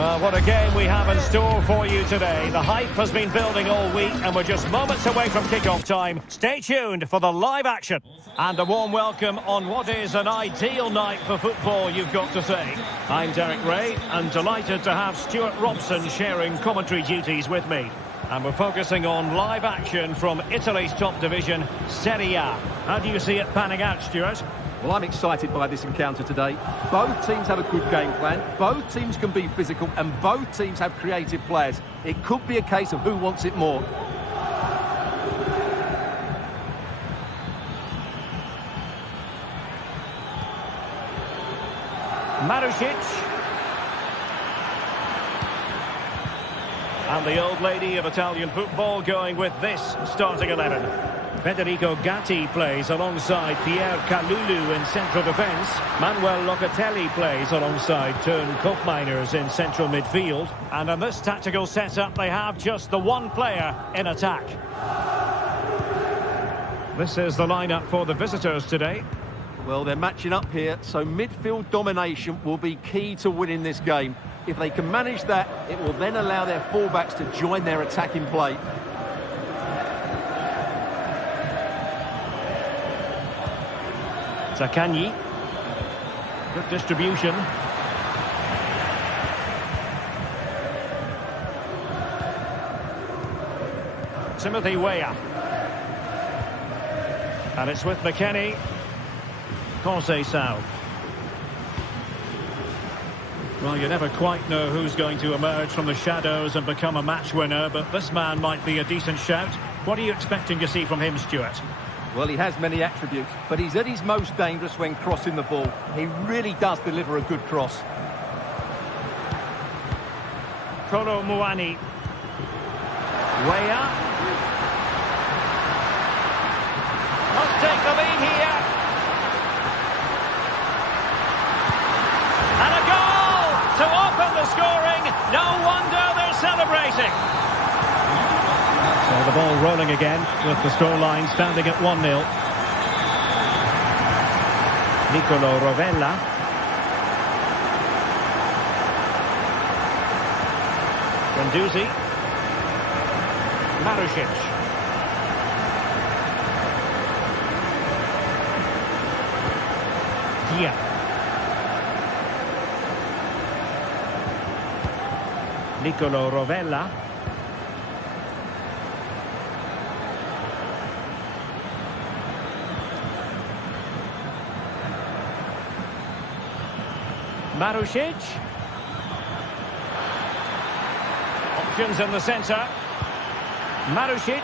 Well, what a game we have in store for you today. The hype has been building all week and we're just moments away from kick-off time. Stay tuned for the live action. And a warm welcome on what is an ideal night for football, you've got to say. I'm Derek Ray and delighted to have Stuart Robson sharing commentary duties with me. And we're focusing on live action from Italy's top division, Serie A. How do you see it panning out, Stuart? Well, I'm excited by this encounter today. Both teams have a good game plan, both teams can be physical, and both teams have creative players. It could be a case of who wants it more. Marusic. And the old lady of Italian football going with this starting 11. Federico Gatti plays alongside Pierre Kalulu in central defence. Manuel Locatelli plays alongside Teun Koopmeiners in central midfield. And in this tactical setup, they have just the one player in attack. This is the lineup for the visitors today. Well, they're matching up here, so midfield domination will be key to winning this game. If they can manage that, it will then allow their fullbacks to join their attacking play. Zaccagni. Good distribution. Timothy Weah. And it's with McKennie. Conceição. Well, you never quite know who's going to emerge from the shadows and become a match winner, but this man might be a decent shout. What are you expecting to see from him, Stuart? Well, he has many attributes, but he's at his most dangerous when crossing the ball. He really does deliver a good cross. Kolo Muani. Weah. Must take the lead here. And a goal to open the scoring. No wonder they're celebrating. So the ball rolling again with the scoreline standing at 1-0. Nicolo Rovella. Guendouzi. Marusic. Dia. Nicolo Rovella. Marusic. Options in the centre. Marusic.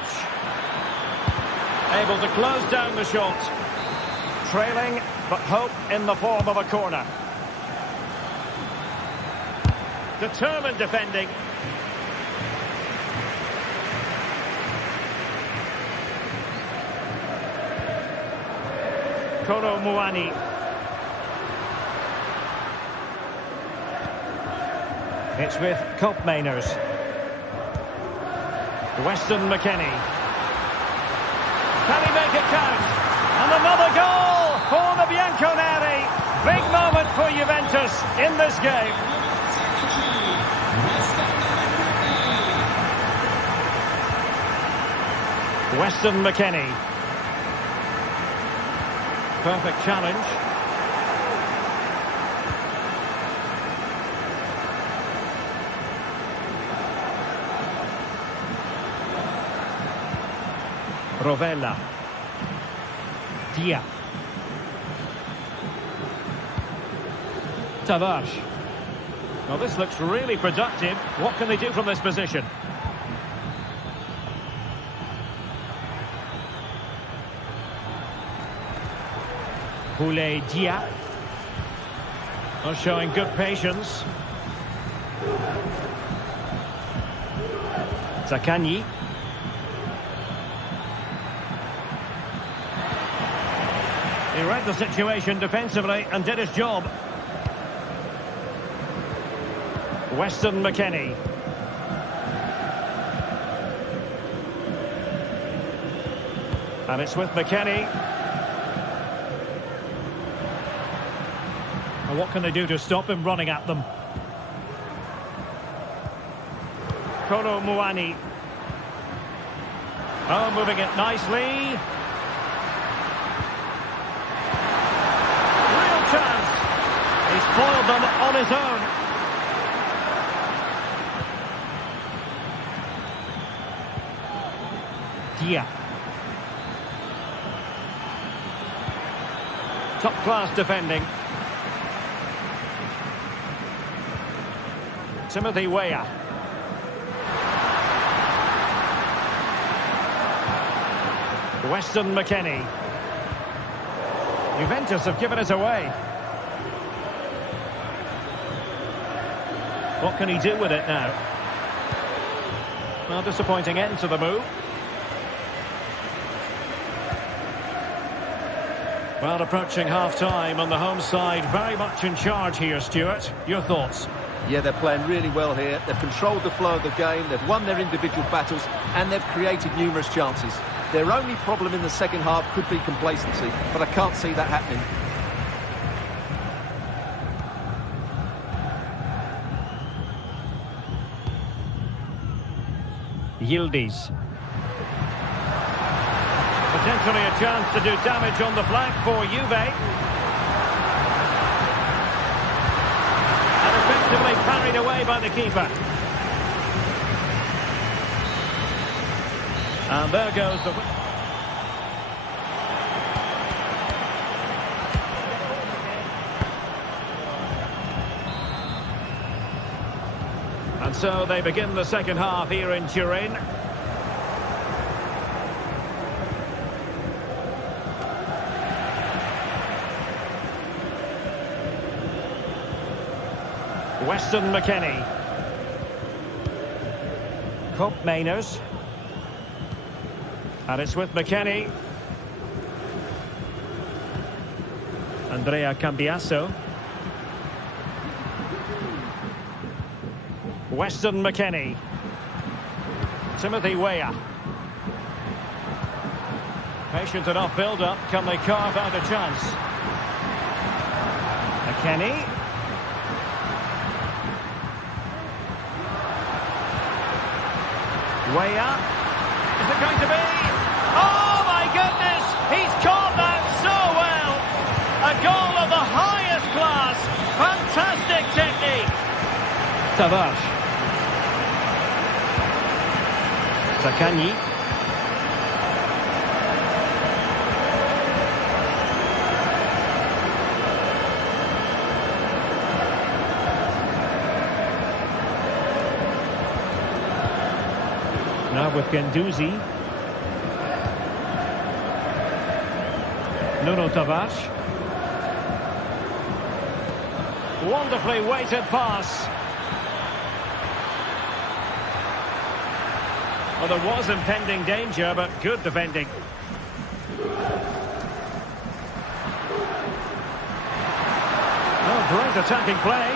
Able to close down the shot. Trailing, but hope in the form of a corner. Determined defending. Kolo Muani. It's with Koopmeiners. Weston McKennie. Can he make it count? And another goal for the Bianconeri. Big moment for Juventus in this game. Weston McKennie. Perfect challenge. Rovella. Dia. Tavares. Well, this looks really productive. What can they do from this position? Boulaye Dia. Oh, showing good patience. Zaccagni. He read the situation defensively and did his job. Weston McKennie. And it's with McKennie. And what can they do to stop him running at them? Kolo Muani. Oh, moving it nicely. Real chance. He's foiled them on his own. Dia. Top-class defending. Timothy Weah. Weston McKennie. Juventus have given it away. What can he do with it now? Well, disappointing end to the move. Well, approaching half-time on the home side, very much in charge here, Stuart. Your thoughts? Yeah, they're playing really well here. They've controlled the flow of the game, they've won their individual battles, and they've created numerous chances. Their only problem in the second half could be complacency, but I can't see that happening. Yildiz. Potentially a chance to do damage on the flank for Juve. And effectively parried away by the keeper. And there goes the... And so they begin the second half here in Turin. Weston McKennie. Cope Mainers. And it's with McKennie. Andrea Cambiasso. Weston McKennie. Timothy Weah. Patient enough build-up. Can they carve out a chance? McKennie. Weah. Is it going to be? Oh my goodness! He's caught that so well! A goal of the highest class! Fantastic technique! Tavares. Zaccagni. Now with Guendouzi. Nuno Tavares. Wonderfully weighted pass. Well, there was impending danger, but good defending. Oh, great attacking play.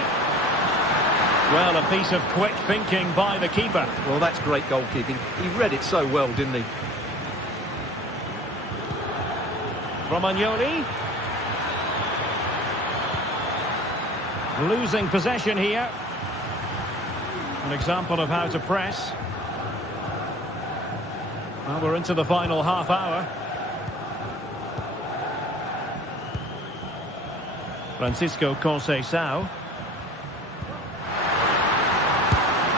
Well, a piece of quick thinking by the keeper. Well, that's great goalkeeping. He read it so well, didn't he? Romagnoli. Losing possession here. An example of how to press. Well, we're into the final half hour. Francisco Conceição.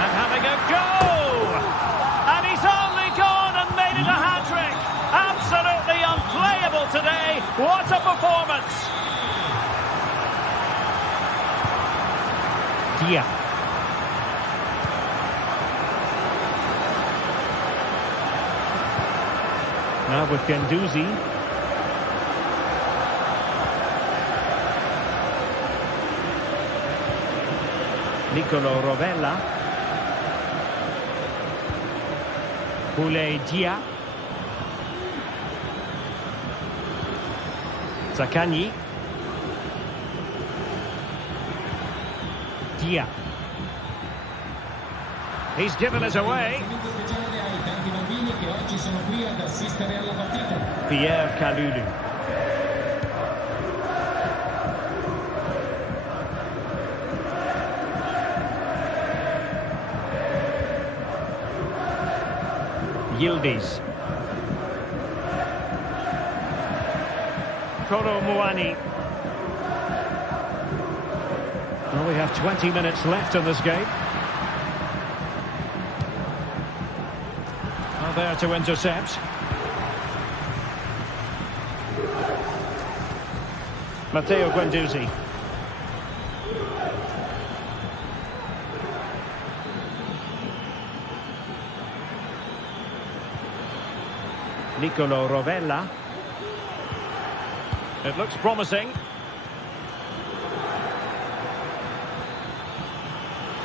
And having a go! And he's only gone and made it a hat-trick! Absolutely unplayable today! What a performance! Dia. Now with Guendouzi. Nicolo Rovella. Boulaye Dia. Zaccagni. Dia. He's given it away. Pierre Kalulu. Yildiz. Kolo Muani. Well, we have 20 minutes left in this game. Well, there to intercept. Matteo Guendouzi. Nicolo Rovella. It looks promising.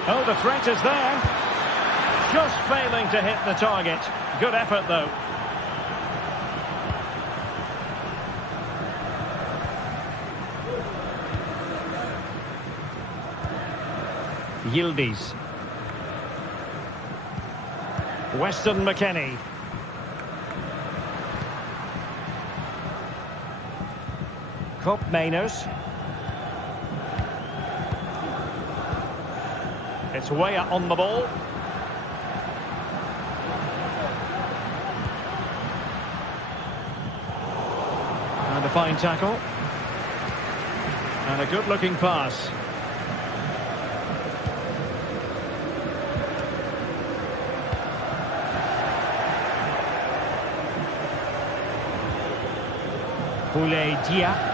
Oh, the threat is there. Just failing to hit the target. Good effort, though. Yildiz. Weston McKennie. Kopp Mainers. It's Weah on the ball. And a fine tackle. And a good-looking pass. Boulaye Dia.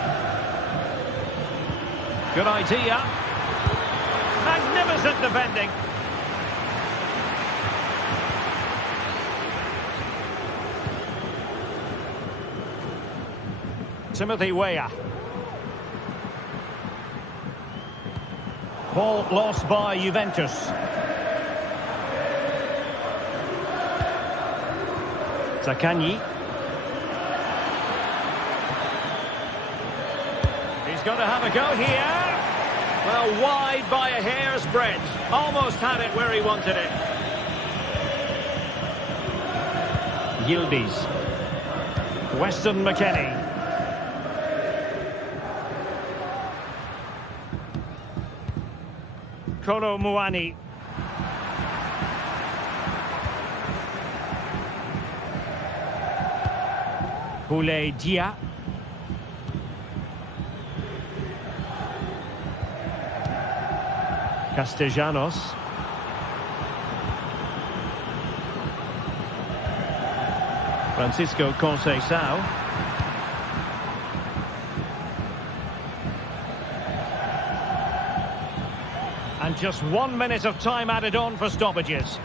Good idea. Magnificent defending. Timothy Weah. Ball lost by Juventus. Zaccagni. He's going to have a go here. Well, wide by a hair's breadth. Almost had it where he wanted it. Yildiz. Weston McKennie. Kolo Muani. Boulaye Dia. Castellanos. Francisco Conceição. And just 1 minute of time added on for stoppages.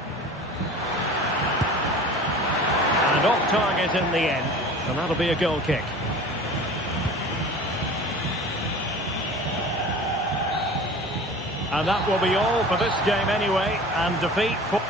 And off target in the end. And that'll be a goal kick. And that will be all for this game anyway. And defeat for...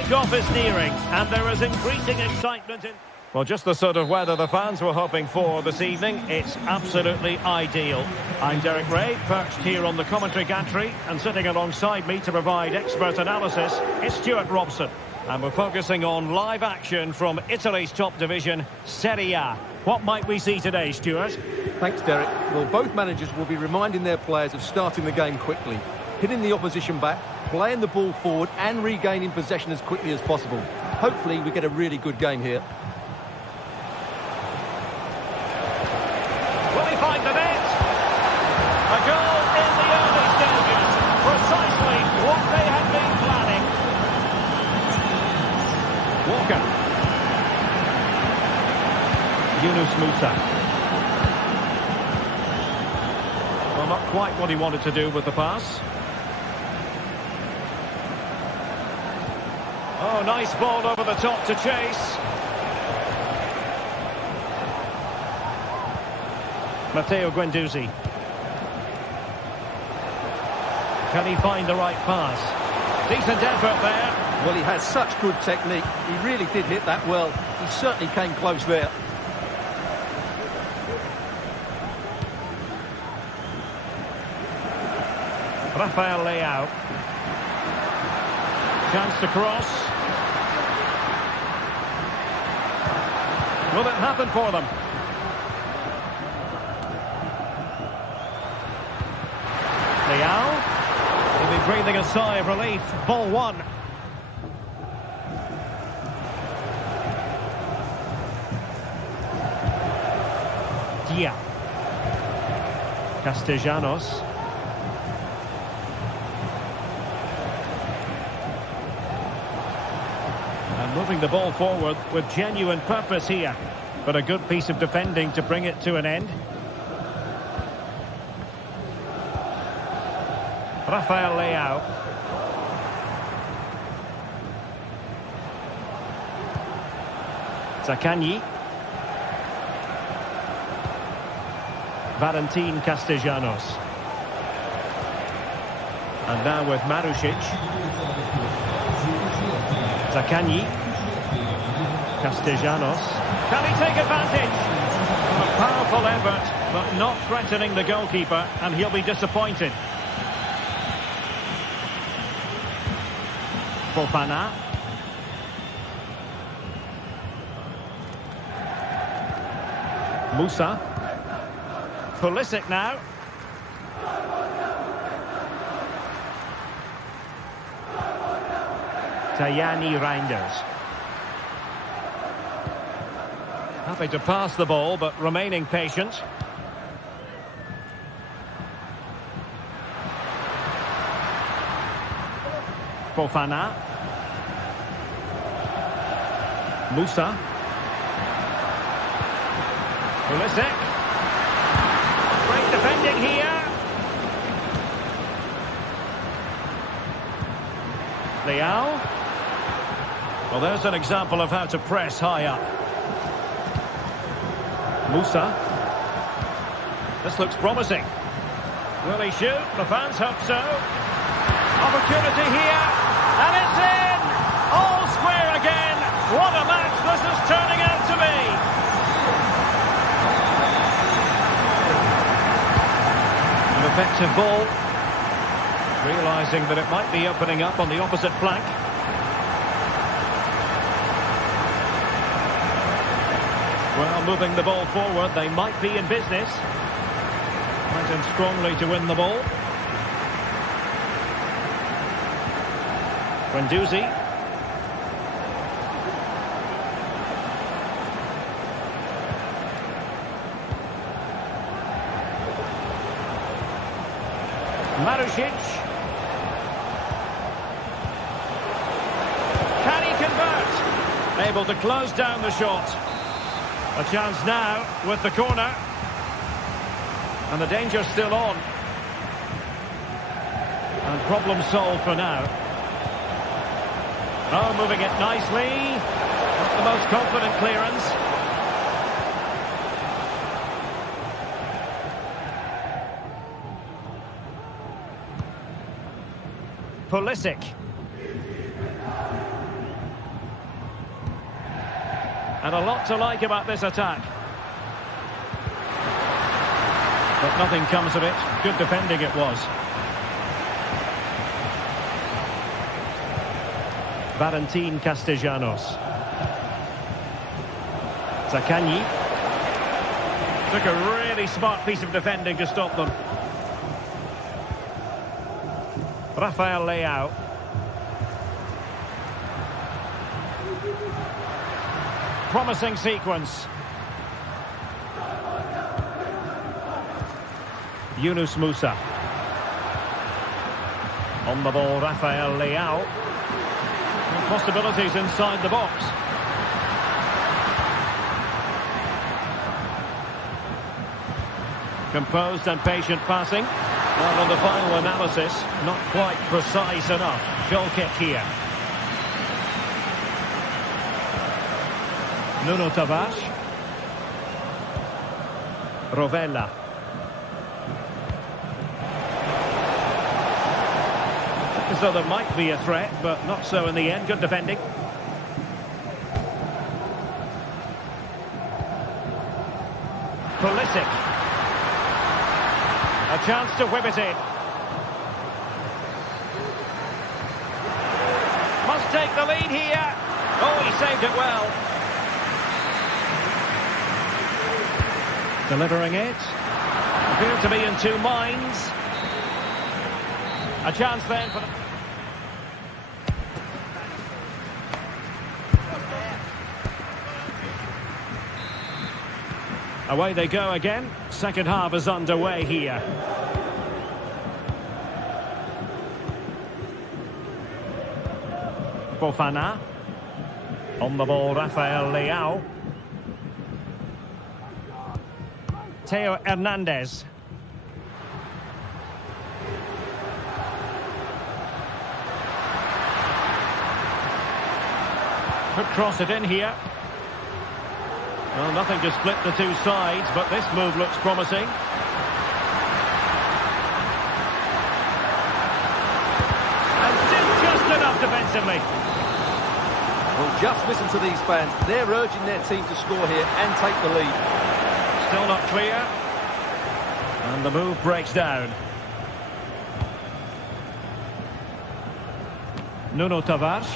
Kick-off is nearing, and there is increasing excitement in... Well, just the sort of weather the fans were hoping for this evening. It's absolutely ideal. I'm Derek Ray, perched here on the commentary gantry, and sitting alongside me to provide expert analysis is Stuart Robson. And we're focusing on live action from Italy's top division, Serie A. What might we see today, Stuart? Thanks, Derek. Well, both managers will be reminding their players of starting the game quickly, hitting the opposition back, playing the ball forward and regaining possession as quickly as possible. Hopefully we get a really good game here. Will he find the net? A goal in the early stages. Precisely what they had been planning. Walker. Yunus Musa. Well, not quite what he wanted to do with the pass. Oh, nice ball over the top to chase. Matteo Guendouzi. Can he find the right pass? Decent effort there. Well, he has such good technique. He really did hit that well. He certainly came close there. Rafael Lyon. Chance to cross. Will it happen for them? Lyon. He'll be breathing a sigh of relief. Ball one. Dia. Castellanos. And moving the ball forward with genuine purpose here. But a good piece of defending to bring it to an end. Rafael Lyon. Zaccagni. Valentin Castellanos. And now with Marušić. Zaccagni. Castellanos. Can he take advantage? A powerful effort, but not threatening the goalkeeper, and he'll be disappointed. Fofana. Musa. Pulisic now. Tajani Reinders. Happy to pass the ball, but remaining patient. Fofana. Musa. Pulisic. Great defending here. Lyon. Well, there's an example of how to press high up. Musa. This looks promising. Will he shoot? The fans hope so. Opportunity here. And it's in! All square again. What a match this is turning out to be. An effective ball. Realising that it might be opening up on the opposite flank. Well, moving the ball forward, they might be in business. Went in strongly to win the ball. Guendouzi. Marušić. Can he convert? Able to close down the shot. A chance now with the corner. And the danger's still on. And problem solved for now. Oh, moving it nicely. Not the most confident clearance. Pulisic. And a lot to like about this attack. But nothing comes of it. Good defending it was. Valentin Castellanos. Zaccagni. Took a really smart piece of defending to stop them. Rafael Leao. Promising sequence. Yunus Musa. On the ball, Rafael Leao. And possibilities inside the box. Composed and patient passing. Well, on the final analysis, not quite precise enough. Goal kick here. Nuno Tavares. Rovella. As though there might be a threat, but not so in the end. Good defending. Pulisic. A chance to whip it in. Must take the lead here. Oh, he saved it well. Delivering it. Appeared to be in two minds. A chance then for the... Away they go again. Second half is underway here. Fofana. On the ball, Rafael Leao. Theo Hernandez. Could cross it in here. Well, nothing to split the two sides, but this move looks promising. And did just enough defensively. Well, just listen to these fans. They're urging their team to score here and take the lead. Still not clear. And the move breaks down. Nuno Tavares.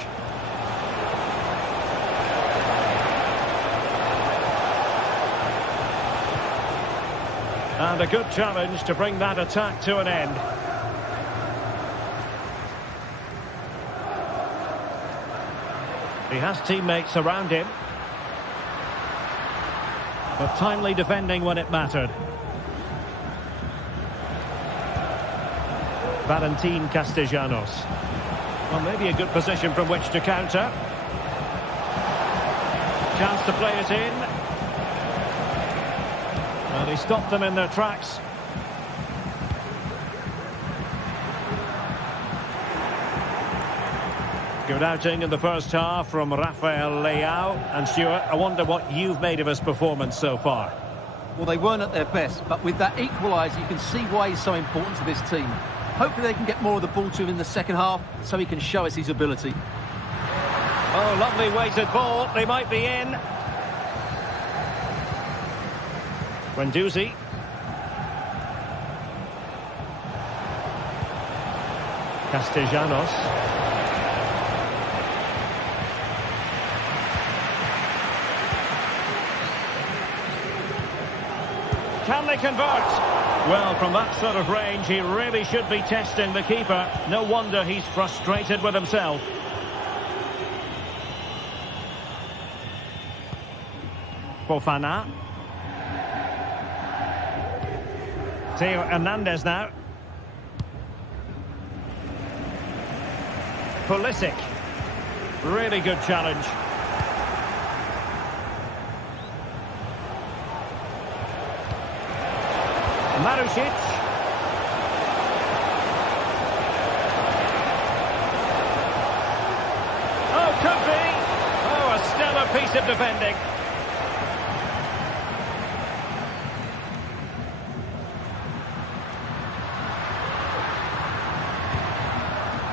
And a good challenge to bring that attack to an end. He has teammates around him. But timely defending when it mattered. Valentin Castellanos. Well, maybe a good position from which to counter. Chance to play it in. Well, he stopped them in their tracks. Good outing in the first half from Rafael Leao. And Stuart, I wonder what you've made of his performance so far. Well, they weren't at their best, but with that equaliser, you can see why he's so important to this team. Hopefully they can get more of the ball to him in the second half, so he can show us his ability. Oh, lovely weighted ball. They might be in. Guendouzi. Castellanos. Can they convert? Well, from that sort of range, he really should be testing the keeper. No wonder he's frustrated with himself. Fofana. Theo Hernandez now. Pulisic. Really good challenge. Marusic. Oh, could be. Oh, a stellar piece of defending.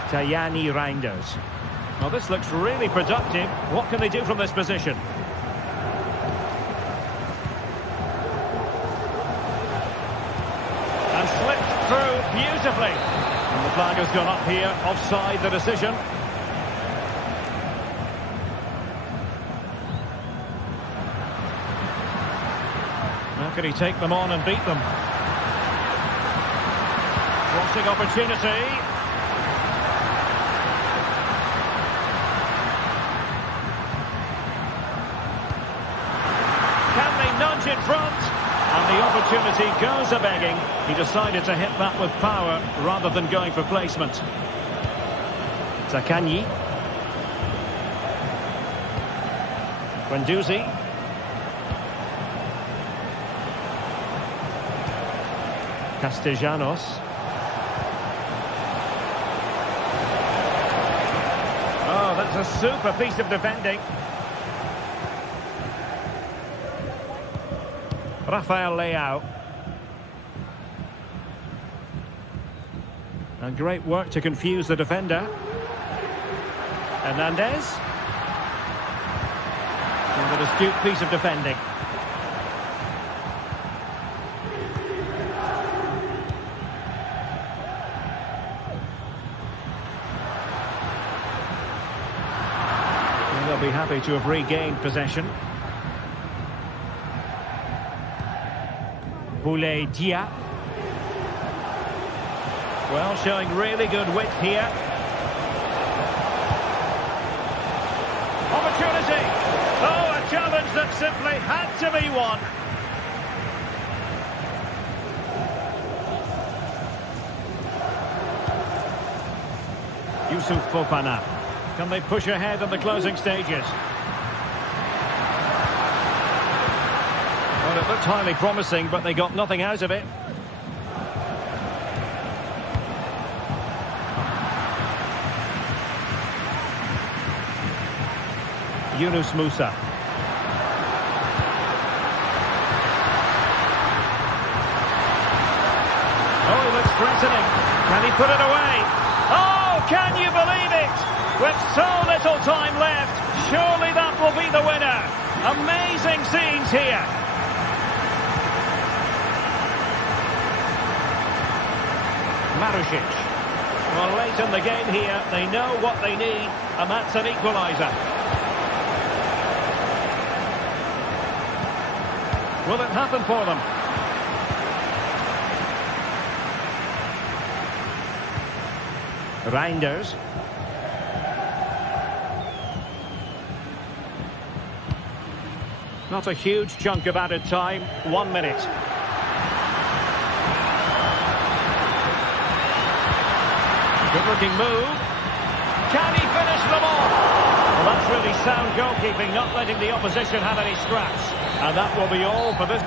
Tajani Reinders. Well, this looks really productive. What can they do from this position? beautifully. And the flag has gone up here, offside the decision. How can he take them on and beat them? Crossing opportunity. Can they nudge in front? And the opportunity goes a-begging. He decided to hit that with power rather than going for placement. Zaccagni. Guendouzi. Castellanos. Oh, that's a super piece of defending. Rafael Leao. And great work to confuse the defender. Hernandez. And an astute piece of defending. And they'll be happy to have regained possession. Boulaye Dia. Well, showing really good width here. Opportunity! Oh, a challenge that simply had to be won. Youssouf Fofana. Can they push ahead in the closing stages? Well, it looked highly promising, but they got nothing out of it. Yunus Musa. Oh, he looks threatening. Can he put it away? Oh, can you believe it? With so little time left, surely that will be the winner. Amazing scenes here. Marusic. Well, late in the game here, they know what they need, and that's an equaliser. Will it happen for them? Reinders. Not a huge chunk of added time, 1 minute. Good looking move. Can he finish them off? Well, that's really sound goalkeeping, not letting the opposition have any scraps. And that will be all for this.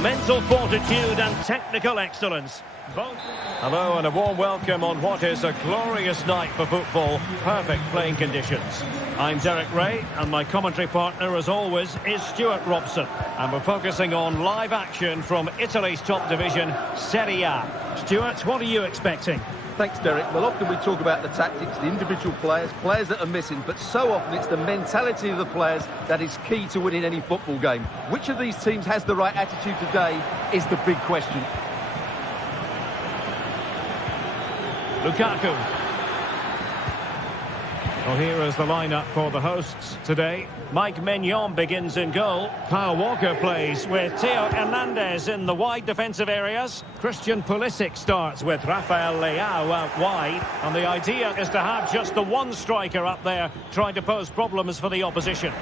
Mental fortitude and technical excellence. Hello and a warm welcome on what is a glorious night for football. Perfect playing conditions. I'm Derek Ray and my commentary partner as always is Stuart Robson. And we're focusing on live action from Italy's top division, Serie A. Stuart, what are you expecting? Thanks, Derek. Well, often we talk about the tactics, the individual players that are missing, but so often it's the mentality of the players that is key to winning any football game. Which of these teams has the right attitude today is the big question. Lukaku. Well, here is the lineup for the hosts today. Mike Maignan begins in goal. Kyle Walker plays with Theo Hernandez in the wide defensive areas. Christian Pulisic starts with Rafael Leao out wide. And the idea is to have just the one striker up there trying to pose problems for the opposition.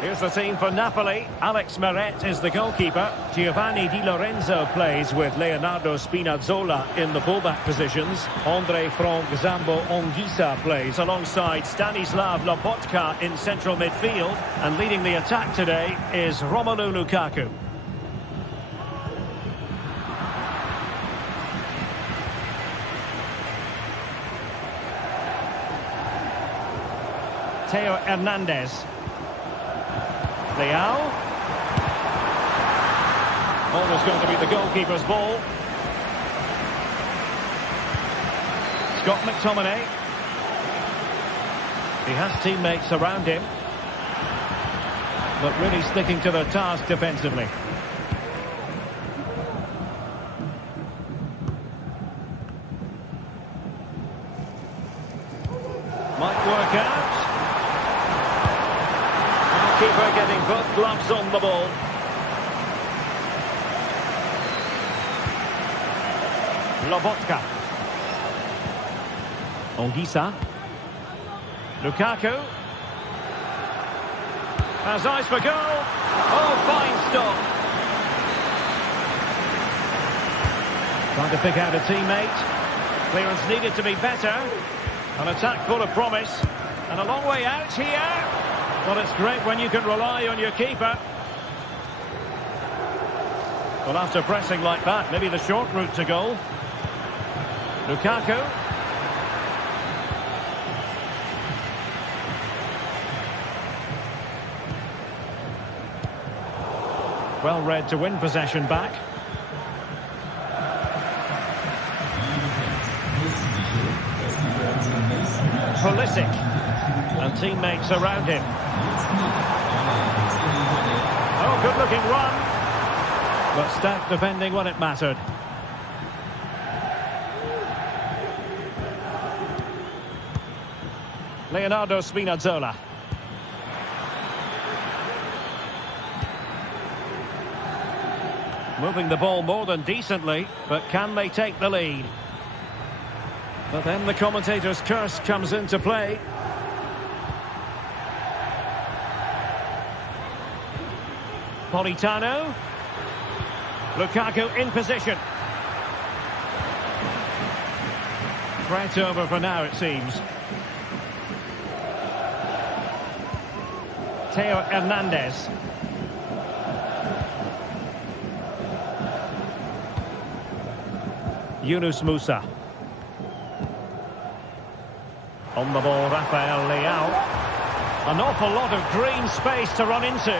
Here's the team for Napoli. Alex Meret is the goalkeeper. Giovanni Di Lorenzo plays with Leonardo Spinazzola in the fullback positions. Andre Frank Zambo Anguissa plays alongside Stanislav Lobotka in central midfield. And leading the attack today is Romelu Lukaku. Theo Hernandez. Leao. Almost going to be the goalkeeper's ball. Scott McTominay. He has teammates around him, but really sticking to their task defensively. Might work out. Keeper getting both gloves on the ball. Lobotka. Anguissa. Lukaku. Has eyes for goal. Oh, fine stop. Trying to pick out a teammate. Clearance needed to be better. An attack full of promise. And a long way out here. Well, it's great when you can rely on your keeper. Well, after pressing like that, maybe the short route to goal. Lukaku. Well read to win possession back. Pulisic. And teammates around him. Oh, good-looking run. But stacked defending when it mattered. Leonardo Spinazzola. Moving the ball more than decently, but can they take the lead? But then the commentator's curse comes into play. Politano. Lukaku in position. Threat over for now, it seems. Theo Hernandez. Yunus Musa. On the ball, Rafael Leao. An awful lot of green space to run into.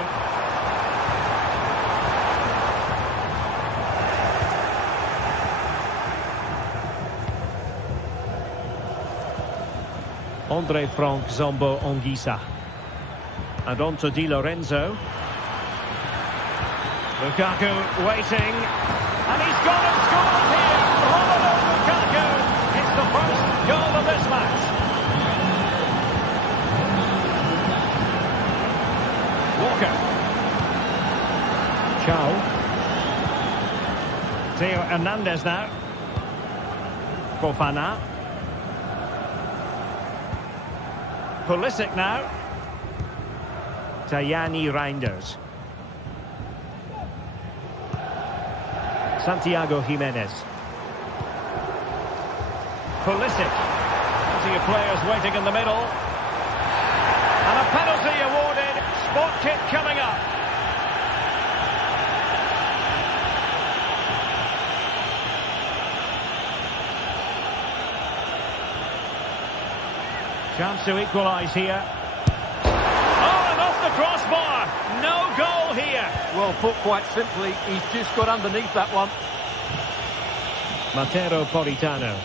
Andre Frank Zambo Anguissa. And on to Di Lorenzo. Lukaku waiting. And he's gone and scored here. Romelu Lukaku. It's the first goal of this match. Walker. Chow. Theo Hernandez now. Fofana. Pulisic now. Tajani Reinders. Santiago Jimenez. Pulisic. Plenty of players waiting in the middle. And a penalty awarded. Spot kick coming up. Chance to equalise here. Oh, and off the crossbar. No goal here. Well, put quite simply, he's just got underneath that one. Matteo Politano.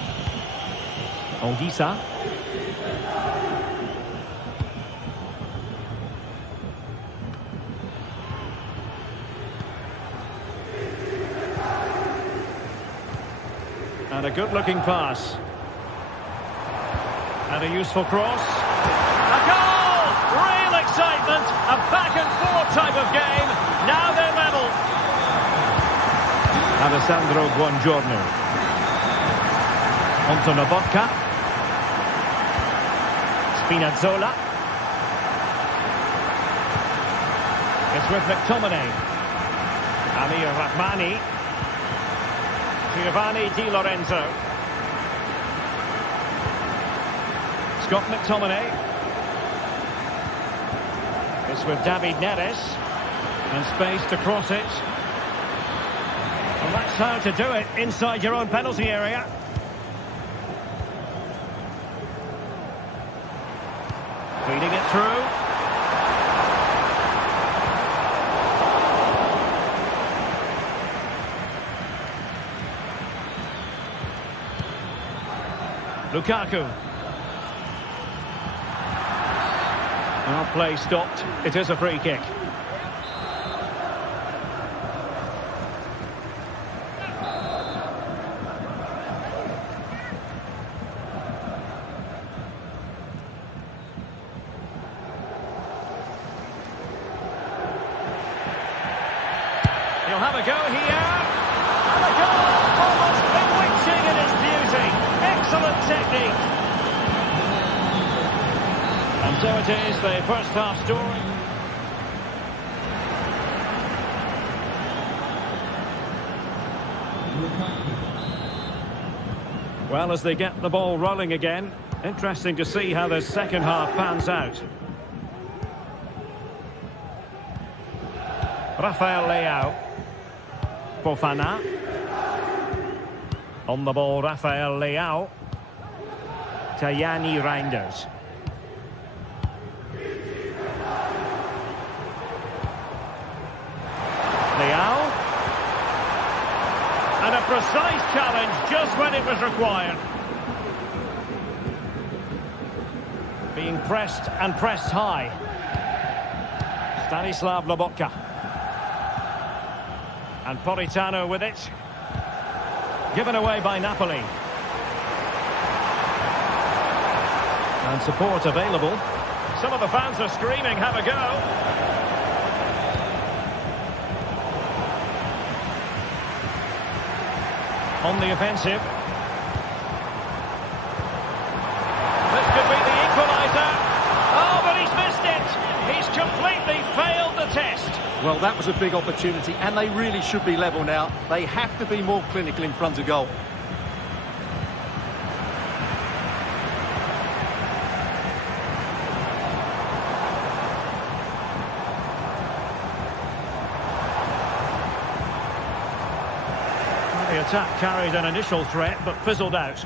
Ongisa. And a good-looking pass. And a useful cross. A goal! Real excitement. A back-and-forth type of game. Now they're level. Alessandro Buongiorno. Onto Lobotka. Spinazzola. It's with McTominay. Amir Rahmani. Giovanni Di Lorenzo. Scott McTominay. It's with David Neres. And space to cross it. Well, that's how to do it inside your own penalty area. Feeding it through. Lukaku. Well, play stopped. It is a free kick. He'll have a go here. And a goal! Almost bewitching in its beauty. Excellent technique. And so it is, the first half story. Well, as they get the ball rolling again, interesting to see how the second half pans out. Rafael Leao. Fofana. On the ball, Rafael Leao. Tajani Reinders. Leao. And a precise challenge just when it was required. Being pressed and pressed high. Stanislav Lobotka. And Politano with it. Given away by Napoli. And support available. Some of the fans are screaming, have a go. On the offensive. This could be the equaliser. Oh, but he's missed it. He's completely failed the test. Well, that was a big opportunity, and they really should be level now. They have to be more clinical in front of goal. The attack carried an initial threat, but fizzled out.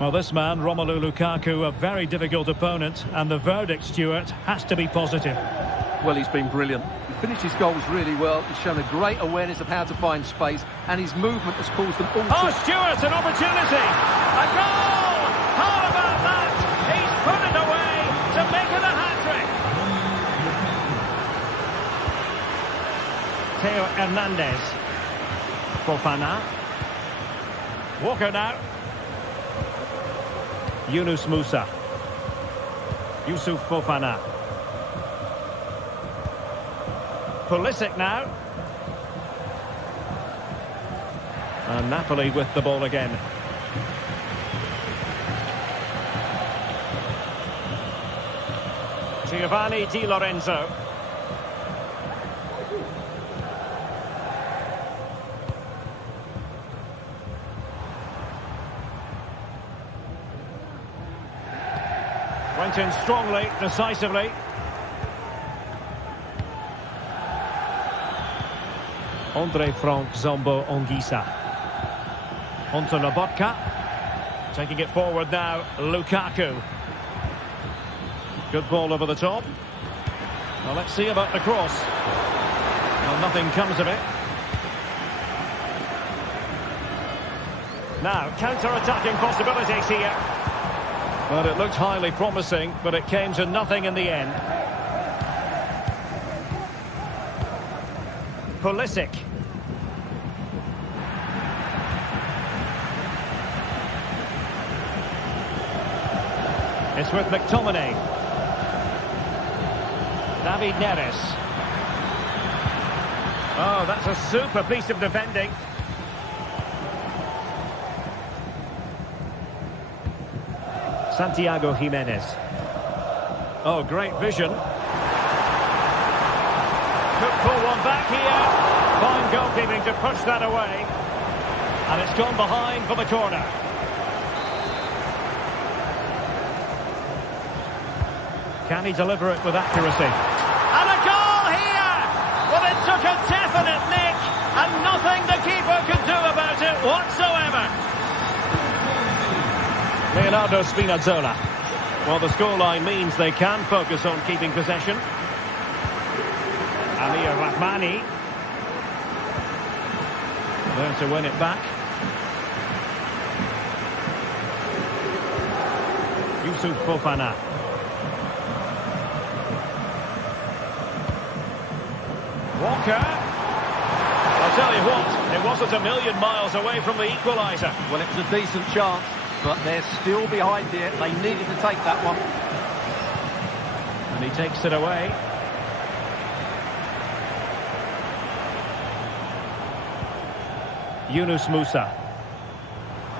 Well, this man, Romelu Lukaku, a very difficult opponent, and the verdict, Stuart, has to be positive. Well, he's been brilliant. He finished his goals really well. He's shown a great awareness of how to find space, and his movement has caused them all to... Oh, Stuart, an opportunity! A goal! How about that? He's put it away to make it a hat-trick. Theo Hernandez. Fofana. Walker now. Yunus Musa. Yusuf Fofana. Pulisic now. And Napoli with the ball again. Giovanni Di Lorenzo. Went in strongly, decisively. Andre Frank Zombo Ongisa. Onto Lobotka. Taking it forward now, Lukaku. Good ball over the top. Well, let's see about the cross. Well, nothing comes of it. Now, counter-attacking possibilities here. But it looked highly promising, but it came to nothing in the end. Pulisic. It's with McTominay. David Neres. Oh, that's a super piece of defending. Santiago Jimenez. Oh, great vision. Could pull one back here. Fine goalkeeping to push that away. And it's gone behind for the corner. Can he deliver it with accuracy? And a goal here! Well, it took a definite nick, and nothing the keeper could do about it whatsoever. Leonardo Spinazzola. Well, the scoreline means they can focus on keeping possession. Amir Rahmani. There to win it back. Yusuf Fofana. Walker. I'll tell you what, it wasn't a million miles away from the equaliser. Well, it was a decent chance, but they're still behind here. They needed to take that one. And he takes it away. Yunus Musa.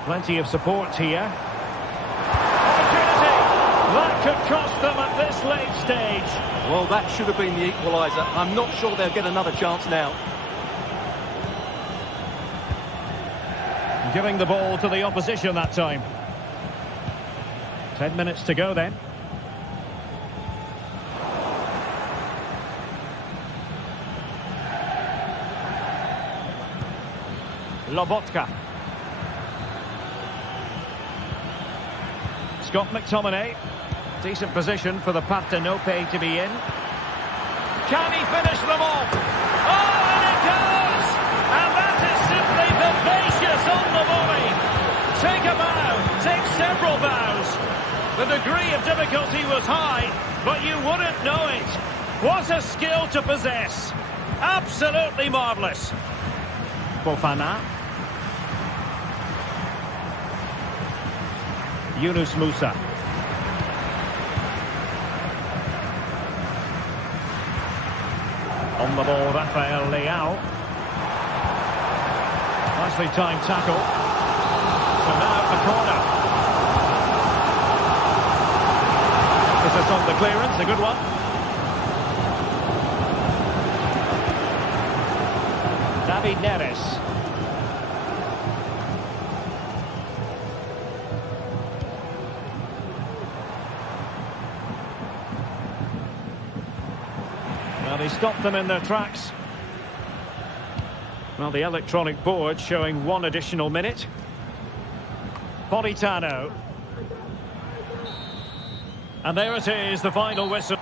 Plenty of support here. Opportunity! That could cost them at this late stage. Well, that should have been the equaliser. I'm not sure they'll get another chance now. Giving the ball to the opposition that time. 10 minutes to go then. Lobotka. Scott McTominay. Decent position for the Partenope to be in. Can he finish them off? Oh, and it goes! And that is simply vivacious on the volley. Take a bow, take several bows. The degree of difficulty was high, but you wouldn't know it. What a skill to possess. Absolutely marvellous. Fofana. Yunus Musa. On the ball, Rafael Leao. Nicely timed tackle. So now a corner. Emphasis on the clearance, a good one. David Neres. Well, he stopped them in their tracks. Well, the electronic board showing one additional minute. Politano. And there it is, the final whistle.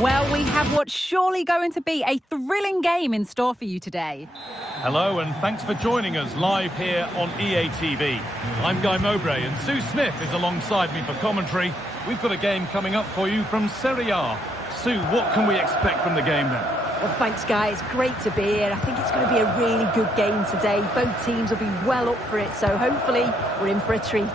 Well, we have what's surely going to be a thrilling game in store for you today. Hello and thanks for joining us live here on EA TV. I'm Guy Mowbray and Sue Smith is alongside me for commentary. We've got a game coming up for you from Serie A. Sue, what can we expect from the game then? Well, thanks, Guy. It's great to be here. I think it's going to be a really good game today. Both teams will be well up for it, so hopefully we're in for a treat.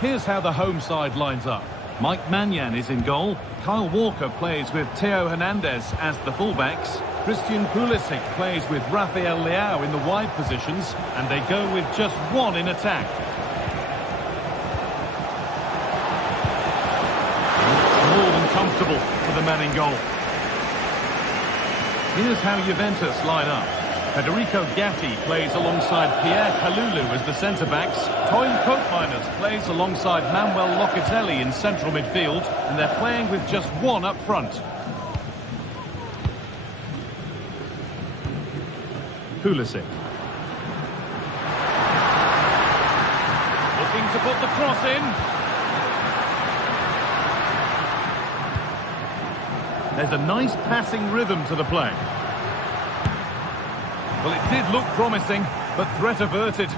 Here's how the home side lines up. Mike Maignan is in goal. Kyle Walker plays with Theo Hernandez as the fullbacks. Christian Pulisic plays with Rafael Leao in the wide positions, and they go with just one in attack. More than comfortable for the man in goal. Here's how Juventus line up. Federico Gatti plays alongside Pierre Kalulu as the centre-backs. Toyn Koopmeiners plays alongside Manuel Locatelli in central midfield, and they're playing with just one up front. Pulisic. Looking to put the cross in. There's a nice passing rhythm to the play. Well, it did look promising, but threat averted.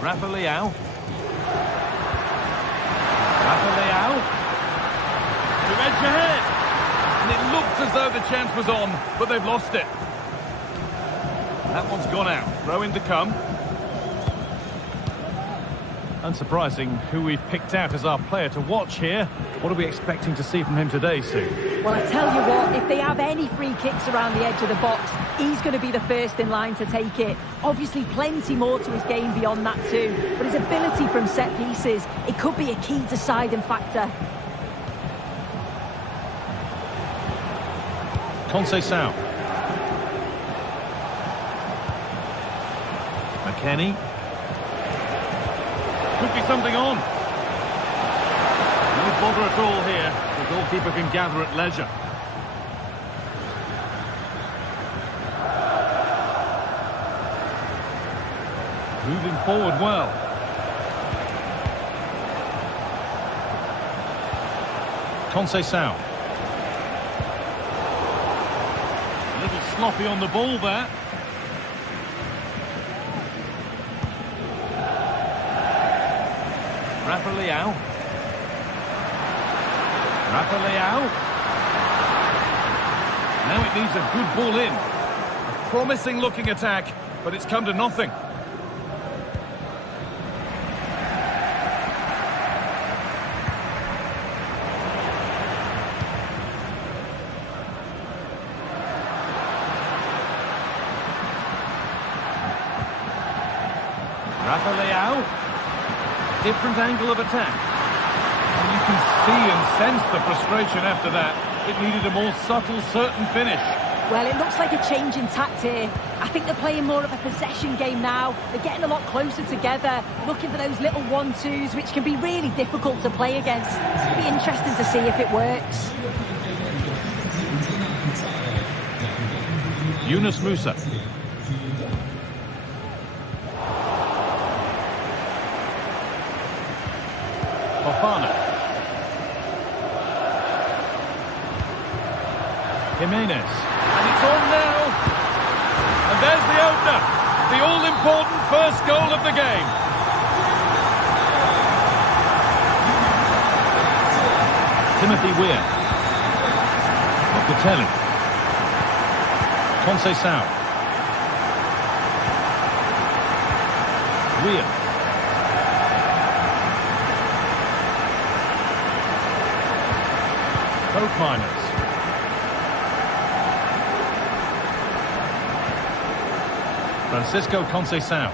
Rafa Leao. Rafa Leao. To edge ahead. And it looked as though the chance was on, but they've lost it. That one's gone out. Throw in to come. Unsurprising who we've picked out as our player to watch here. What are we expecting to see from him today, Sue? Well, I tell you what, if they have any free kicks around the edge of the box, he's going to be the first in line to take it. Obviously, plenty more to his game beyond that too. But his ability from set pieces, it could be a key deciding factor. Conceição. McKennie. Could be something on. No bother at all here. The goalkeeper can gather at leisure. Moving forward well. Conceição. A little sloppy on the ball there. Rafa Leao. Rafa Leao. Now it needs a good ball in. A promising looking attack, but it's come to nothing. Rafa Leao. Different angle of attack. And you can see and sense the frustration after that. It needed a more subtle, certain finish. Well, it looks like a change in tact here. I think they're playing more of a possession game now. They're getting a lot closer together, looking for those little 1-2s, which can be really difficult to play against. It'll be interesting to see if it works. Yunus Musa. Fofana. Jimenez. And it's on now. And there's the opener. The all-important first goal of the game. Timothy Weir. Locatelli. Conceição. Weir. Koopmeiners. Francisco Conceição.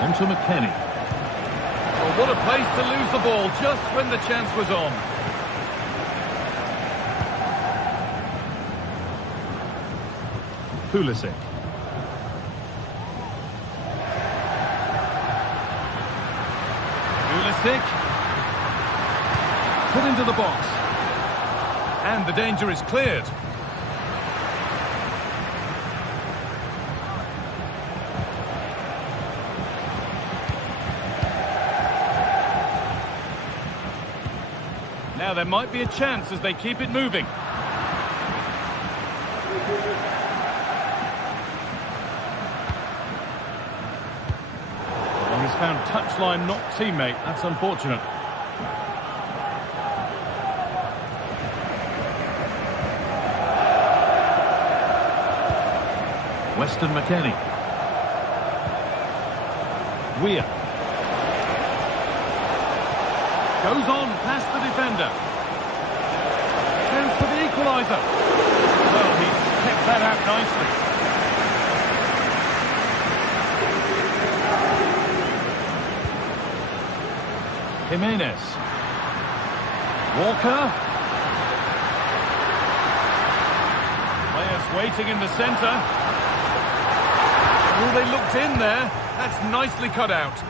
On to McKennie. Oh, what a place to lose the ball just when the chance was on. Pulisic. Pulisic. Put into the box. And the danger is cleared. Now there might be a chance as they keep it moving. And he's found touchline, not teammate. That's unfortunate. Weston McKennie. Weir. Goes on past the defender. Chance for the equaliser. Well, he's kept that out nicely. Jimenez. Walker. Players waiting in the centre. Oh, they looked in there. That's nicely cut out.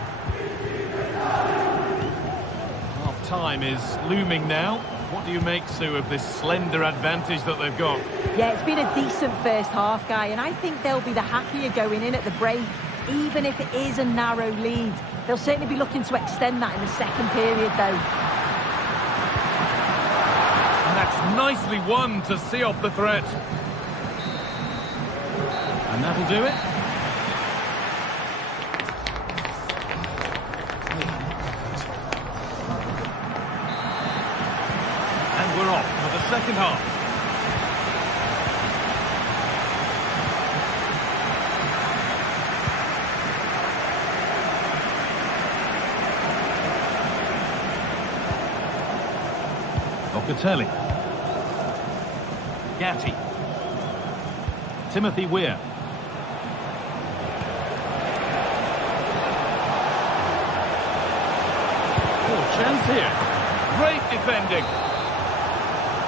Half-time is looming now. What do you make, Sue, of this slender advantage that they've got? Yeah, it's been a decent first half, Guy, and I think they'll be the happier going in at the break, even if it is a narrow lead. They'll certainly be looking to extend that in the second period, though. And that's nicely won to see off the threat. And that'll do it. We're off for the second half. Locatelli. Gatti. Timothy Weir. Oh, chance here. Great defending.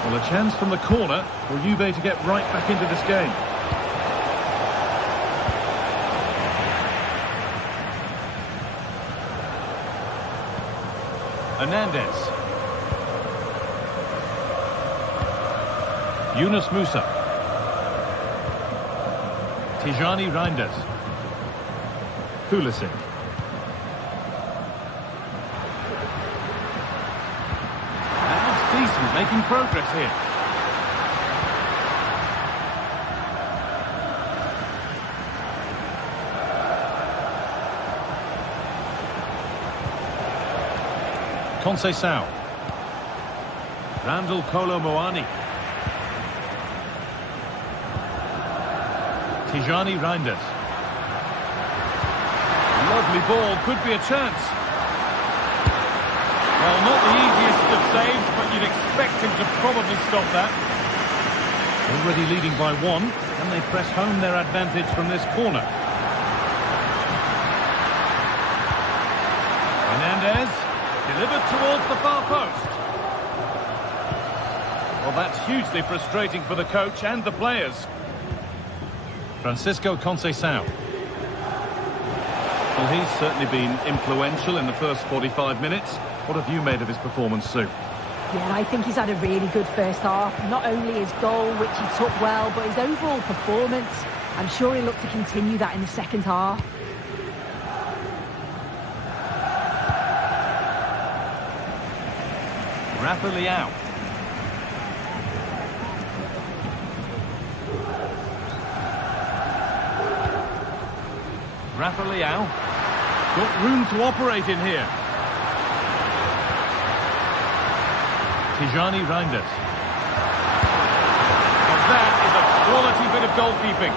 Well, a chance from the corner for Juve to get right back into this game. Hernandez. Yunus Musa. Tijani Reinders. Pulisic. Decent, making progress here. Conceição. Randall Kolo Muani. Tijani Reinders. Lovely ball, could be a chance. Well, not the easiest of saves, but you'd expect him to probably stop that. Already leading by one, and they press home their advantage from this corner. Hernandez, delivered towards the far post. Well, that's hugely frustrating for the coach and the players. Francisco Conceição. Well, he's certainly been influential in the first 45 minutes. What have you made of his performance, Sue? Yeah, I think he's had a really good first half. Not only his goal, which he took well, but his overall performance. I'm sure he'll look to continue that in the second half. Rafa Leão. Rafa Leão. Got room to operate in here. Tijani Reinders. And that is a quality bit of goalkeeping.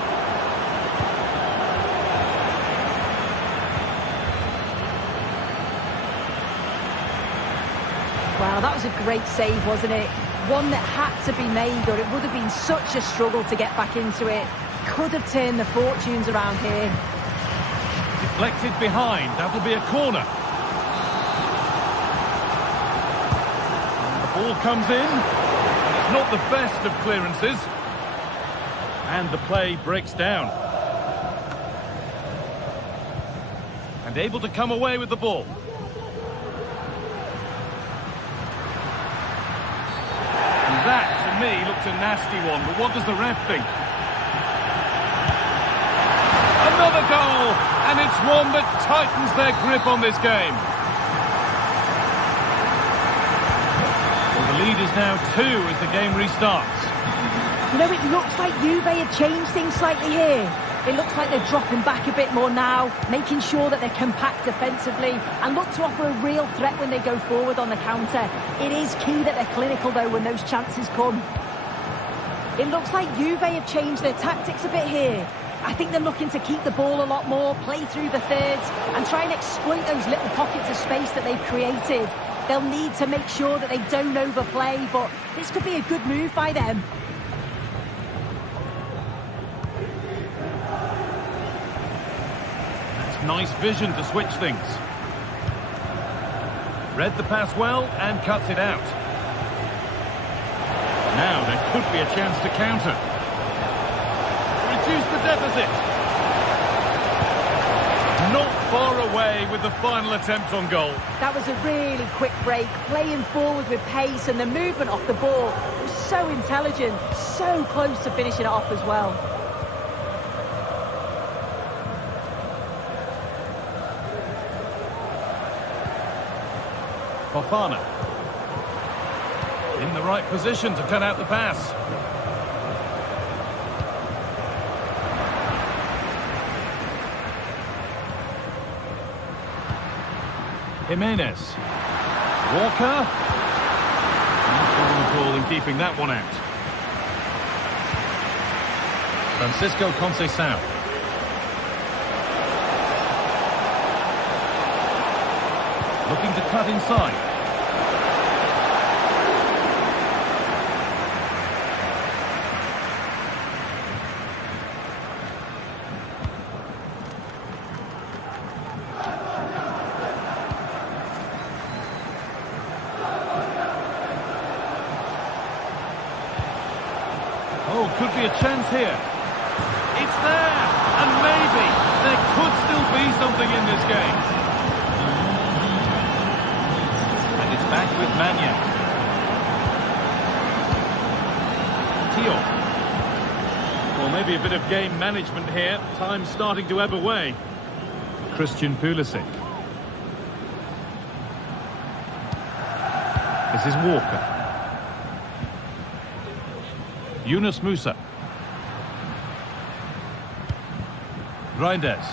Wow, that was a great save, wasn't it? One that had to be made, or it would have been such a struggle to get back into it. Could have turned the fortunes around here. Deflected behind, that'll be a corner. The ball comes in, and it's not the best of clearances. And the play breaks down. And able to come away with the ball. And that, to me, looked a nasty one, but what does the ref think? Another goal, and it's one that tightens their grip on this game. Well, the The lead is now 2 as the game restarts. You know, it looks like Juve have changed things slightly here. It looks like they're dropping back a bit more now, making sure that they're compact defensively and look to offer a real threat when they go forward on the counter. It is key that they're clinical, though, when those chances come. It looks like Juve have changed their tactics a bit here. I think they're looking to keep the ball a lot more, play through the thirds and try and exploit those little pockets of space that they've created. They'll need to make sure that they don't overplay, but this could be a good move by them. Nice vision to switch things. Read the pass well and cuts it out. Now there could be a chance to counter. Reduce the deficit. Not far away with the final attempt on goal. That was a really quick break, playing forward with pace, and the movement off the ball was so intelligent, so close to finishing it off as well. Fofana. In the right position to cut out the pass. Jimenez. Walker. Call in keeping that one out. Francisco Conceição. Looking to cut inside. Oh, could be a chance here. It's there! And maybe there could still be something in this game. And it's back with Mannion. Tio. Well, maybe a bit of game management here. Time's starting to ebb away. Christian Pulisic. This is Walker. Yunus Musa. Reinders.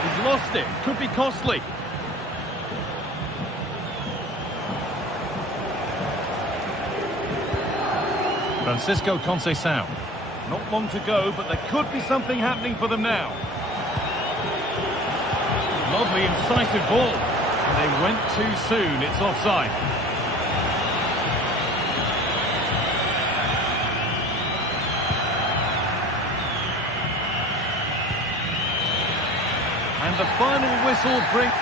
He's lost it. Could be costly. Francisco Conceição. Not long to go, but there could be something happening for them now. Lovely, incisive ball. And they went too soon. It's offside. And the final whistle brings...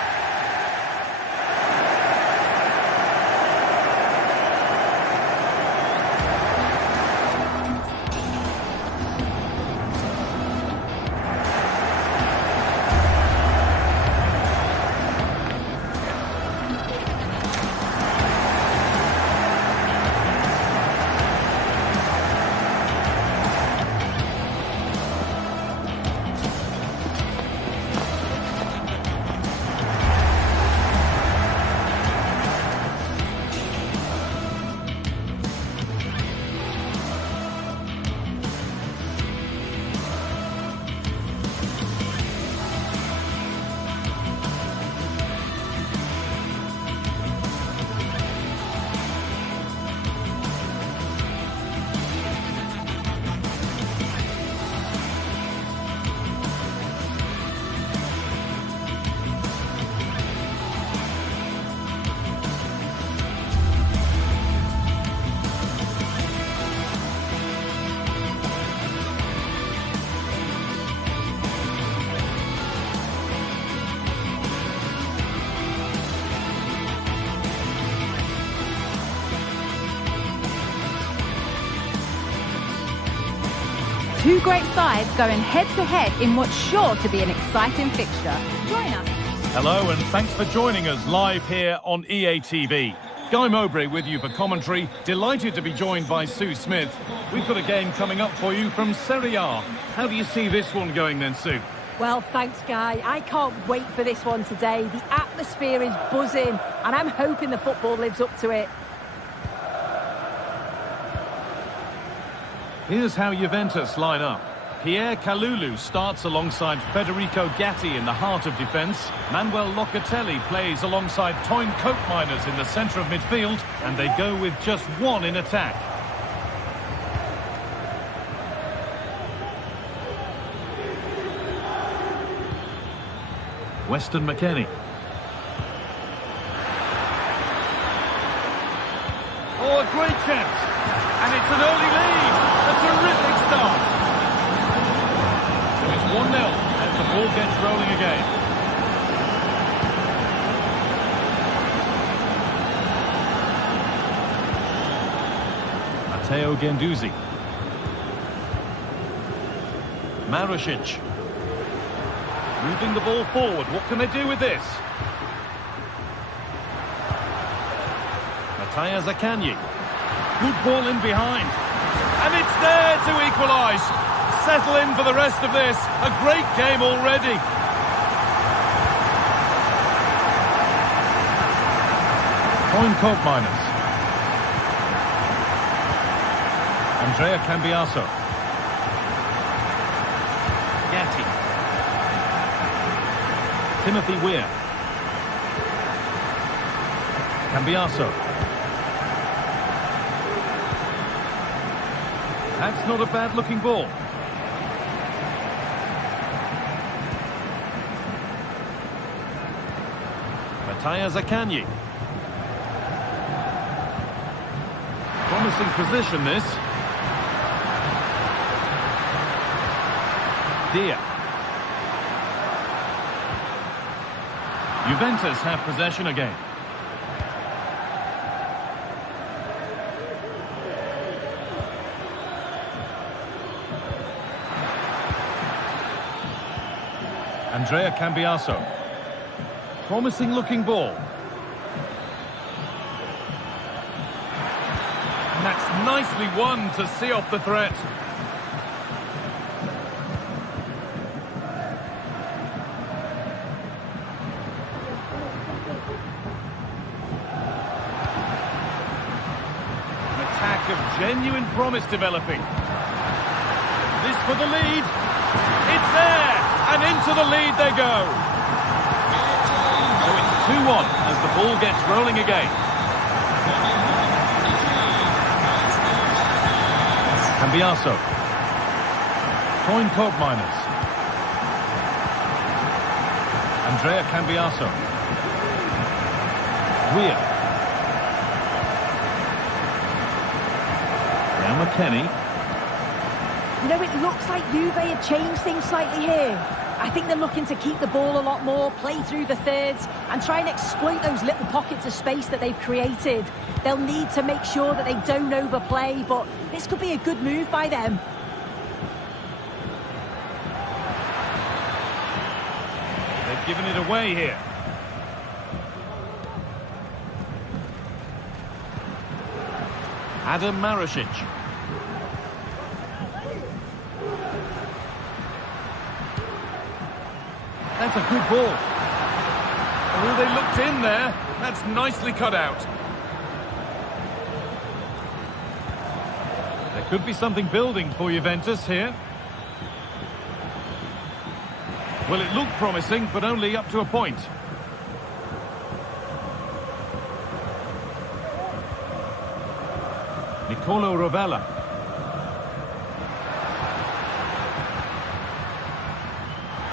Two great sides going head-to-head in what's sure to be an exciting fixture. Join us. Hello and thanks for joining us live here on EA TV. Guy Mowbray with you for commentary. Delighted to be joined by Sue Smith. We've got a game coming up for you from Serie A. How do you see this one going then, Sue? Well, thanks, Guy. I can't wait for this one today. The atmosphere is buzzing, and I'm hoping the football lives up to it. Here's how Juventus line up. Pierre Kalulu starts alongside Federico Gatti in the heart of defence. Manuel Locatelli plays alongside Toyn Koopmeiners in the centre of midfield, and they go with just one in attack. Weston McKennie. Oh, a great chance! And it's an early lead! A terrific start! So it's 1-0 as the ball gets rolling again. Matteo Guendouzi. Marušić. Moving the ball forward. What can they do with this? Mattia Zaccagni. Good ball in behind. And it's there to equalise. Settle in for the rest of this. A great game already. Toyn Koopmeiners. Andrea Cambiaso. Gatti. Timothy Weir. Cambiaso. That's not a bad-looking ball. Mattia Zaccagni. Promising position, this. Dia. Juventus have possession again. Andrea Cambiaso. Promising looking ball. And that's nicely won to see off the threat. An attack of genuine promise developing. This for the lead. It's there! And into the lead they go. So it's 2-1 as the ball gets rolling again. Cambiaso. Toyn Koopmeiners. Andrea Cambiaso. Weir. Now McKennie. You know, it looks like Juve have changed things slightly here. I think they're looking to keep the ball a lot more, play through the thirds, and try and exploit those little pockets of space that they've created. They'll need to make sure that they don't overplay, but this could be a good move by them. They've given it away here. Adam Marušić. That's a good ball. Oh, they looked in there. That's nicely cut out. There could be something building for Juventus here. Well, it looked promising, but only up to a point. Nicolo Rovella.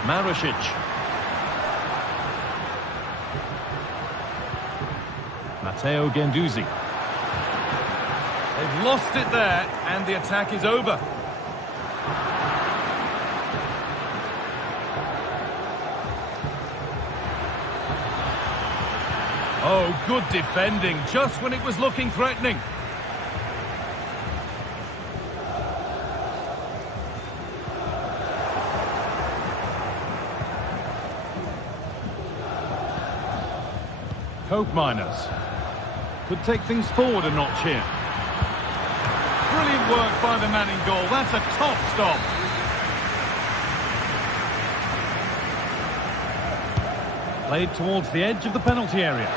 Marušić. Matteo Guendouzi. They've lost it there, and the attack is over. Oh, good defending, just when it was looking threatening. Koopmeiners. Could take things forward a notch here. Brilliant work by the man in goal. That's a top stop. Played towards the edge of the penalty area.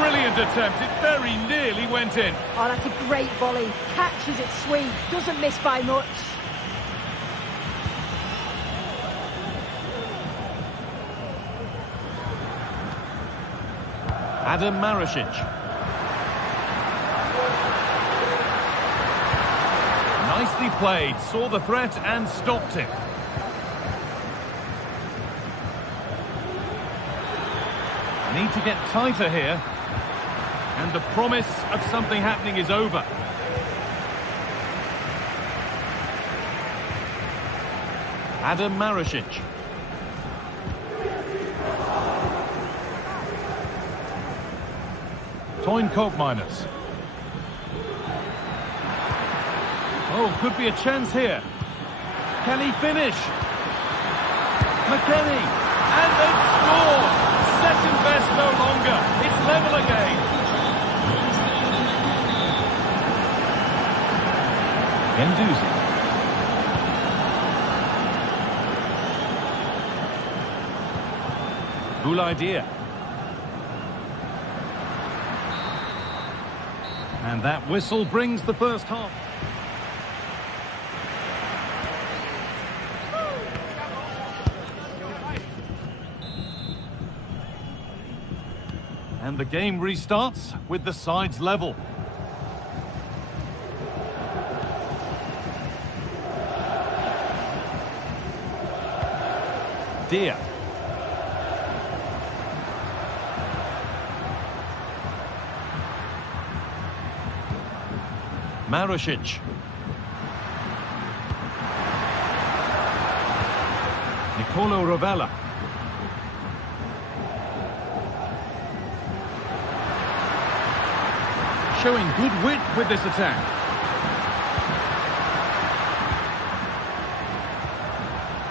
Brilliant attempt. It very nearly went in. Oh, that's a great volley. Catches it sweet. Doesn't miss by much. Adam Marasic. Nicely played. Saw the threat and stopped it. Need to get tighter here. And the promise of something happening is over. Adam Marasic. Toyn Koopmeiners. Oh, could be a chance here. Can he finish? McKennie. And they score! Second best no longer. It's level again. Genduzi. Cool idea. And that whistle brings the first half. And the game restarts with the sides level. Dia. Marasic. Nicolo Rovella. Showing good wit with this attack.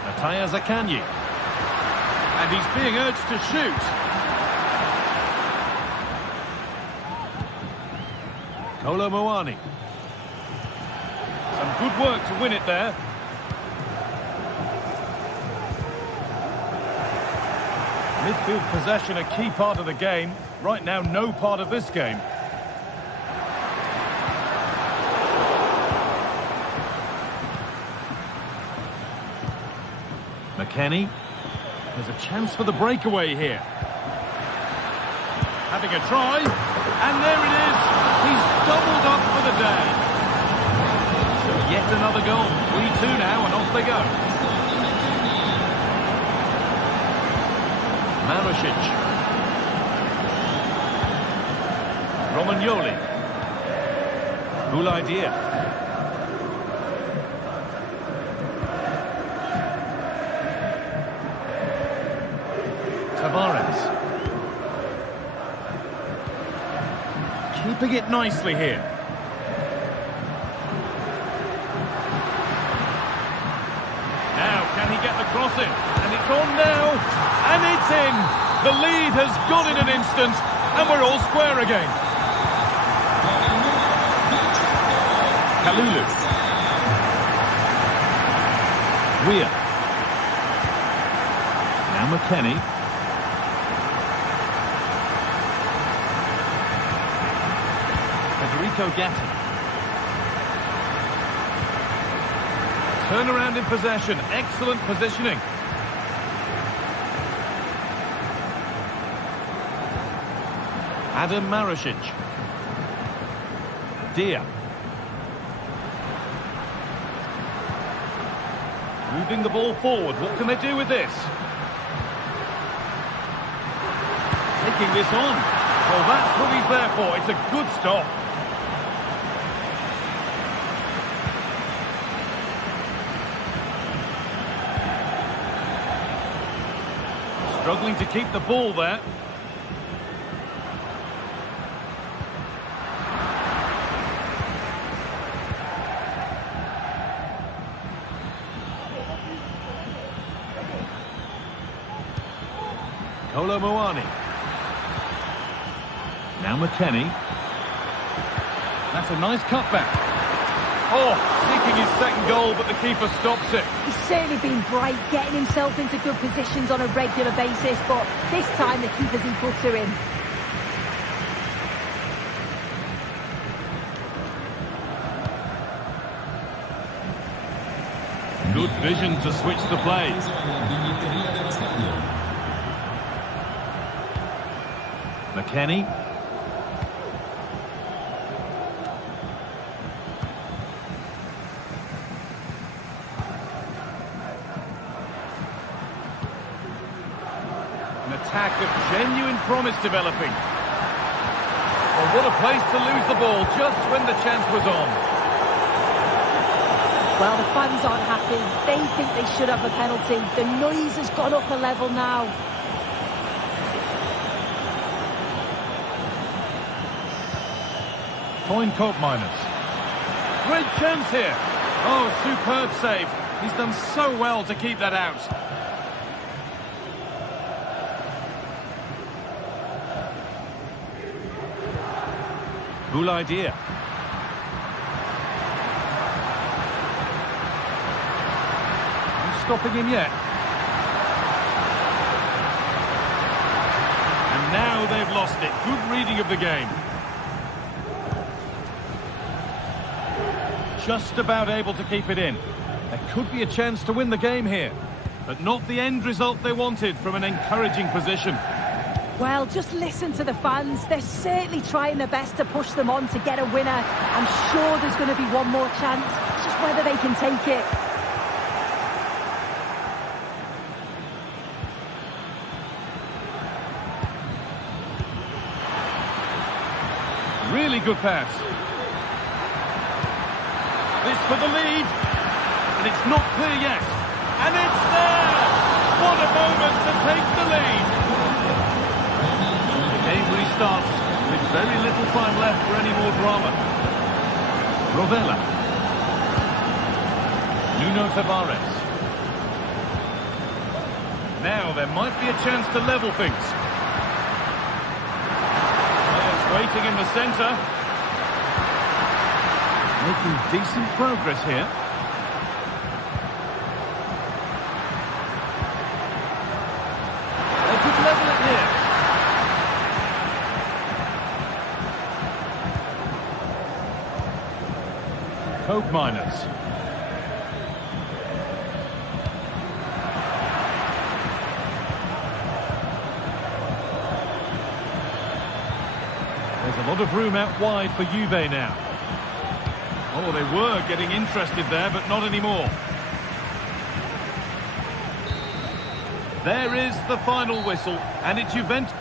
Mattia Zaccagni. And he's being urged to shoot. Kolo Muani. Some good work to win it there. Midfield possession a key part of the game. Right now, no part of this game. McKennie. There's a chance for the breakaway here. Having a try. And there it is. He's doubled up for the day. So yet another goal. 3-2 now and off they go. Marasic. Romagnoli. Cool idea. Tavares. Keeping it nicely here. Now, can he get the cross in? And it's on now. And it's in. The lead has gone in an instant. And we're all square again. Kalulu. Weir. Now McKennie. Federico Gatti. Turnaround in possession. Excellent positioning. Adam Marasic. Dia. Moving the ball forward. What can they do with this? Taking this on. Well, that's what he's there for. It's a good stop. Struggling to keep the ball there. Kolo Muani. Now McKennie. That's a nice cutback. Oh, seeking his second goal, but the keeper stops it. He's certainly been bright, getting himself into good positions on a regular basis, but this time the keeper's equal to him. Good vision to switch the play. McKennie. An attack of genuine promise developing. Well, what a place to lose the ball just when the chance was on. Well, the fans aren't happy. They think they should have a penalty. The noise has gone up a level now. Coin Koopmeiners. Great chance here. Oh, superb save. He's done so well to keep that out. Cool idea. Stopping him yet. And now they've lost it. Good reading of the game. Just about able to keep it in. There could be a chance to win the game here, but not the end result they wanted from an encouraging position. Well, just listen to the fans. They're certainly trying their best to push them on to get a winner. I'm sure there's going to be one more chance. It's just whether they can take it. Really good pass. This for the lead. And it's not clear yet. And it's there! What a moment to take the lead. The game restarts with very little time left for any more drama. Rovella. Nuno Tavares. Now there might be a chance to level things. Waiting in the centre. Making decent progress here. They could level it here. Koopmeiners. There's a lot of room out wide for Juve now. Oh, they were getting interested there, but not anymore. There is the final whistle, and it's Juventus.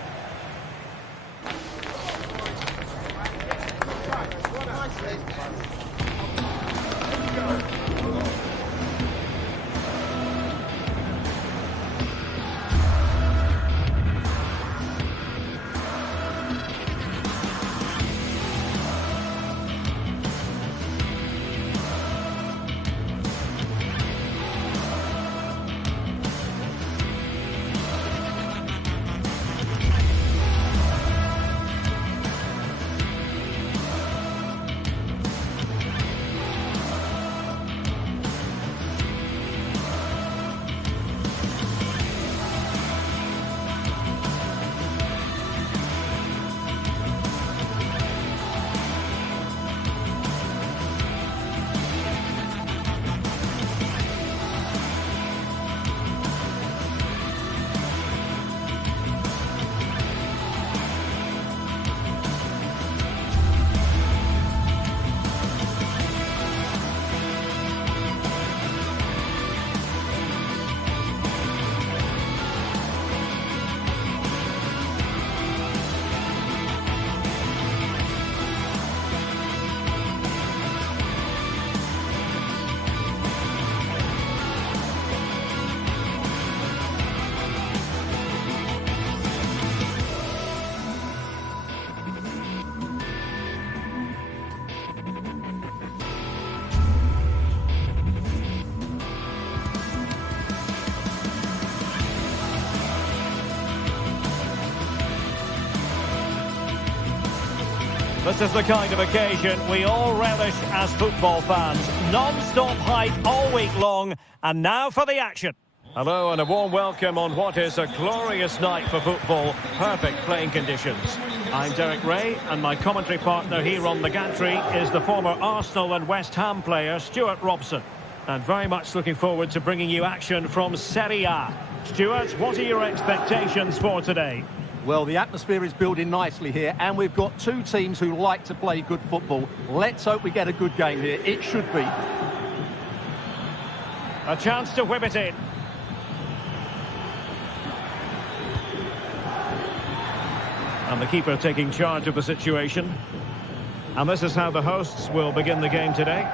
This is the kind of occasion we all relish as football fans. Non-stop hype all week long, and now for the action. Hello and a warm welcome on what is a glorious night for football. Perfect playing conditions. I'm Derek Ray, and my commentary partner here on the gantry is the former Arsenal and West Ham player Stuart Robson. And very much looking forward to bringing you action from Serie A. Stuart, what are your expectations for today? Well, the atmosphere is building nicely here, and we've got two teams who like to play good football. Let's hope we get a good game here. It should be. A chance to whip it in. And the keeper taking charge of the situation. And this is how the hosts will begin the game today.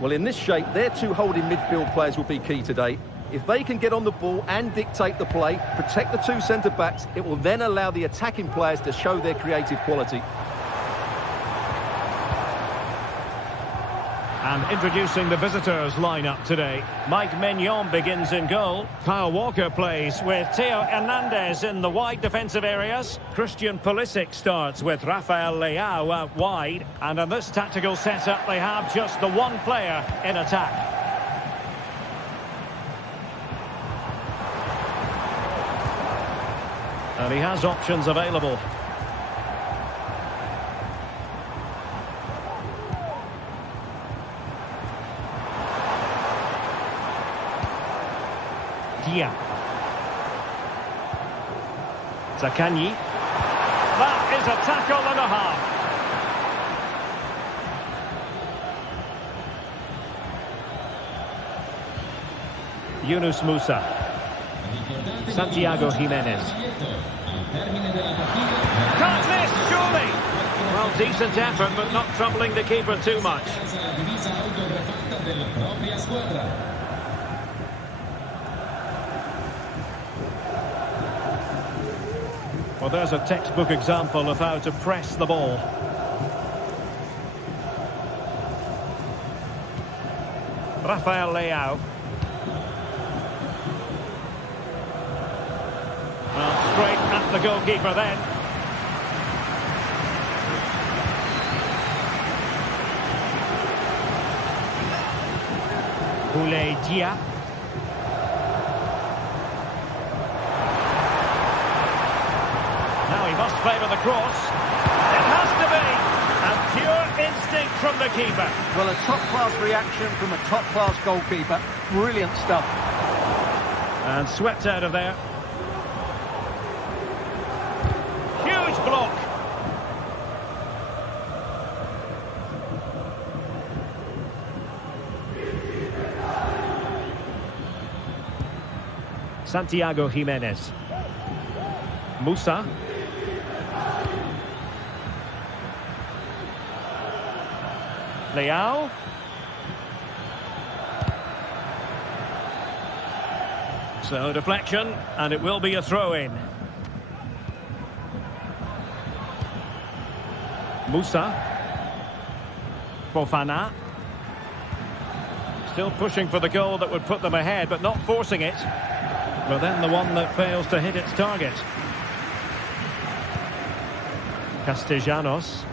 Well, in this shape, their two holding midfield players will be key today. If they can get on the ball and dictate the play, protect the two centre-backs, it will then allow the attacking players to show their creative quality. And introducing the visitors' lineup today. Mike Maignan begins in goal. Kyle Walker plays with Theo Hernandez in the wide defensive areas. Christian Pulisic starts with Rafael Leao out wide. And in this tactical setup, they have just the one player in attack. And he has options available. Dia. Zaccagni. That is a tackle and a half. Yunus Musa. Santiago Jimenez. Can't miss, surely! Well, decent effort, but not troubling the keeper too much. Well, there's a textbook example of how to press the ball. Rafael Leao. Well, straight at the goalkeeper then. Boulaye Dia. Now he must favour the cross. It has to be. And pure instinct from the keeper. Well, a top-class reaction from a top-class goalkeeper. Brilliant stuff. And swept out of there. Huge block. Santiago Jimenez. Musa. Leao. So deflection, and it will be a throw-in. Musa. Fofana. Still pushing for the goal that would put them ahead, but not forcing it. But then the one that fails to hit its target. Castellanos.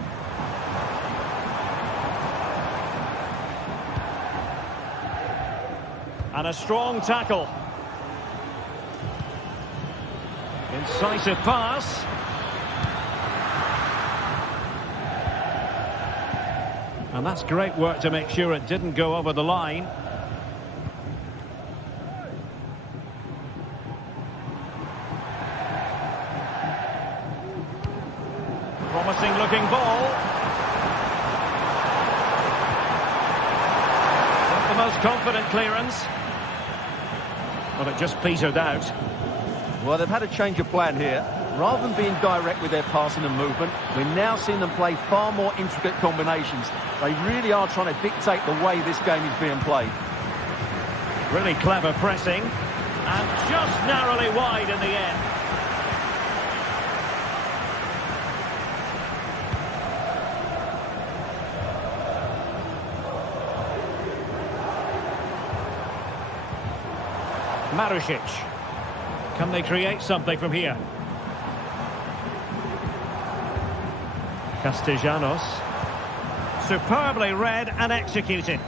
And a strong tackle. Incisive pass. And that's great work to make sure it didn't go over the line. Promising looking ball. Not the most confident clearance. But it just petered out. Well, they've had a change of plan here. Rather than being direct with their passing and movement, we're now seeing them play far more intricate combinations. They really are trying to dictate the way this game is being played. Really clever pressing. And just narrowly wide in the end. Marušić. Can they create something from here? Castellanos. Superbly read and executed.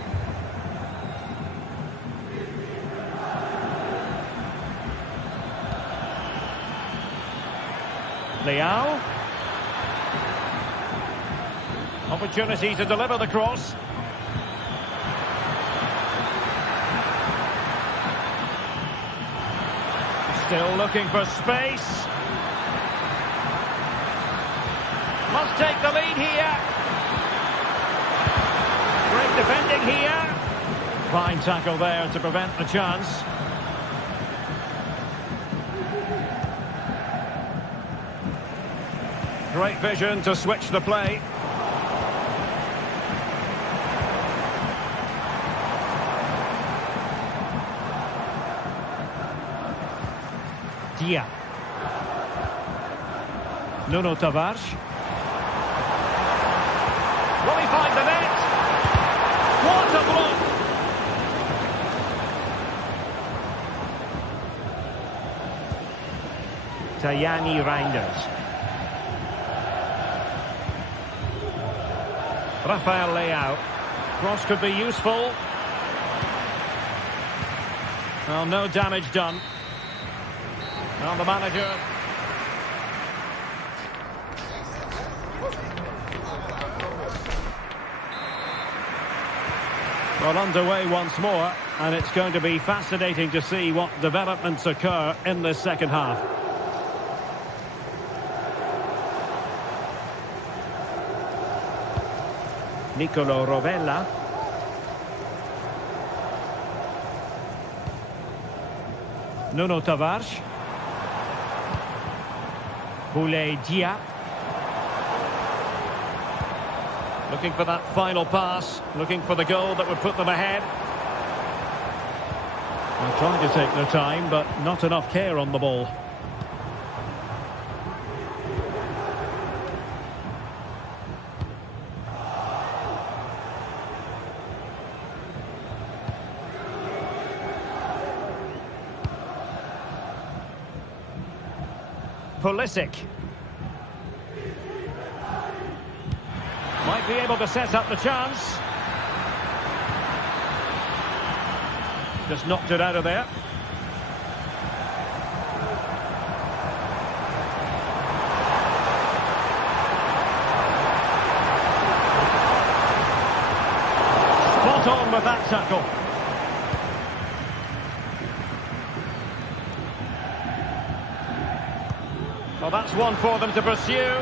Lyon. Opportunity to deliver the cross. Still looking for space. Must take the lead here. Great defending here. Fine tackle there to prevent the chance. Great vision to switch the play. Dia. Nuno Tavares. Will he find the net? What a block! Tajani Reinders. Rafael Leao. Cross could be useful. Well, no damage done. Now the manager. Well, underway once more, and it's going to be fascinating to see what developments occur in this second half. Nicolo Rovella. Nuno Tavares. Boulaye Dia. Looking for that final pass, looking for the goal that would put them ahead. They're trying to take their time, but not enough care on the ball. Pulisic. Might be able to set up the chance. Just knocked it out of there. Spot on with that tackle. Well, that's one for them to pursue.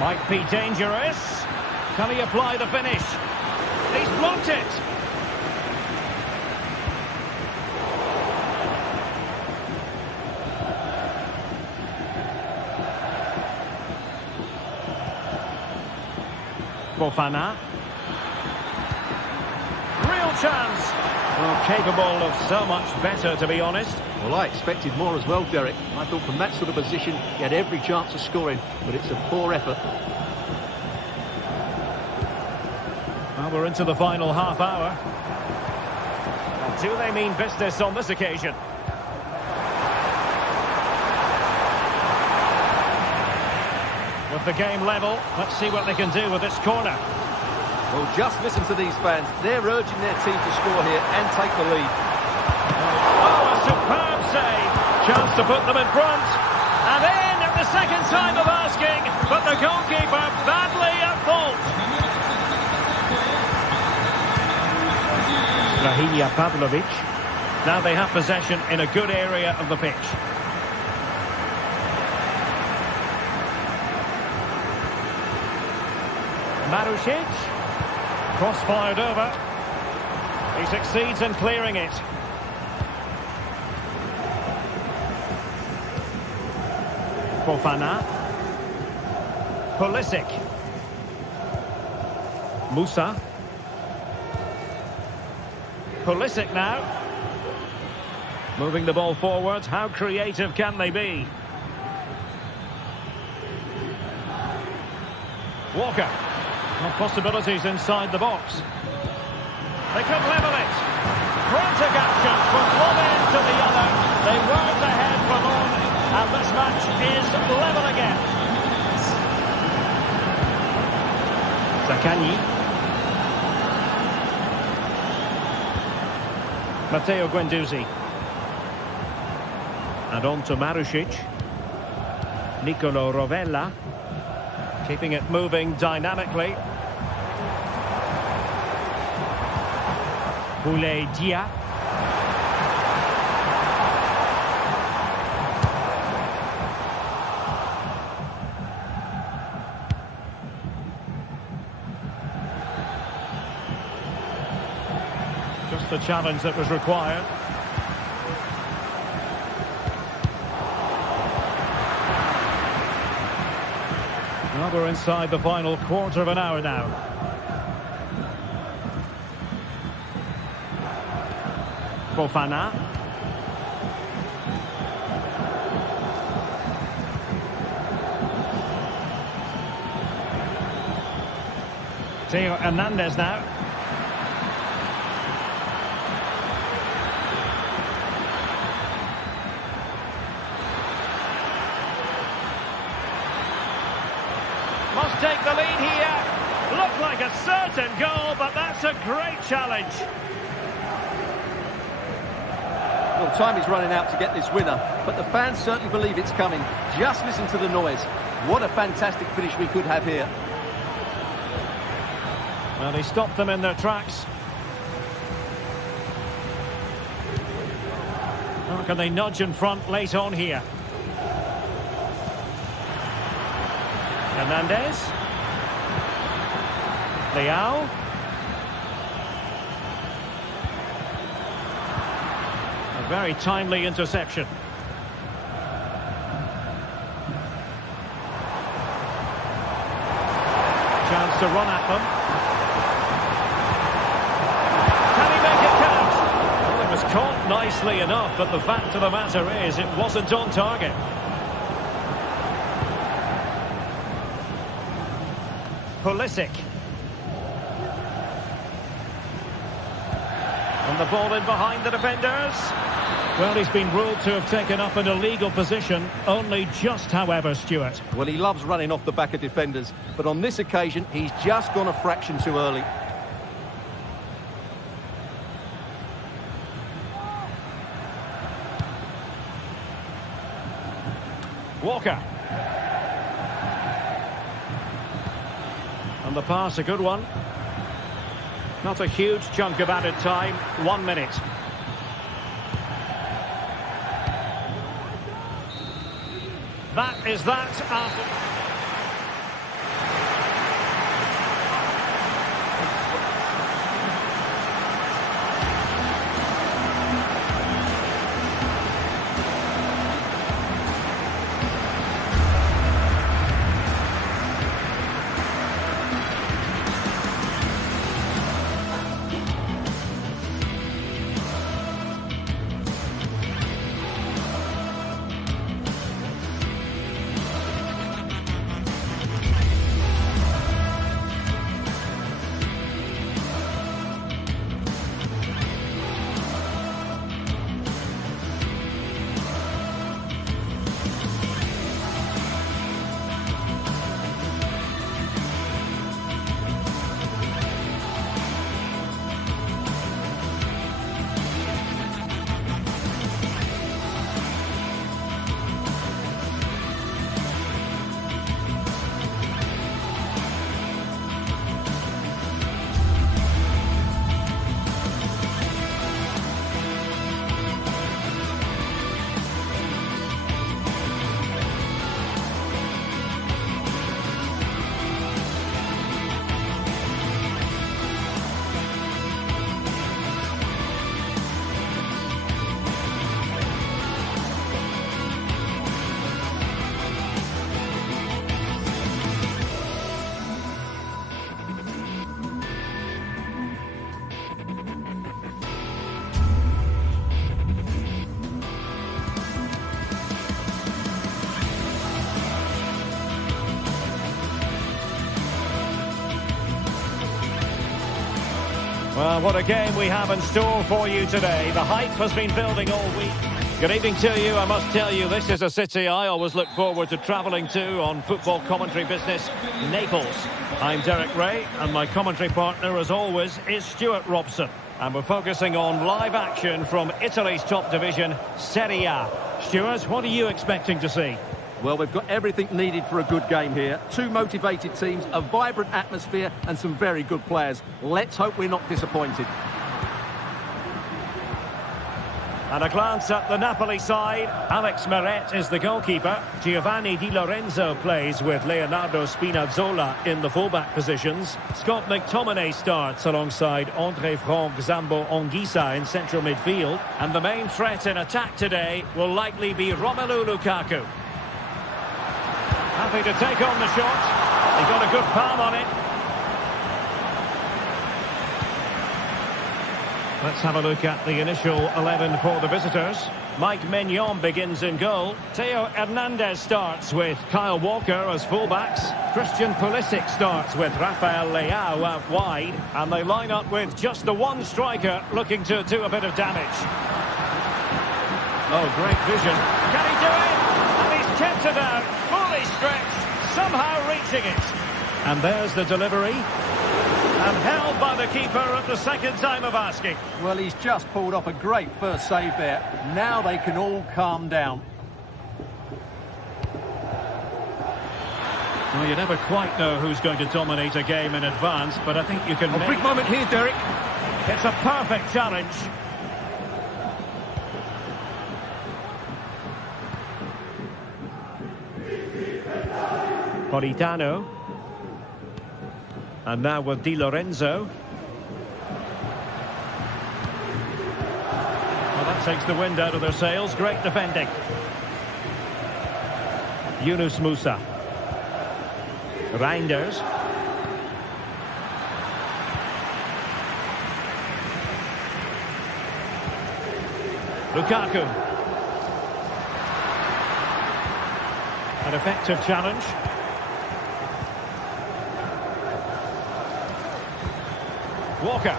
Might be dangerous. Can he apply the finish? He's blocked it. Fofana. Real chance. Well, capable of so much better, to be honest. Well, I expected more as well, Derek. I thought from that sort of position, he had every chance of scoring, but it's a poor effort. Well, we're into the final half hour. And do they mean business on this occasion? With the game level, let's see what they can do with this corner. Well, just listen to these fans. They're urging their team to score here and take the lead. Oh, a superb save. Chance to put them in front. And in at the second time of asking, but the goalkeeper badly at fault. Rahinia Pavlovic. Now they have possession in a good area of the pitch. Marusic. Cross fired over. He succeeds in clearing it. Fofana. Pulisic. Musa. Pulisic now. Moving the ball forward. How creative can they be? Walker. No possibilities inside the box. They could level it. Frantic action from one end to the other. They weren't ahead for And this match is level again. Zaccagni. Matteo Guendouzi. And on to Marušić. Nicolo Rovella. Keeping it moving dynamically. Boulaye Dia. Just the challenge that was required. Well, we're inside the final quarter of an hour now. Fofana. Theo Hernandez now. Must take the lead here. Looked like a certain goal, but that's a great challenge. Well, time is running out to get this winner, but the fans certainly believe it's coming. Just listen to the noise. What a fantastic finish we could have here. Well, he stopped them in their tracks. Or can they nudge in front late on here? Hernandez. Leao. A very timely interception. Chance to run at them. Can he make it count? Well, it was caught nicely enough, but the fact of the matter is it wasn't on target. Pulisic. And the ball in behind the defenders. Well, he's been ruled to have taken up an illegal position. Only just, however, Stuart. Well, he loves running off the back of defenders, but on this occasion, he's just gone a fraction too early. Walker. And the pass, a good one. Not a huge chunk of added time. 1 minute. That is that after... Well, what a game we have in store for you today. The hype has been building all week. Good evening to you. I must tell you, this is a city I always look forward to travelling to on football commentary business, Naples. I'm Derek Ray, and my commentary partner, as always, is Stuart Robson. And we're focusing on live action from Italy's top division, Serie A. Stuart, what are you expecting to see? Well, we've got everything needed for a good game here. Two motivated teams, a vibrant atmosphere, and some very good players. Let's hope we're not disappointed. And a glance at the Napoli side. Alex Meret is the goalkeeper. Giovanni Di Lorenzo plays with Leonardo Spinazzola in the fullback positions. Scott McTominay starts alongside André Franck Zambo-Anguissa in central midfield. And the main threat in attack today will likely be Romelu Lukaku. Happy to take on the shot. He got a good palm on it. Let's have a look at the initial 11 for the visitors. Mike Maignan begins in goal. Theo Hernandez starts with Kyle Walker as fullbacks. Christian Pulisic starts with Rafael Leao out wide. And they line up with just the one striker looking to do a bit of damage. Oh, great vision. Can he do it? And he's kept it out, fully stretched, somehow reaching it. And there's the delivery. And held by the keeper at the second time of asking. Well, he's just pulled off a great first save there. Now they can all calm down. Well, you never quite know who's going to dominate a game in advance, but I think you can A big moment here, Derek. It's a perfect challenge. Politano. And now with Di Lorenzo. Well, that takes the wind out of their sails. Great defending. Yunus Musa. Reinders. Lukaku. An effective challenge. Walker.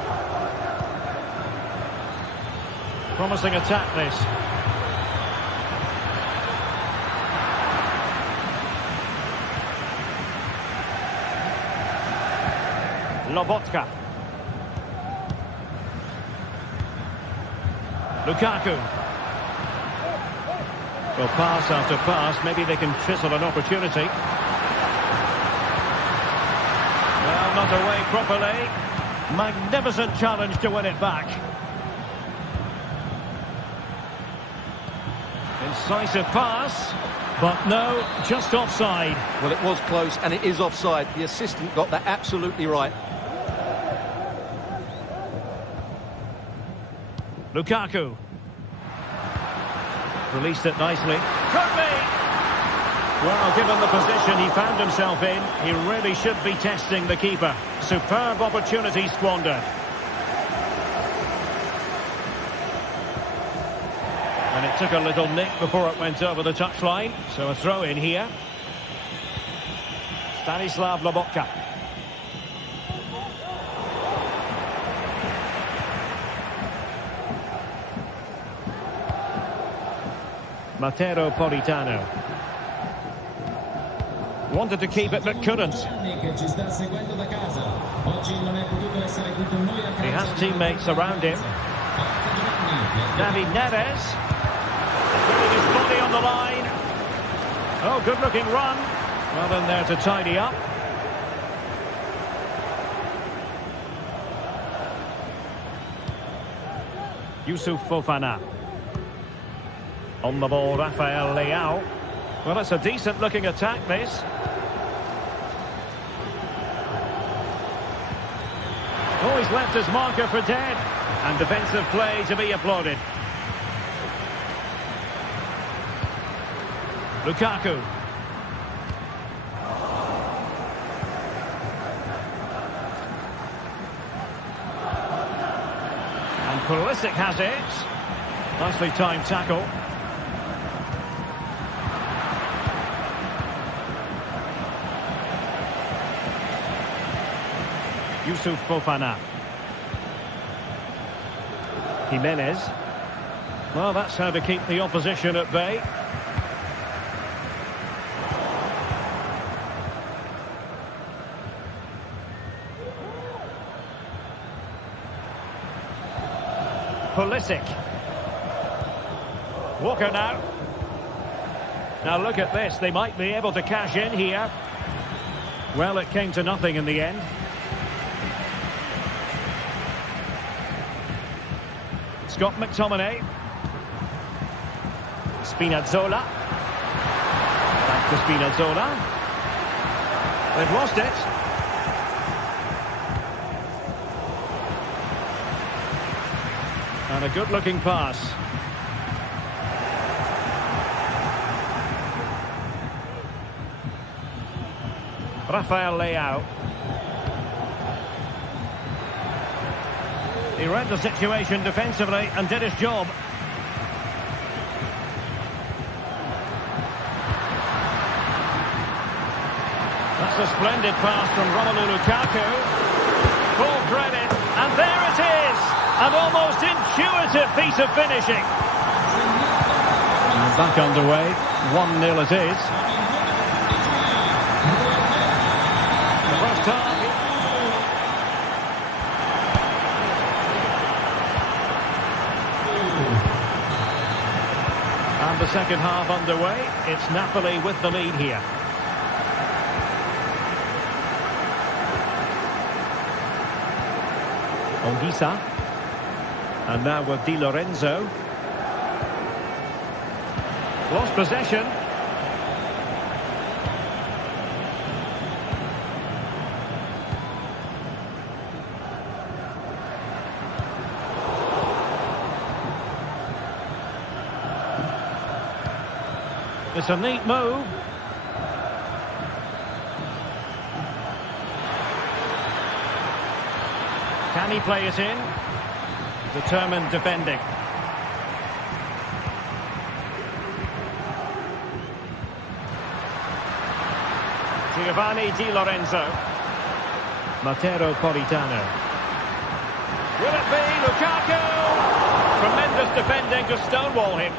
Promising attack this. Lobotka. Lukaku. Well, pass after pass. Maybe they can chisel an opportunity. Well, not away properly. Magnificent challenge to win it back. Incisive pass, but no, just offside. Well, it was close, and it is offside. The assistant got that absolutely right. Lukaku. Released it nicely. Could be! Well, given the position he found himself in, he really should be testing the keeper. Superb opportunity squandered. And it took a little nick before it went over the touchline. So a throw in here. Stanislav Lobotka. Matteo Politano. Wanted to keep it but couldn't. He has teammates around him. David Neves. Putting his body on the line. Oh, good looking run. Well in there to tidy up. Youssouf Fofana. On the ball, Rafael Leao. Well, it's a decent-looking attack, this. Oh, he's left his marker for dead. And defensive play to be applauded. Lukaku. And Pulisic has it. Nicely timed tackle. Youssouf Fofana. Jimenez. Well, that's how to keep the opposition at bay. Pulisic. Walker now. Now look at this, they might be able to cash in here. Well, it came to nothing in the end. Scott McTominay. Spinazzola. Back to Spinazzola. They've lost it. And a good-looking pass. Rafael Lyon. He read the situation defensively and did his job. That's a splendid pass from Romelu Lukaku. Full credit, and there it is! An almost intuitive piece of finishing. And back underway, 1-0 it is. The first half. And the second half underway. It's Napoli with the lead here. Ongisa. And now with Di Lorenzo. Lost possession. It's a neat move. Can he play it in? Determined defending. Giovanni Di Lorenzo. Matteo Politano. Will it be Lukaku? Tremendous defending to stonewall him.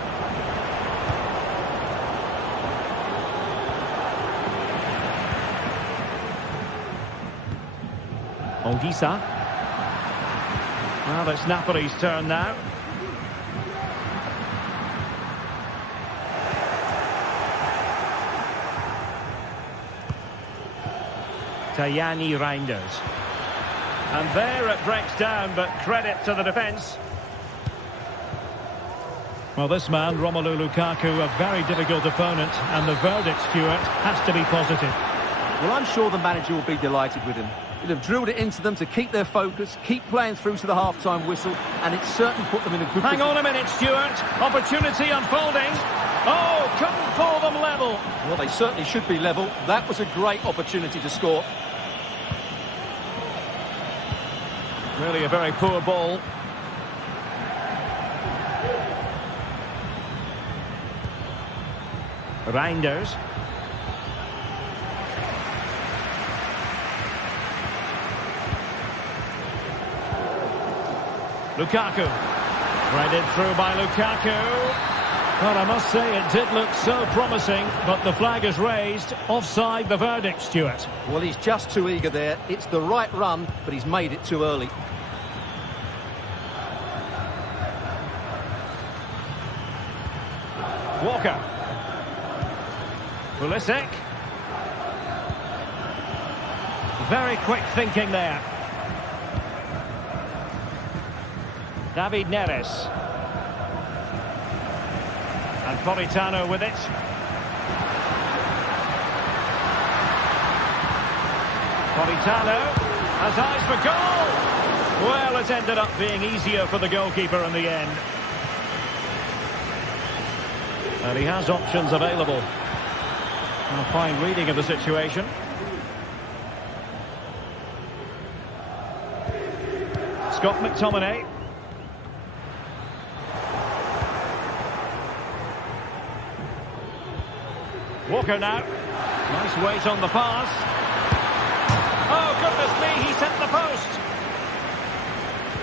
Ongisa. Well, it's Napoli's turn now. Tajani Reinders. And there it breaks down, but credit to the defence. Well, this man, Romelu Lukaku, a very difficult opponent, and the verdict, Stuart, has to be positive. Well, I'm sure the manager will be delighted with him. He'll have drilled it into them to keep their focus, keep playing through to the half-time whistle, and it's certainly put them in a good position. Hang on a minute, Stuart. Opportunity unfolding. Oh, couldn't pull them level. Well, they certainly should be level. That was a great opportunity to score. Really a very poor ball. Reinders. Lukaku. Threaded through by Lukaku. Well, I must say it did look so promising, but the flag is raised. Offside the verdict, Stuart. Well, he's just too eager there. It's the right run, but he's made it too early. Walker. Pulisic. Very quick thinking there. David Neres. And Politano with it. Politano has eyes for goal. Well, it ended up being easier for the goalkeeper in the end. And he has options available. A fine reading of the situation. Scott McTominay. Walker now. Nice weight on the pass. Oh, goodness me, he set the post.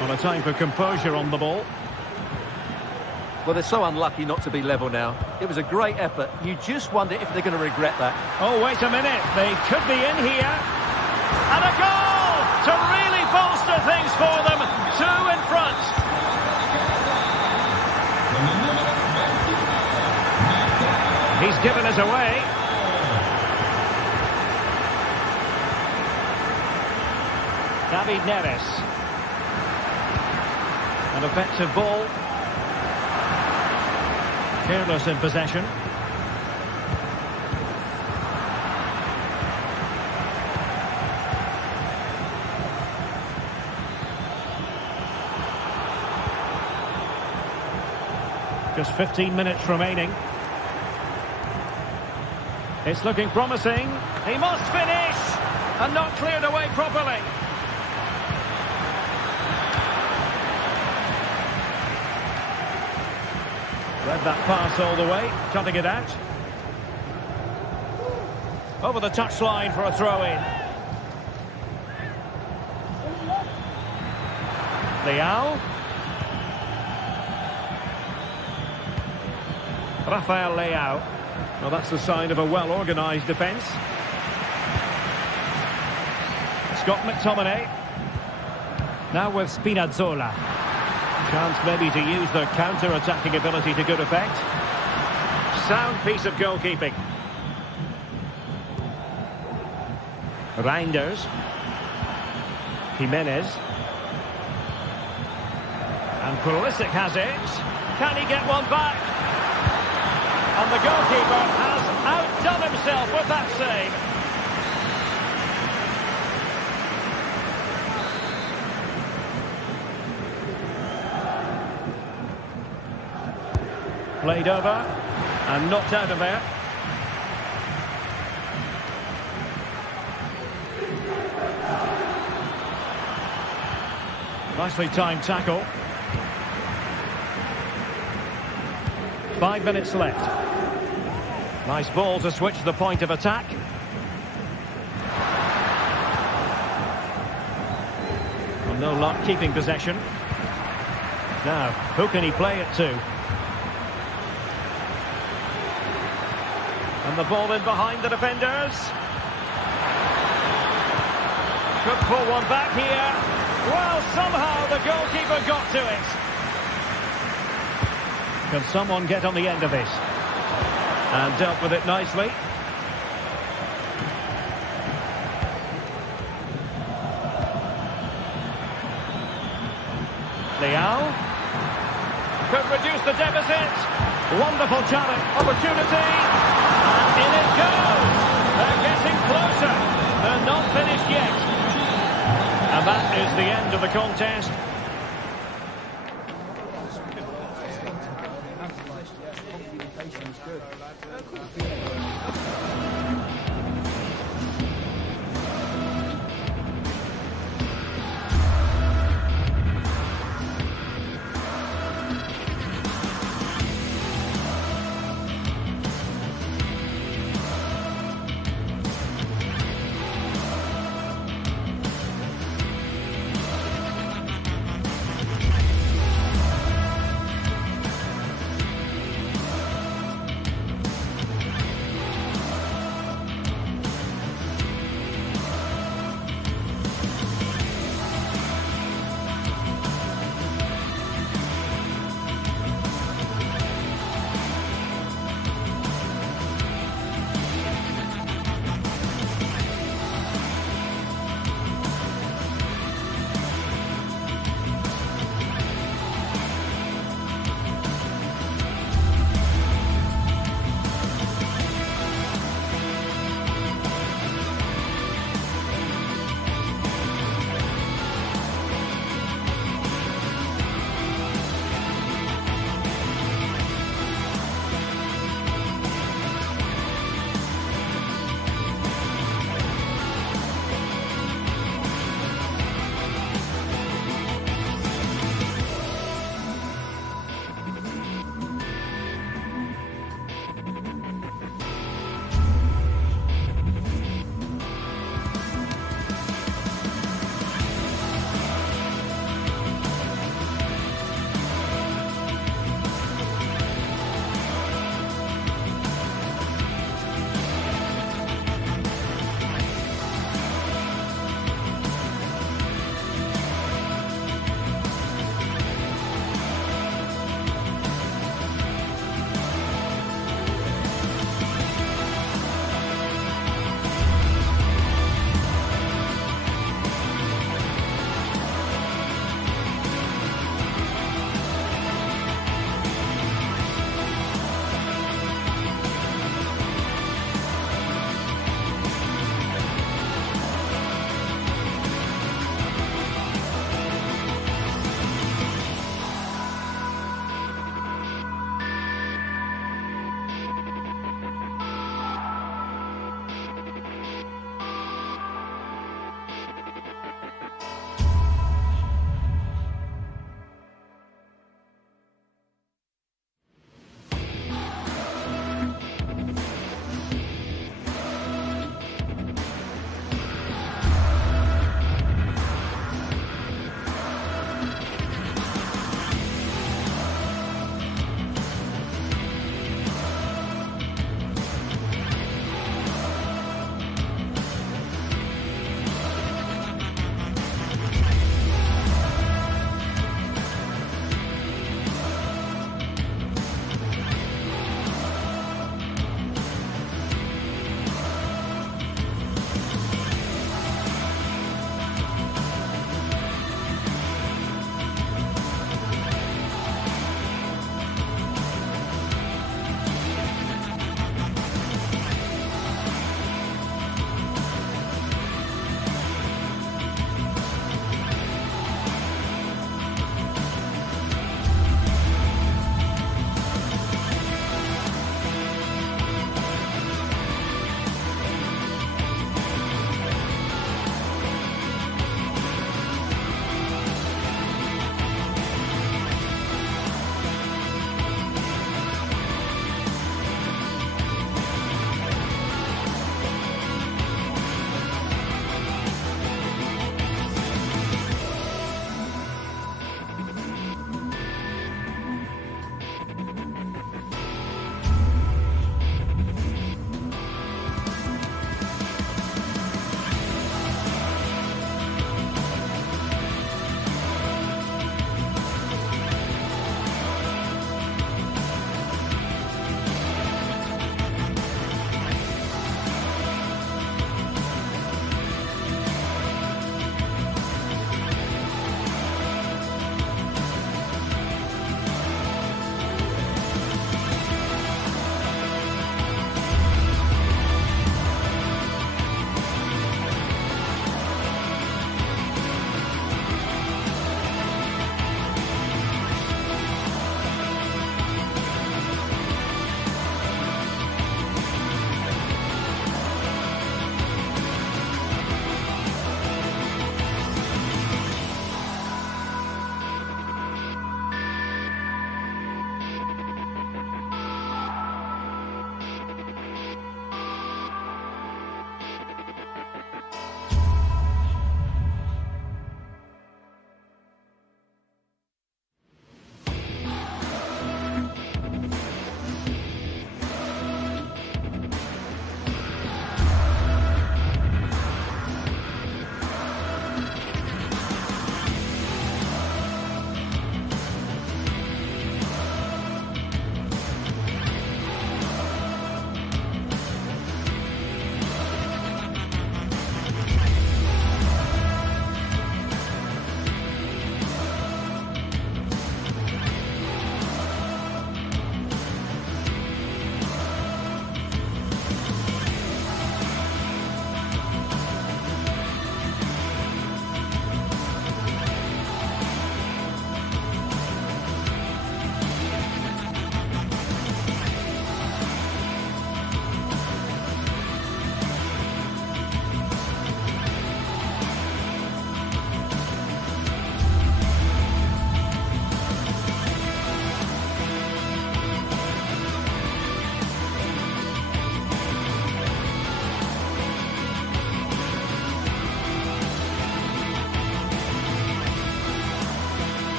Well, a time for composure on the ball. Well, they're so unlucky not to be level now. It was a great effort. You just wonder if they're going to regret that. Oh, wait a minute. They could be in here. And a goal to really bolster things for them. 2 in front. He's given us away. David Neres. An effective ball. Careless in possession. Just 15 minutes remaining. It's looking promising. He must finish! And not cleared away properly. Read that pass all the way, cutting it out. Over the touchline for a throw-in. Lyon. Rafael Lyon. Well, that's the sign of a well-organised defence. Scott McTominay. Now with Spinazzola. Chance maybe to use their counter-attacking ability to good effect. Sound piece of goalkeeping. Reinders. Jimenez. And Pulisic has it. Can he get one back? And the goalkeeper has outdone himself with that save. Played over and knocked out of there. Nicely timed tackle. 5 minutes left. Nice ball to switch the point of attack. Well, no luck keeping possession. Now, who can he play it to? And the ball in behind the defenders. Could pull one back here. Well, somehow the goalkeeper got to it. Can someone get on the end of this? And dealt with it nicely. Lyon. Could reduce the deficit. Wonderful challenge. Opportunity. And in it goes. They're getting closer. They're not finished yet. And that is the end of the contest.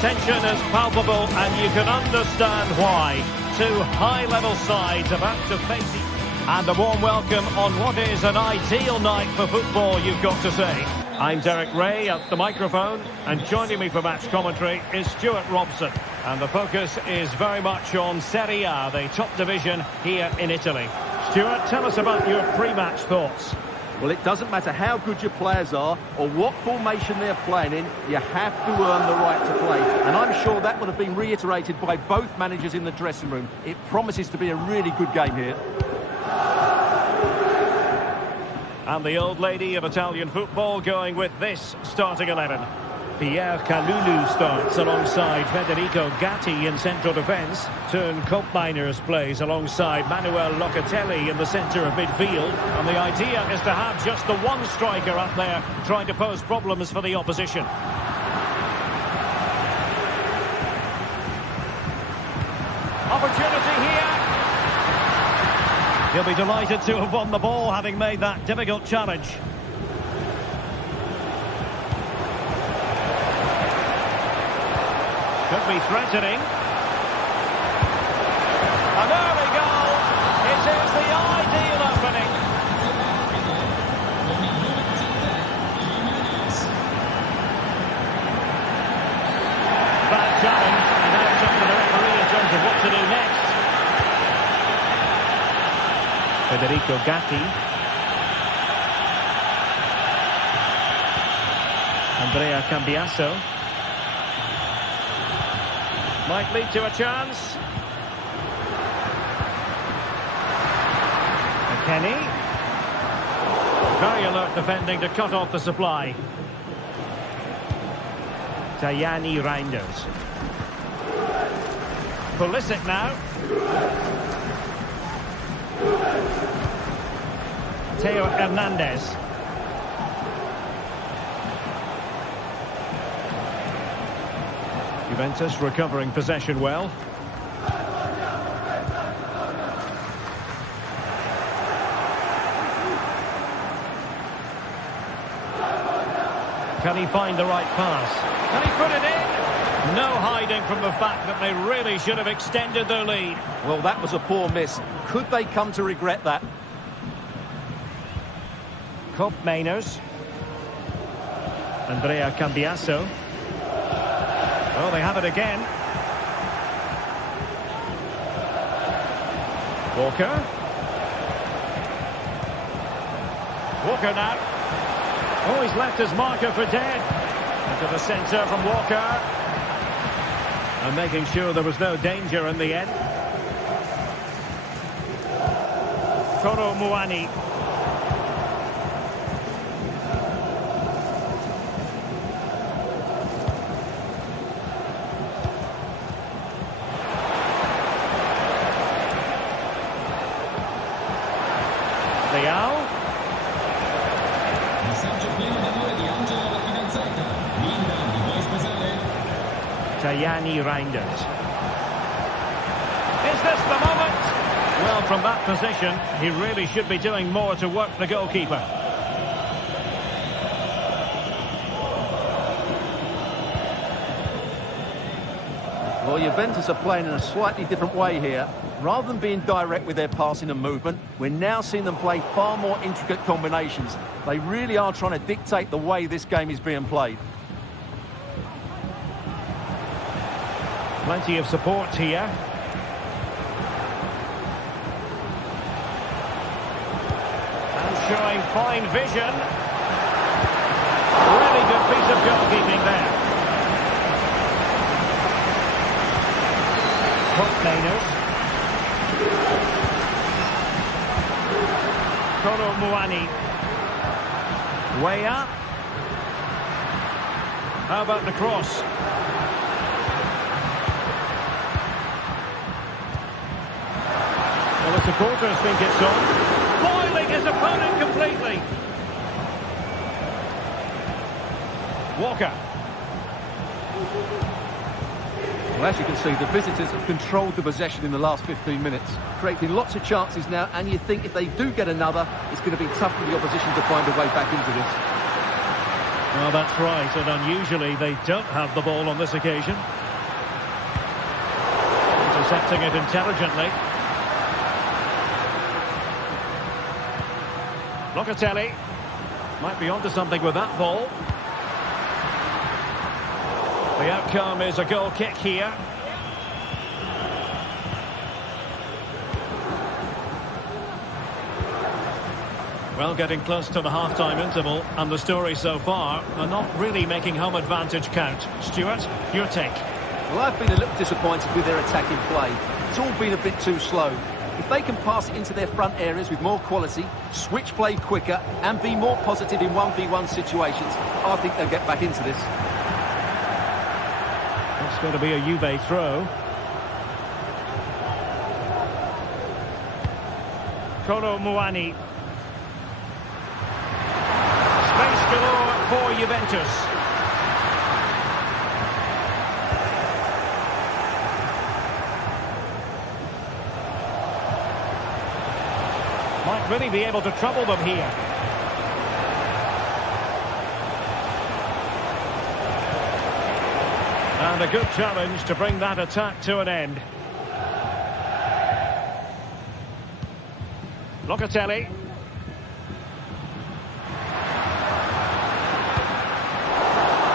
tension is palpable, and you can understand why. Two high-level sides about to face each other. And a warm welcome on what is an ideal night for football, you've got to say. I'm Derek Ray at the microphone, and joining me for match commentary is Stuart Robson. And the focus is very much on Serie A, the top division here in Italy. Stuart, tell us about your pre-match thoughts. Well, it doesn't matter how good your players are or what formation they're playing in, you have to earn the right to play. And I'm sure that would have been reiterated by both managers in the dressing room. It promises to be a really good game here. And the old lady of Italian football going with this starting 11. Pierre Kalulu starts alongside Federico Gatti in central defence. Teun Koopmeiners plays alongside Manuel Locatelli in the centre of midfield. And the idea is to have just the one striker up there trying to pose problems for the opposition. Opportunity here. He'll be delighted to have won the ball, having made that difficult challenge. Could be threatening. An early goal. It is the ideal opening. Bad challenge. And now it's up to the referee in terms of what to do next. Federico Gatti. Andrea Cambiasso. Might lead to a chance. McKennie. Very alert defending to cut off the supply. Tajani Reinders. Pulisic now. Theo Hernandez. Juventus recovering possession well. Can he find the right pass? Can he put it in? No hiding from the fact that they really should have extended their lead. Well, that was a poor miss. Could they come to regret that? Koopmeiners. Andrea Cambiasso. Oh, they have it again. Walker. Walker now. Oh, he's left his marker for dead. Into the centre from Walker. And making sure there was no danger in the end. Koro Muani. Lyon. Tajani Reinders. Is this the moment? Well, from that position, he really should be doing more to work the goalkeeper. Well, Juventus are playing in a slightly different way here. Rather than being direct with their passing and movement, we're now seeing them play far more intricate combinations. They really are trying to dictate the way this game is being played. Plenty of support here. And showing fine vision. Really good piece of goalkeeping there. Koopmeiners. Koro Muani. Way up. How about the cross? Well, the supporters think it's on. Foiling his opponent completely. Walker. Well, as you can see, the visitors have controlled the possession in the last 15 minutes, creating lots of chances now, and you think if they do get another, it's going to be tough for the opposition to find a way back into this. Well, that's right, and unusually they don't have the ball on this occasion. Intercepting it intelligently. Locatelli might be onto something with that ball. The outcome is a goal kick here. Well, getting close to the half-time interval, and the story so far are not really making home advantage count. Stuart, your take? Well, I've been a little disappointed with their attacking play. It's all been a bit too slow. If they can pass it into their front areas with more quality, switch play quicker, and be more positive in 1v1 situations, I think they'll get back into this. It's going to be a Juve throw. Kolo Muani. Space galore for Juventus. Might really be able to trouble them here. And a good challenge to bring that attack to an end. Locatelli.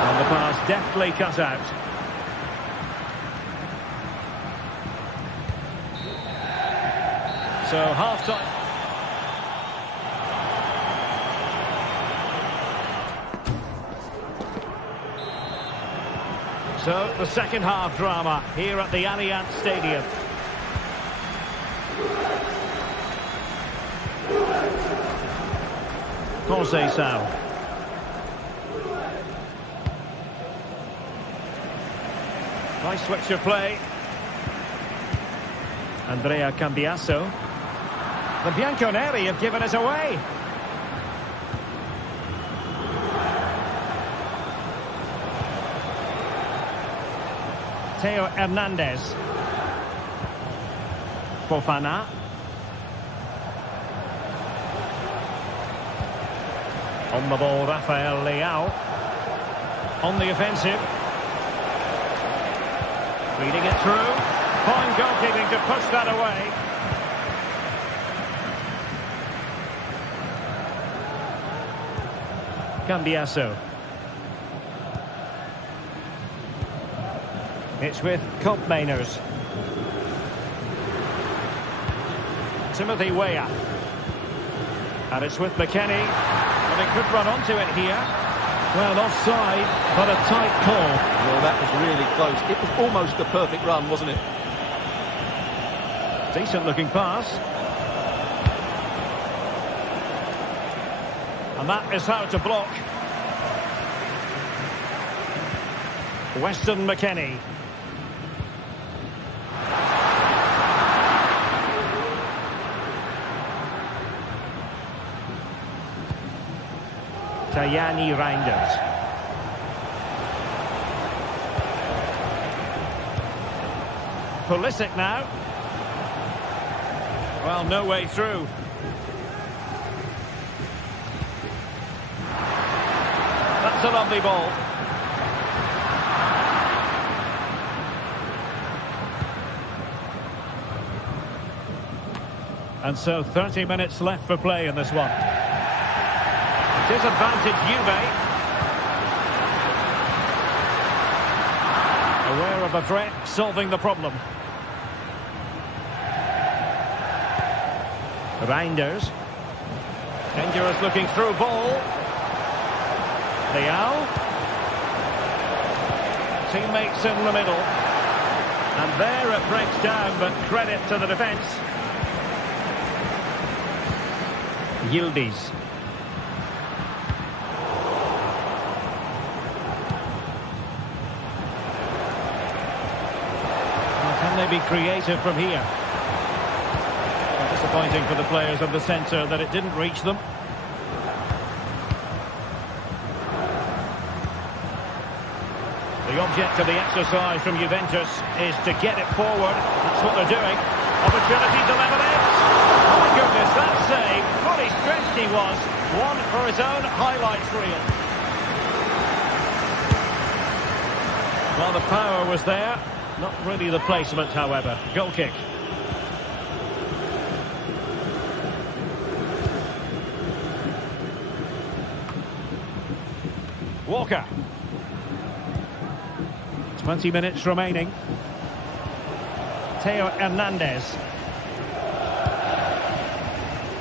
And the pass deftly cut out. So half-time. So, the second half drama here at the Allianz Stadium. Conceição. Nice switch of play. Andrea Cambiasso. The Bianconeri have given us away. Theo Hernandez. Fofana. On the ball, Rafael Leao. On the offensive. Reading it through. Fine goalkeeping to push that away. Cambiasso. It's with Koopmeiners. Timothy Weah. And it's with McKennie. And it could run onto it here. Well, offside, but a tight call. Well, that was really close. It was almost the perfect run, wasn't it? Decent looking pass. And that is how to block. Weston McKennie. Tajani Reinders. Pulisic now. Well, no way through. That's a lovely ball. And so 30 minutes left for play in this one. Disadvantage Juve. Aware of the threat, solving the problem. Reinders. Dangerous looking through ball. Leao. Teammates in the middle. And there it breaks down, but credit to the defence. Yildiz. Can they be creative from here? Disappointing for the players of the centre that it didn't reach them. The object of the exercise from Juventus is to get it forward. That's what they're doing. Opportunity to level it. Oh my goodness, that save. Fully stretched he was. One for his own highlights reel. Well, the power was there. Not really the placement, however. Goal kick. Walker. 20 minutes remaining. Theo Hernandez.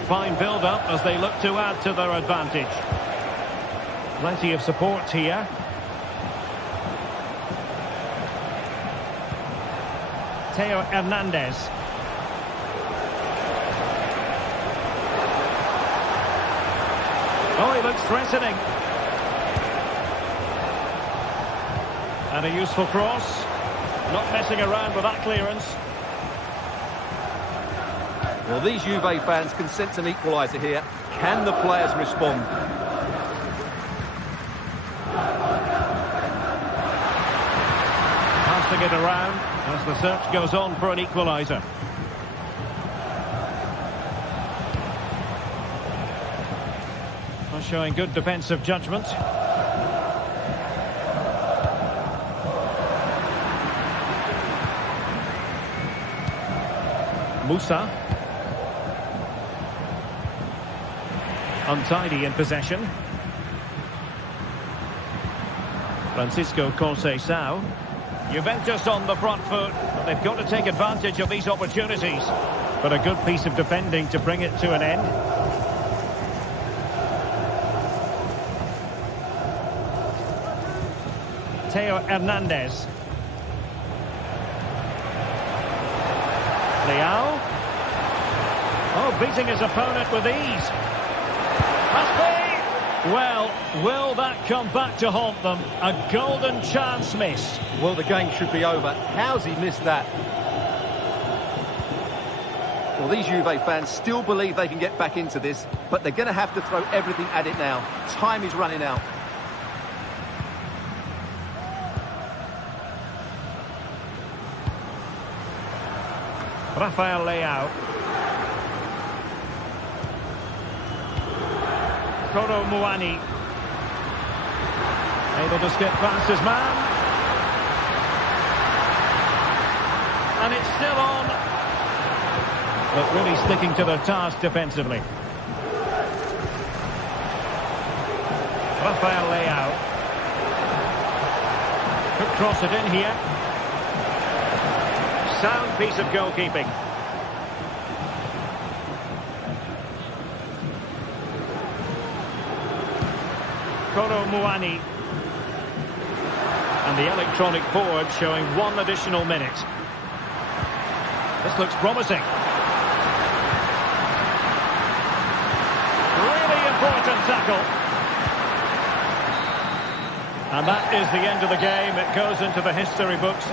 Fine build-up as they look to add to their advantage. Plenty of support here. Theo Hernandez. Oh, he looks threatening. And a useful cross. Not messing around with that clearance. Well, these Juve fans can sense an equaliser here. Can the players respond? Passing it around as the search goes on for an equaliser. Well, showing good defensive judgment. Musa. Untidy in possession. Francisco Conceição. Juventus on the front foot. They've got to take advantage of these opportunities. But a good piece of defending to bring it to an end. Theo Hernandez. Lyon. Oh, beating his opponent with ease. Must be! Well, will that come back to haunt them? A golden chance missed. Well, the game should be over. How's he missed that? Well, these Juve fans still believe they can get back into this, but they're going to have to throw everything at it now. Time is running out. Rafael Leao. Kolo Muani. Able to skip past his man. And it's still on. But really sticking to their task defensively. Rafael Leao. Could cross it in here. Sound piece of goalkeeping. Kolo Muani. And the electronic board showing 1 additional minute. This looks promising. Really important tackle. And that is the end of the game. It goes into the history books.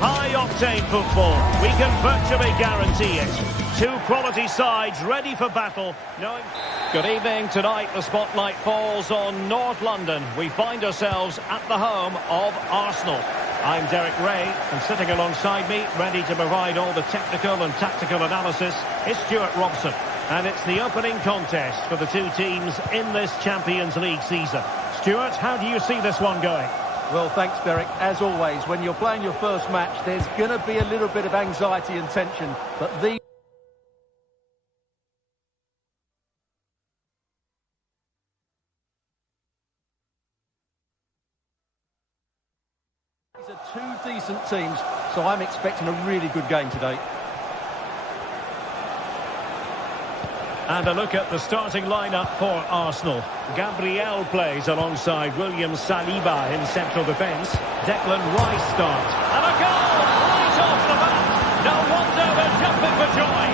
High-octane football, we can virtually guarantee it. 2 quality sides ready for battle. Good evening. Tonight the spotlight falls on North London. We find ourselves at the home of Arsenal. I'm Derek Ray, and sitting alongside me, ready to provide all the technical and tactical analysis, is Stuart Robson. And it's the opening contest for the 2 teams in this Champions League season. Stuart, how do you see this one going? Well, thanks, Derek. As always, when you're playing your first match, there's going to be a little bit of anxiety and tension. But these decent teams, so I'm expecting a really good game today. And a look at the starting lineup for Arsenal. Gabriel plays alongside William Saliba in central defence. Declan Rice starts. And a goal right off the bat. No wonder they're jumping for joy.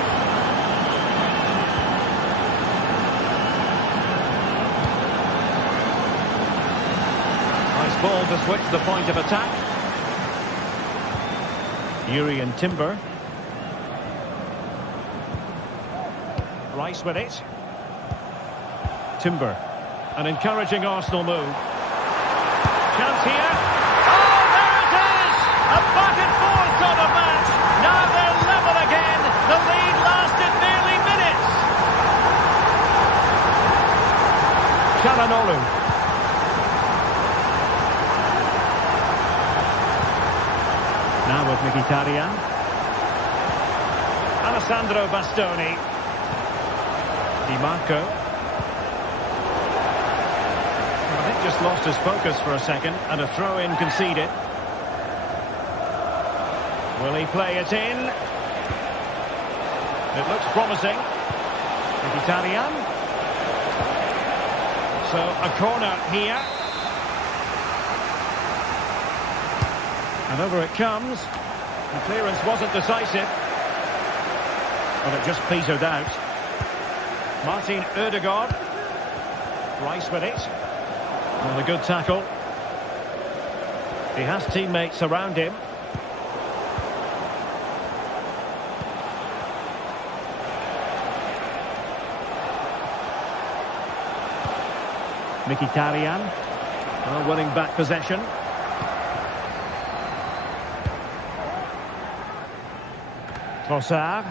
Nice ball to switch the point of attack. Yuri and Timber. Rice with it. Timber. An encouraging Arsenal move. Chance here. Oh, there it is! A back and forth sort of match. Now they're level again. The lead lasted nearly minutes. Çalhanoğlu. Now with Mkhitaryan. Alessandro Bastoni. Di Marco. I think just lost his focus for a second, and a throw-in conceded. Will he play it in? It looks promising. Mkhitaryan. So a corner here. And over it comes. The clearance wasn't decisive, but it just petered out. Martin Ødegaard. Rice with it. And a good tackle. He has teammates around him. Mkhitaryan. Well, winning back possession. Trossard.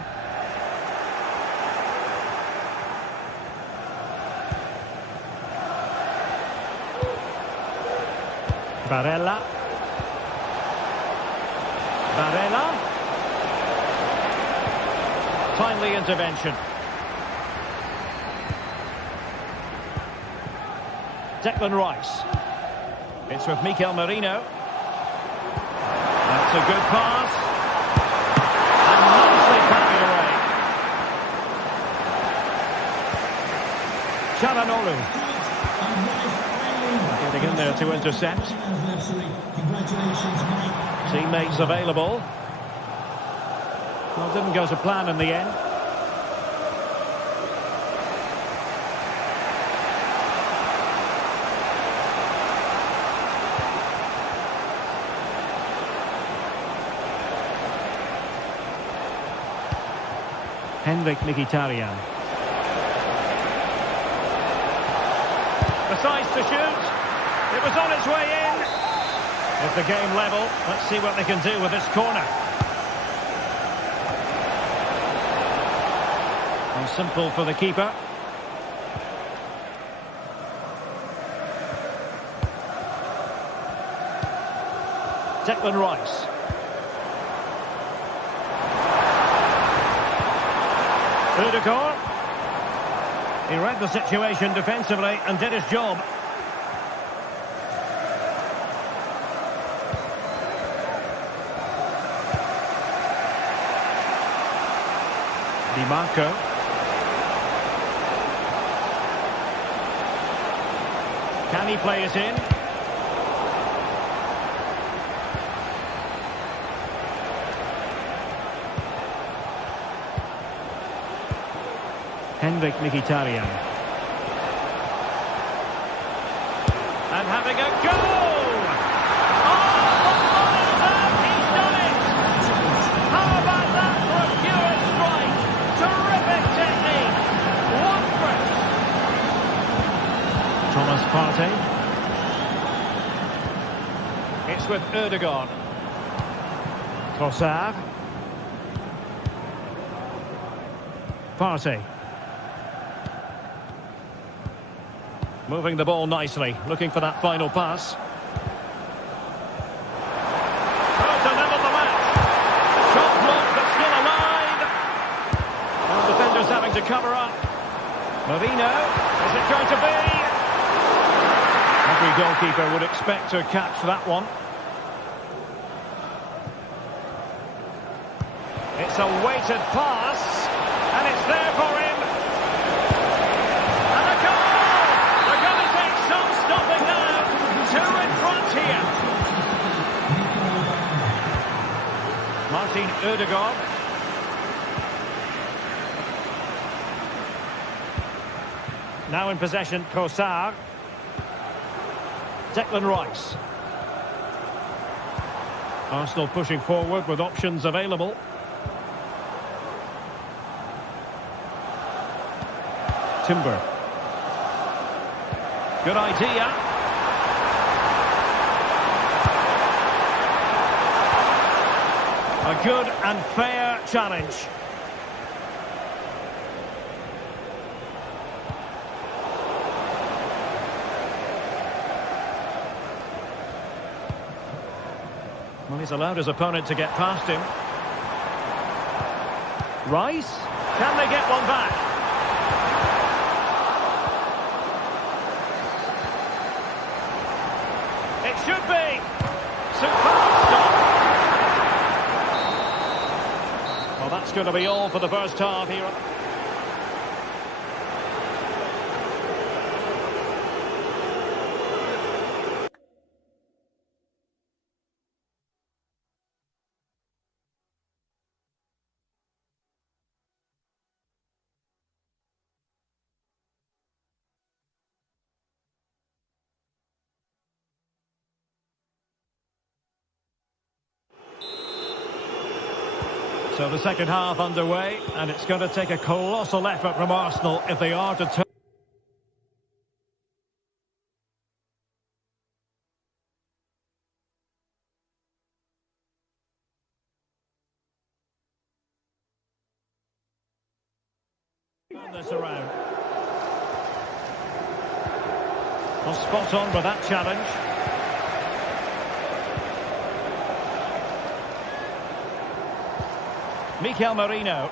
Barella. Timely intervention. Declan Rice. It's with Mikel Merino. That's a good pass. And nicely carried away. Çalhanoğlu. Getting in there to intercept. Teammates available. Well, didn't go to plan in the end. Henrik Mkhitaryan. Decides to shoot. It was on its way in. With the game level, let's see what they can do with this corner. And simple for the keeper. Declan Rice. Ødegaard. He read the situation defensively and did his job. Di Marco. Can he play it in? Henrik Mkhitaryan. And having a go! Oh, he's done it! How about that for a pure strike? Terrific technique! Wondrous! Thomas Partey. It's with Ødegaard. Trossard. Partey. Moving the ball nicely, looking for that final pass. Oh, to level the match. Shot blocked, but still alive. And defenders having to cover up. Merino, is it going to be? Every goalkeeper would expect to catch that one. It's a weighted pass, and it's there for him. And a goal! They're going to take some stopping now. Two in front here. Martin Ødegaard. Now in possession, Kossar. Declan Rice. Arsenal pushing forward with options available. Timber. Good idea. A good and fair challenge. Well, he's allowed his opponent to get past him. Rice? Can they get one back? It should be. Superb stop. Well, that's going to be all for the first half here. So the second half underway, and it's going to take a colossal effort from Arsenal if they are to turn. Turn this around. Well, spot on with that challenge. Mikel Merino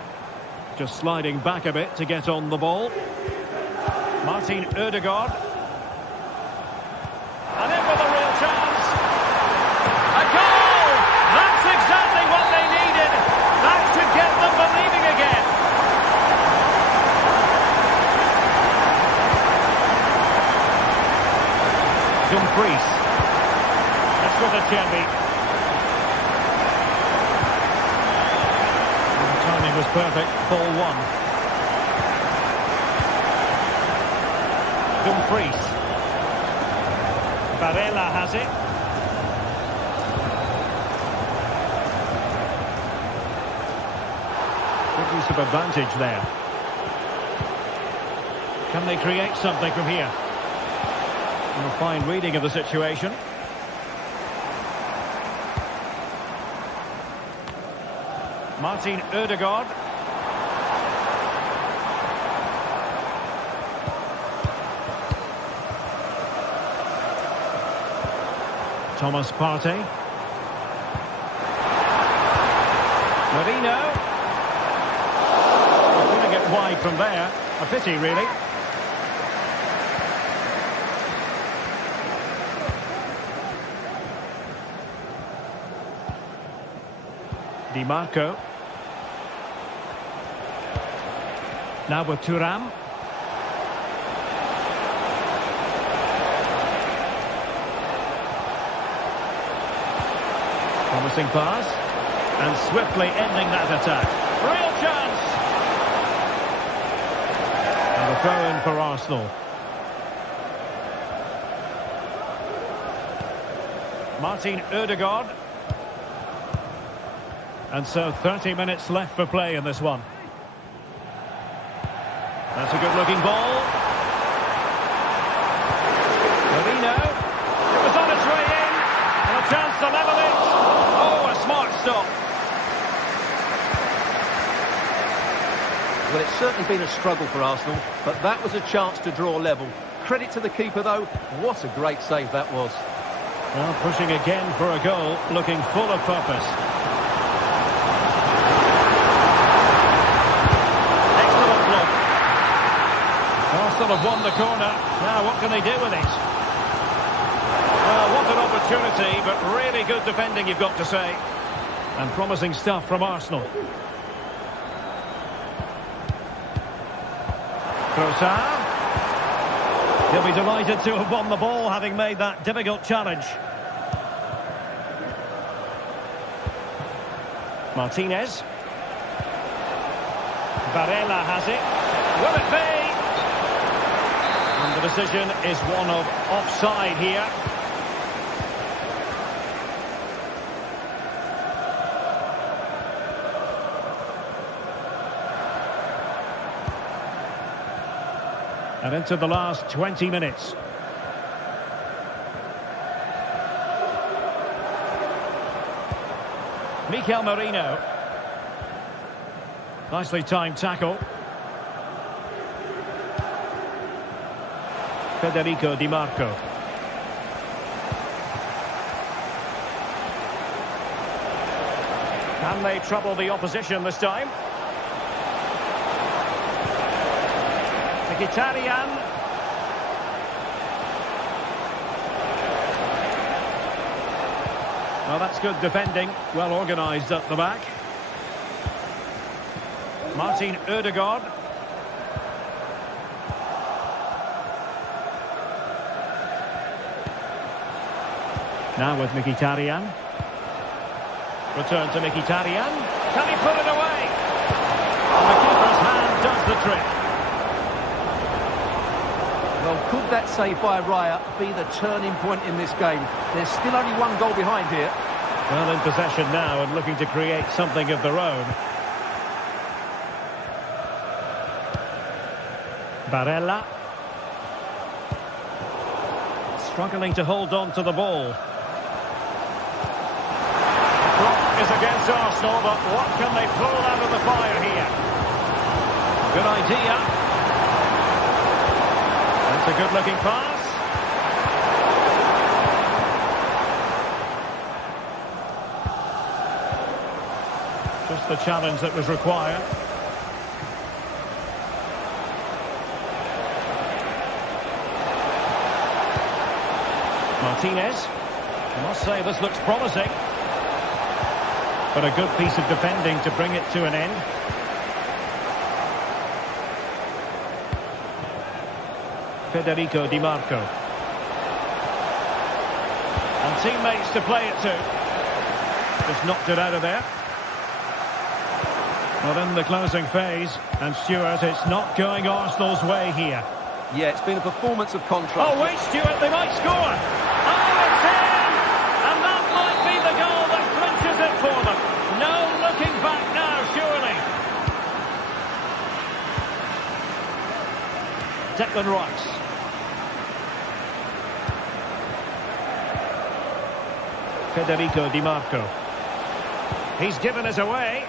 just sliding back a bit to get on the ball. Martin Ødegaard. And in with a real chance. A goal! That's exactly what they needed. That should get them believing again. Dumfries. That's with a Cherby. Timing was perfect. Ball one. Dumfries. Barella has it. Good use of advantage there. Can they create something from here? And a fine reading of the situation. Martin Ødegaard. Thomas Partey. Merino. Going to get wide from there. A pity, really. Di Marco. Now with Thuram. Promising pass. And swiftly ending that attack. Real chance! And a throw-in for Arsenal. Martin Ødegaard. And so 30 minutes left for play in this one. That's a good-looking ball. Merino. It was on its way in. And a chance to level it. Oh, a smart stop. Well, it's certainly been a struggle for Arsenal, but that was a chance to draw level. Credit to the keeper, though. What a great save that was. Well, pushing again for a goal, looking full of purpose. Arsenal have won the corner. Now, what can they do with it? Well, what an opportunity, but really good defending, you've got to say. And promising stuff from Arsenal. Trossard. He'll be delighted to have won the ball, having made that difficult challenge. Martinez. Barella has it. Will it be? And the decision is one of offside here. And into the last 20 minutes. Mikel Merino. Nicely timed tackle. Federico Di Marco. Can they trouble the opposition this time? Mkhitaryan. Well, that's good defending. Well organised at the back. Martin Ødegaard. Now with Mkhitaryan. Return to Mkhitaryan. Can he put it away? And the keeper's hand does the trick. Well, could that save by Raya be the turning point in this game? There's still only one goal behind here. Well, in possession now and looking to create something of their own. Barella. Struggling to hold on to the ball. The clock is against Arsenal, but what can they pull out of the fire here? Good idea. That's a good-looking pass. Just the challenge that was required. Martinez. I must say this looks promising. But a good piece of defending to bring it to an end. Federico Di Marco. And teammates to play it to. Just knocked it out of there. Well, in the closing phase. And Stuart, it's not going Arsenal's way here. Yeah, it's been a performance of contrast. Oh, wait, Stuart, they might score. Oh, it's in! And that might be the goal that clinches it for them. No looking back now, surely. Declan Rice. Federico Di Marco. He's given us away.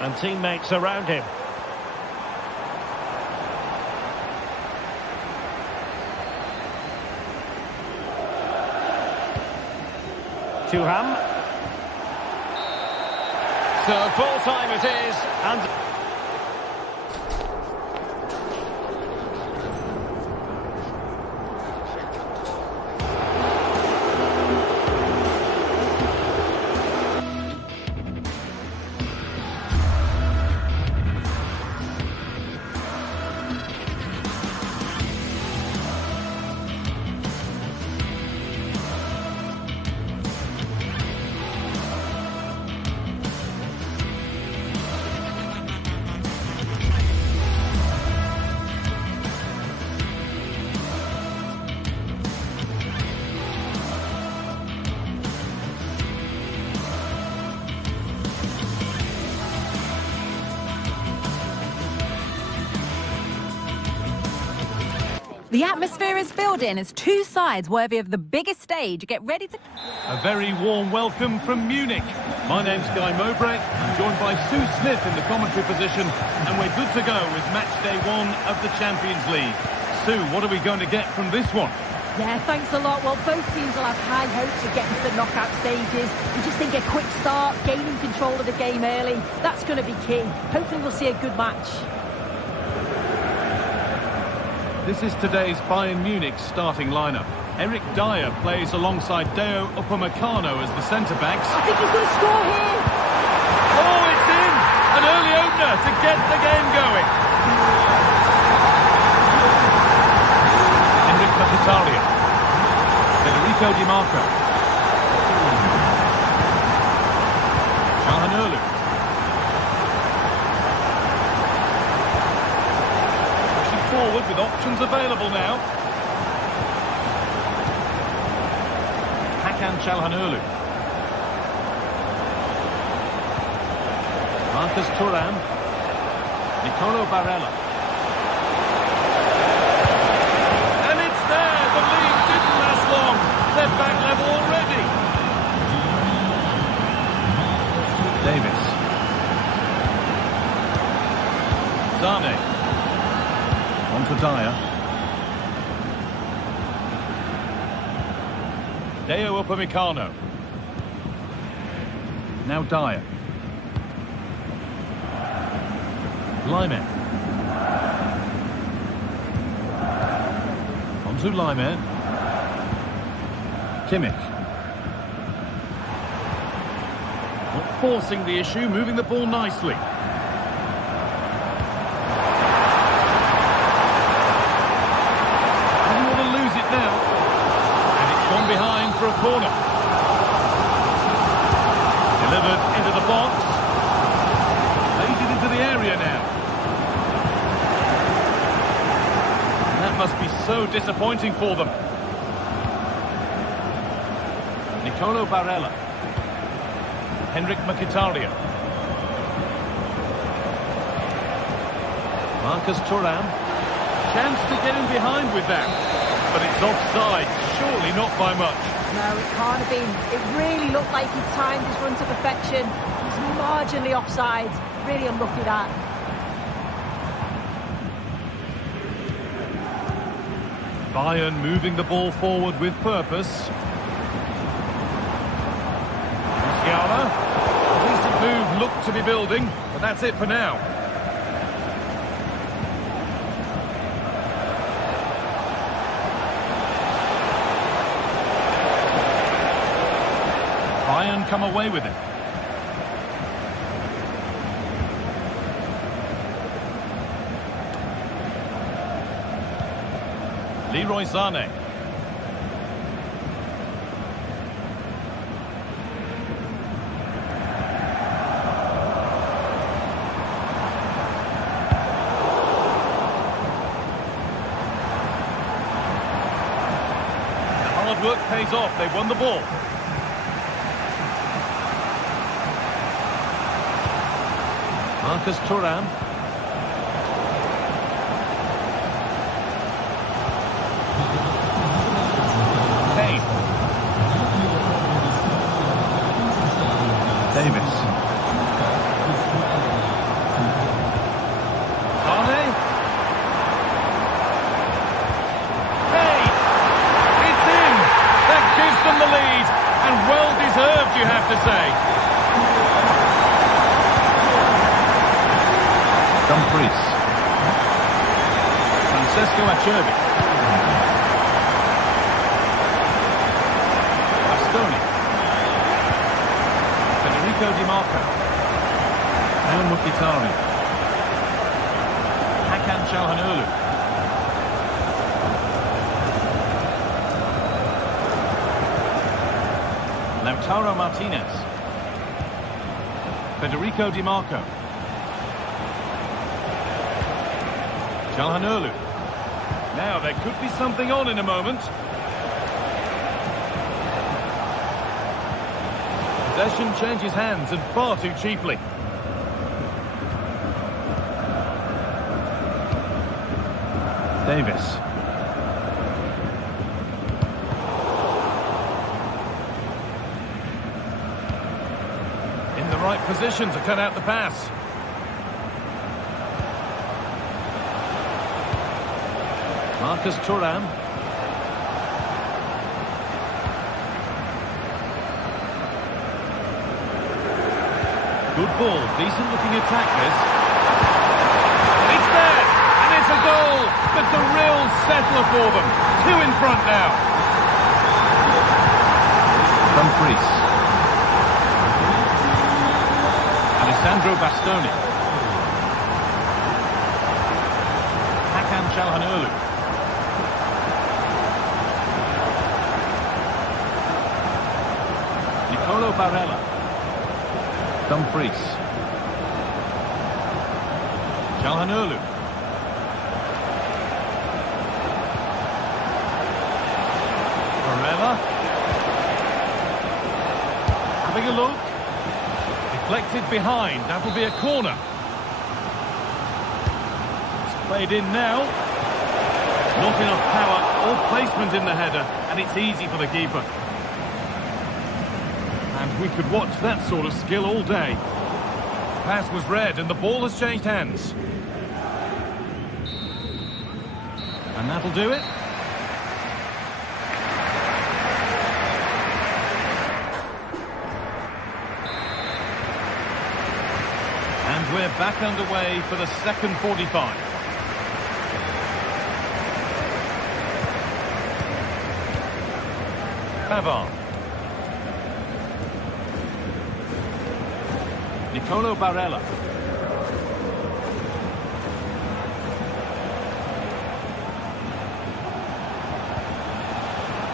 And teammates around him. Tuham. So full time it is, and The atmosphere is building as two sides worthy of the biggest stage get ready to... A very warm welcome from Munich. My name's Guy Mowbray. I'm joined by Sue Smith in the commentary position, and we're good to go with match day 1 of the Champions League. Sue, what are we going to get from this one? Yeah, thanks a lot. Well, both teams will have high hopes of getting to the knockout stages. We just think a quick start, gaining control of the game early, that's going to be key. Hopefully we'll see a good match. This is today's Bayern Munich starting lineup. Eric Dyer plays alongside Deo Upamecano as the centre-backs. I think he's going to score here. Oh, it's in! An early opener to get the game going. Mkhitaryan. Federico Di Marco. Calhanoglu. Pushing forward with options available now. Hakan Calhanoglu. Marcus Thuram. Nicolo Barella. And it's there! The lead didn't last long. They're back level already. Davis. Zane. On to Dyer. Deo Upamecano. Now Dyer. Lyon. On to Lyon. Kimmich. Not forcing the issue, moving the ball nicely. Doesn't want to lose it now. And it's gone behind for a corner. Delivered into the box. Lays it into the area now. That must be so disappointing for them. Nicolo Barella. Henrik Mkhitaryan. Marcus Thuram. Chance to get in behind with that. But it's offside. Surely not by much. No, it can't have been. It really looked like he timed his run to perfection. He's marginally offside. Really unlucky that. Bayern moving the ball forward with purpose. Musiala. Decent move, looked to be building, but that's it for now. Bayern come away with it. Leroy Sané. The hard work pays off. They've won the ball. Marcus Thuram. Davis. Sane. Hey! It's in! That gives them the lead. And well deserved, you have to say. Dumfries. Francesco Acerbi. Bastoni. Di Marco. Now Mkhitaryan. Hakan Calhanoglu. Lautaro Martinez. Federico Di Marco. Calhanoglu. Now there could be something on in a moment. Possession changes hands and far too cheaply. Davis. In the right position to cut out the pass. Marcus Thuram. Good ball, decent looking attack this. It's there, and it's a goal. That's a real settler for them. 2 in front now. Dumfries. Alessandro Bastoni. Hakan Calhanoglu. Barella. Dumfries. Calhanoglu. Barella. Having a look. Deflected behind. That will be a corner. It's played in now. Not enough power or placement in the header, and it's easy for the keeper. And we could watch that sort of skill all day. Pass was read, and the ball has changed hands. And that'll do it. And we're back underway for the second 45. Pavard. Nicolo Barella.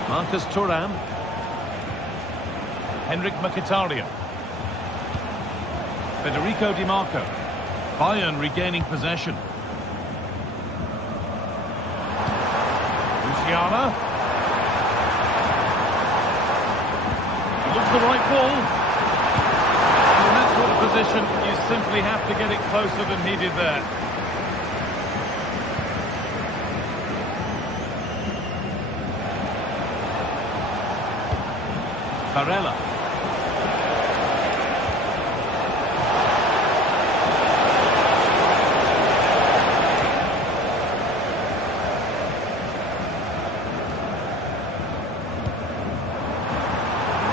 Marcus Thuram. Henrik Mkhitaryan. Federico Di Marco. Bayern regaining possession. Luciana. Looks the right ball. In that sort of position, you simply have to get it closer than he did there. Barella.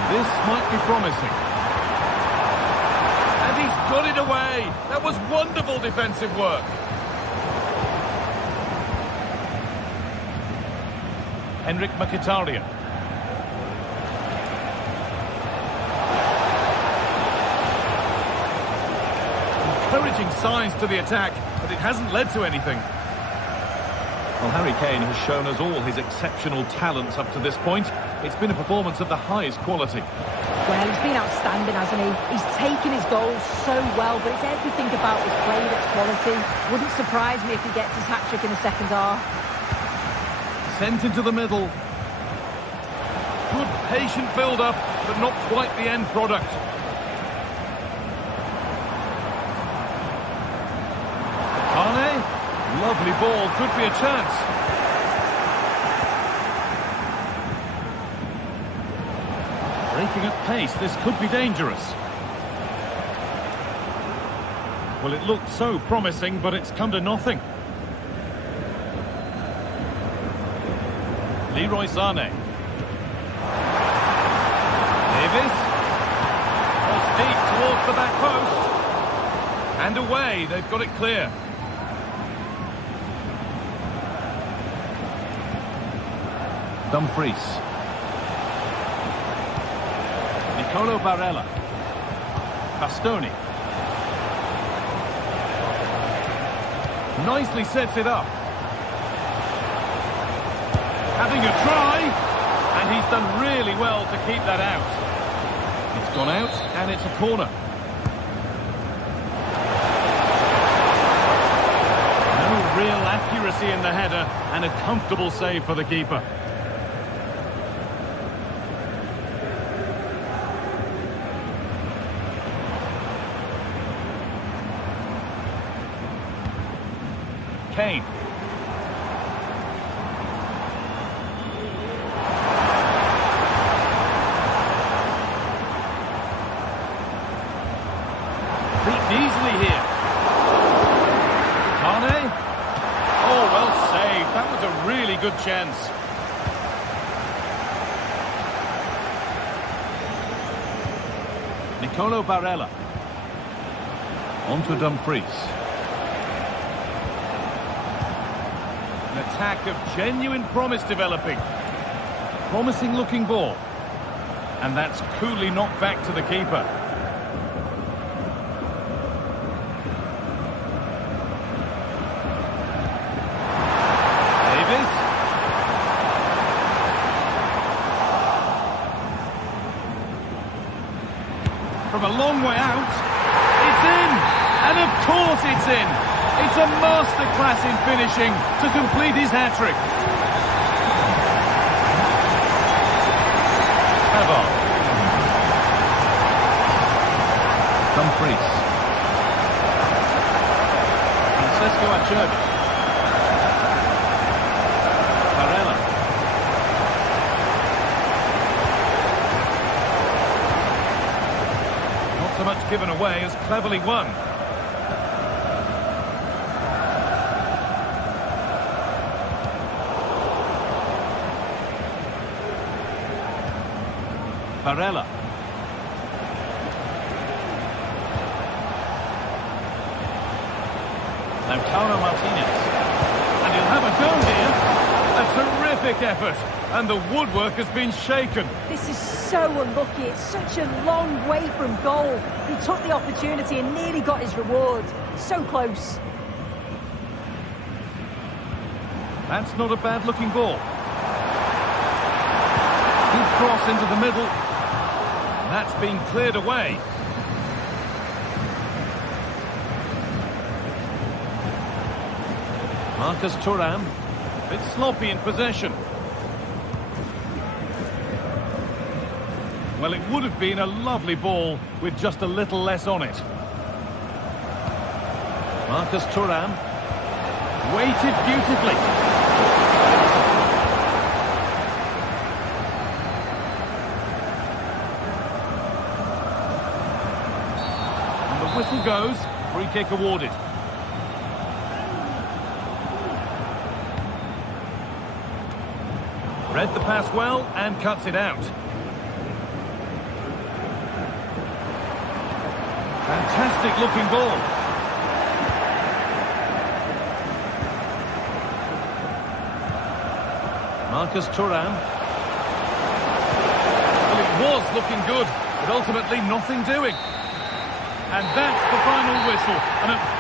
This might be promising. And he's got it away. That was wonderful defensive work. Henrik Mkhitaryan. Encouraging signs to the attack, but it hasn't led to anything. Well, Harry Kane has shown us all his exceptional talents up to this point. It's been a performance of the highest quality. Well, he's been outstanding, hasn't he? He's taken his goals so well, but it's everything about his play that's quality. Wouldn't surprise me if he gets his hat-trick in the second half. Sent into the middle. Good patient build-up, but not quite the end product. Arne, lovely ball, could be a chance. Breaking at pace, this could be dangerous. Well, it looked so promising, but it's come to nothing. Leroy Sané. Davis. Cross deep towards the back post. And away, they've got it clear. Dumfries. Nicolo Barella. Bastoni. Nicely sets it up. Having a try, and he's done really well to keep that out. It's gone out, and it's a corner. No real accuracy in the header, and a comfortable save for the keeper. Kane. Beaten easily here. Mane. Oh, well saved. That was a really good chance. Nicolo Barella. On to Dumfries. An attack of genuine promise developing. Promising looking ball. And that's coolly knocked back to the keeper. Davis. from a long way out. It's in! And of course it's in! It's a masterclass in finishing to complete his hat-trick. Dumfries. Francesco Acerbi. Barella. Not so much given away as cleverly won. Barella. Now Taro Martinez. And he'll have a go here. A terrific effort. And the woodwork has been shaken. This is so unlucky. It's such a long way from goal. He took the opportunity and nearly got his reward. So close. That's not a bad-looking ball. Good cross into the middle. And that's been cleared away. Marcus Thuram. A bit sloppy in possession. Well, it would have been a lovely ball with just a little less on it. Marcus Thuram. Weighted beautifully. And the whistle goes. Free kick awarded. Read the pass well and cuts it out. Fantastic looking ball. Marcus Thuram. Well, it was looking good, but ultimately nothing doing. And that's the final whistle. And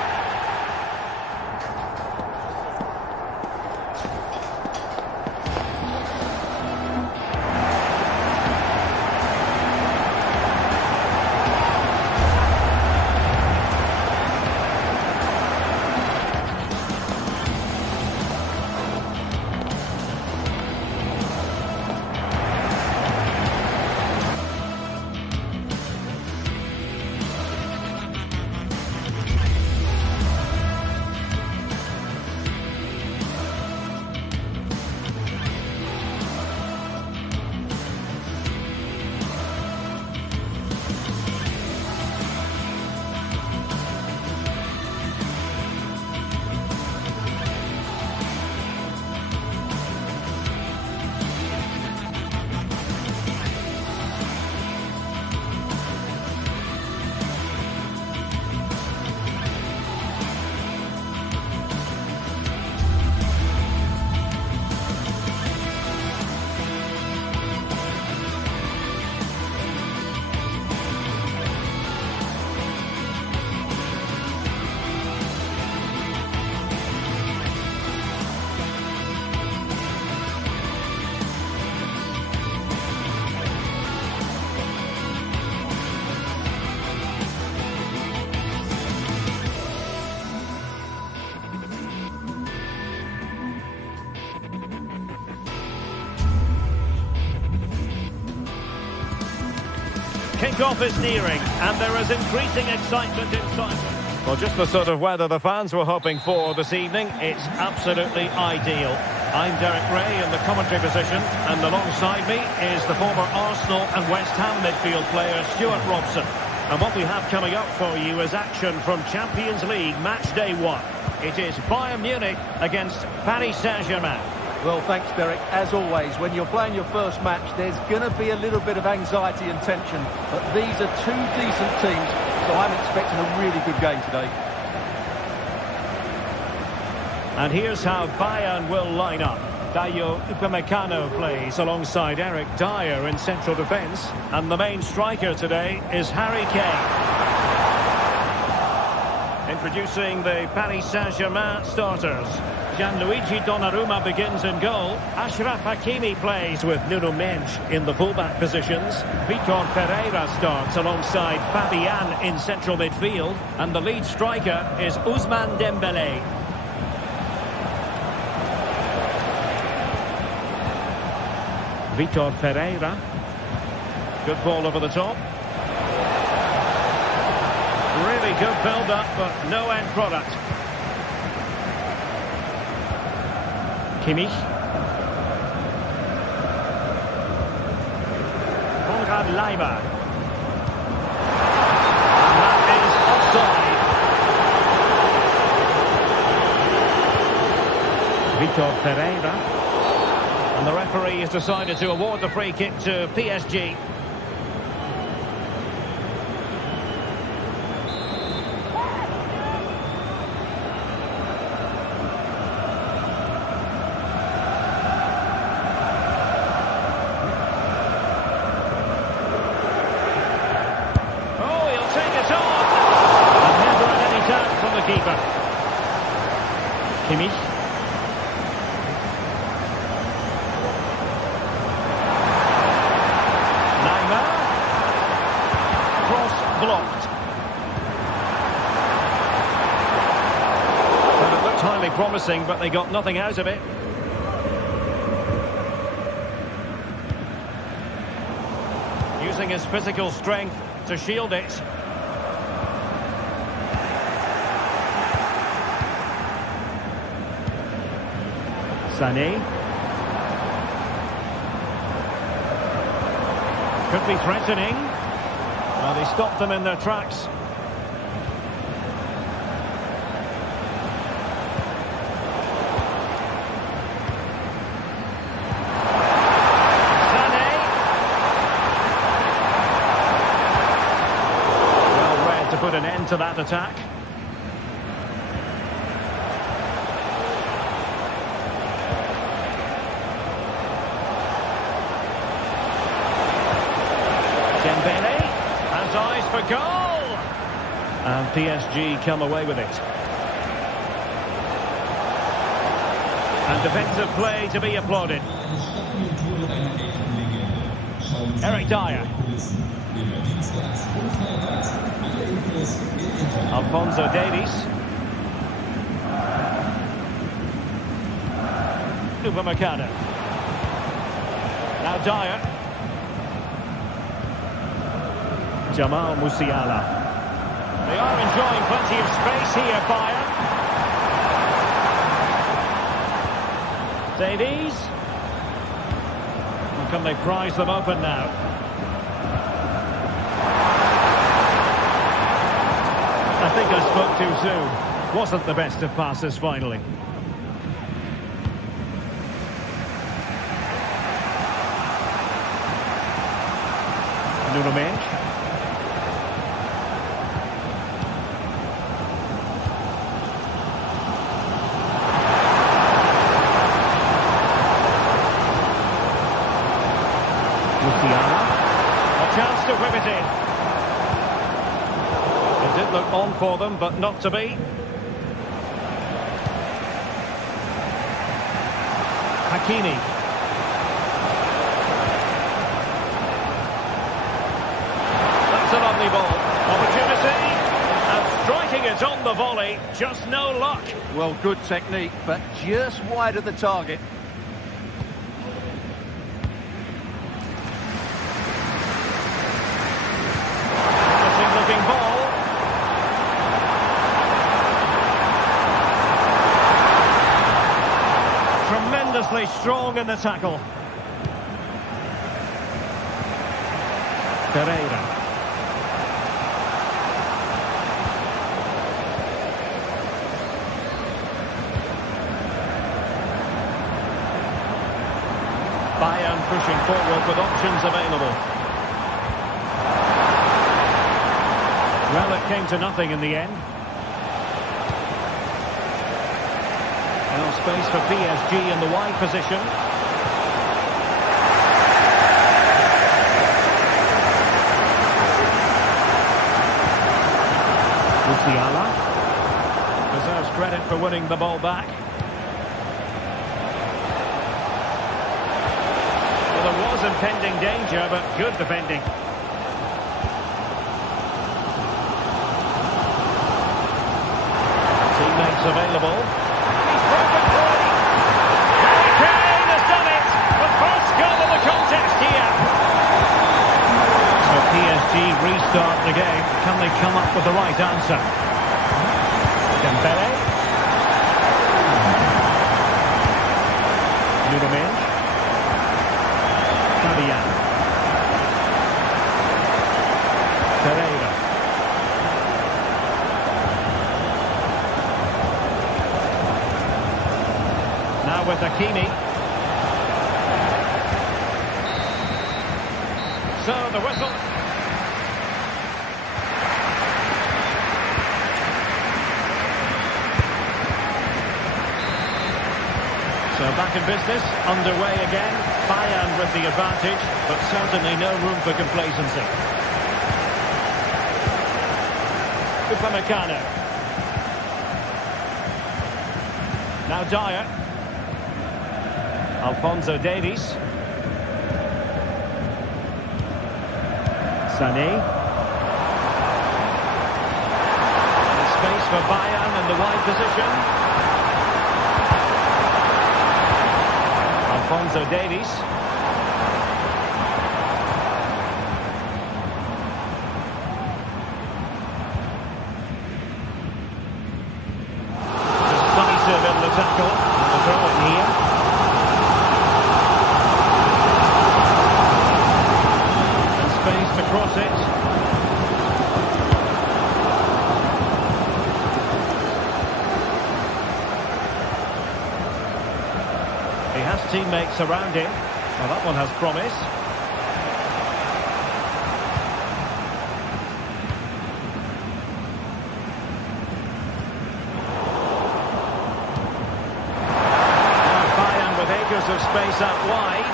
Kick-off is nearing, and there is increasing excitement inside. Well, just the sort of weather the fans were hoping for this evening. It's absolutely ideal. I'm Derek Ray in the commentary position, and alongside me is the former Arsenal and West Ham midfield player Stuart Robson. And what we have coming up for you is action from Champions League match day 1. It is Bayern Munich against Paris Saint-Germain. Well, thanks, Derek. As always, when you're playing your first match, there's going to be a little bit of anxiety and tension. But these are two decent teams, so I'm expecting a really good game today. And here's how Bayern will line up. Dayo Upamecano plays alongside Eric Dyer in central defence. And the main striker today is Harry Kane. Introducing the Paris Saint-Germain starters. Gianluigi Donnarumma begins in goal. Achraf Hakimi plays with Nuno Mendes in the fullback positions. Vitor Pereira starts alongside Fabian in central midfield. And the lead striker is Ousmane Dembélé. Vitor Pereira. Good ball over the top. Really good build-up, but no end product. Kimmich. Konrad Leiber. And that is offside. Vitor Pereira. And the referee has decided to award the free kick to PSG. Keeper. Kimmich. Neymar. Cross blocked. Well, it looked highly promising, but they got nothing out of it. Using his physical strength to shield it. Sané. Could be threatening. Well, they stopped them in their tracks. Sané. Well read to put an end to that attack. Dembélé has eyes for goal. And PSG come away with it. And defensive play to be applauded. Eric Dyer. Alphonso Davies. Upamecano. Now Dyer. Jamal Musiala. They are enjoying plenty of space here, Bayern. Davies. And can they prize them open now? I think I spoke too soon. Wasn't the best of passes finally. Nuno Mendes. Musiala. A chance to whip it in. It did look on for them, but not to be. Hakimi. That's a lovely ball. Opportunity. And striking it on the volley. Just no luck. Well, good technique, but just wide of the target. Looking ball. Tremendously strong in the tackle. Pereira. Bayern pushing forward with options available. Well, it came to nothing in the end. Now space for PSG in the wide position. Musiala. Deserves credit for winning the ball back. Well, there was impending danger, but good defending. Teammates available. He's broken free. Harry Kane has done it. The first goal of the contest here. So PSG restart the game. Can they come up with the right answer? Dembele. Udinese. Fabian. Pereira. Now with Hakimi. So the whistle. So back in business, underway again. Bayern with the advantage, but certainly no room for complacency. Upamecano. Now Dyer. Alphonso Davies. Sané. Space for Bayern in the wide position. Alphonso Davies. Decisive in the tackle. The throw in here. And space to cross it. He has teammates around him. Well, that one has promise. Now Bayern with acres of space out wide.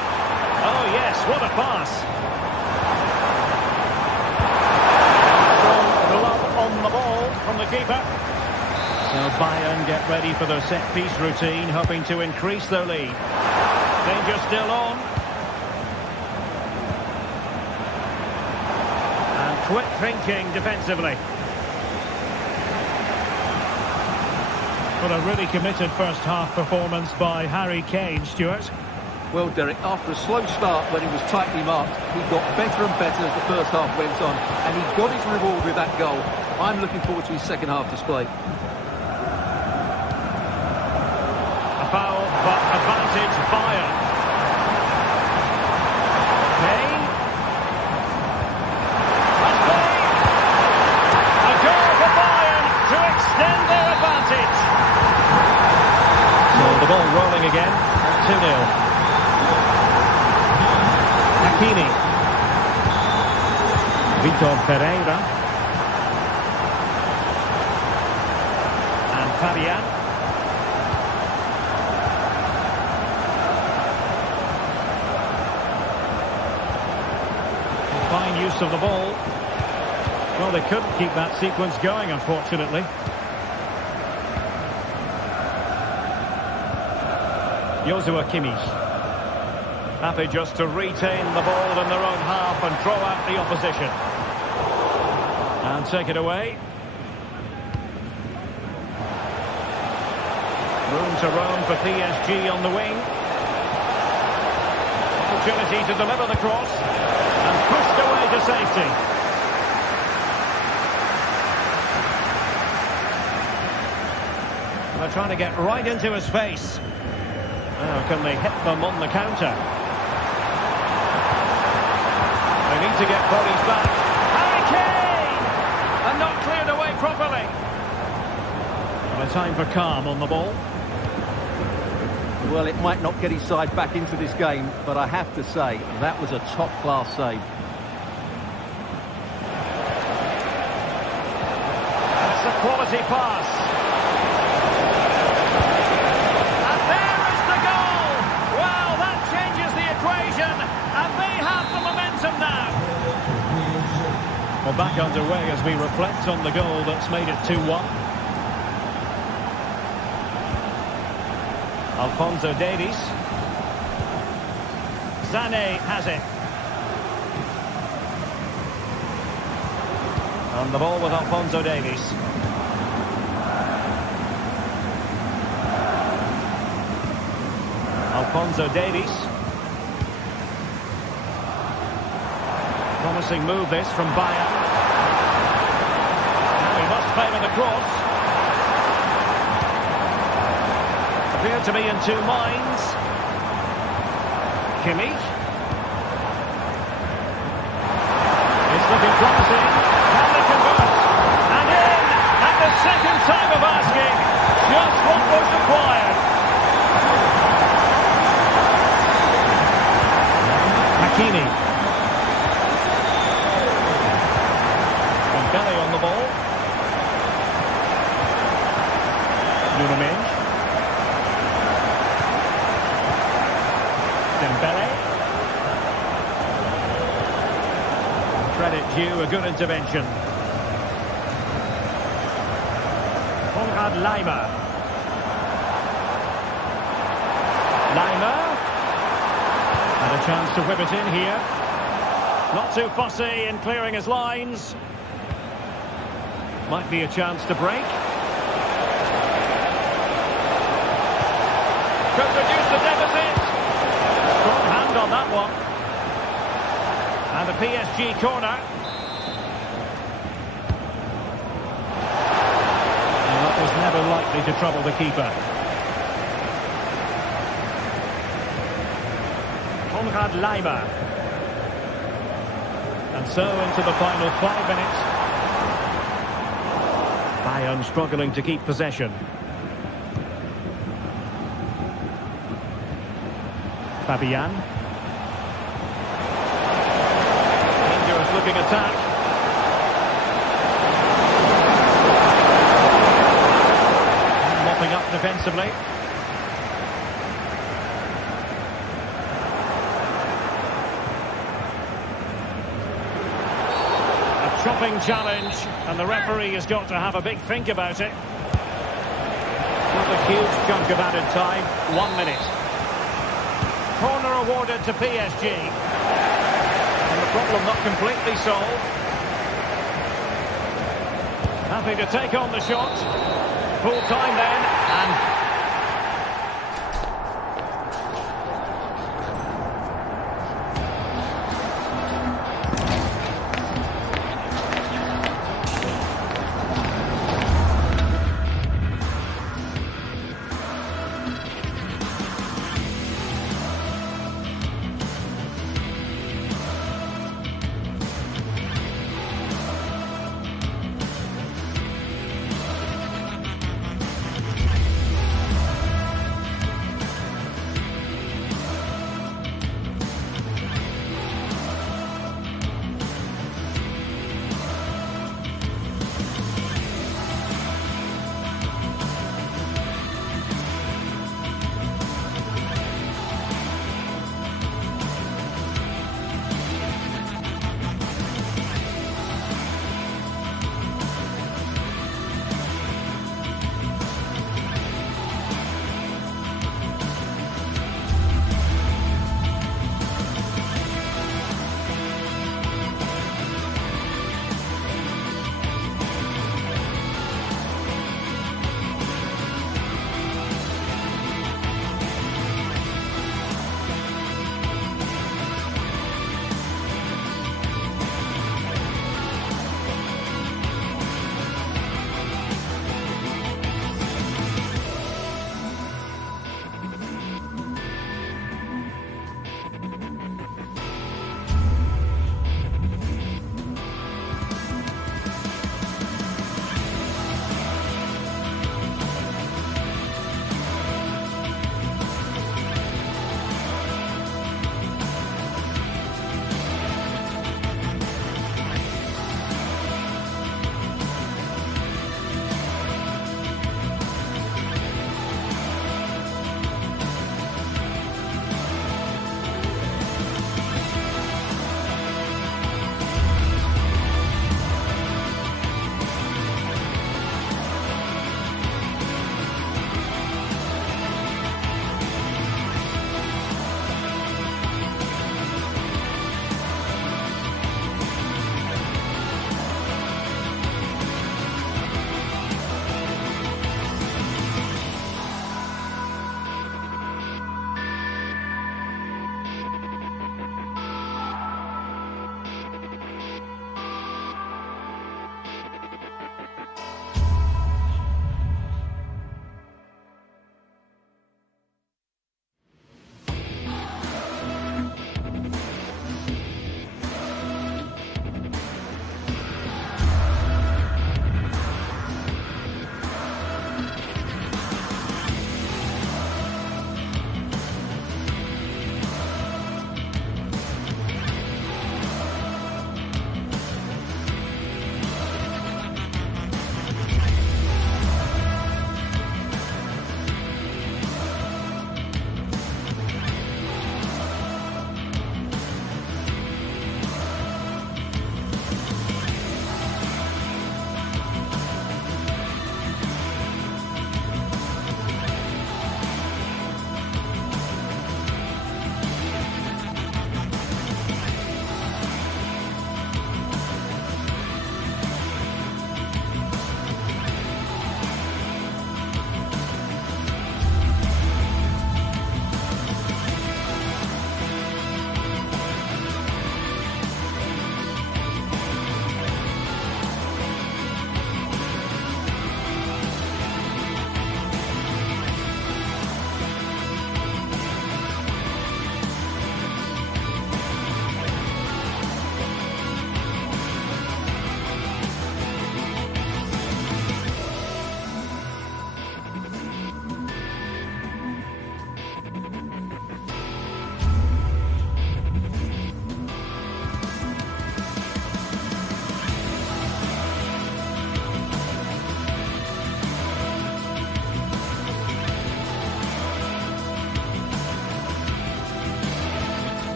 Oh yes, what a pass. Strong glove on the ball from the keeper. So Bayern get ready for their set-piece routine, hoping to increase their lead. Danger still on. And quick thinking defensively. But a really committed first-half performance by Harry Kane, Stuart. Well, Derek, after a slow start when he was tightly marked, he got better and better as the first half went on, and he got his reward with that goal. I'm looking forward to his second-half display. Foul, but advantage Bayern. Kane. Must be. A goal for Bayern to extend their advantage. So the ball rolling again. 2-0. Hakimi. Vitor Pereira. And Fabian. Fine use of the ball. Well, they couldn't keep that sequence going, unfortunately. Joshua Kimmich. Happy just to retain the ball in their own half and throw out the opposition. And take it away. Room to roam for PSG on the wing. Opportunity to deliver the cross. And pushed away to safety. They're trying to get right into his face. Now, can they hit them on the counter? They need to get bodies back. Harry Kane! And not cleared away properly. And a time for calm on the ball. Well, it might not get his side back into this game, but I have to say, that was a top-class save. That's a quality pass. And there is the goal! Well, that changes the equation, and they have the momentum now. Well, back underway as we reflect on the goal that's made it 2-1. Alphonso Davies. Sané has it. And the ball with Alphonso Davies. Alphonso Davies. Promising move this from Bayern. Now he must favour the cross. Appear to be in two minds. Kimmich. It's looking promising. Can they convert? And in! At the second time of asking. Just what was required. Hakimi. Dembele on the ball. Udinese. Dembele. Credit due, a good intervention. Konrad Laimer. Had a chance to whip it in here. Not too fussy in clearing his lines. Might be a chance to break. Could reduce the deficit. Strong hand on that one. And a PSG corner. And that was never likely to trouble the keeper. Konrad Laimer. And so into the final 5 minutes. Bayern struggling to keep possession. Fabian. Dangerous looking attack. Mopping up defensively. A chopping challenge, and the referee has got to have a big think about it. Not a huge chunk of added time, 1 minute. Corner awarded to PSG. And the problem not completely solved. Happy to take on the shot. Full time then, and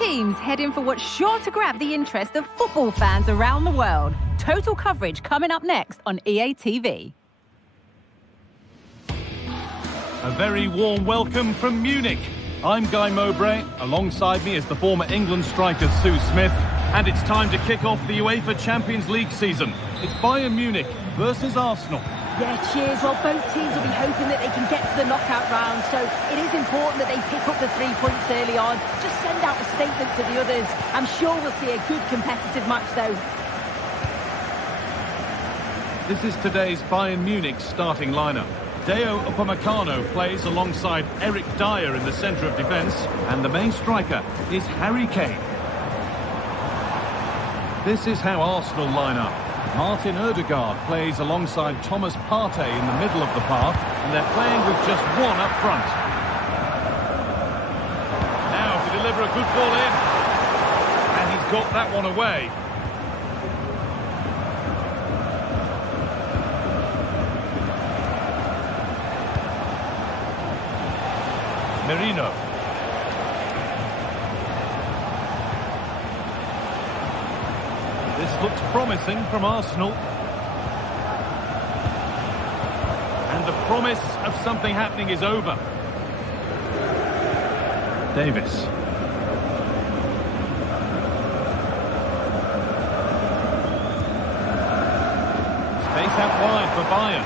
teams head in for what's sure to grab the interest of football fans around the world. Total coverage coming up next on EA TV. A very warm welcome from Munich. I'm Guy Mowbray. Alongside me is the former England striker Sue Smith. And it's time to kick off the UEFA Champions League season. It's Bayern Munich versus Arsenal. Yeah, cheers. Well, both teams will be hoping that they can get to the knockout round, so it is important that they pick up the 3 points early on. Just send out a statement to the others. I'm sure we'll see a good competitive match, though. This is today's Bayern Munich starting lineup. Deo Upamecano plays alongside Eric Dyer in the centre of defence, and the main striker is Harry Kane. This is how Arsenal line up. Martin Odegaard plays alongside Thomas Partey in the middle of the park, and they're playing with just one up front. Now to deliver a good ball in, and he's got that one away. Merino. This looks promising from Arsenal. And the promise of something happening is over. Davis. Space out wide for Bayern.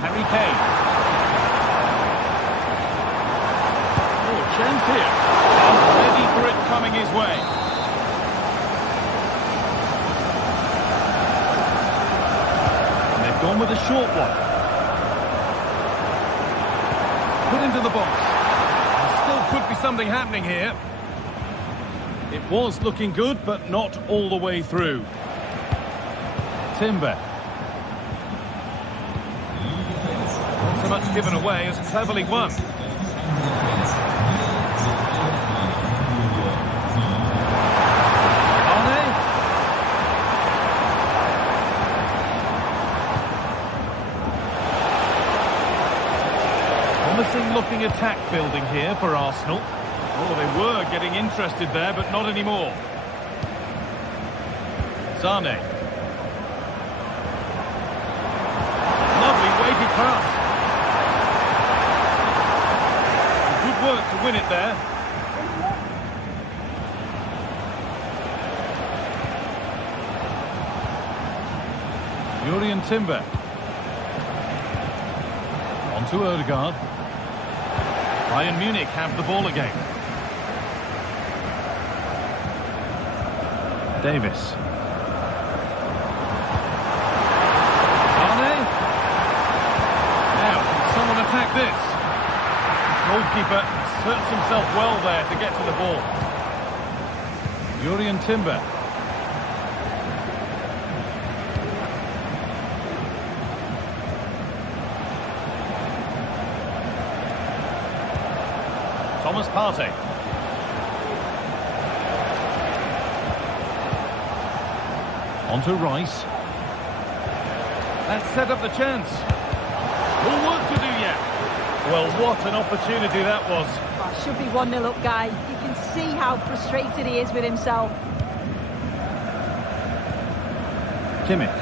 Harry Kane. Oh, chance here. And ready for it coming his way. And they've gone with a short one. Put into the box. There still could be something happening here. It was looking good, but not all the way through. Timber. Not so much given away as cleverly won. Promising looking attack building here for Arsenal. Oh, they were getting interested there, but not anymore. Sane. Lovely weighted pass. Good work to win it there. Jurrien Timber. On to Odegaard. Bayern Munich have the ball again. Davis. Sane. Now, can someone attack this? Goalkeeper inserts himself well there to get to the ball. Jurrien Timber. Thomas Partey. On to Rice. That set up the chance. More work to do yet. Well, what an opportunity that was. Oh, should be 1-0 up, Guy. You can see how frustrated he is with himself. Kimmich.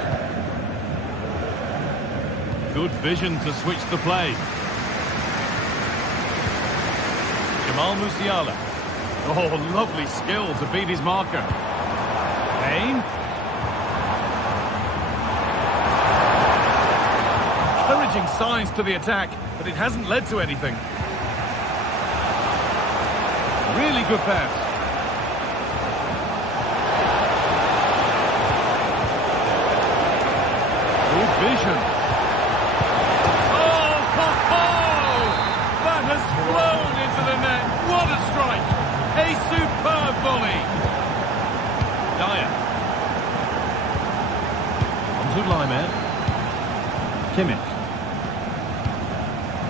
Good vision to switch the play. Jamal Musiala. Oh, lovely skill to beat his marker. Kane. Encouraging signs to the attack, but it hasn't led to anything. Really good pass. Good vision. That has flown into the net. What a strike! A superb volley. Dyer. On to Lyon. Kimmich.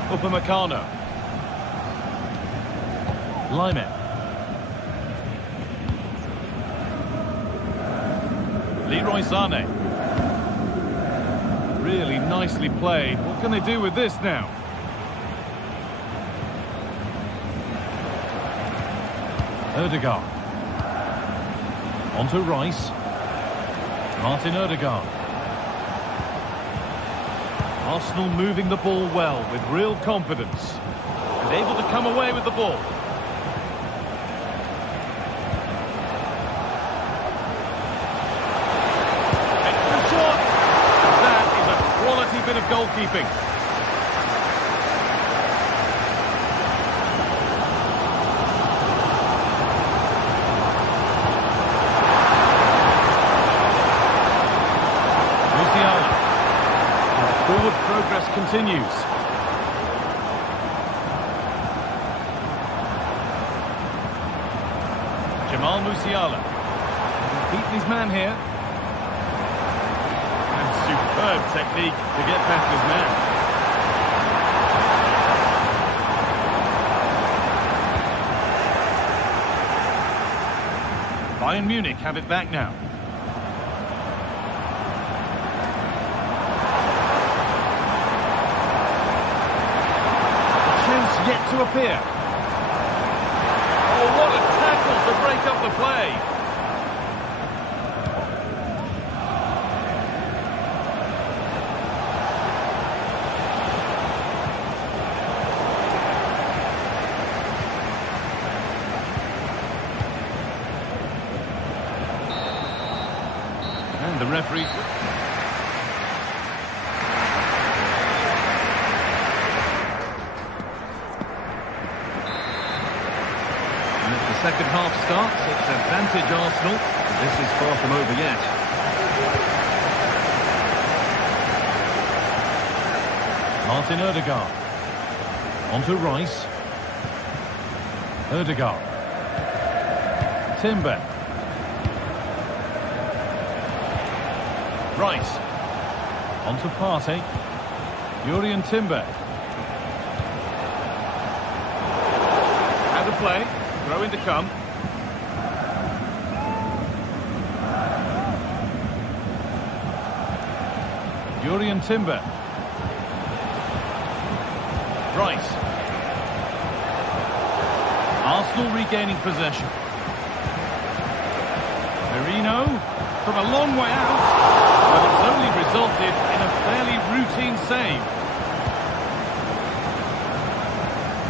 Upamecano. Lyon. Leroy Sane. Really nicely played. What can they do with this now? Ødegaard. On to Rice. Martin Ødegaard. Arsenal moving the ball well with real confidence. And able to come away with the ball. Excellent shot! That is a quality bit of goalkeeping. Forward progress continues. Jamal Musiala. Beaten his man here. And superb technique to get past his man. Bayern Munich have it back now. Yet to appear. Oh, what a tackle to break up the play. And the referee... Second half starts, it's advantage Arsenal. This is far from over yet. Martin Ødegaard. On to Rice. Ødegaard. Timber. Rice. On to Partey. Jurriën Timber. Out of play. Throw in to come. Jurriën Timber. Rice. Arsenal regaining possession. Merino from a long way out, but it's only resulted in a fairly routine save.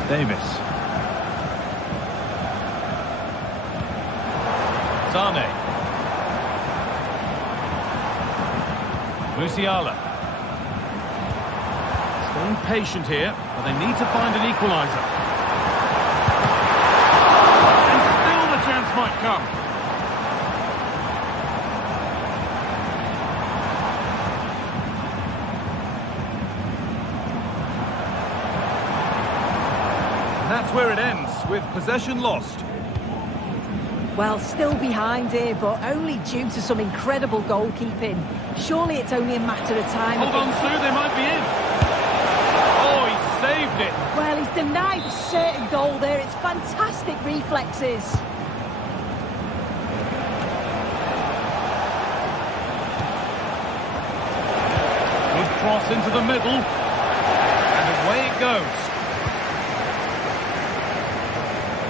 Davis. Sane. Musiala. Staying patient here, but they need to find an equaliser. And still the chance might come. And that's where it ends, with possession lost. Well, still behind here, but only due to some incredible goalkeeping. Surely it's only a matter of time. Hold on, Sue, they might be in. Oh, he saved it. Well, he's denied a certain goal there. It's fantastic reflexes. Good cross into the middle. And away it goes.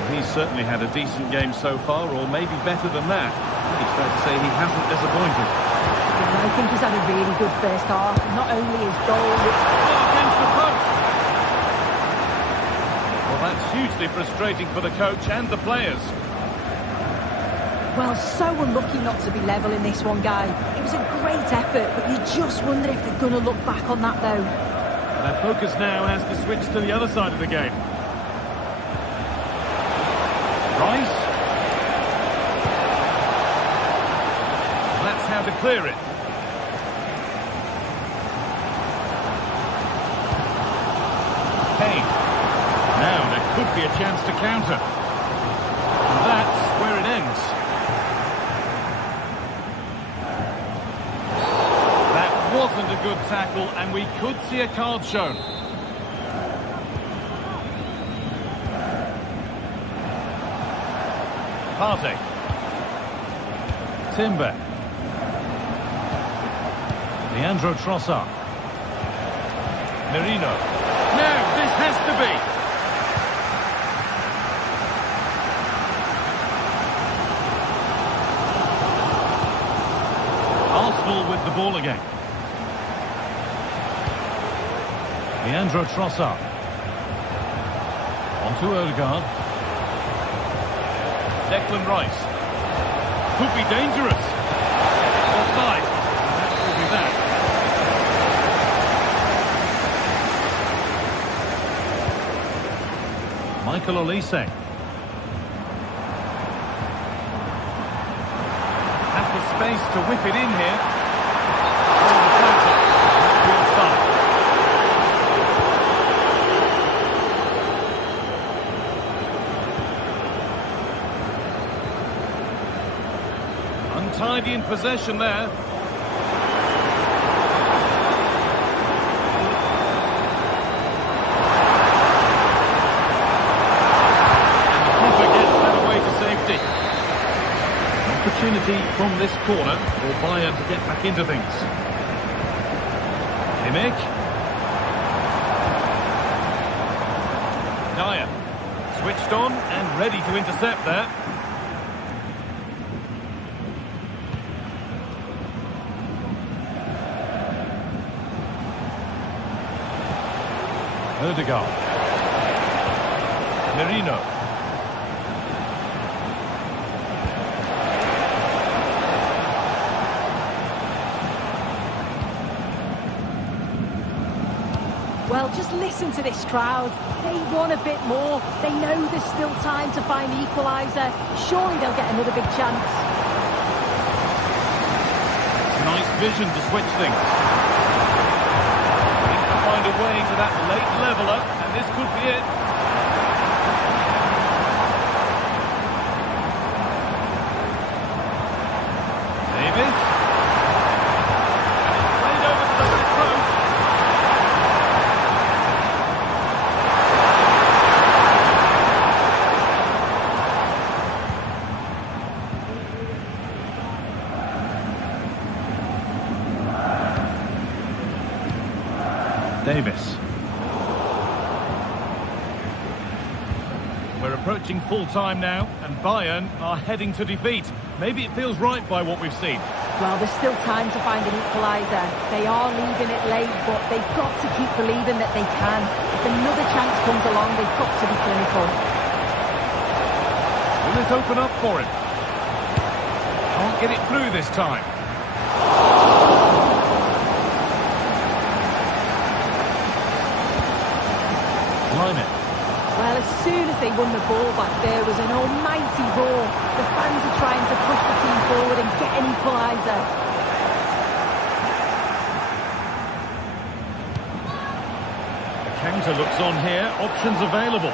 He's certainly had a decent game so far, or maybe better than that. It's fair to say he hasn't disappointed. Yeah, I think he's had a really good first half. Not only his goal... Against the post! Well, that's hugely frustrating for the coach and the players. Well, so unlucky not to be level in this one, Guy. It was a great effort, but you just wonder if they're going to look back on that, though. Their focus now has to switch to the other side of the game. Rice. That's how to clear it. Kane. Now there could be a chance to counter. And that's where it ends. That wasn't a good tackle, and we could see a card shown. Partey. Timber. Leandro Trossard. Merino. Now, this has to be. the ball again. Leandro Trossard. On to Odegaard. Declan Rice. Could be dangerous. Offside. That will be that. Michael Olise. Has the space to whip it in here. Oh, the counter. Good start. Untidy in possession there. Opportunity from this corner for Bayern to get back into things. Kimmich. Dyer. Switched on and ready to intercept there. Odegaard. Merino. Well, just listen to this crowd. They want a bit more. They know there's still time to find the equaliser. Surely they'll get another big chance. Nice vision to switch things. Need to find a way to that late leveller, and this could be it. Davis. Played over the back post. Davis. We're approaching full time now, and Bayern are heading to defeat. Maybe it feels right by what we've seen. Well, there's still time to find an equaliser. They are leaving it late, but they've got to keep believing that they can. If another chance comes along, they've got to be clinical. Will it open up for him? Can't get it through this time. Lyon. Well, as soon as they won the ball back, there was an almighty roar. The fans are trying to push the team forward and get an equaliser. The counter looks on here. Options available.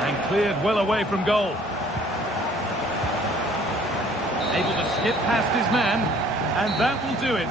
And cleared well away from goal. Able to skip past his man, and that will do it.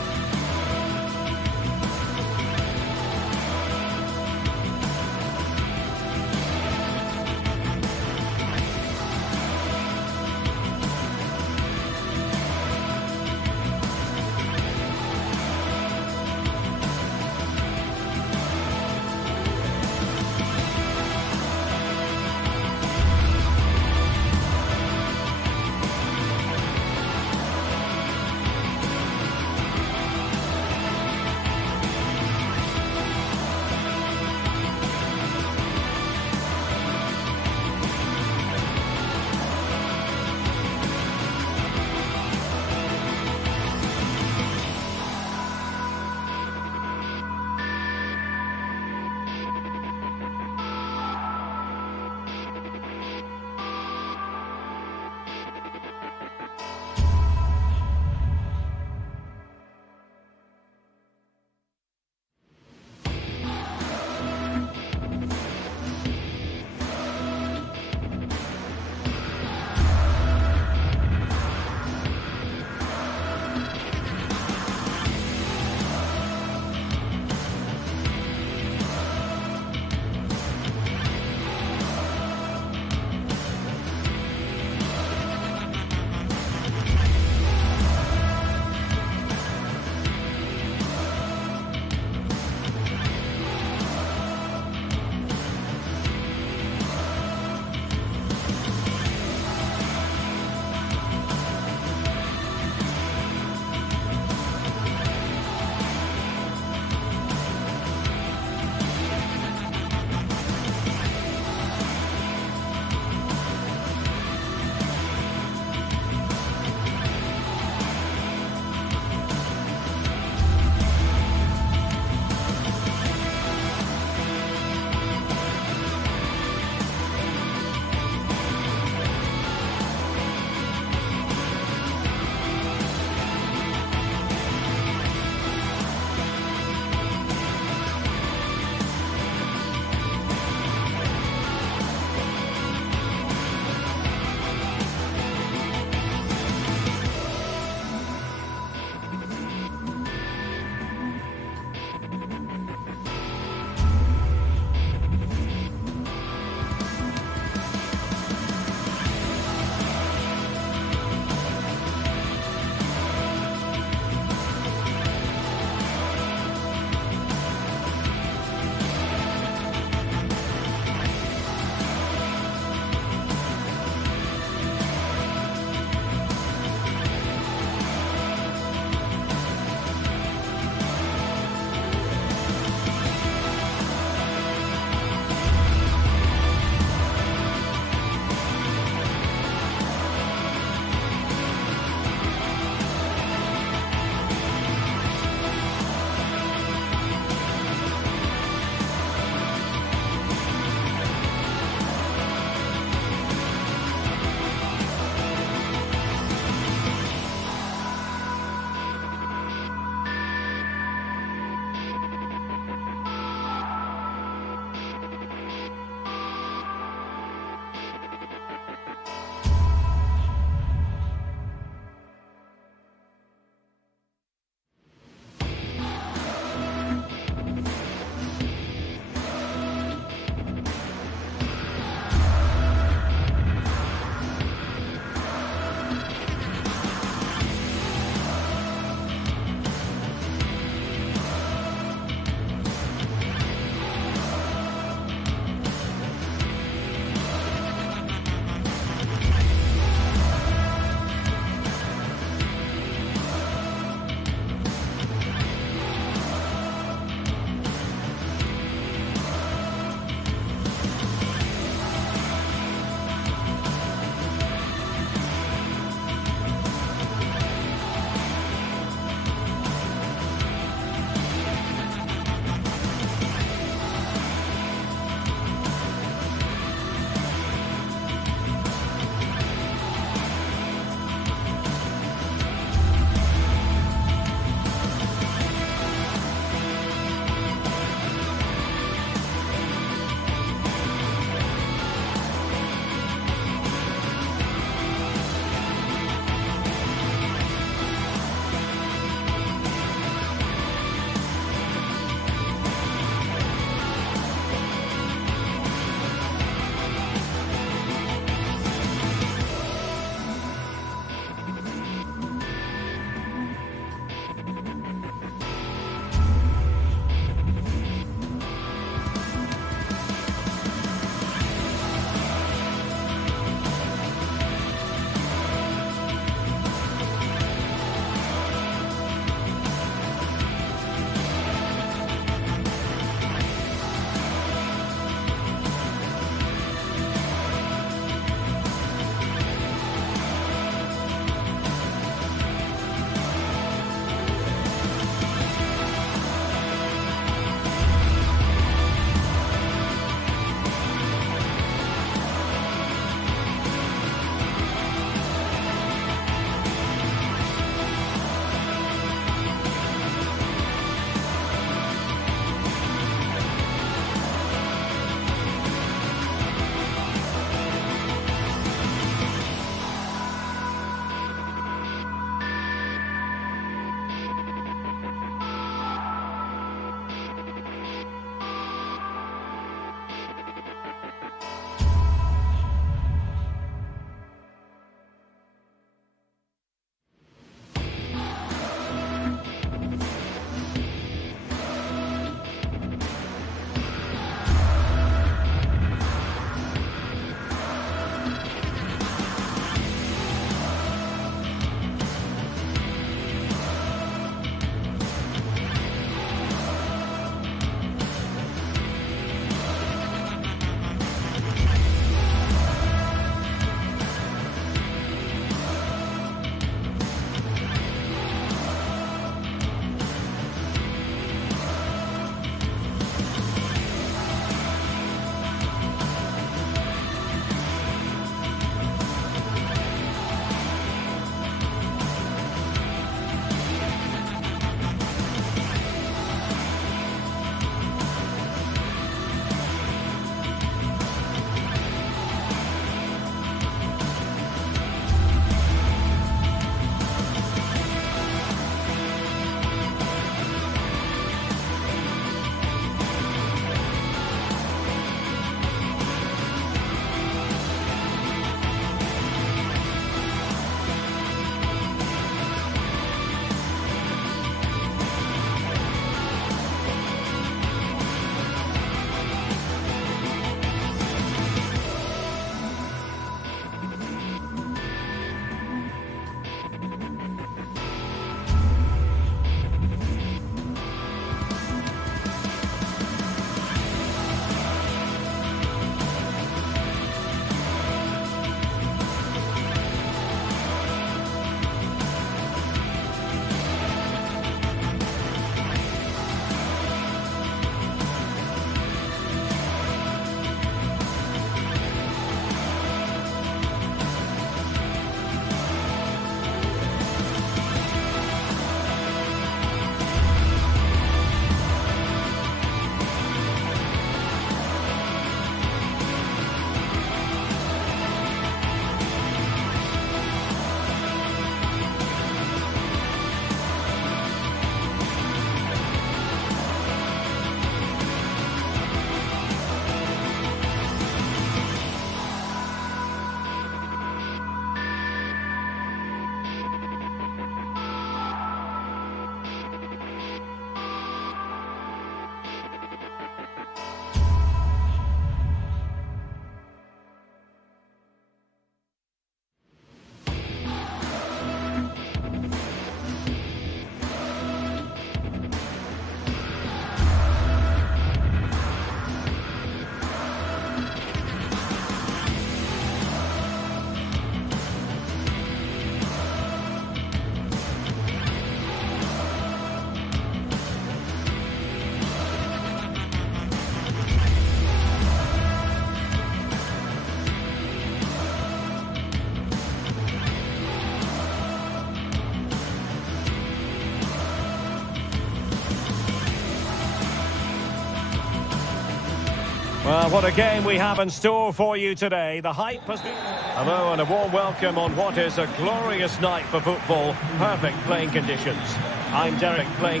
Well, what a game we have in store for you today. The hype has been... Hello and a warm welcome on what is a glorious night for football. Perfect playing conditions. I'm Derek Ray.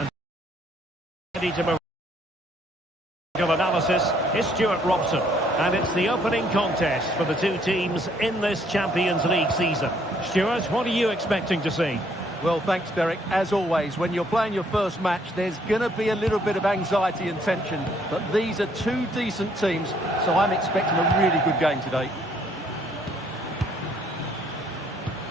And ready to move analysis is Stuart Robson. And it's the opening contest for the two teams in this Champions League season. Stuart, what are you expecting to see? Well, thanks, Derek. As always, when you're playing your first match, there's going to be a little bit of anxiety and tension. But these are two decent teams, so I'm expecting a really good game today.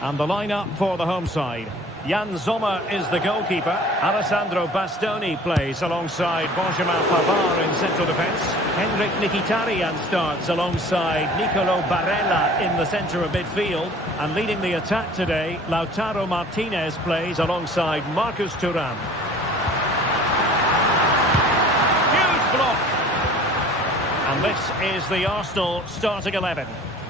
And the lineup for the home side. Jan Sommer is the goalkeeper. Alessandro Bastoni plays alongside Benjamin Pavard in central defence. Henrik Mkhitaryan starts alongside Nicolo Barella in the centre of midfield. And leading the attack today, Lautaro Martinez plays alongside Marcus Thuram. Huge block! And this is the Arsenal starting 11.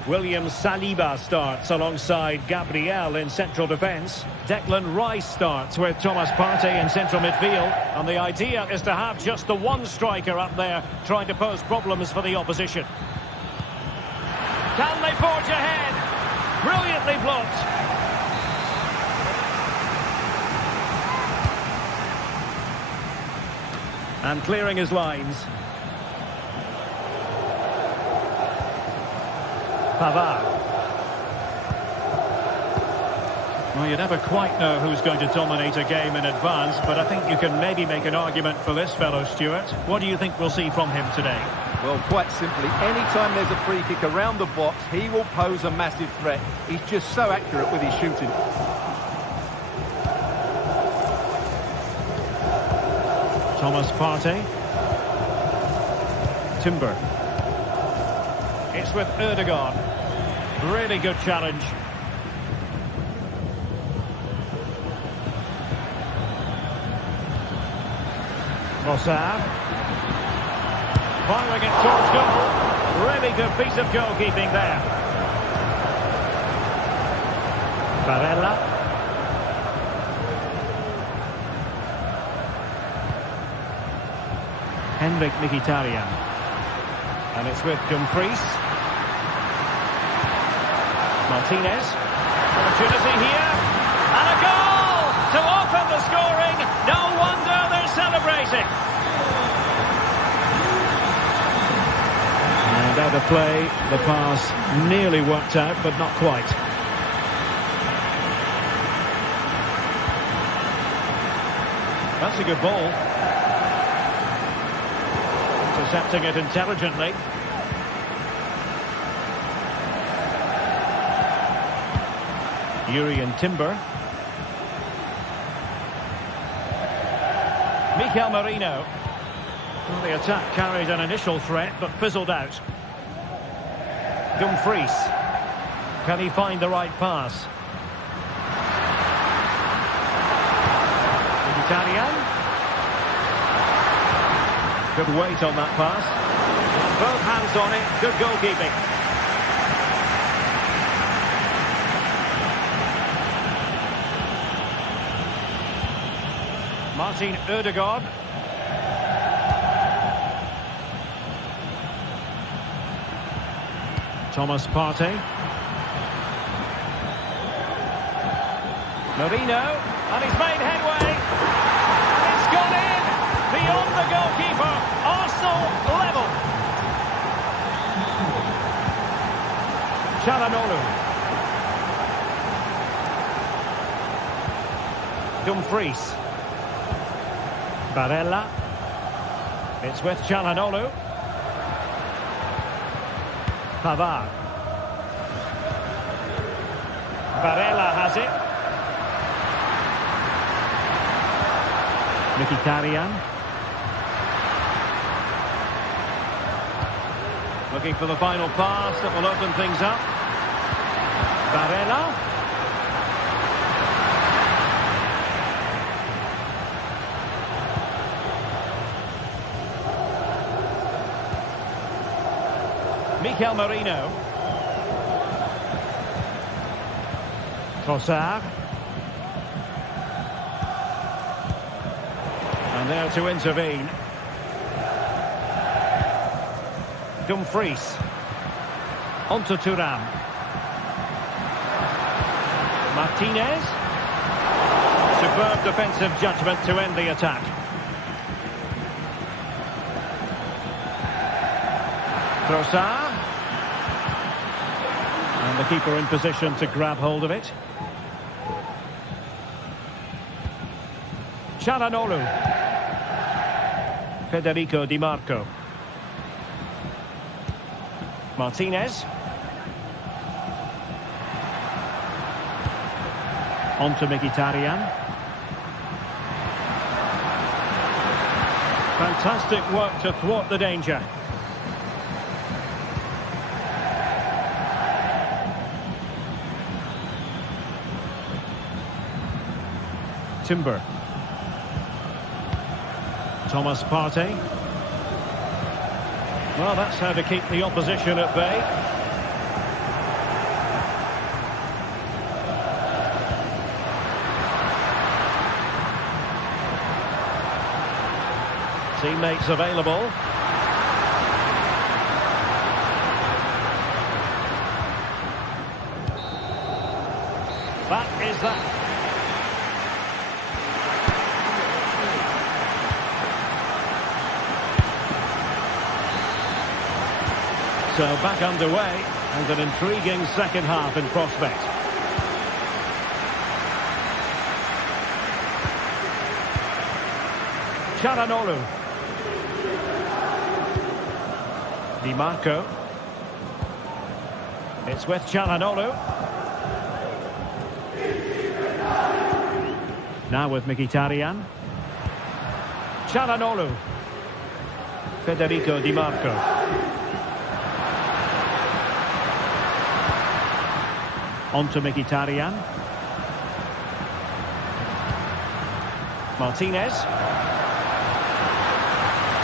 William Saliba starts alongside Gabriel in central defence. Declan Rice starts with Thomas Partey in central midfield. And the idea is to have just the one striker up there trying to pose problems for the opposition. Can they forge ahead? Brilliantly blocked. And clearing his lines. Pavard. Well, you never quite know who's going to dominate a game in advance, but I think you can maybe make an argument for this fellow, Stuart. What do you think we'll see from him today? Well, quite simply, anytime there's a free kick around the box, he will pose a massive threat. He's just so accurate with his shooting. Thomas Partey. Timber. It's with Ødegaard. Really good challenge. Trossard. Firing it towards goal. Really good piece of goalkeeping there. Barella. Henrik Mkhitaryan. And it's with Dumfries. Martinez. Opportunity here. And a goal to open the scoring. No wonder they're celebrating. And out of play, the pass nearly worked out, but not quite. That's a good ball. Intercepting it intelligently. Yuri and Timber. Mikel Merino. Well, the attack carried an initial threat, but fizzled out. Dumfries. Can he find the right pass? Mkhitaryan. Good weight on that pass. Both hands on it. Good goalkeeping. Martin Ødegaard. Thomas Partey. Merino, and he's made headway. And it's gone in beyond the goalkeeper. Arsenal level. Çalhanoğlu. Dumfries. Barella. It's with Çalhanoğlu. Pavard. Barella has it. Mkhitaryan. Looking for the final pass that will open things up. Barella. Mikel Merino. Trossard. And there to intervene. Dumfries. On to Thuram. Martinez. Superb defensive judgment to end the attack. Trossard. And the keeper in position to grab hold of it. Çalhanoğlu. Federico Di Marco. Martinez. On to Mkhitaryan. Fantastic work to thwart the danger. Timber. Thomas Partey. Well, that's how to keep the opposition at bay. Teammates available. That is that. So back underway, and an intriguing second half in prospect. Çalhanoğlu. Di Marco. It's with Çalhanoğlu. Now with Mkhitaryan. Çalhanoğlu. Federico Di Marco. On to Mkhitaryan. Martinez.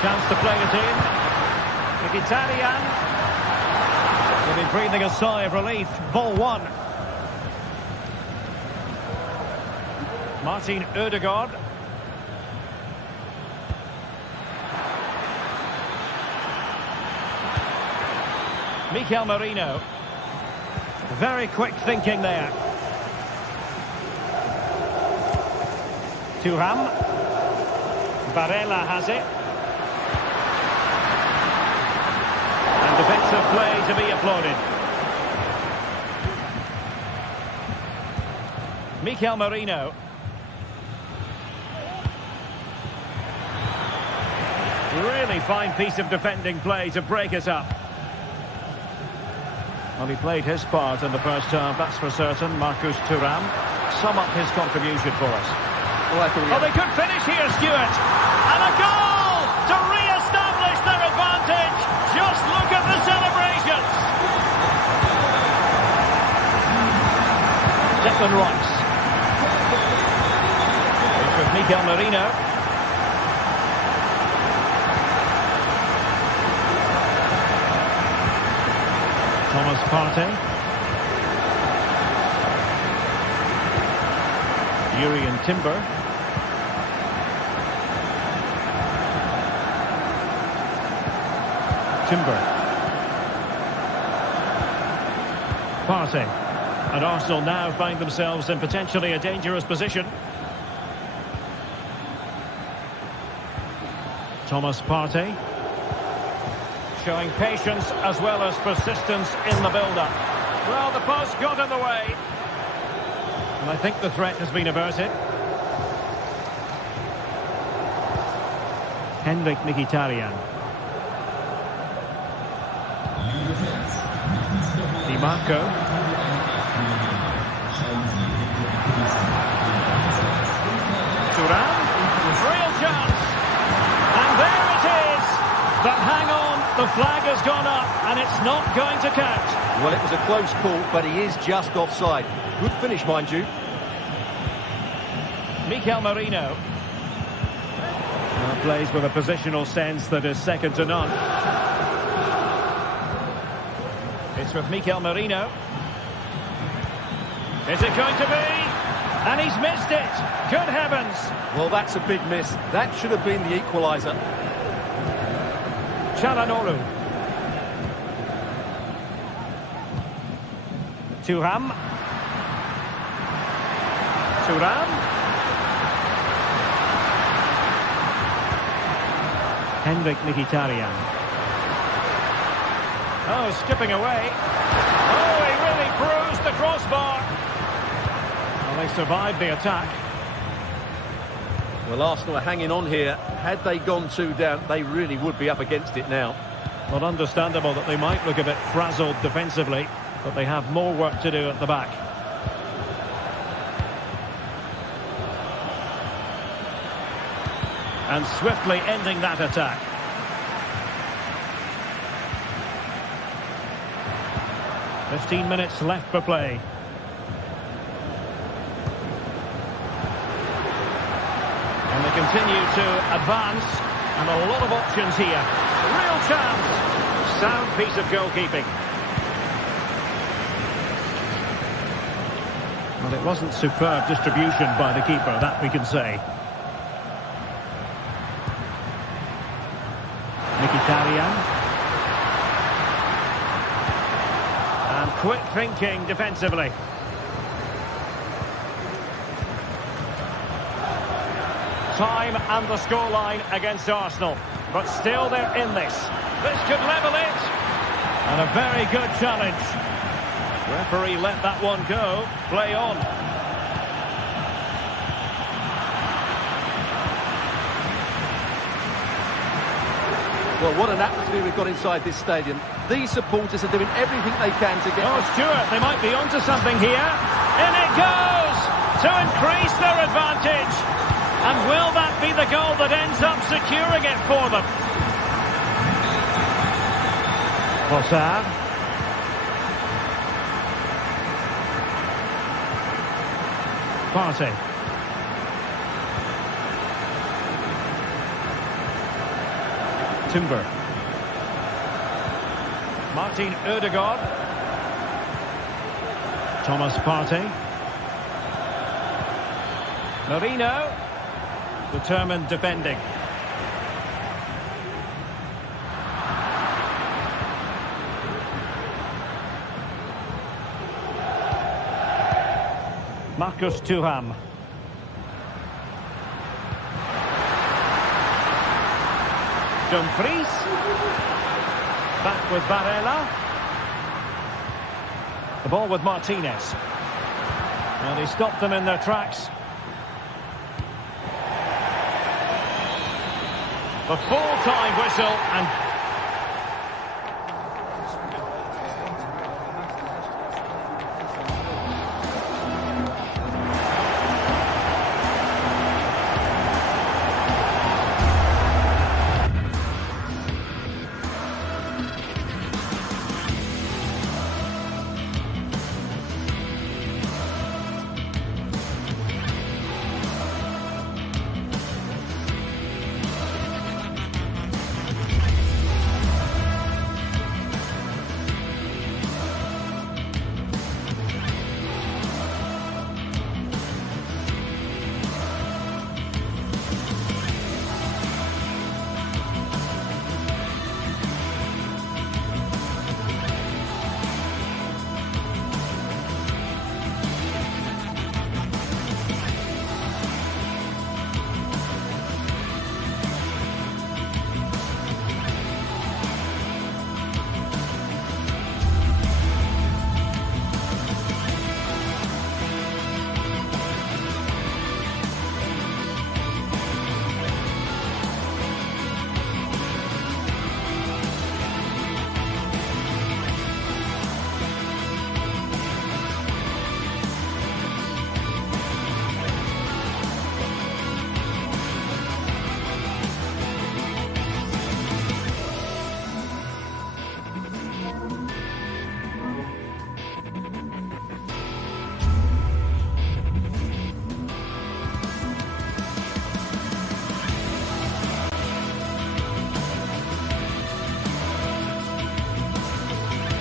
Chance to play it in. Mkhitaryan. Will be breathing a sigh of relief. Ball one. Martin Ødegaard. Mikel Merino. Very quick thinking there. Thuram. Barella has it. And defensive play to be applauded. Mikel Merino. Really fine piece of defending play to break it up. Well, he played his part in the first half, that's for certain. Marcus Thuram. Sum up his contribution for us. Well, they could finish here, Stuart. And a goal to re-establish their advantage. Just look at the celebrations. Declan Rice. It's with Mikel Merino. Thomas Partey. Jurriën Timber. Timber. Partey. And Arsenal now find themselves in potentially a dangerous position. Thomas Partey. Showing patience as well as persistence in the build-up. Well, the post got in the way. And I think the threat has been averted. Henrik Mkhitaryan. Di Marco. Thuram. Real chance. And there it is. But hang on. The flag has gone up, and it's not going to count. Well, it was a close call, but he is just offside. Good finish, mind you. Mikel Merino. Plays with a positional sense that is second to none. It's with Mikel Merino. Is it going to be? And he's missed it. Good heavens. Well, that's a big miss. That should have been the equaliser. Çalhanoğlu. Thuram. Thuram. Henrik Mkhitaryan. Oh, skipping away. Oh, he really bruised the crossbar. Well, they survived the attack. Well, Arsenal are hanging on here. Had they gone 2 down, they really would be up against it now. Well, understandable that they might look a bit frazzled defensively, but they have more work to do at the back. And swiftly ending that attack. "15 minutes left for play. And they continue to advance, and a lot of options here. Real chance. Sound piece of goalkeeping. Well, it wasn't superb distribution by the keeper, that we can say. Mkhitaryan. And quick thinking defensively. Time and the scoreline against Arsenal. But still they're in this. This could level it. And a very good challenge. Referee let that one go. Play on. Well, what an atmosphere we've got inside this stadium. These supporters are doing everything they can to get... Oh, Stuart, they might be onto something here. In it goes! To increase their advantage. And will that be the goal that ends up securing it for them? Bossard. Partey. Timber. Martin Ødegaard. Thomas Partey. Marino. Determined defending. Marcus Thuram. Dumfries. Back with Barella. The ball with Martinez. And he stopped them in their tracks. The full-time whistle and...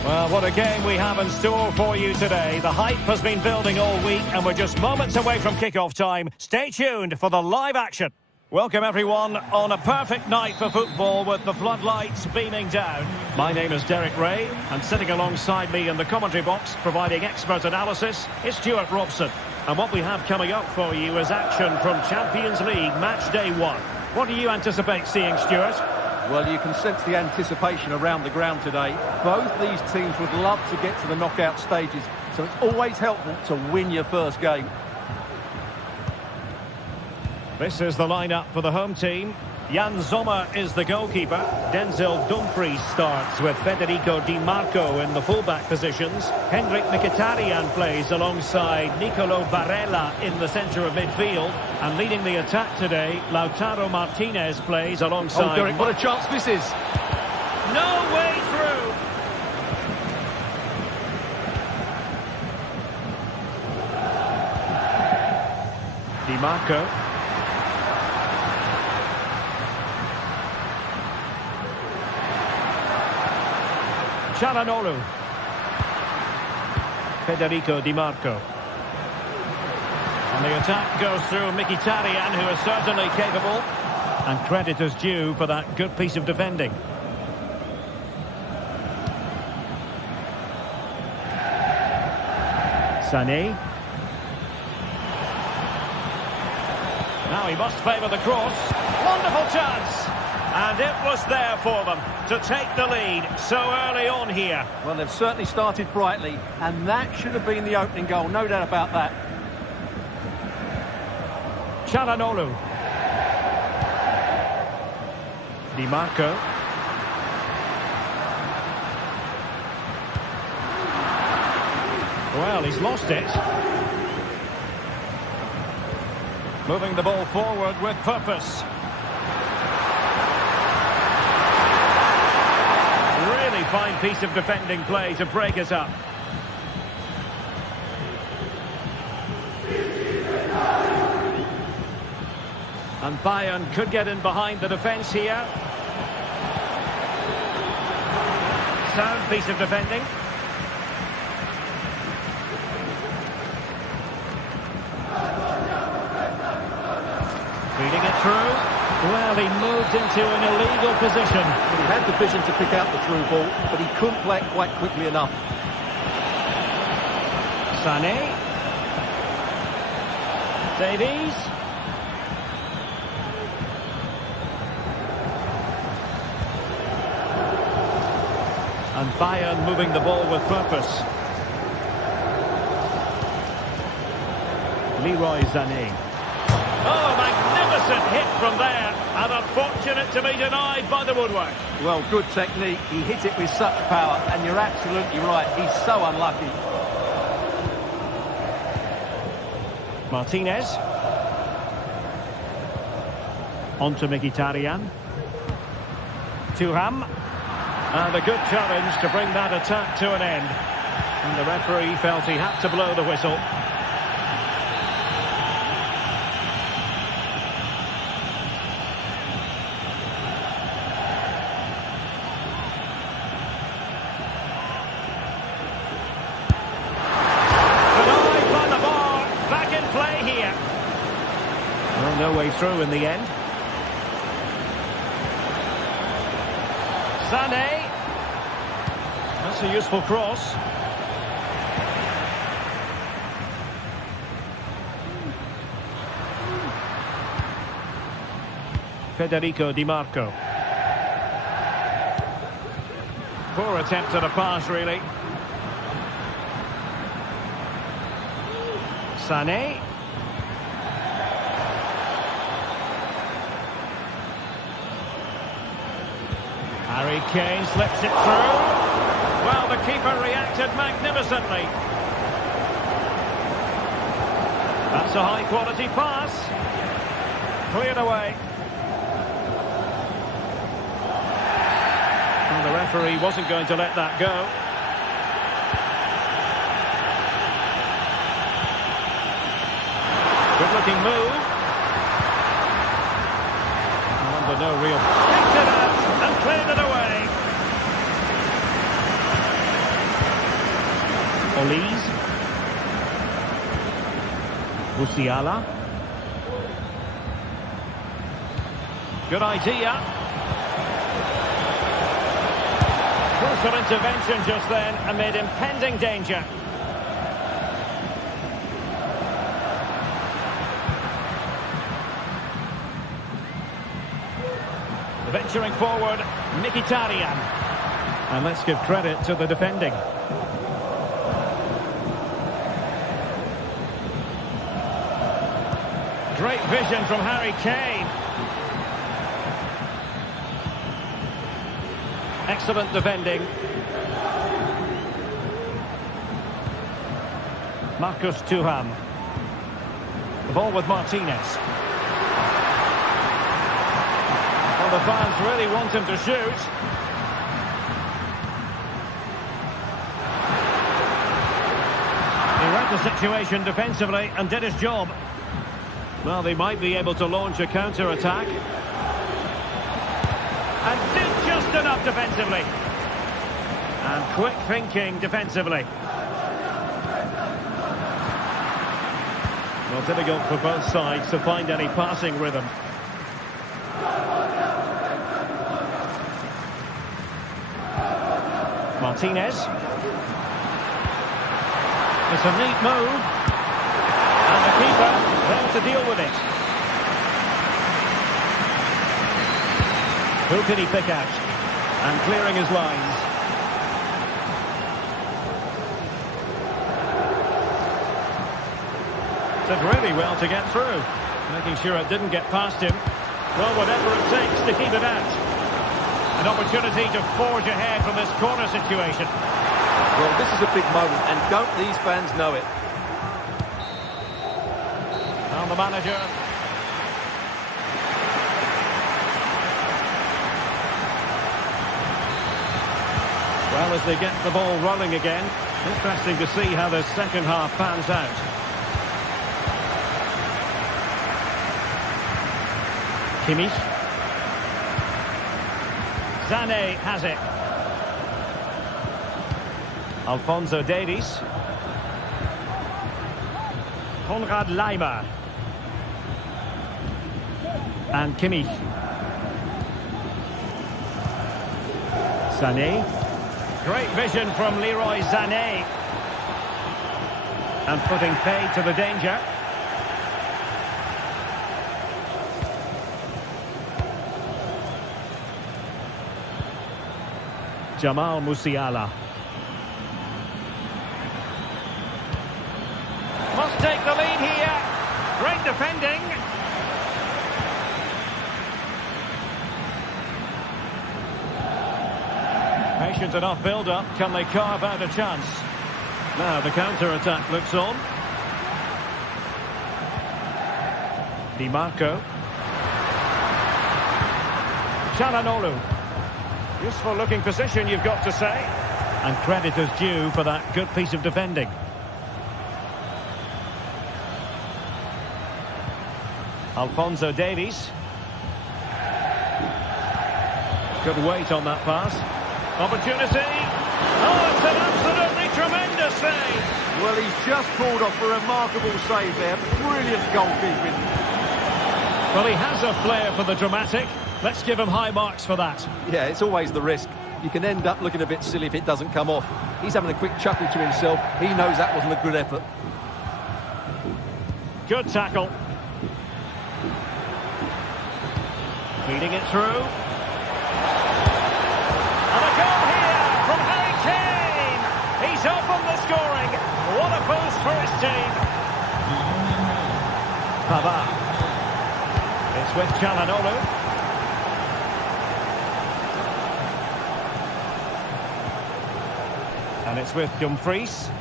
Well, what a game we have in store for you today. The hype has been building all week and we're just moments away from kick-off time. Stay tuned for the live action. Welcome everyone on a perfect night for football with the floodlights beaming down. My name is Derek Ray, and sitting alongside me in the commentary box providing expert analysis is Stuart Robson. And what we have coming up for you is action from Champions League match day 1. What do you anticipate seeing, Stuart? Well, you can sense the anticipation around the ground today. Both these teams would love to get to the knockout stages, so it's always helpful to win your first game. This is the lineup for the home team. Jan Sommer is the goalkeeper. Denzel Dumfries starts with Federico Di Marco in the fullback positions. Hendrik Mkhitaryan plays alongside Nicolo Barella in the centre of midfield. And leading the attack today, Lautaro Martinez plays alongside... Oh, Derek, what a chance this is! No way through! Di Marco. Çalhanoğlu. Federico Di Marco. And the attack goes through Mkhitaryan, who is certainly capable. And credit is due for that good piece of defending. Sané. Now he must favour the cross. Wonderful chance! And it was there for them to take the lead so early on here. Well, they've certainly started brightly, and that should have been the opening goal, no doubt about that. Çalhanoğlu. Di Marco. Well, he's lost it. Moving the ball forward with purpose. Really fine piece of defending play to break us up. And Bayern could get in behind the defence here. Sound piece of defending. Feeding it through. Well, he moved into an illegal position. He had the vision to pick out the through ball, but he couldn't play it quite quickly enough. Sané. Davies. And Bayern moving the ball with purpose. Leroy Sané. Oh, magnificent hit from there, and unfortunate to be denied by the woodwork. Well, good technique. He hit it with such power, and you're absolutely right. He's so unlucky. Martinez. On to Mkhitaryan. Thuram. And a good challenge to bring that attack to an end. And the referee felt he had to blow the whistle. No way through in the end. Sané. That's a useful cross. Federico Di Marco. Poor attempt at a pass, really. Sané. Harry Kane slips it through. Well, the keeper reacted magnificently. That's a high-quality pass. Cleared away. And the referee wasn't going to let that go. Good-looking move. Under no real... Picked it out and cleared it away. Olise. Musiala. Good idea. Crucial intervention just then amid impending danger. Venturing forward, Mkhitaryan. And let's give credit to the defending. Great vision from Harry Kane. Excellent defending. Marcus Thuram. The ball with Martinez. Well, the fans really want him to shoot. He read the situation defensively and did his job. Well, they might be able to launch a counter-attack. And did just enough defensively. And quick thinking defensively. Well, difficult for both sides to find any passing rhythm. Martinez. It's a neat move. And the keeper there to deal with it. Who can he pick out? And clearing his lines. Did really well to get through. Making sure it didn't get past him. Well, whatever it takes to keep it out. An opportunity to forge ahead from this corner situation. Well, this is a big moment, and don't these fans know it? And the manager. Well, as they get the ball rolling again, interesting to see how the second half pans out. Kimmich. Sané has it. Alphonso Davies. Konrad Laimer. And Kimmich. Sané. Great vision from Leroy Sané. And putting paid to the danger. Jamal Musiala. Must take the lead here. Great defending. Patient enough build-up. Can they carve out a chance? Now the counter-attack looks on. Di Marco. Çalhanoğlu. Useful looking position, you've got to say. And credit is due for that good piece of defending. Alphonso Davies. Good weight on that pass. Opportunity. Oh, it's an absolutely tremendous save. Well, he's just pulled off a remarkable save there. Brilliant goalkeeping. Well, he has a flair for the dramatic. Let's give him high marks for that. Yeah, it's always the risk. You can end up looking a bit silly if it doesn't come off. He's having a quick chuckle to himself. He knows that wasn't a good effort. Good tackle. Feeding it through. And a goal here from Harry Kane. He's opened the scoring. What a boost for his team. Pavard. It's with Çalhanoğlu. And it's with Dumfries.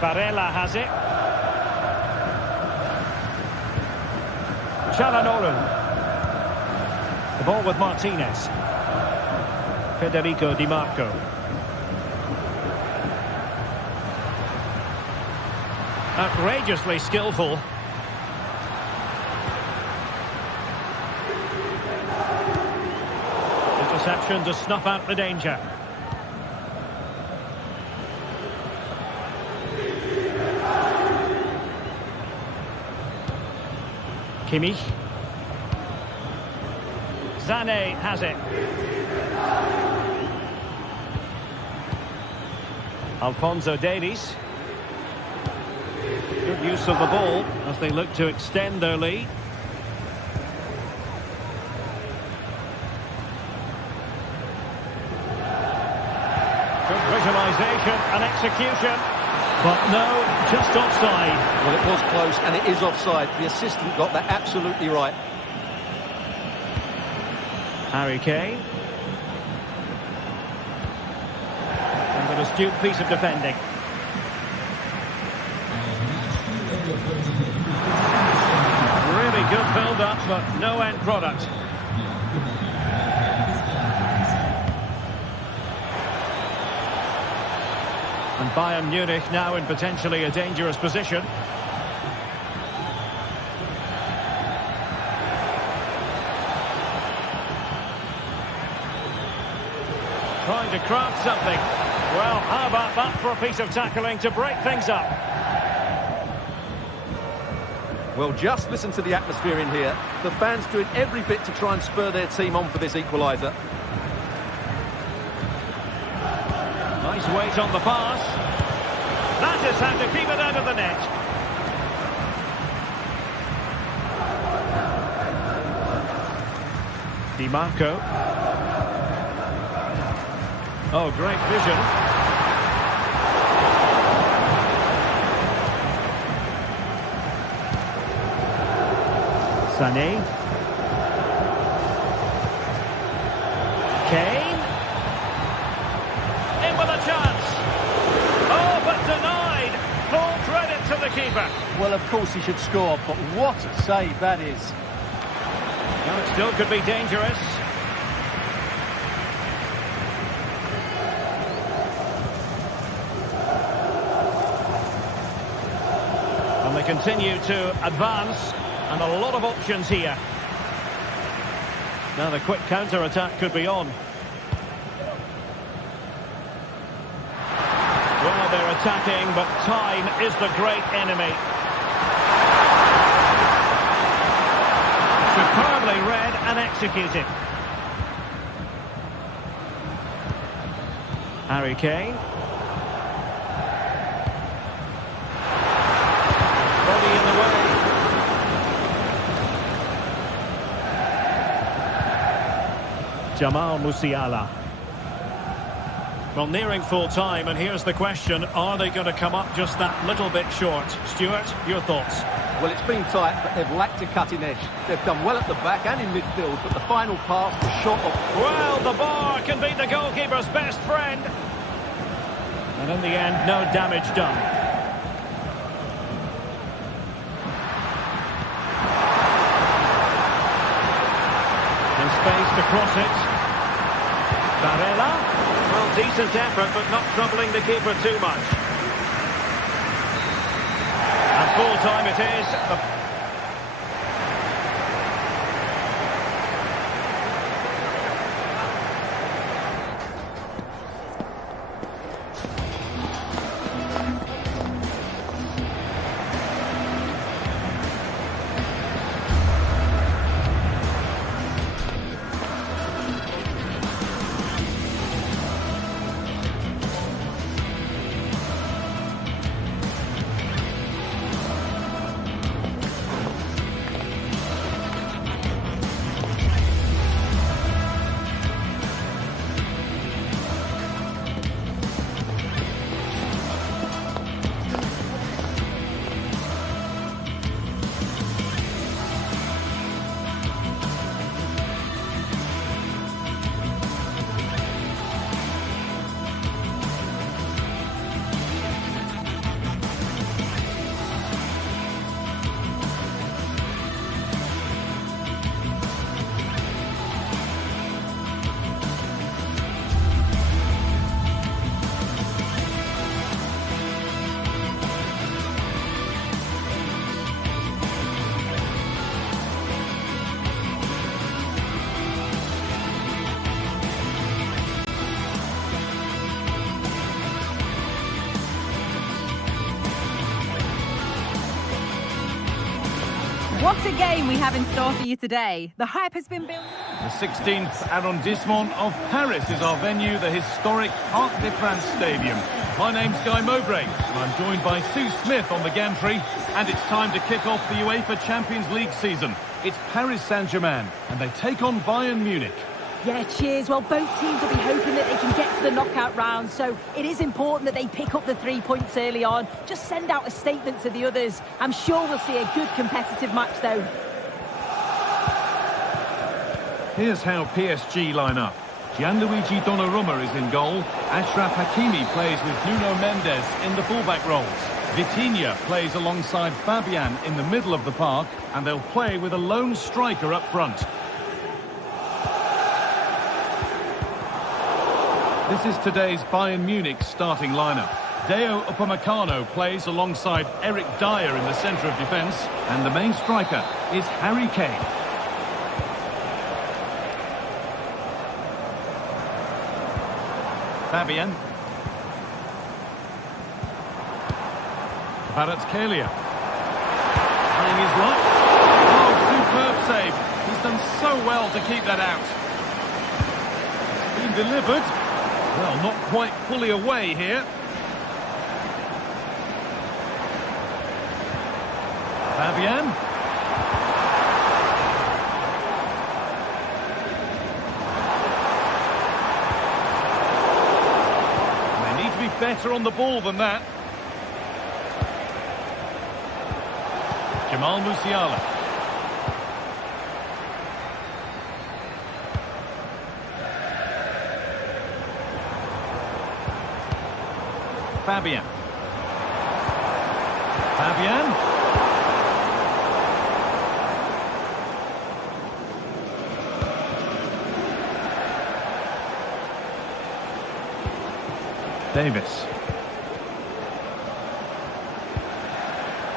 Barella has it. Çalhanoğlu. The ball with Martinez. Federico Di Marco. Outrageously skillful. Interception to snuff out the danger. Kimmich. Sané has it. Alphonso Davies. Good use of the ball as they look to extend their lead. Good visualisation and execution. But no, just offside. Well, it was close and it is offside. The assistant got that absolutely right. Harry Kane. And an astute piece of defending. Really good build-up, but no end product. And Bayern Munich now in potentially a dangerous position. Trying to craft something. Well, how about that for a piece of tackling to break things up? Well, just listen to the atmosphere in here. The fans doing every bit to try and spur their team on for this equaliser. Nice weight on the pass. That is how to keep it out of the net. Di Marco. Oh, great vision. Sané. Kane. In with a chance. Oh, but denied. Full credit to the keeper. Well, of course he should score, but what a save that is. Now it still could be dangerous. And they continue to advance, and a lot of options here. Now the quick counter-attack could be on. Well, they're attacking, but time is the great enemy. Superbly read and executed. Harry Kane. Body in the way. Jamal Musiala. Well, nearing full time, and here's the question, are they going to come up just that little bit short? Stuart, your thoughts? Well, it's been tight, but they've lacked a cutting edge. They've done well at the back and in midfield, but the final pass was short of... Well, the bar can be the goalkeeper's best friend. And in the end, no damage done. In space to cross it. Barella. Well, decent effort, but not troubling the keeper too much. At full time it is. What a game we have in store for you today. The hype has been built. The 16th arrondissement of Paris is our venue, the historic Arc de France Stadium. My name's Guy Mowbray, and I'm joined by Sue Smith on the gantry, and it's time to kick off the UEFA Champions League season. It's Paris Saint-Germain, and they take on Bayern Munich. Yeah, cheers. Well, both teams will be hoping that they can get to the knockout round, so it is important that they pick up the 3 points early on. Just send out a statement to the others. I'm sure we'll see a good competitive match, though. Here's how PSG line up. Gianluigi Donnarumma is in goal. Achraf Hakimi plays with Nuno Mendes in the fullback roles. Vitinha plays alongside Fabian in the middle of the park, and they'll play with a lone striker up front. This is today's Bayern Munich starting lineup. Deo Upamecano plays alongside Eric Dyer in the centre of defence, and the main striker is Harry Kane. Fabian. Kvaratskhelia. Playing his luck. Oh, superb save. He's done so well to keep that out. Being delivered. Well, not quite fully away here. Fabian. They need to be better on the ball than that. Jamal Musiala. Fabian. Fabian. Davis.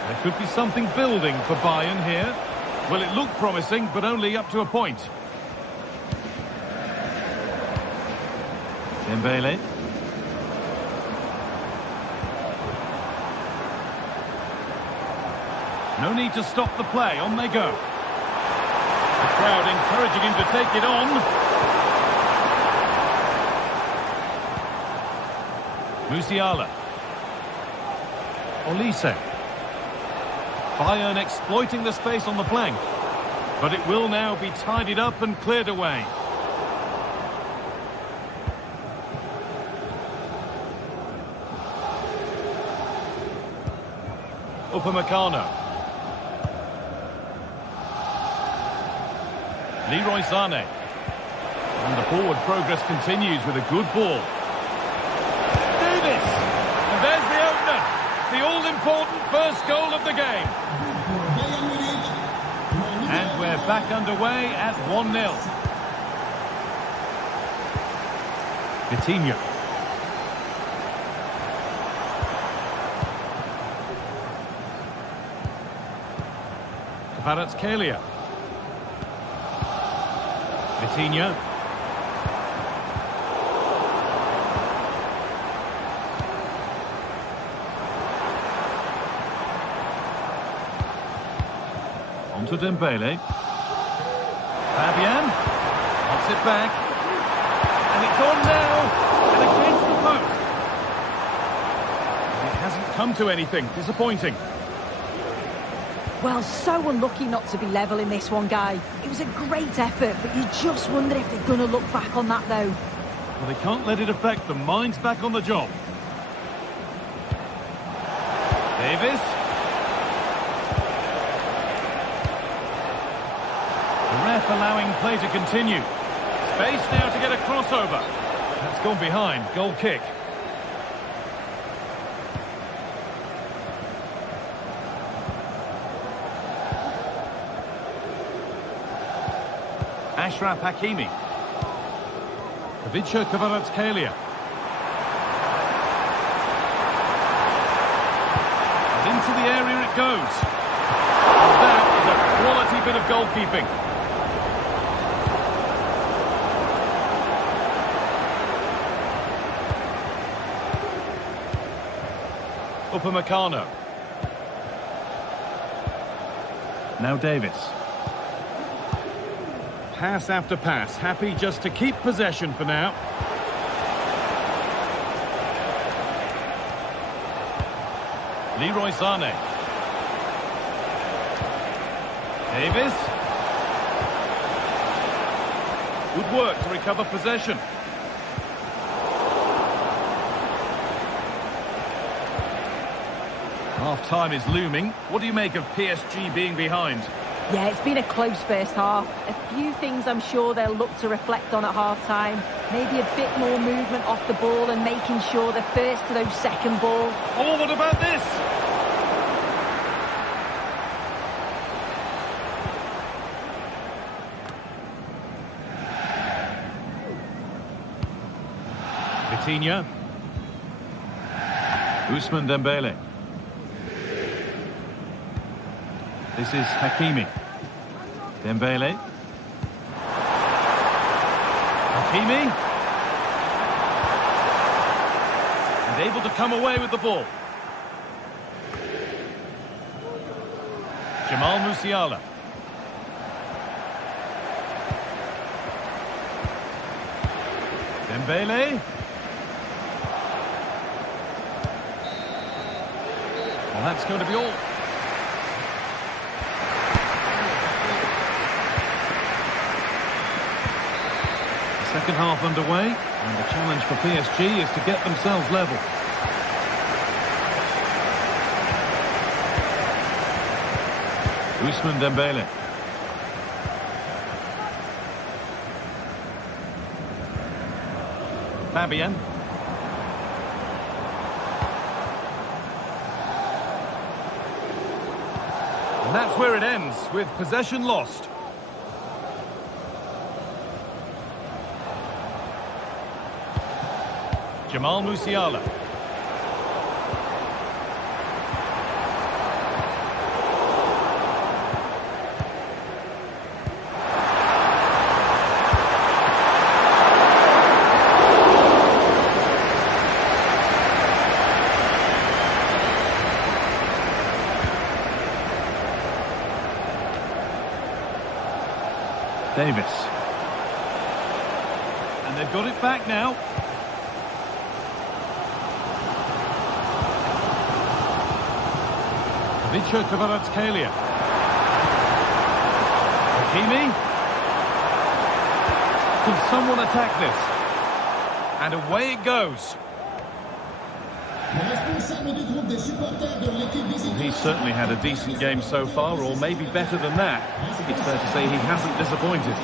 There could be something building for Bayern here. Well, it looked promising, but only up to a point. Dembele. No need to stop the play, on they go. The crowd encouraging him to take it on. Musiala. Olise. Bayern exploiting the space on the flank. But it will now be tidied up and cleared away. Upamecano. Leroy Sané. And the forward progress continues with a good ball. Davis! And there's the opener. The all-important first goal of the game. And we're back underway at 1-0. Vitinha. Kvaratskhelia. Vitinha. On to Dembele. Fabian. Puts it back. And it's on now. And against the post. And it hasn't come to anything. Disappointing. Well, so unlucky not to be level in this one, Guy. It was a great effort, but you just wonder if they're going to look back on that, though. Well, they can't let it affect them. Mind's back on the job. Davis. The ref allowing play to continue. Space now to get a crossover. That's gone behind. Goal kick. Achraf Hakimi. Ivica Kvaratskhelia. And into the area it goes. And that is a quality bit of goalkeeping. Upamecano. Now Davis. Pass after pass, happy just to keep possession for now. Leroy Sané. Davis. Good work to recover possession. Half-time is looming. What do you make of PSG being behind? Yeah, it's been a close first half. A few things I'm sure they'll look to reflect on at half-time. Maybe a bit more movement off the ball and making sure they're first to those second balls. Oh, what about this? Vitinha. Ousmane Dembele. This is Hakimi. Dembele. Hakimi. And able to come away with the ball. Jamal Musiala. Dembele. Well, that's going to be all. Second half underway, and the challenge for PSG is to get themselves level. Ousmane Dembele. Fabian. And that's where it ends, with possession lost. Jamal Musiala. Davis. And they've got it back now. Vicha Kvaratskhelia. Hakimi. Can someone attack this? And away it goes. Well, he's certainly had a decent game so far, or maybe better than that. I think it's fair to say he hasn't disappointed.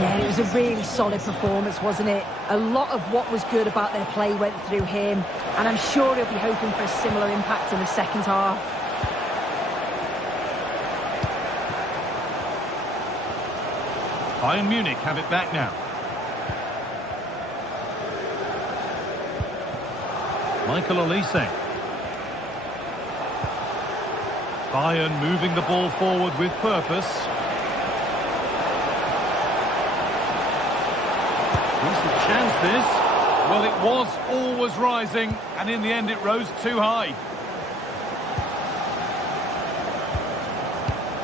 Yeah, it was a really solid performance, wasn't it? A lot of what was good about their play went through him, and I'm sure he'll be hoping for a similar impact in the second half. Bayern Munich have it back now. Michael Olise. Bayern moving the ball forward with purpose. Decent chance this. Well, it was always rising, and in the end it rose too high.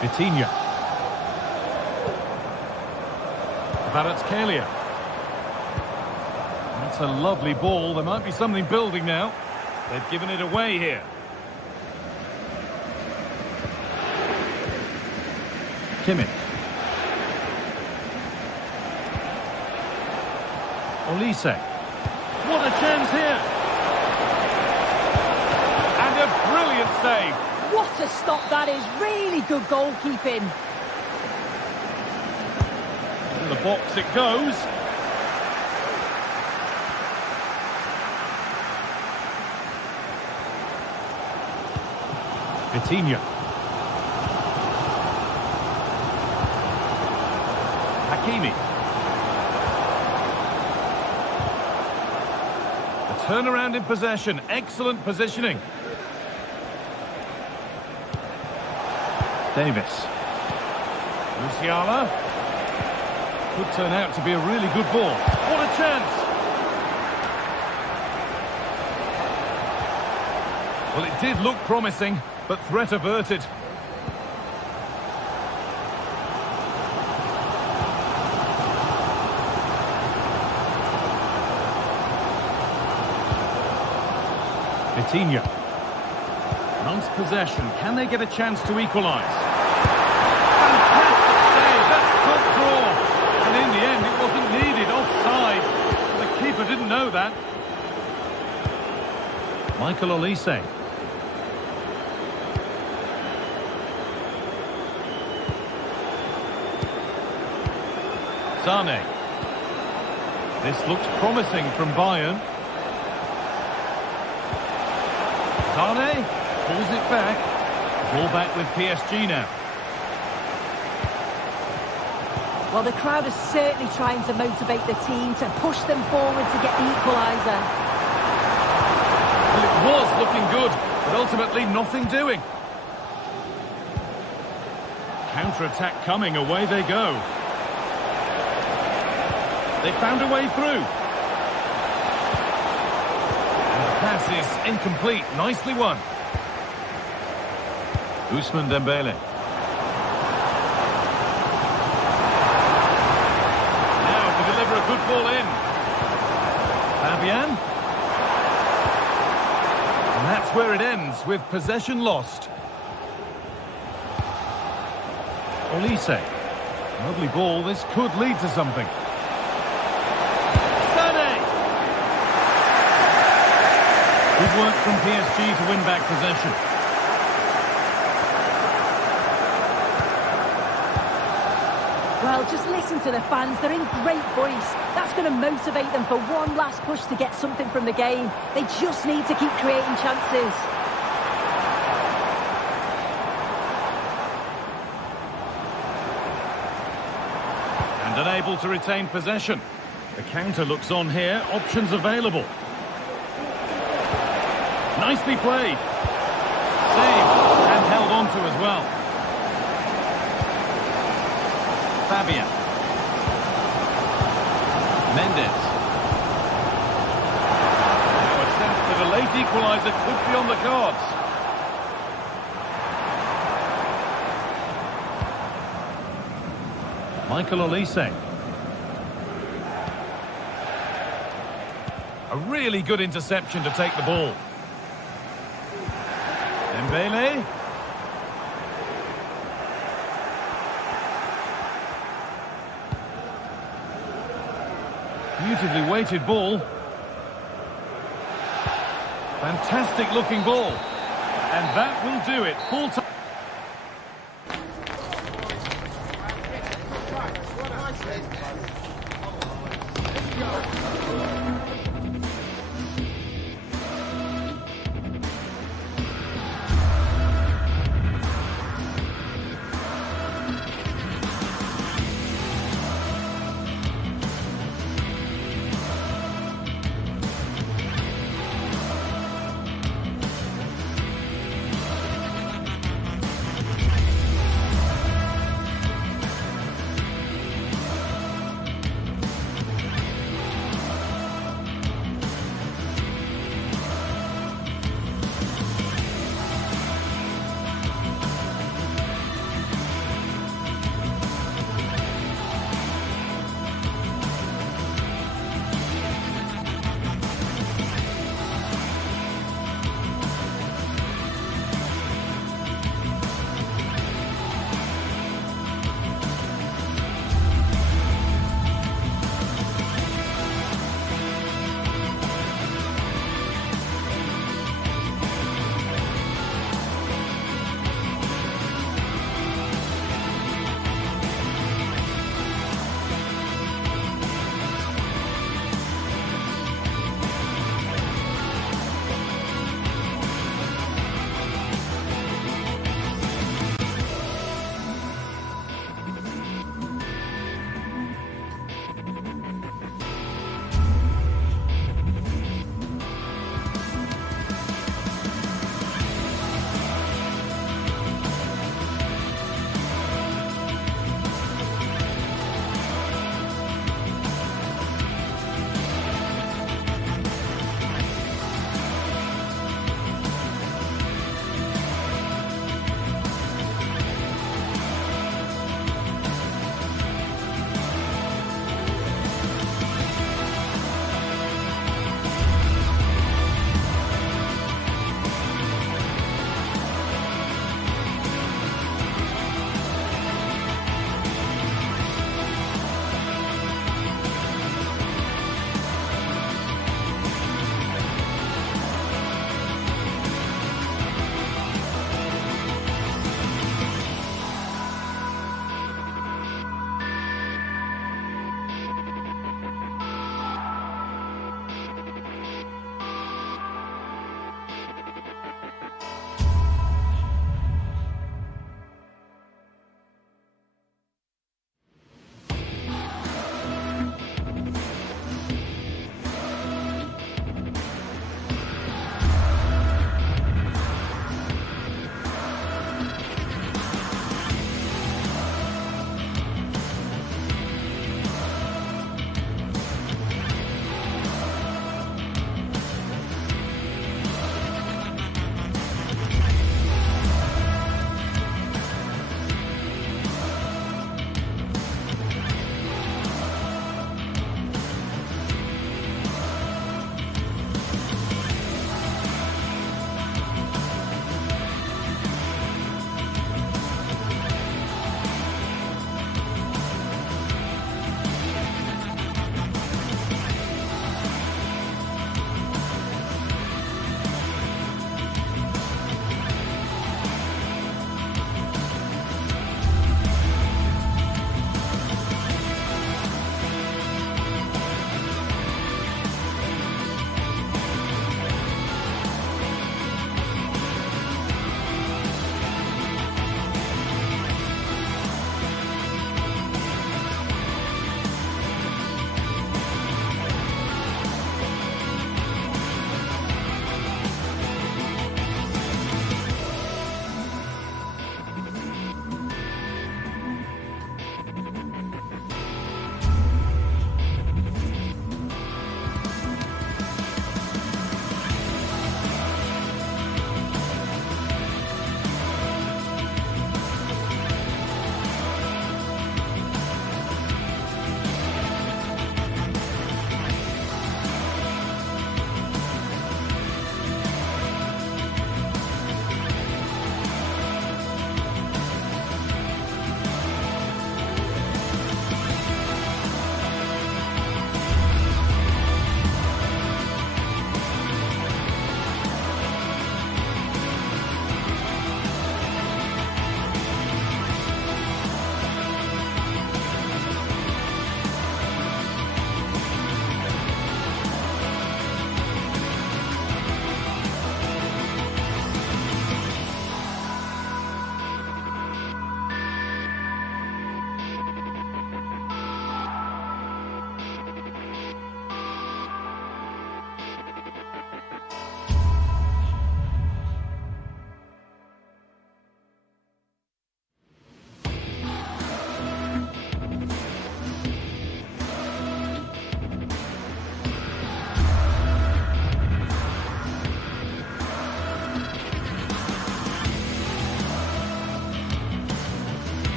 Vitinha. Kvaratskhelia. That's a lovely ball. There might be something building now. They've given it away here. Kimmich. Olise. What a chance here. And a brilliant save. What a stop that is. Really good goalkeeping. In the box it goes. Vitinha. Hakimi. A turnaround in possession. Excellent positioning. Davis. Musiala. Could turn out to be a really good ball. What a chance! Well, it did look promising, but threat averted. Vitinha. Monks possession. Can they get a chance to equalise? Fantastic save. That's top draw. And in the end, it wasn't needed. Offside. The keeper didn't know that. Michael Olise. Sane. This looks promising from Bayern. Sane pulls it back. Ball back with PSG now. Well, the crowd is certainly trying to motivate the team to push them forward to get the equaliser. Well, it was looking good, but ultimately nothing doing. Counter-attack coming, away they go. They found a way through. And the pass is incomplete. Nicely won. Ousmane Dembele. Now to deliver a good ball in. Fabian. And that's where it ends, with possession lost. Olise. Lovely ball. This could lead to something. Good work from PSG to win back possession. Well, just listen to the fans. They're in great voice. That's going to motivate them for one last push to get something from the game. They just need to keep creating chances. And unable to retain possession. The counter looks on here. Options available. Nicely played. Saved and held on to as well. Fabian. Mendes. Now a sense that a late equaliser could be on the cards. Michael Olise. A really good interception to take the ball. Dembele. Beautifully weighted ball. Fantastic looking ball. And that will do it. Full time.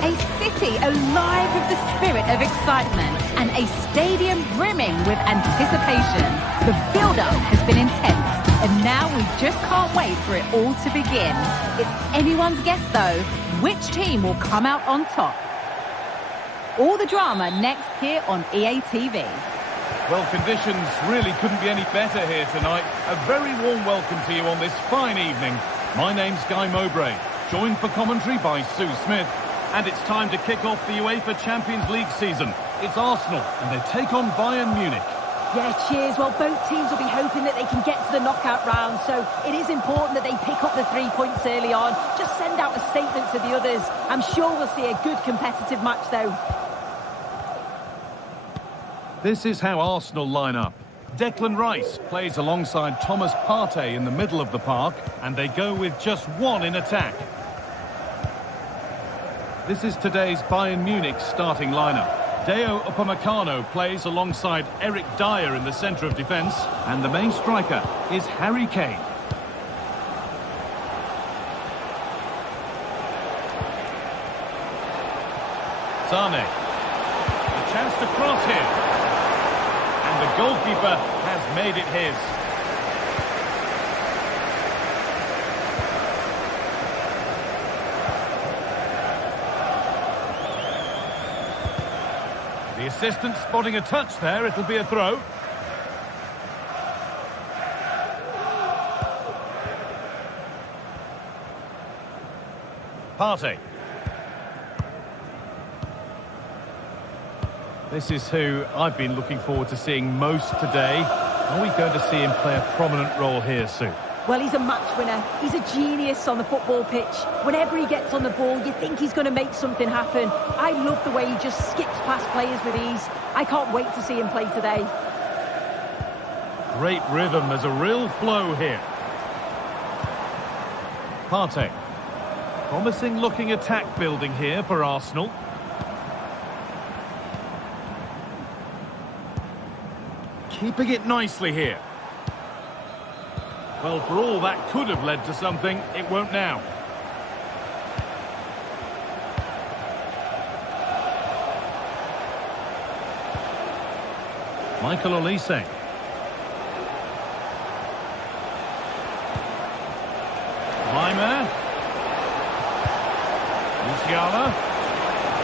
A city alive with the spirit of excitement and a stadium brimming with anticipation. The build-up has been intense, and now we just can't wait for it all to begin. It's anyone's guess, though, which team will come out on top. All the drama next here on EA TV. Well, conditions really couldn't be any better here tonight. A very warm welcome to you on this fine evening. My name's Guy Mowbray, joined for commentary by Sue Smith. And it's time to kick off the UEFA Champions League season. It's Arsenal, and they take on Bayern Munich. Yeah, cheers. Well, both teams will be hoping that they can get to the knockout round, so it is important that they pick up the 3 points early on. Just send out a statement to the others. I'm sure we'll see a good competitive match, though. This is how Arsenal line up. Declan Rice plays alongside Thomas Partey in the middle of the park, and they go with just one in attack. This is today's Bayern Munich starting lineup. Deo Upamecano plays alongside Eric Dyer in the centre of defence, and the main striker is Harry Kane. Sane. A chance to cross here. And the goalkeeper has made it his. The assistant spotting a touch there, it'll be a throw. Partey. This is who I've been looking forward to seeing most today. Are we going to see him play a prominent role here, Sue? Well, he's a match winner. He's a genius on the football pitch. Whenever he gets on the ball, you think he's going to make something happen. I love the way he just skips past players with ease. I can't wait to see him play today. Great rhythm. There's a real flow here. Partey. Promising looking attack building here for Arsenal. Keeping it nicely here. Well, for all that could have led to something, it won't now. Michael Olise. Lima. Musiala.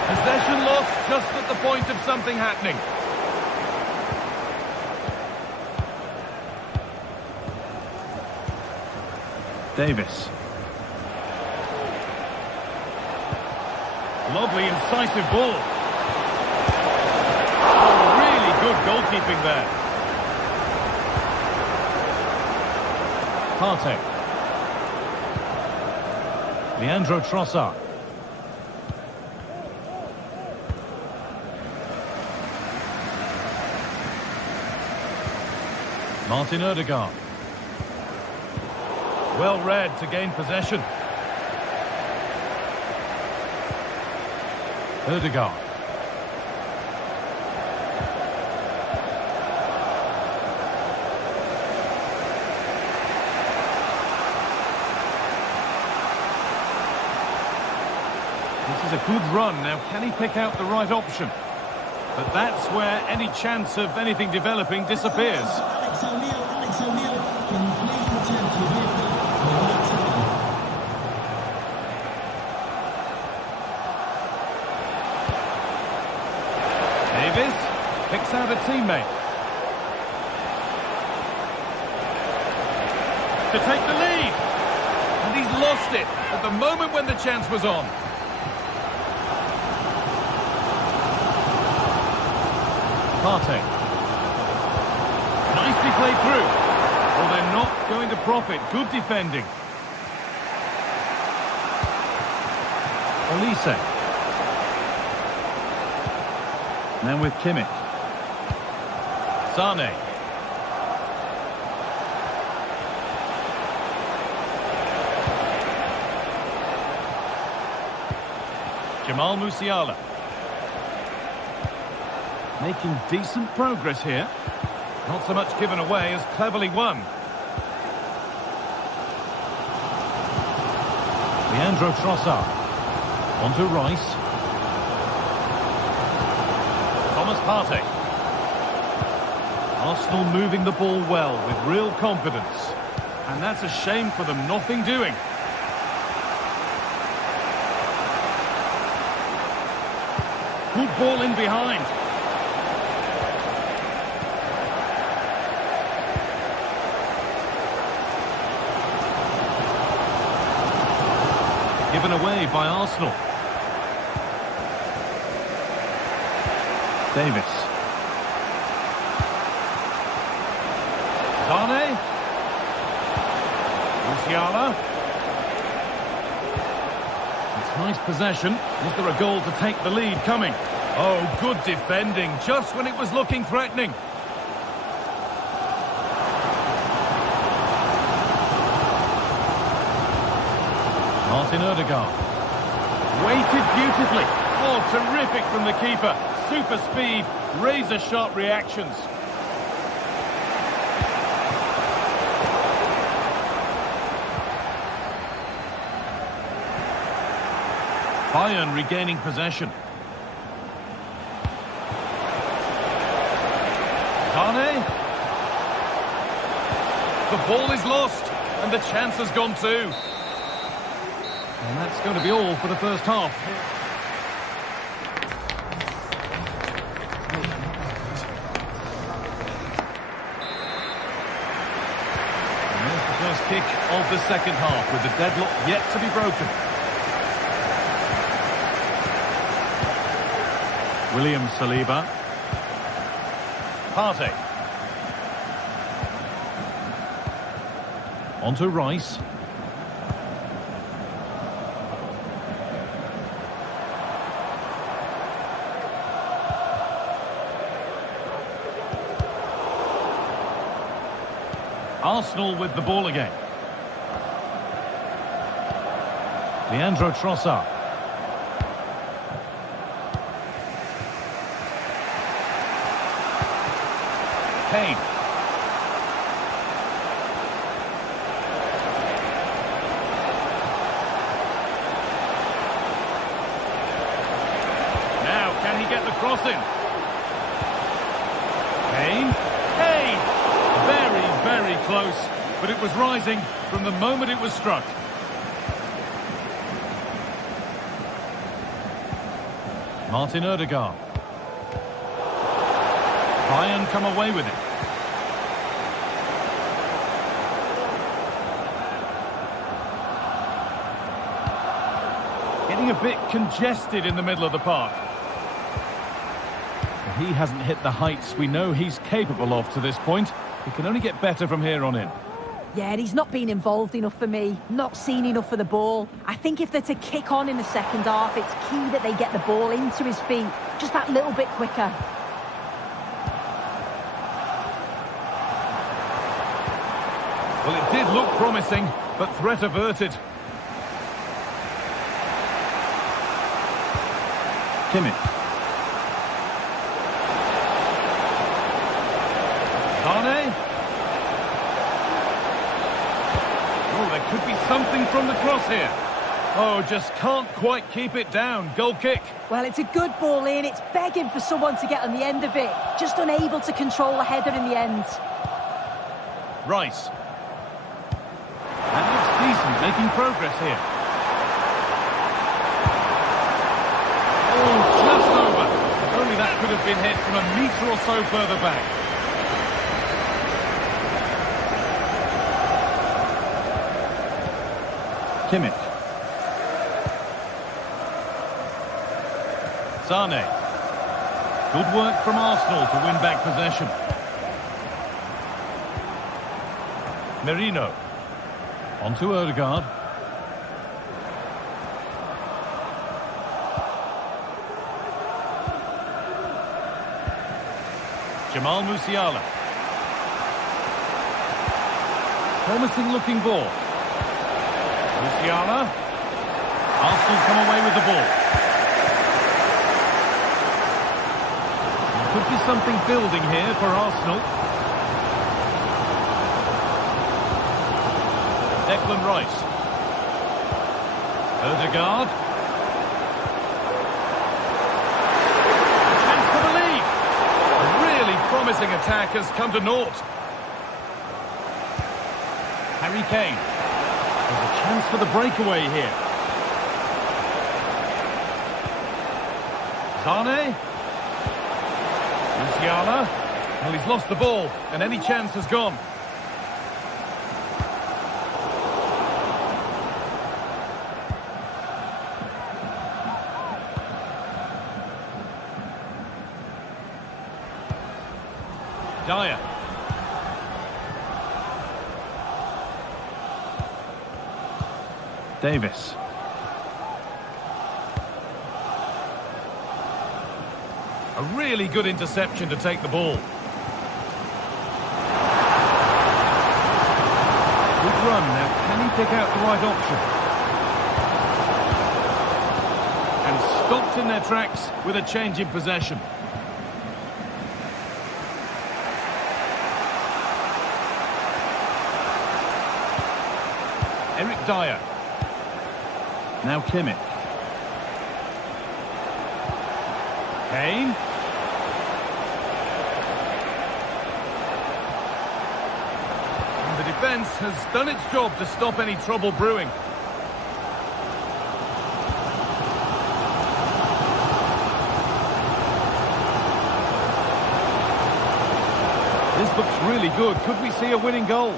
Possession lost just at the point of something happening. Davis. Lovely, incisive ball. Oh, really good goalkeeping there. Partey. Leandro Trossard. Martin Odegaard. Well read to gain possession. Odegaard. This is a good run. Now, can he pick out the right option? But that's where any chance of anything developing disappears. Davis picks out a teammate. To take the lead. And he's lost it at the moment when the chance was on. Partey. Nicely played through. Well, they're not going to profit. Good defending. Olise. Now with Kimmich. Sane. Jamal Musiala. Making decent progress here. Not so much given away as cleverly won. Leandro Trossard. On to Rice. Partey. Arsenal moving the ball well with real confidence. And that's a shame for them, nothing doing. Good ball in behind. Given away by Arsenal. Davis. Zane. Musiala. It's nice possession. Is there a goal to take the lead coming? Oh, good defending, just when it was looking threatening. Martin Odegaard. Weighted beautifully. Oh, terrific from the keeper. Super speed, razor-sharp reactions. Bayern regaining possession. Zane. The ball is lost, and the chance has gone too. And that's going to be all for the first half. And there's the first kick of the second half, with the deadlock yet to be broken. William Saliba. Partey. On to Rice. Arsenal with the ball again. Leandro Trossard. Kane. Now, can he get the cross in? Kane. Kane! Very, very close, but it was rising from the moment it was struck. Martin Odegaard. Bayern come away with it. Getting a bit congested in the middle of the park. He hasn't hit the heights we know he's capable of to this point. He can only get better from here on in. Yeah, he's not been involved enough for me. Not seen enough for the ball. I think if they're to kick on in the second half, it's key that they get the ball into his feet just that little bit quicker. Well, it did look promising, but threat averted. Kimmich. Zane. Oh, there could be something from the cross here. Oh, just can't quite keep it down. Goal kick. Well, it's a good ball in. It's begging for someone to get on the end of it. Just unable to control the header in the end. Rice. That looks decent, making progress here. Oh, just over. If only that could have been hit from a metre or so further back. Kimmich. Sane. Good work from Arsenal to win back possession. Merino. On to Odegaard. Jamal Musiala. Promising looking ball. Musiala. Arsenal come away with the ball. There could be something building here for Arsenal. Declan Rice. Odegaard. A chance for the lead. promising attack has come to naught. Harry Kane. There's a chance for the breakaway here. Zane. Musiala. Well, he's lost the ball, and any chance has gone. Dyer. Davis. A really good interception to take the ball. Good run. Now, can he pick out the right option? And stopped in their tracks with a change in possession. Eric Dyer. Now Kimmich. Kane. And the defence has done its job to stop any trouble brewing. This looks really good. Could we see a winning goal?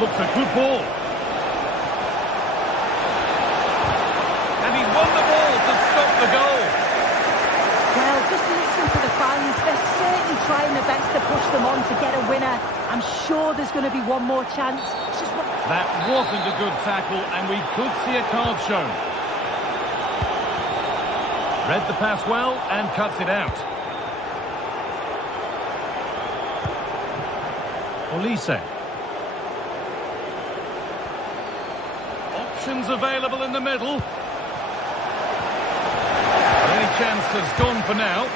Looks a good ball. And he won the ball to stop the goal. Well, just listen to the fans. They're certainly trying their best to push them on to get a winner. I'm sure there's going to be one more chance. It's just That wasn't a good tackle, and we could see a card shown. Read the pass well and cuts it out. Olise. Options available in the middle. Any chance has gone for now.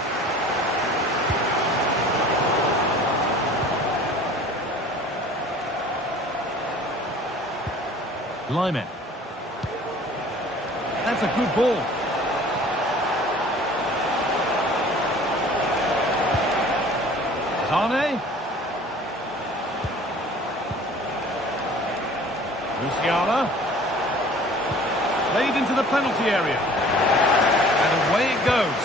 Lyon. That's a good ball. Zane. Musiala. Played into the penalty area. And away it goes.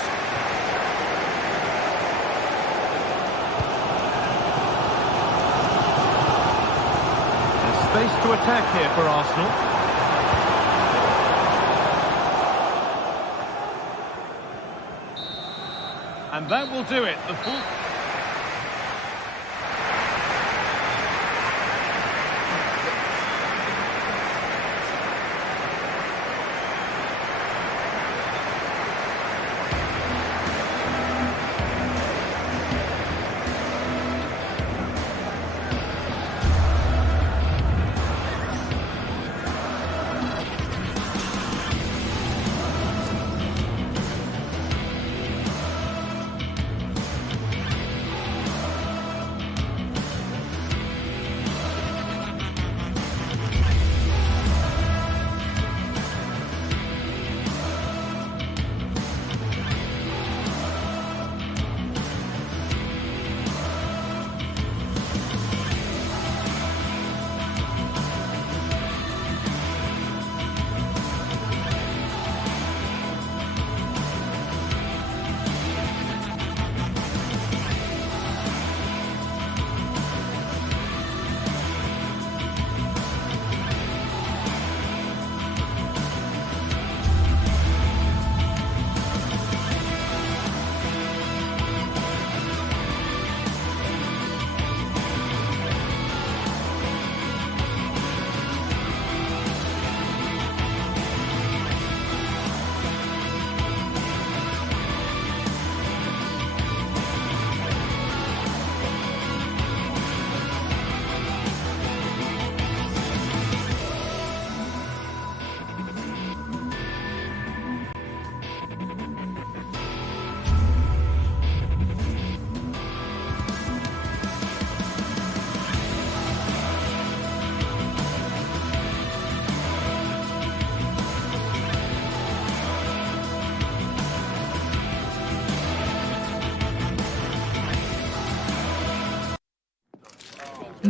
There's space to attack here for Arsenal. And that will do it. The full...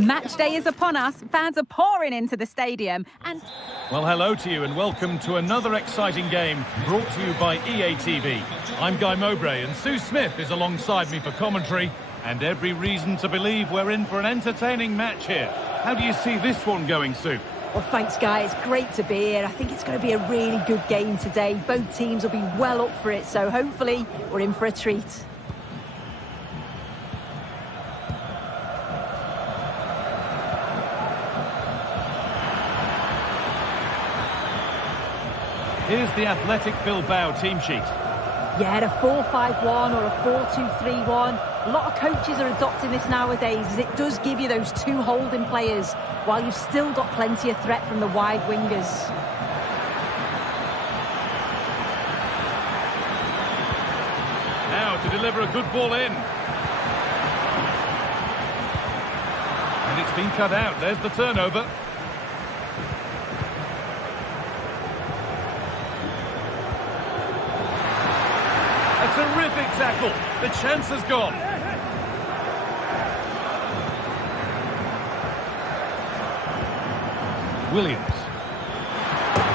Match day is upon us. Fans are pouring into the stadium and... Well, hello to you and welcome to another exciting game brought to you by EA TV. I'm Guy Mowbray and Sue Smith is alongside me for commentary, and every reason to believe we're in for an entertaining match here. How do you see this one going, Sue? Well, thanks, Guy. It's great to be here. I think it's going to be a really good game today. Both teams will be well up for it, so hopefully we're in for a treat. Here's the Athletic Bilbao team sheet. Yeah, a 4-5-1 or a 4-2-3-1. A lot of coaches are adopting this nowadays, as it does give you those two holding players, while you've still got plenty of threat from the wide wingers. Now to deliver a good ball in. And it's been cut out. There's the turnover. A terrific tackle. The chance has gone. Williams.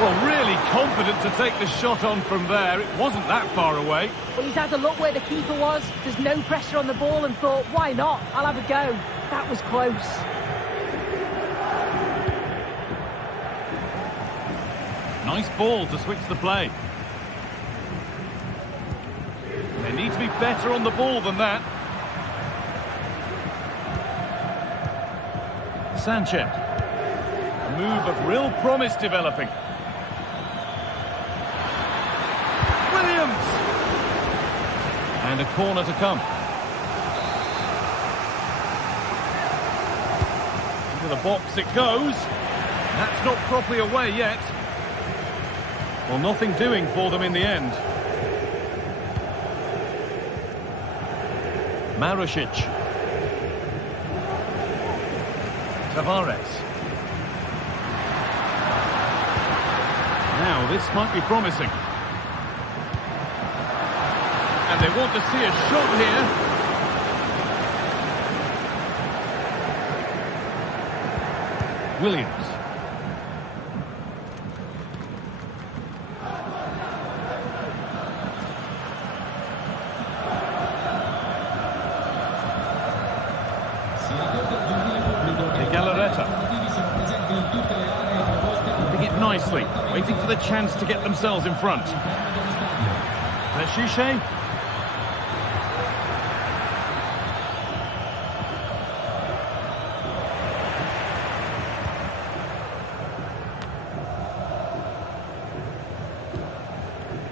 Well, really confident to take the shot on from there. It wasn't that far away. Well, he's had a look where the keeper was. There's no pressure on the ball and thought, why not? I'll have a go. That was close. Nice ball to switch the play. They need to be better on the ball than that. Sanchez. A move of real promise developing. Williams! And a corner to come. Into the box it goes. That's not properly away yet. Well, nothing doing for them in the end. Marusic. Tavares. Now, this might be promising. And they want to see a shot here. Williams. Nicely, waiting for the chance to get themselves in front. Leshiche.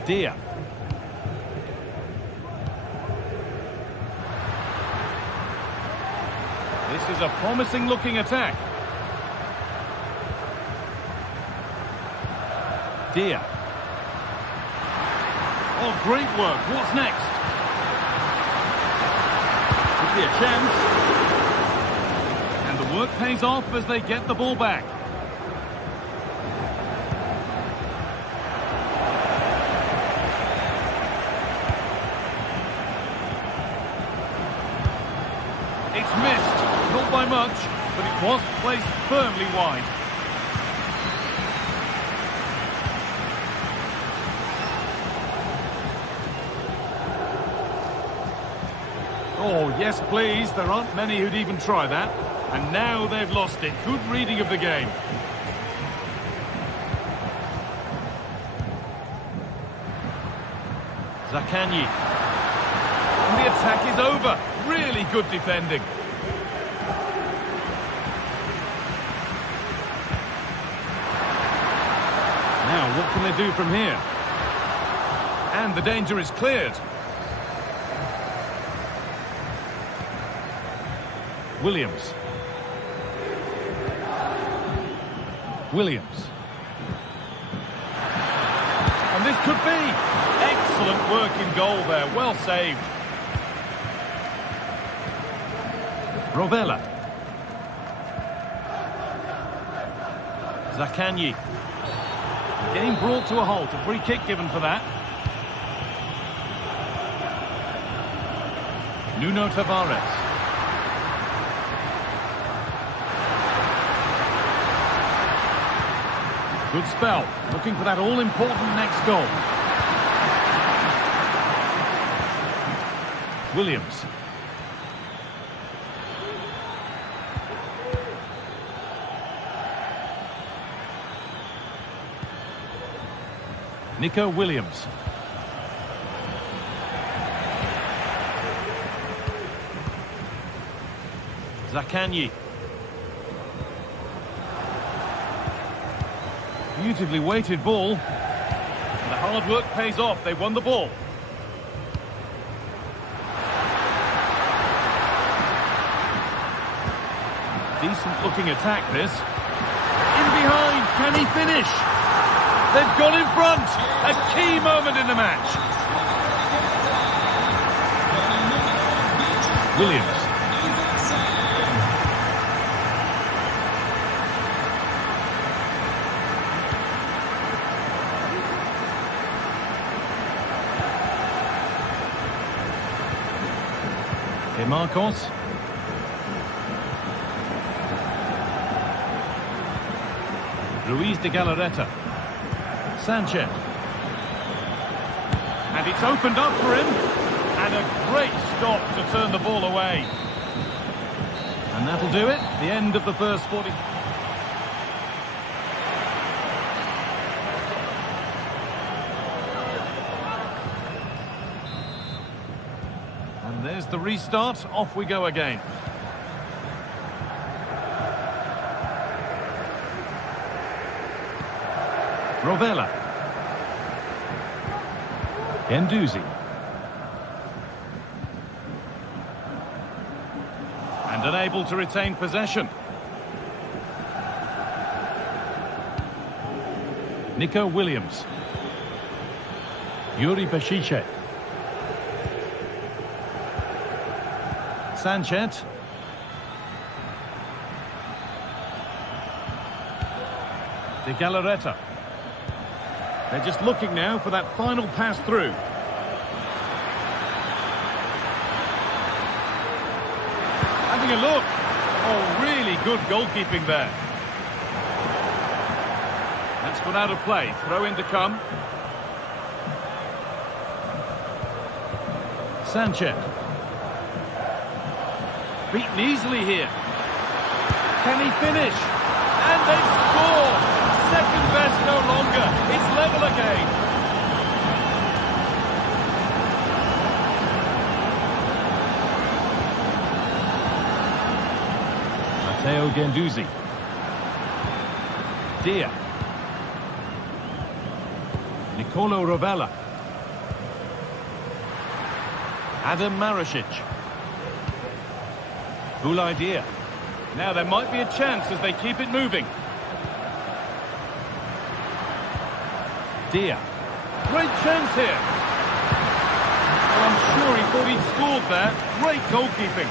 Dia. This is a promising looking attack. Dia. Oh, great work. What's next? Could be a chance. And the work pays off as they get the ball back. It's missed. Not by much, but it was placed firmly wide. Oh, yes, please. There aren't many who'd even try that. And now they've lost it. Good reading of the game. Zaccagni. And the attack is over. Really good defending. Now, what can they do from here? And the danger is cleared. Williams. Williams. And this could be. Excellent work in goal there. Well saved. Rovella. Zaccagni. Getting brought to a halt. A free kick given for that. Nuno Tavares. Good spell. Looking for that all-important next goal. Williams. Nico Williams. Zaccagni. Beautifully weighted ball. And the hard work pays off. They won the ball. Decent looking attack this. In behind. Can he finish? They've gone in front. A key moment in the match. Williams. Marcos. Ruiz de Galarreta. Sanchez. And it's opened up for him. And a great stop to turn the ball away. And that'll do it. The end of the first 40. And there's the restart. Off we go again. Rovella. Guendouzi. And unable to retain possession. Nico Williams. Yuri Pashice. Sanchez. De Galarreta. They're just looking now for that final pass through. Having a look. Oh, really good goalkeeping there. That's gone out of play. Throw in to come. Sanchez. Beaten easily here. Can he finish? And they score! Second best no longer. It's level again. Matteo Guendouzi. Dia. Nicolo Rovella. Adam Marasic. Boulaye Dia. Now there might be a chance as they keep it moving. Dia. Great chance here. Well, I'm sure he thought he'd scored there. Great goalkeeping.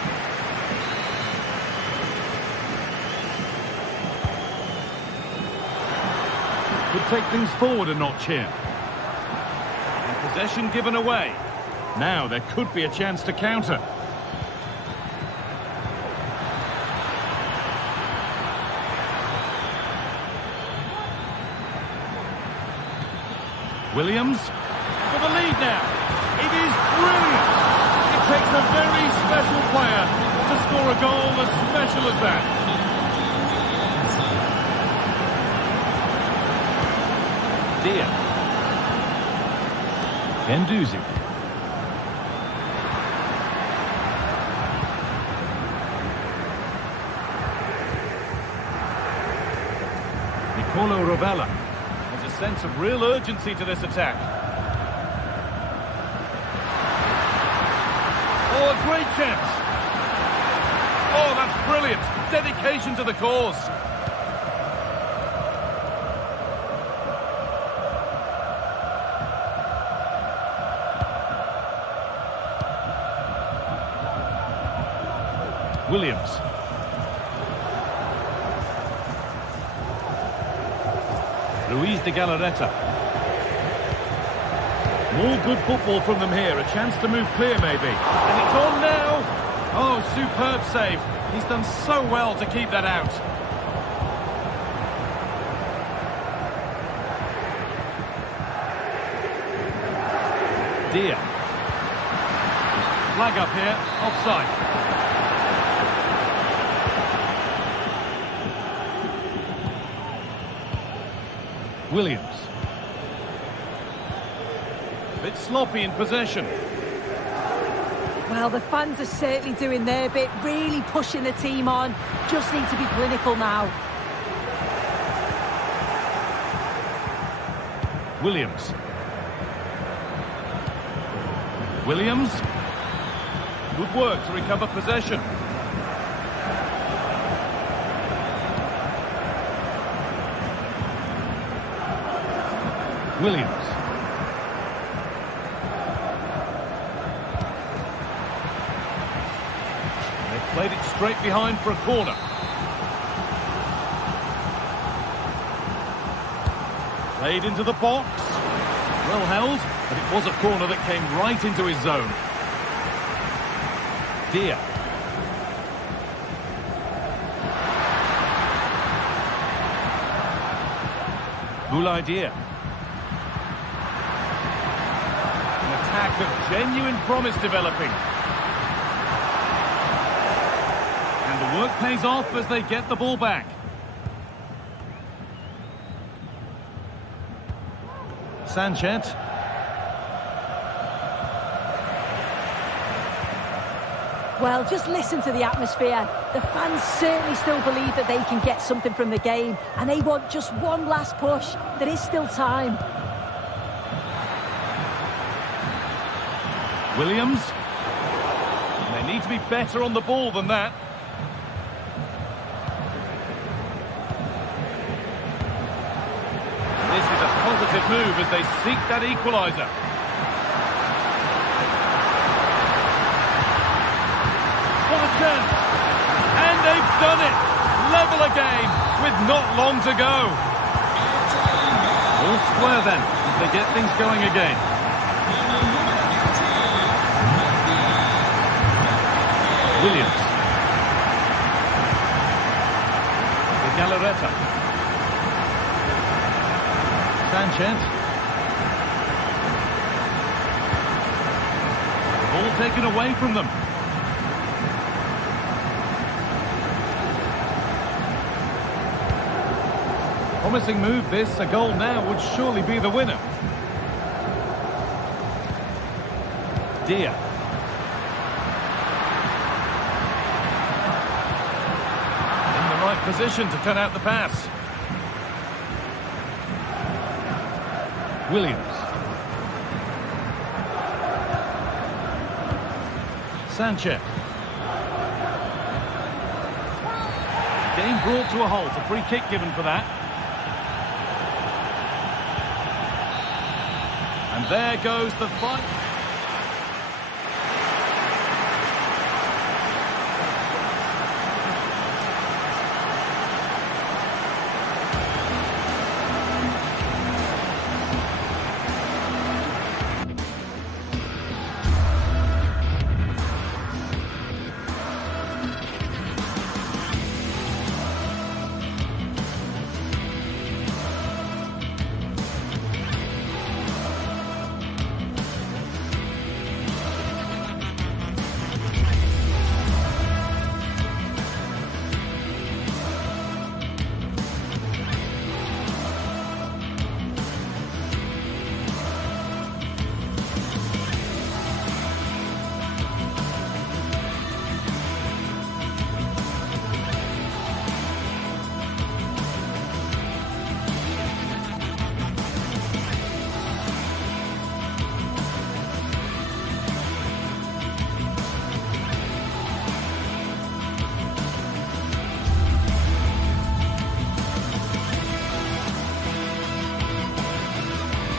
Could take things forward a notch here. And possession given away. Now there could be a chance to counter. Williams for the lead now. It is brilliant. It takes a very special player to score a goal as special as that. Dia. Guendouzi. Nicolo Rovella. Sense of real urgency to this attack. Oh, a great chance. Oh, that's brilliant. Dedication to the cause. Williams. Ruiz de Galarreta. More good football from them here. A chance to move clear, maybe. And it's on now. Oh, superb save. He's done so well to keep that out. Dia. Flag up here, offside. Williams. Bit sloppy in possession. Well, the fans are certainly doing their bit, really pushing the team on. Just need to be clinical now. Williams. Williams. Good work to recover possession. Williams. They've played it straight behind for a corner. Played into the box. Well held, but it was a corner that came right into his zone. Dia. Boulaye Dia. An attack of genuine promise developing. And the work pays off as they get the ball back. Sanchez. Well, just listen to the atmosphere. The fans certainly still believe that they can get something from the game, and they want just one last push. There is still time. Williams. They need to be better on the ball than that. This is a positive move as they seek that equaliser. What a chance! And they've done it! Level again with not long to go. All square then, if they get things going again. Williams. The Galarreta. Sanchez. Ball taken away from them. Promising move this. A goal now would surely be the winner. Dia. In the right position to cut out the pass. Williams. Sanchez. Game brought to a halt. A free kick given for that. And there goes the fight.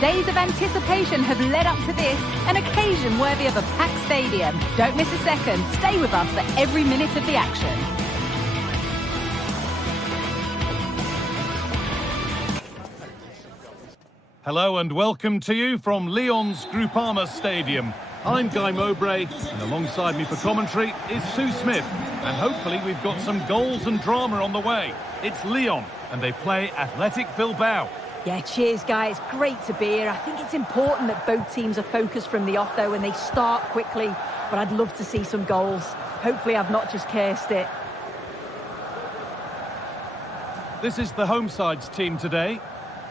Days of anticipation have led up to this, an occasion worthy of a packed stadium. Don't miss a second. Stay with us for every minute of the action. Hello and welcome to you from Lyon's Groupama Stadium. I'm Guy Mowbray, and alongside me for commentary is Sue Smith. And hopefully we've got some goals and drama on the way. It's Lyon, and they play Athletic Bilbao. Yeah, cheers, guys. Great to be here. I think it's important that both teams are focused from the off, though, and they start quickly. But I'd love to see some goals. Hopefully I've not just cursed it. This is the home side's team today.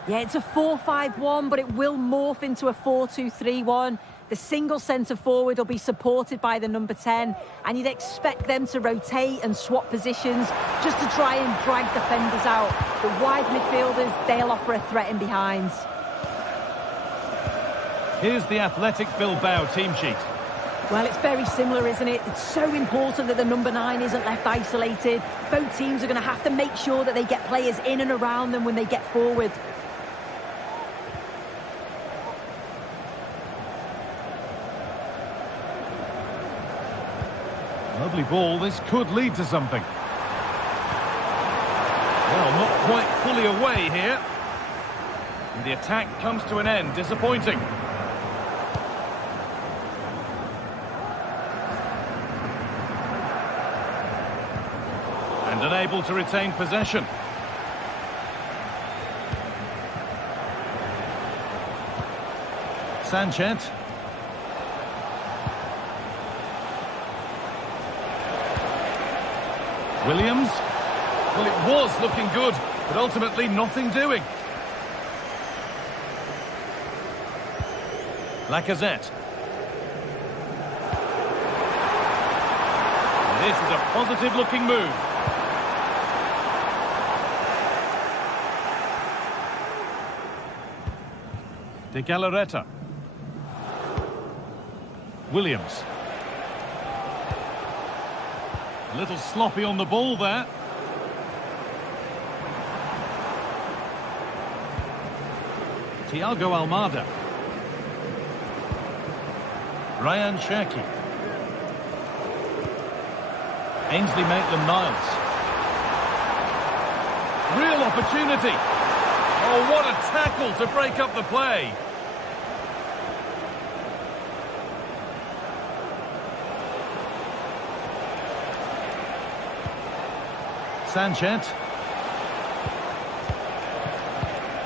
Yeah, it's a 4-5-1, but it will morph into a 4-2-3-1. The single centre-forward will be supported by the number 10, and you'd expect them to rotate and swap positions just to try and drag defenders out. The wide midfielders, they'll offer a threat in behind. Here's the Athletic Bilbao team sheet. Well, it's very similar, isn't it? It's so important that the number 9 isn't left isolated. Both teams are going to have to make sure that they get players in and around them when they get forward. Lovely ball, this could lead to something. Well, not quite fully away here. And the attack comes to an end, disappointing. And unable to retain possession. Sanchez. Williams. Well, it was looking good, but ultimately nothing doing. Lacazette. This is a positive-looking move. De Galarreta. Williams. A little sloppy on the ball there. Thiago Almada. Ryan Cherki. Ainsley Maitland-Niles. Real opportunity. Oh, what a tackle to break up the play. Sanchez.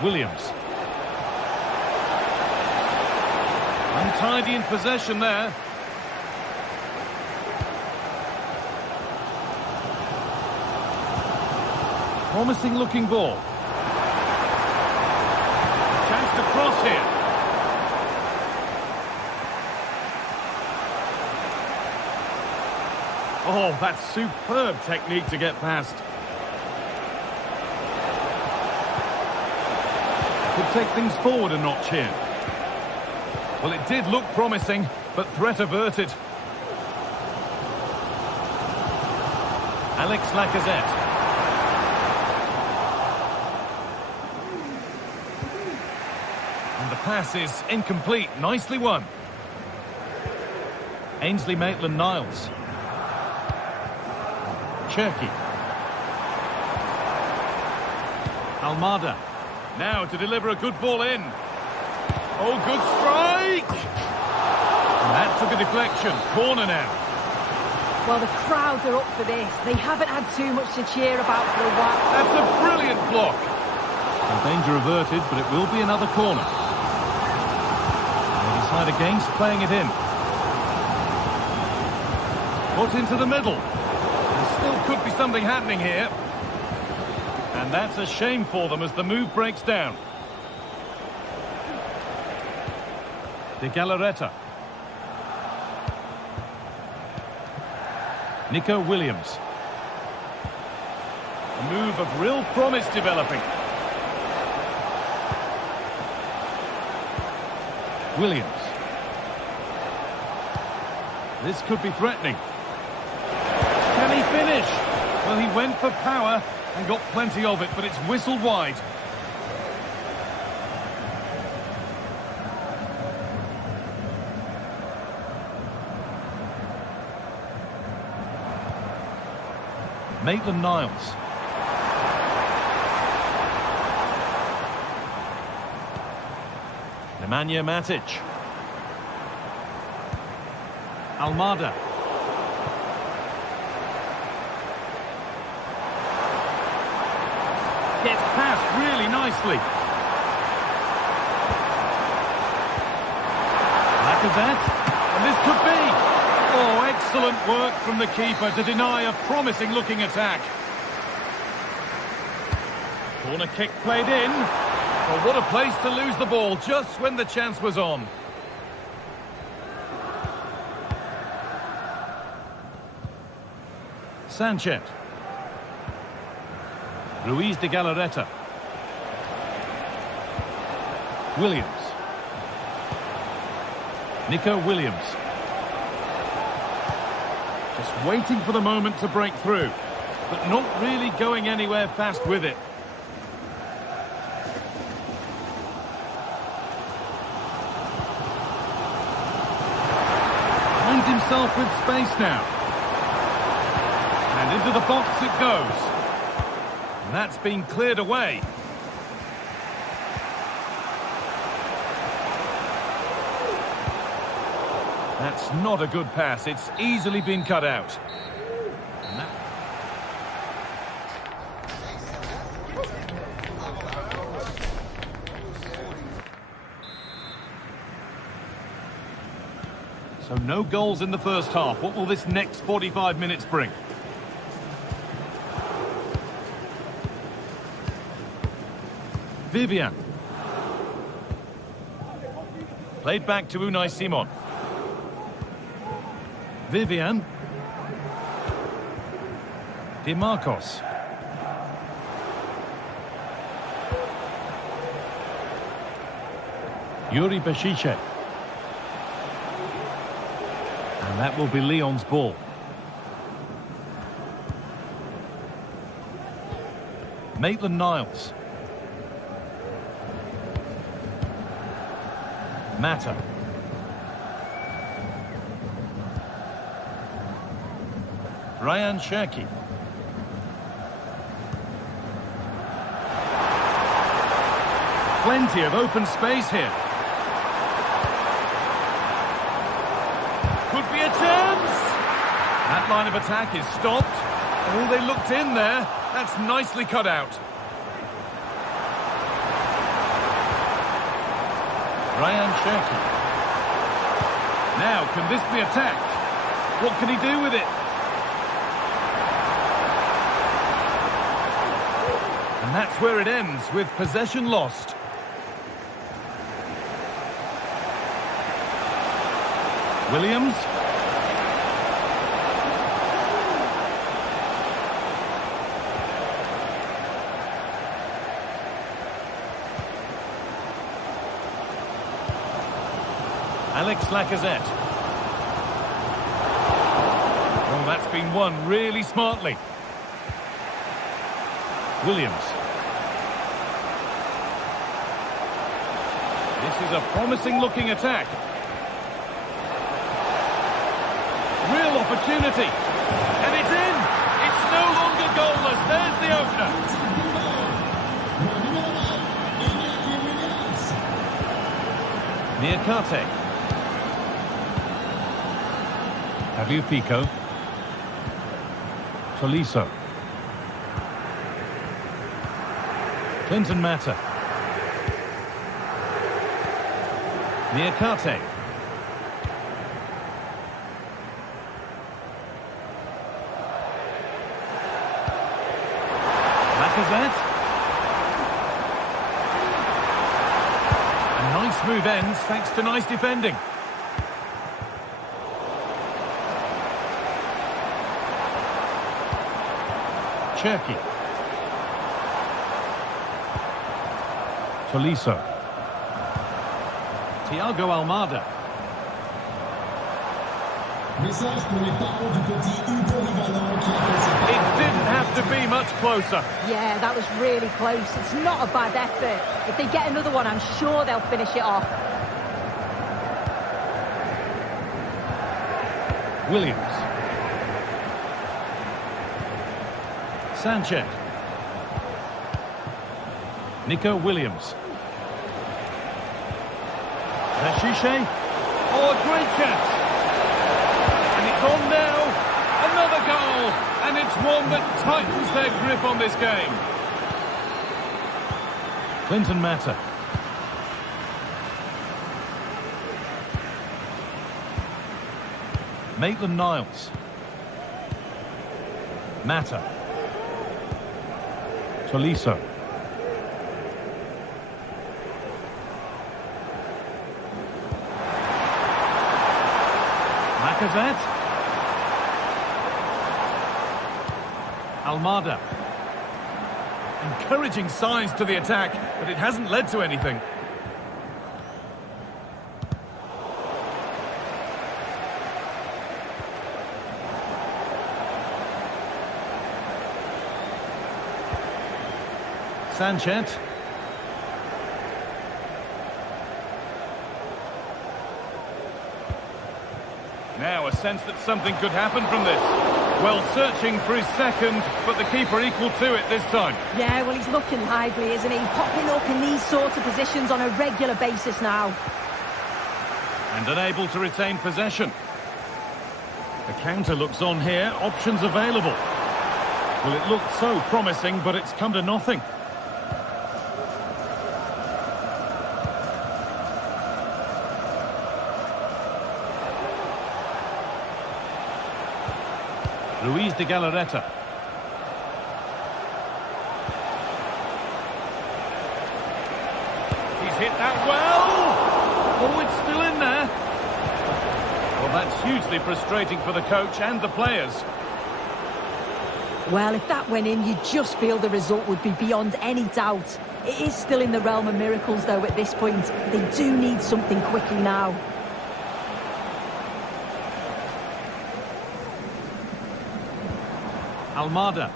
Williams. Untidy in possession there. Promising looking ball. Chance to cross here. Oh, that's superb technique to get past. Could take things forward a notch here. Well, it did look promising, but threat averted. Alex Lacazette. And the pass is incomplete. Nicely won. Ainsley Maitland-Niles. Cherki. Almada. Now to deliver a good ball in. Oh, good strike! And that took a deflection. Corner now. Well, the crowds are up for this. They haven't had too much to cheer about for a while. That's a brilliant block. And danger averted, but it will be another corner. They decide against playing it in. Put into the middle. There still could be something happening here. And that's a shame for them as the move breaks down. De Galarreta. Nico Williams. A move of real promise developing. Williams. This could be threatening. Can he finish? Well, he went for power and got plenty of it, but it's whistled wide. Maitland-Niles. Nemanja Matic. Almada. Gets past really nicely. Lacazette, and this could be. Oh, excellent work from the keeper to deny a promising-looking attack. Corner kick played in. Well, what a place to lose the ball just when the chance was on. Sanchez. Ruiz de Galarreta. Williams. Nico Williams. Just waiting for the moment to break through, but not really going anywhere fast with it. Finds himself with space now. And into the box it goes. And that's been cleared away. That's not a good pass. It's easily been cut out. So no goals in the first half. What will this next 45 minutes bring? Vivian. Played back to Unai Simon. Vivian. DeMarcos. Yuri Bashiche. And that will be Lyon's ball. Maitland-Niles. Mata. Ryan Cherki. Plenty of open space here. Could be a chance. That line of attack is stopped. Oh, they looked in there. That's nicely cut out. Ryan Cherki. Now, can this be attacked? What can he do with it? And that's where it ends, with possession lost. Williams. Alex Lacazette. Oh, that's been won really smartly. Williams. This is a promising-looking attack. Real opportunity. And it's in! It's no longer goalless. There's the opener. Niakate. Tagliafico. Tolisso. Clinton Mata. Niakate. Lacazette. A nice move ends thanks to nice defending. Cherki. Tolisso. Thiago Almada. It didn't have to be much closer. Yeah, that was really close. It's not a bad effort. If they get another one, I'm sure they'll finish it off. Williams. Sanchez. Nico Williams. Bashiche. Oh, a great chance. And it's on now. Another goal. And it's one that tightens their grip on this game. Clinton Mata. Maitland-Niles. Mata. Tolisso. Lacazette. Almada. Encouraging signs to the attack, but it hasn't led to anything. Sanchez. Now a sense that something could happen from this. Well, searching for his second, but the keeper equal to it this time. Yeah, well, he's looking lively, isn't he? Popping up in these sorts of positions on a regular basis now. And unable to retain possession. The counter looks on here, options available. Well, it looked so promising, but it's come to nothing. Luis de Galarreta. He's hit that well! Oh, it's still in there. Well, that's hugely frustrating for the coach and the players. Well, if that went in, you just feel the result would be beyond any doubt. It is still in the realm of miracles, though, at this point. They do need something quickly now. Almada.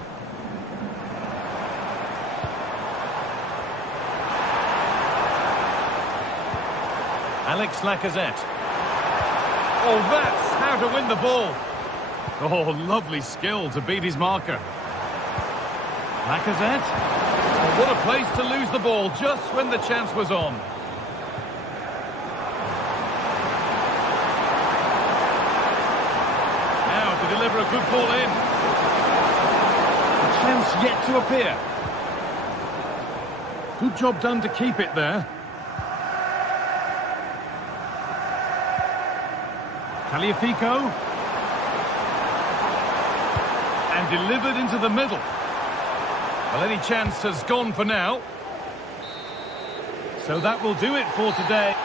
Alex Lacazette. Oh, that's how to win the ball. Oh, lovely skill to beat his marker. Lacazette. Oh, what a place to lose the ball just when the chance was on. Now to deliver a good ball in. Chance yet to appear. Good job done to keep it there. Tagliafico. And delivered into the middle. Well, any chance has gone for now. So that will do it for today.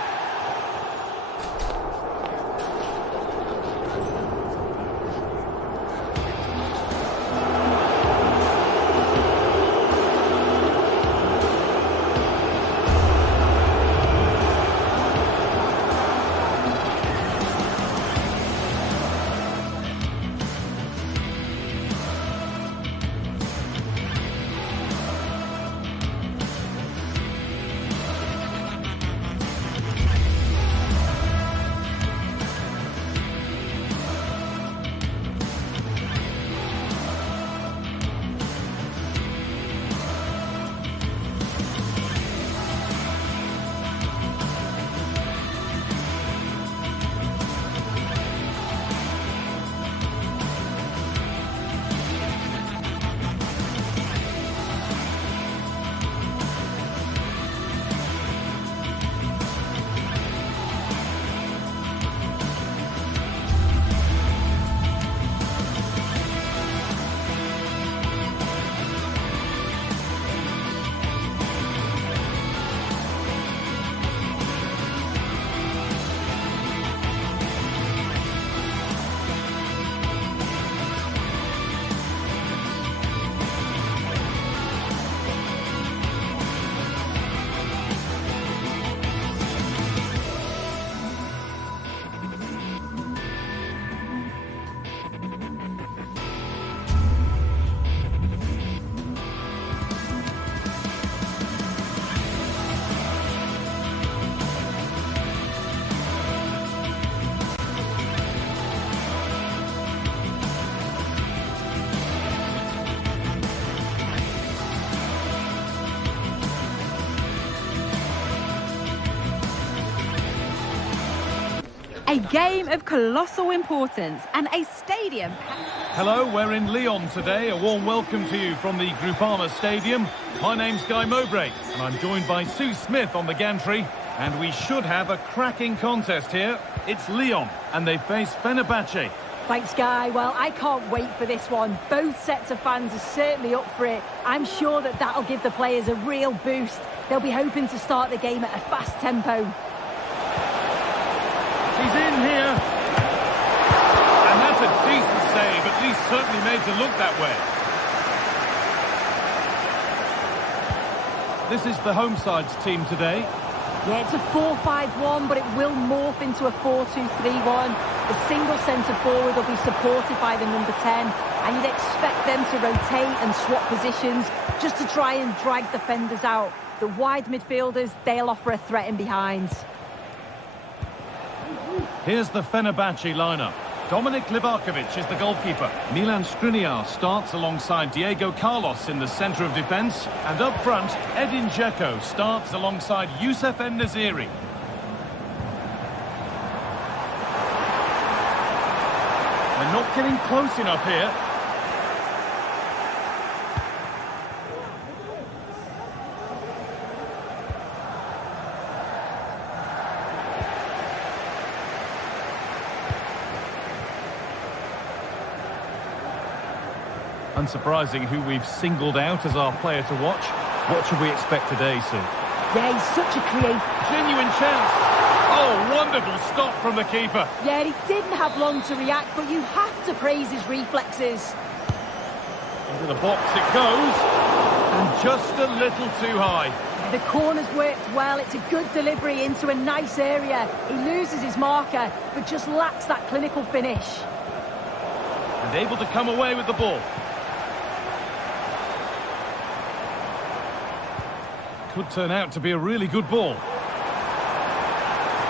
A game of colossal importance and a stadium. Hello, we're in Lyon today. A warm welcome to you from the Groupama Stadium. My name's Guy Mowbray, and I'm joined by Sue Smith on the gantry. And we should have a cracking contest here. It's Lyon, and they face Fenerbahce. Thanks, Guy. Well, I can't wait for this one. Both sets of fans are certainly up for it. I'm sure that that'll give the players a real boost. They'll be hoping to start the game at a fast tempo. He's in here. And that's a decent save, at least certainly made to look that way. This is the home side's team today. Yeah, it's a 4-5-1, but it will morph into a 4-2-3-1. The single centre forward will be supported by the number 10, and you'd expect them to rotate and swap positions just to try and drag defenders out. The wide midfielders, they'll offer a threat in behind. Here's the Fenerbahce lineup. Dominik Livakovic is the goalkeeper. Milan Skriniar starts alongside Diego Carlos in the centre of defence. And up front, Edin Dzeko starts alongside Youssef En-Nesyri. They're not getting close enough here. Unsurprising who we've singled out as our player to watch. What should we expect today, Sue? Yeah, he's such a creative. Genuine chance. Oh, wonderful stop from the keeper. Yeah, he didn't have long to react, but you have to praise his reflexes. Into the box it goes. And just a little too high. The corner's worked well. It's a good delivery into a nice area. He loses his marker, but just lacks that clinical finish. And able to come away with the ball. Could turn out to be a really good ball.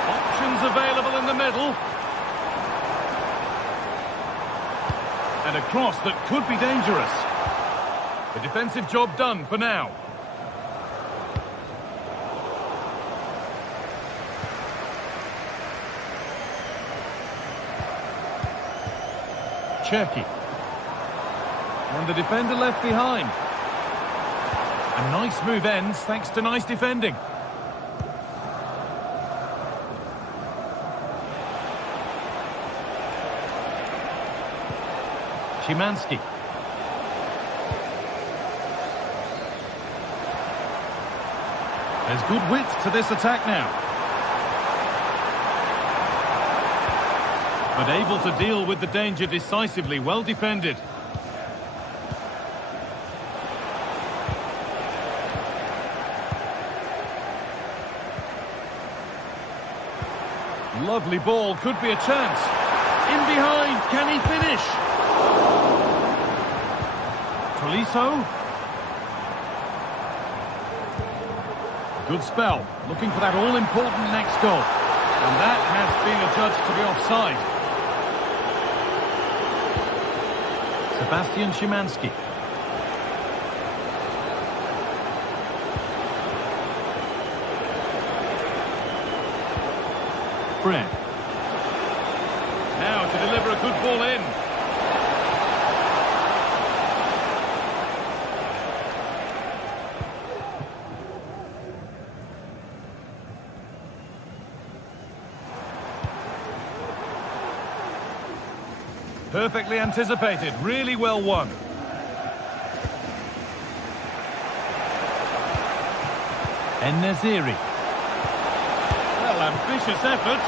Options available in the middle. And a cross that could be dangerous. The defensive job done for now. Cherki. And the defender left behind. A nice move ends thanks to nice defending. Szymanski. There's good width to this attack now. But able to deal with the danger decisively, well defended. Lovely ball, could be a chance. In behind, can he finish? Tolisso. Good spell, looking for that all-important next goal. And that has been adjudged to be offside. Sebastian Szymanski. Fred. Now to deliver a good ball in. Perfectly anticipated, really well won. En-Nesyri. Well, ambitious effort.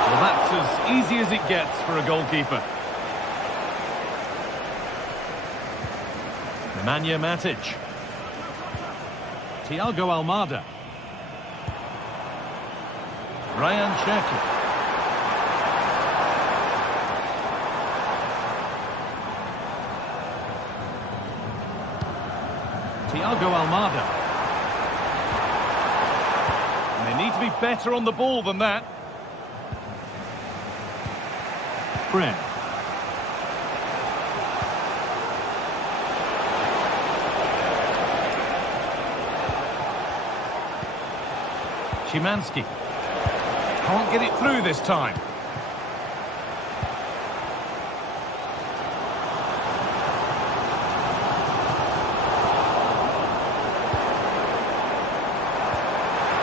Well, that's as easy as it gets for a goalkeeper. Nemanja Matic. Thiago Almada. Ryan Cherki. Thiago Almada. And they need to be better on the ball than that. Fred. Szymanski. Can't get it through this time.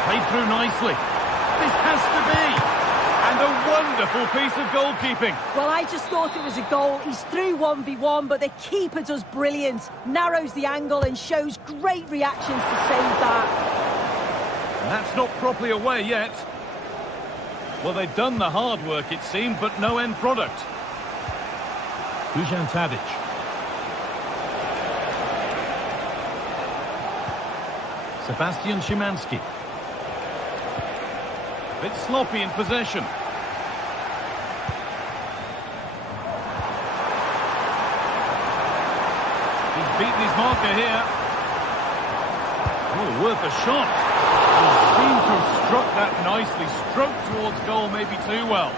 Played through nicely. This has to be. And a wonderful piece of goalkeeping. Well, I just thought it was a goal. He's through 1v1, but the keeper does brilliant. Narrows the angle and shows great reactions to save that. And that's not properly away yet. Well, they've done the hard work, it seemed, but no end product. Dusan Tadic. Sebastian Szymanski. Bit sloppy in possession. He's beaten his marker here. Oh, worth a shot. He seemed to have struck that nicely. Stroked towards goal, maybe too well.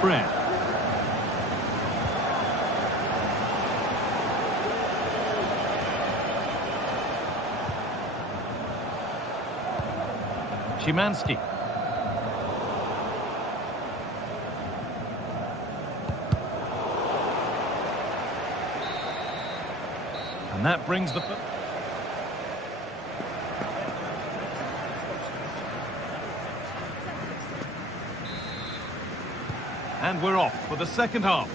Fred. Szymanski. And that brings the... And we're off for the second half.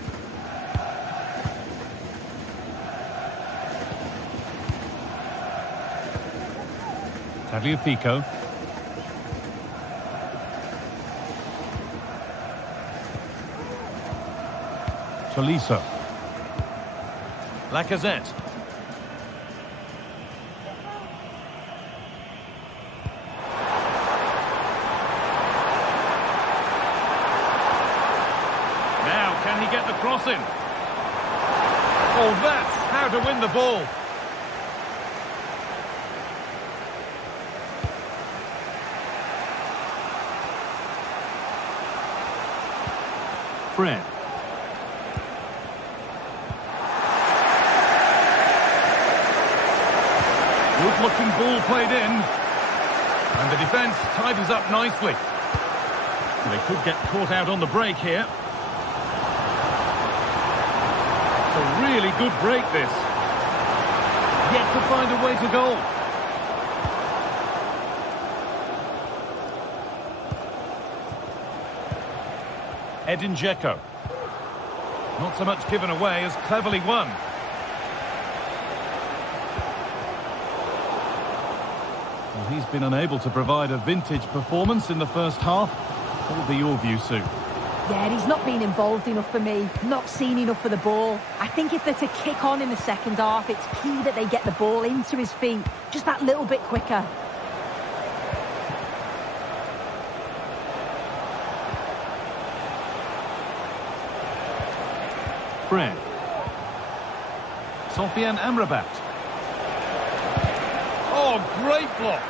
Tagliafico. Tolisso. Lacazette. Now, can he get the cross in? Oh, that's how to win the ball. Fred. Good-looking ball played in. And the defence tidies up nicely. They could get caught out on the break here. It's a really good break, this. Yet to find a way to goal. Edin Dzeko. Not so much given away as cleverly won. Well, he's been unable to provide a vintage performance in the first half. What will be your view, Sue? Yeah, he's not been involved enough for me. Not seen enough for the ball. I think if they're to kick on in the second half, it's key that they get the ball into his feet. Just that little bit quicker. Fred. Sofian Amrabat. Oh, great block.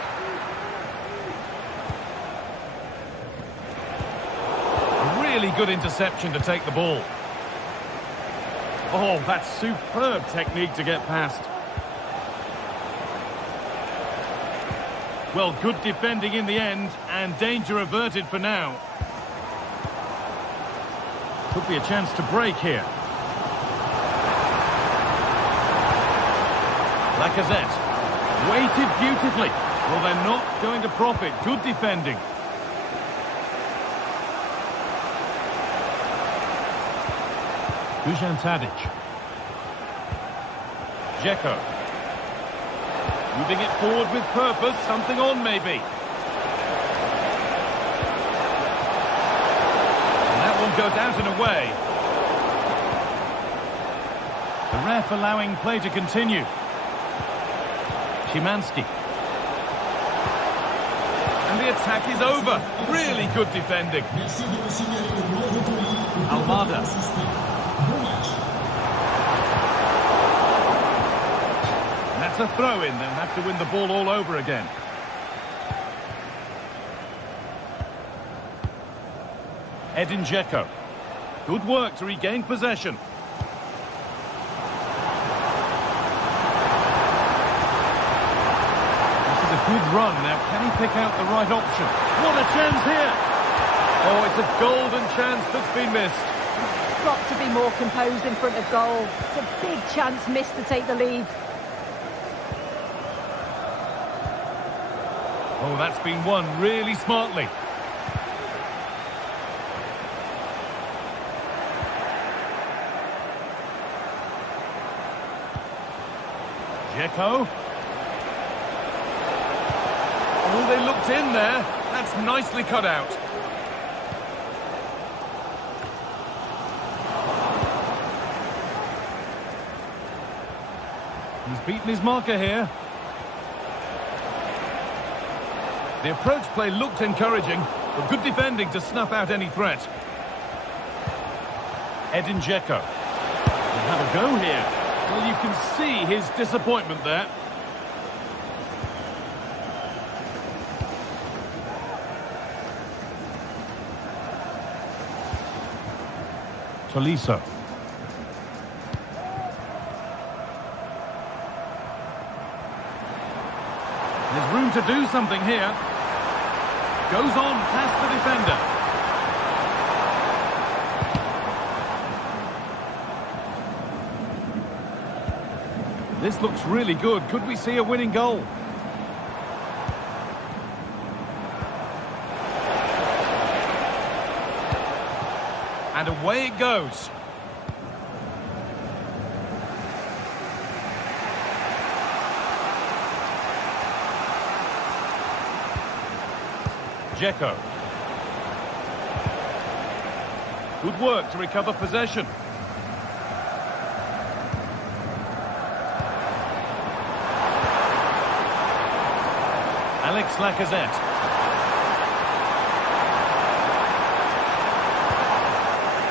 A really good interception to take the ball. Oh, that's superb technique to get past. Well, good defending in the end, and danger averted for now. Could be a chance to break here. Lacazette. Weighted beautifully. Well, they're not going to profit. Good defending. Dusan Tadic. Dzeko. Moving it forward with purpose. Something on, maybe. And that one goes out and away. The ref allowing play to continue. Szymanski. And the attack is over. Really good defending. Almada. And that's a throw-in. They'll have to win the ball all over again. Edin Dzeko. Good work to regain possession. Good run. Now, can he pick out the right option? What a chance here! Oh, it's a golden chance that's been missed. He's got to be more composed in front of goal. It's a big chance missed to take the lead. Oh, that's been won really smartly. Dzeko. Oh, they looked in there. That's nicely cut out. He's beaten his marker here. The approach play looked encouraging, but good defending to snuff out any threat. Edin Dzeko. He'll have a go here. Well, you can see his disappointment there. Tolisso. There's room to do something here. Goes on past the defender. This looks really good. Could we see a winning goal? And away it goes. Dzeko. Good work to recover possession. Alex Lacazette.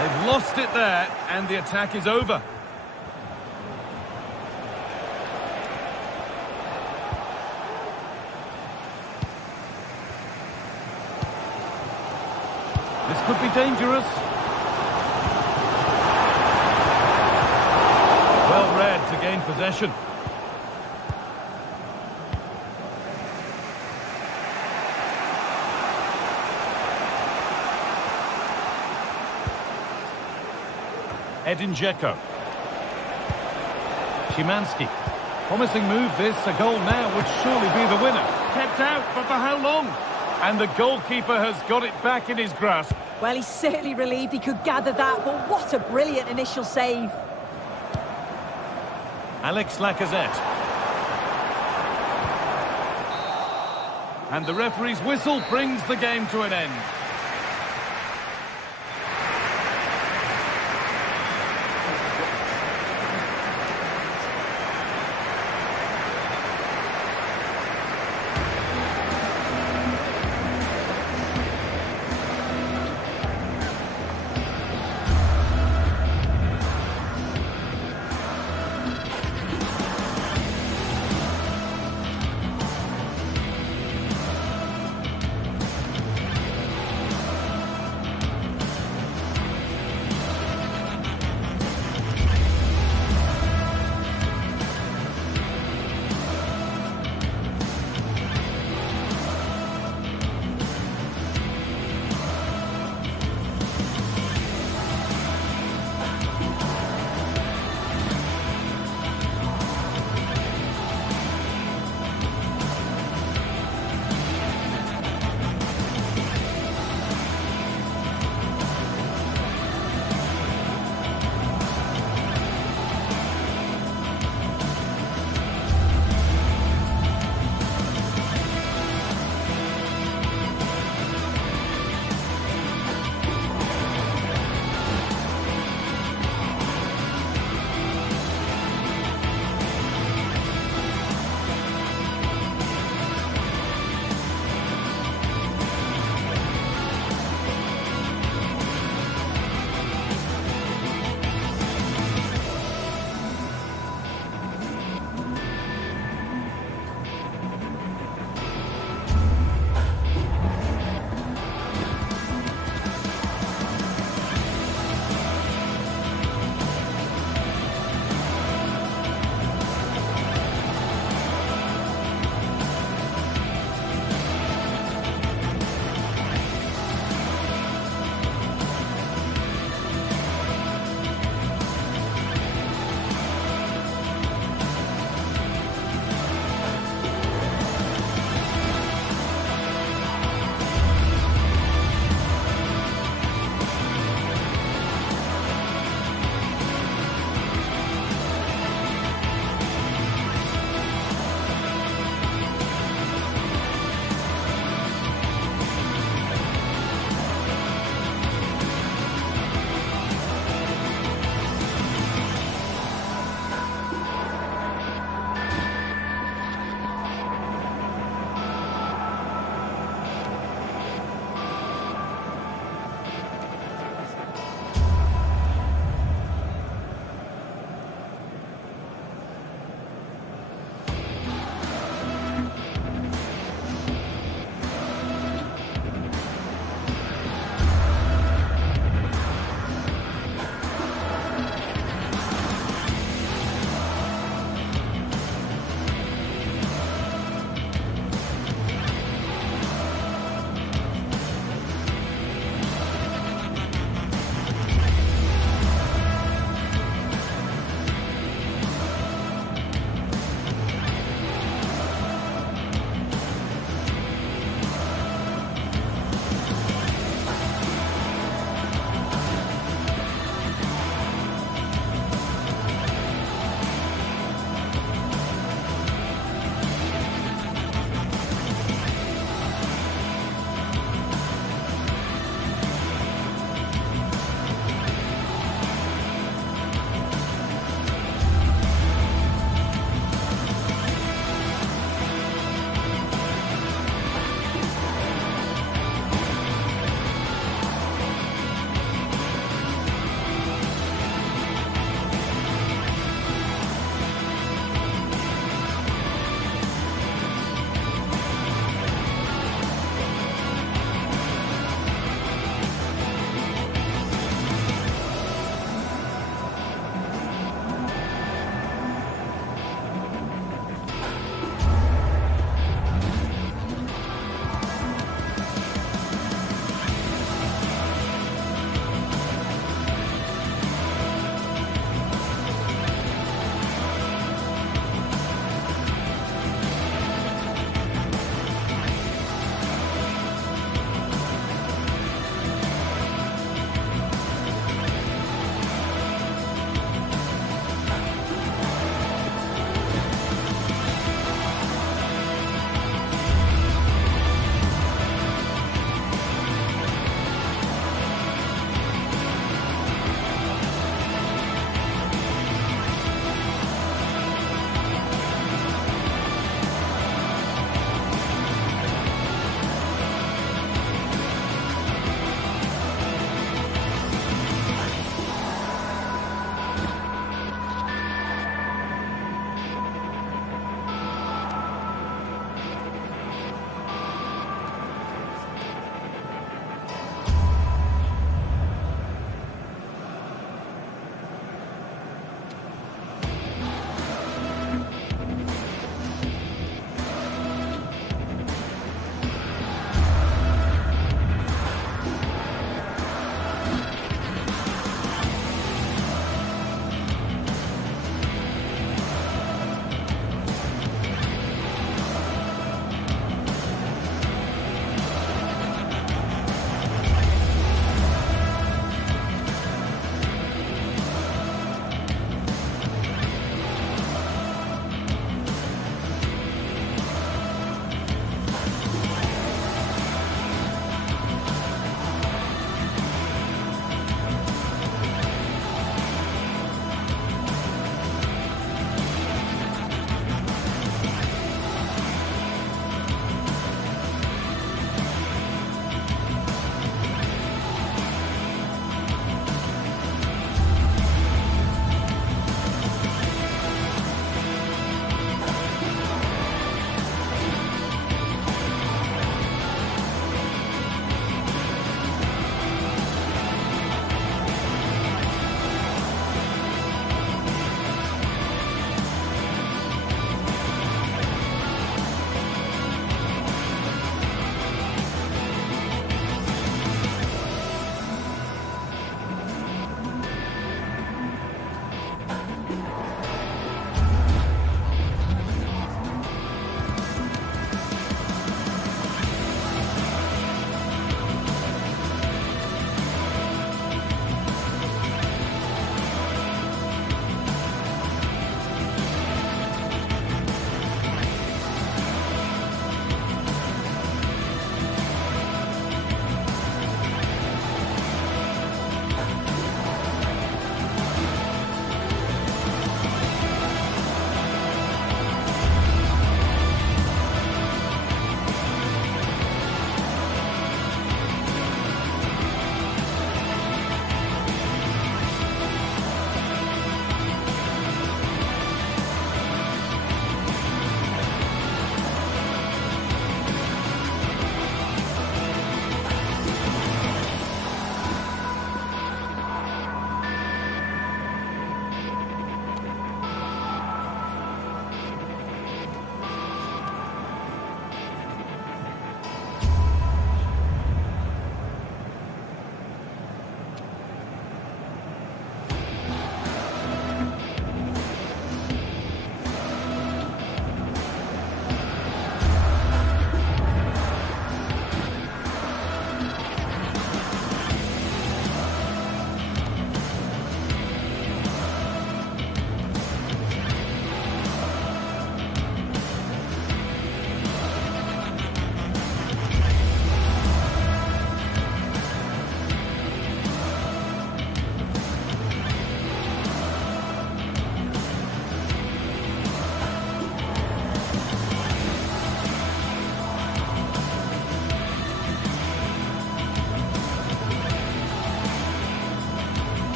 They've lost it there, and the attack is over. This could be dangerous. Well read to gain possession. Edin Dzeko. Szymanski. Promising move this. A goal now would surely be the winner. Kept out, but for how long? And the goalkeeper has got it back in his grasp. Well, he's certainly relieved he could gather that, but what a brilliant initial save. Alex Lacazette. And the referee's whistle brings the game to an end.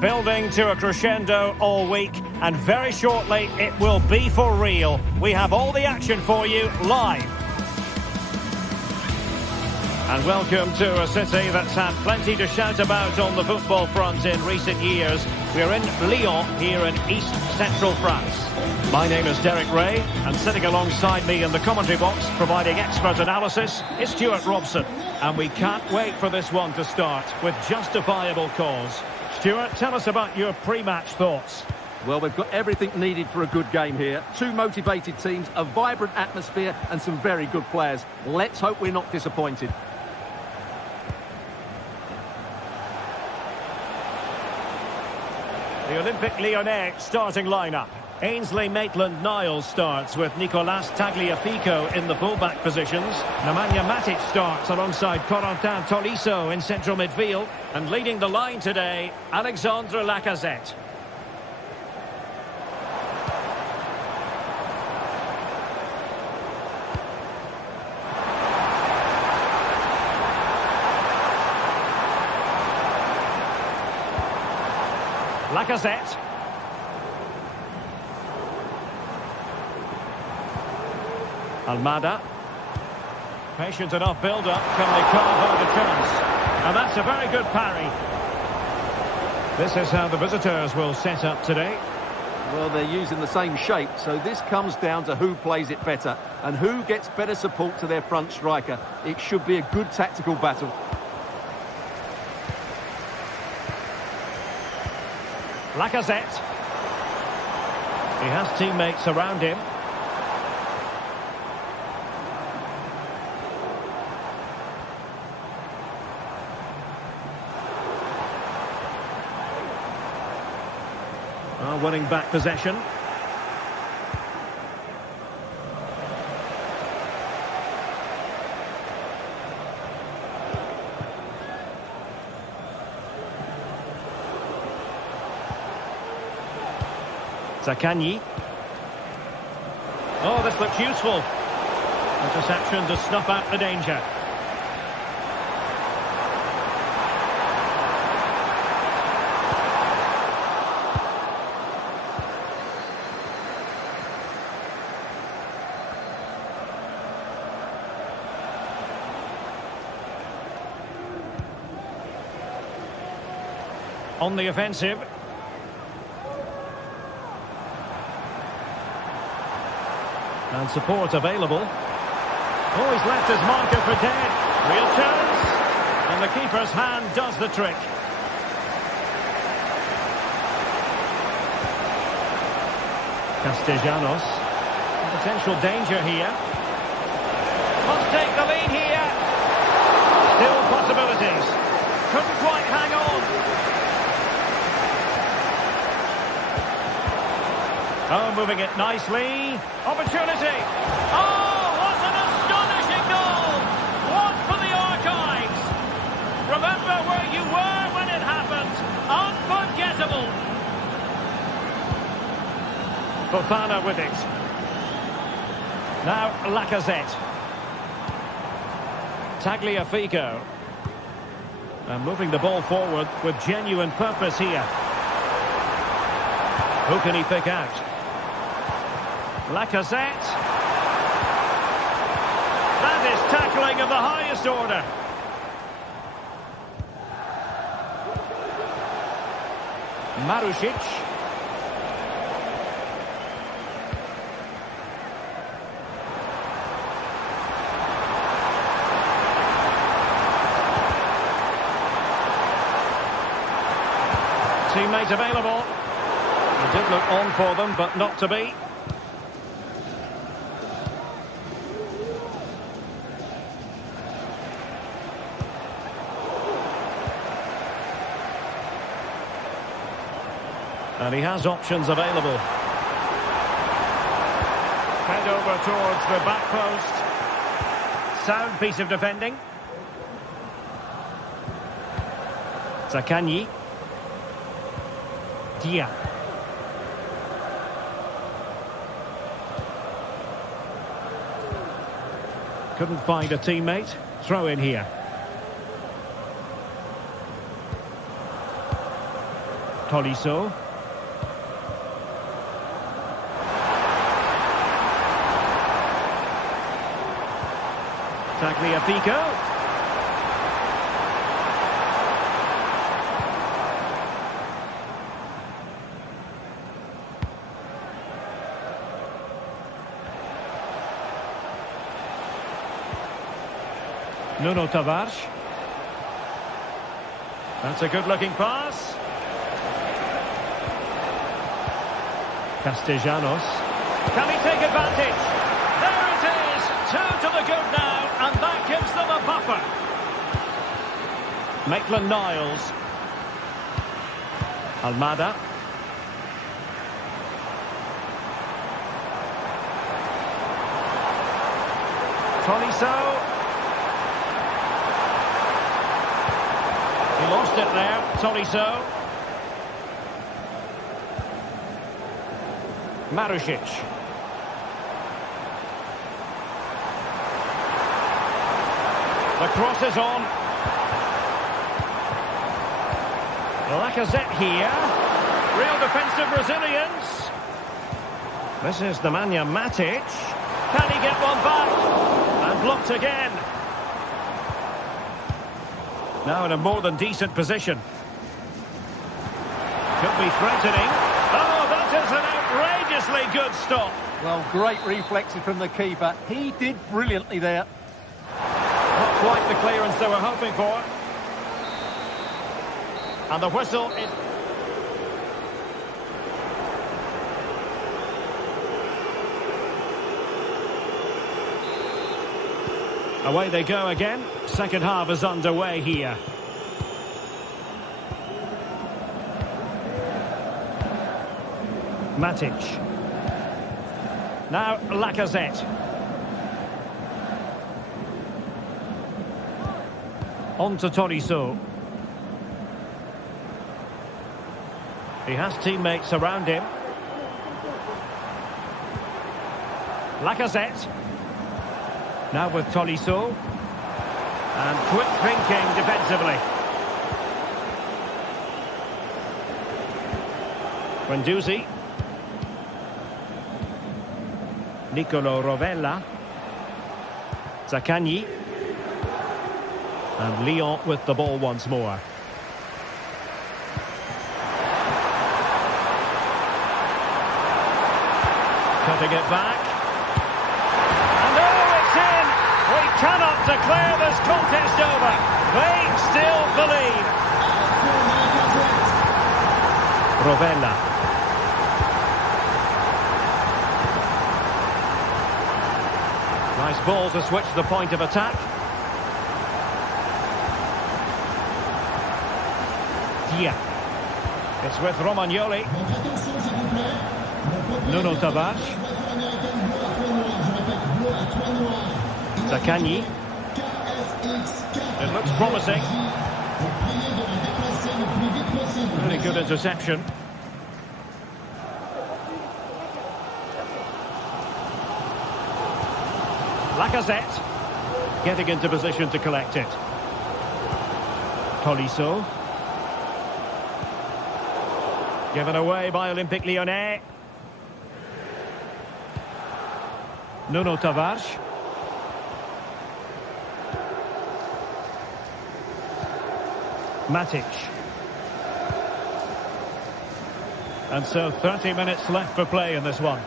building to a crescendo all week, and very shortly it will be for real. We have all the action for you live. And welcome to a city that's had plenty to shout about on the football front in recent years. We're in Lyon, here in east-central France. My name is Derek Ray, and sitting alongside me in the commentary box, providing expert analysis, is Stuart Robson. And we can't wait for this one to start, with justifiable cause. Stuart, tell us about your pre-match thoughts. Well, we've got everything needed for a good game here. Two motivated teams, a vibrant atmosphere, and some very good players. Let's hope we're not disappointed. The Olympic Lyonnais starting lineup. Ainsley Maitland-Niles starts with Nicolas Tagliafico in the full-back positions. Nemanja Matic starts alongside Corentin Tolisso in central midfield. And leading the line today, Alexandre Lacazette. Lacazette. Almada. Patient enough build-up. Can they carve out a chance? And that's a very good parry. This is how the visitors will set up today. Well, they're using the same shape, so this comes down to who plays it better and who gets better support to their front striker. It should be a good tactical battle. Lacazette. He has teammates around him. Winning back possession. Zaccagni. Oh, this looks useful. Interception to snuff out the danger. On the offensive. And support available. Oh, he's left his marker for dead. Real chance. And the keeper's hand does the trick. Castellanos. Potential danger here. Must take the lead here. Still possibilities. Couldn't quite hang on. Oh, moving it nicely. Opportunity. Oh, what an astonishing goal. One for the archives. Remember where you were when it happened. Unforgettable. Fofana with it. Now Lacazette. Tagliafico. And moving the ball forward with genuine purpose here. Who can he pick out? Lacazette. That is tackling of the highest order. Marušić. Teammate available. It did look on for them, but not to be. And he has options available. Head over towards the back post. Sound piece of defending. Zaccagni. Dia. Couldn't find a teammate. Throw in here. Tolisso. Tagliafico. Nuno Tavares. That's a good-looking pass. Castellanos. Can he take advantage? There it is! 2 to the good now, and that gives them a buffer. Maitland-Niles. Almada. Tolisso. He lost it there, Tolisso. Marušić. The cross is on. Lacazette here. Real defensive resilience. This is Nemanja Matic. Can he get one back? And blocked again. Now in a more than decent position. Could be threatening. Oh, that is an outrageously good stop. Well, great reflexes from the keeper. He did brilliantly there. Not quite the clearance they were hoping for. And the whistle is... Away they go again. Second half is underway here. Matic. Now Lacazette. On to Tolisso. He has teammates around him. Lacazette. Now with Tolisso. And quick thinking defensively. Guendouzi. Nicolo Rovella. Zaccagni. And Lyon with the ball once more. Cutting it back. And oh, it's in! We cannot declare this contest over. They still believe. Rovella. Nice ball to switch the point of attack. Dia. It's with Romagnoli. Nuno Tavares. Zaccagni. It looks promising. Really good interception. Lacazette. Getting into position to collect it. Tolisso. Given away by Olympique Lyonnais. Nuno Tavares. Matic. And so 30 minutes left for play in this one.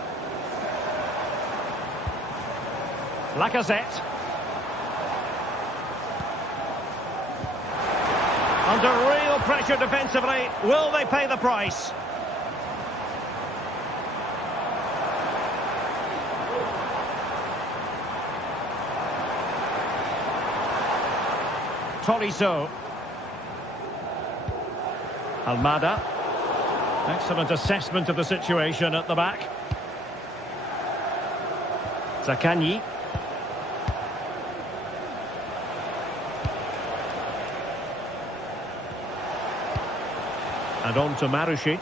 Lacazette. Under real pressure defensively. Will they pay the price? Tolisso. Almada. Excellent assessment of the situation at the back. Zaccagni. And on to Marušić.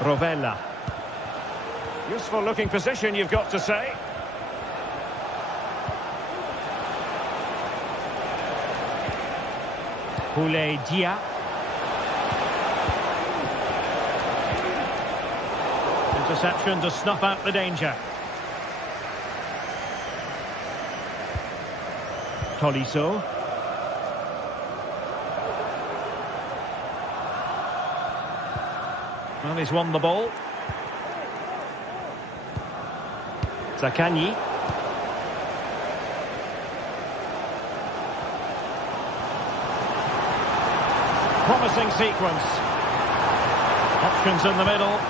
Rovella. Useful looking position, you've got to say. Dia. Interception to snuff out the danger. Tolisso. Well, he's won the ball. Zaccagni. Promising sequence. Options in the middle.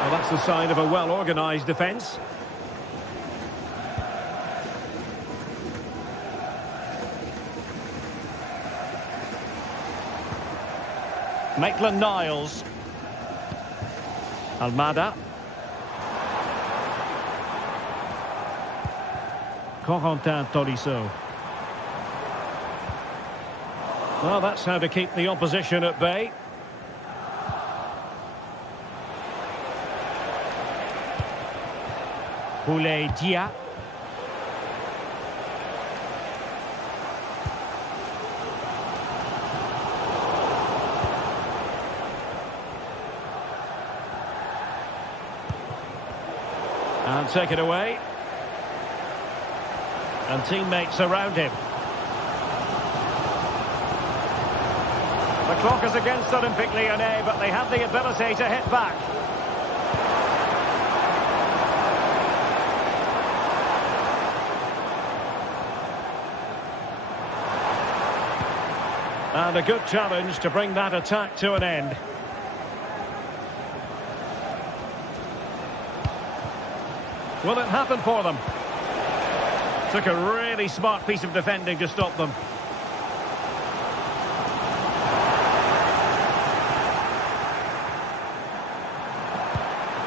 Well, that's the sign of a well-organised defence. Maitland-Niles. Almada. Corentin Tolisso. Well, that's how to keep the opposition at bay. Boulaye Dia. And take it away. And teammates around him. The clock is against Olympique Lyonnais, but they have the ability to hit back. And a good challenge to bring that attack to an end. Will it happen for them? Took a really smart piece of defending to stop them.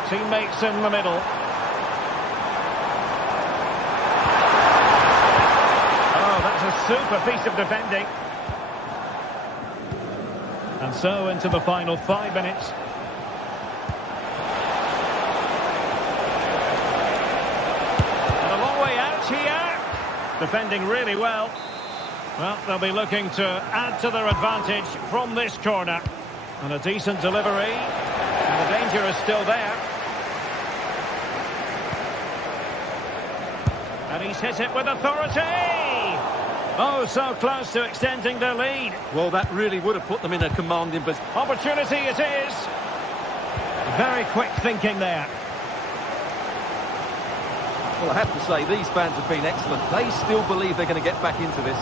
Teammates in the middle. Oh, that's a super piece of defending. And so into the final 5 minutes. And a long way out here. Defending really well. Well, they'll be looking to add to their advantage from this corner. And a decent delivery. And the danger is still there. And he's hit it with authority. Oh, so close to extending their lead. Well, that really would have put them in a commanding position. Opportunity it is. Very quick thinking there. Well, I have to say, these fans have been excellent. They still believe they're going to get back into this.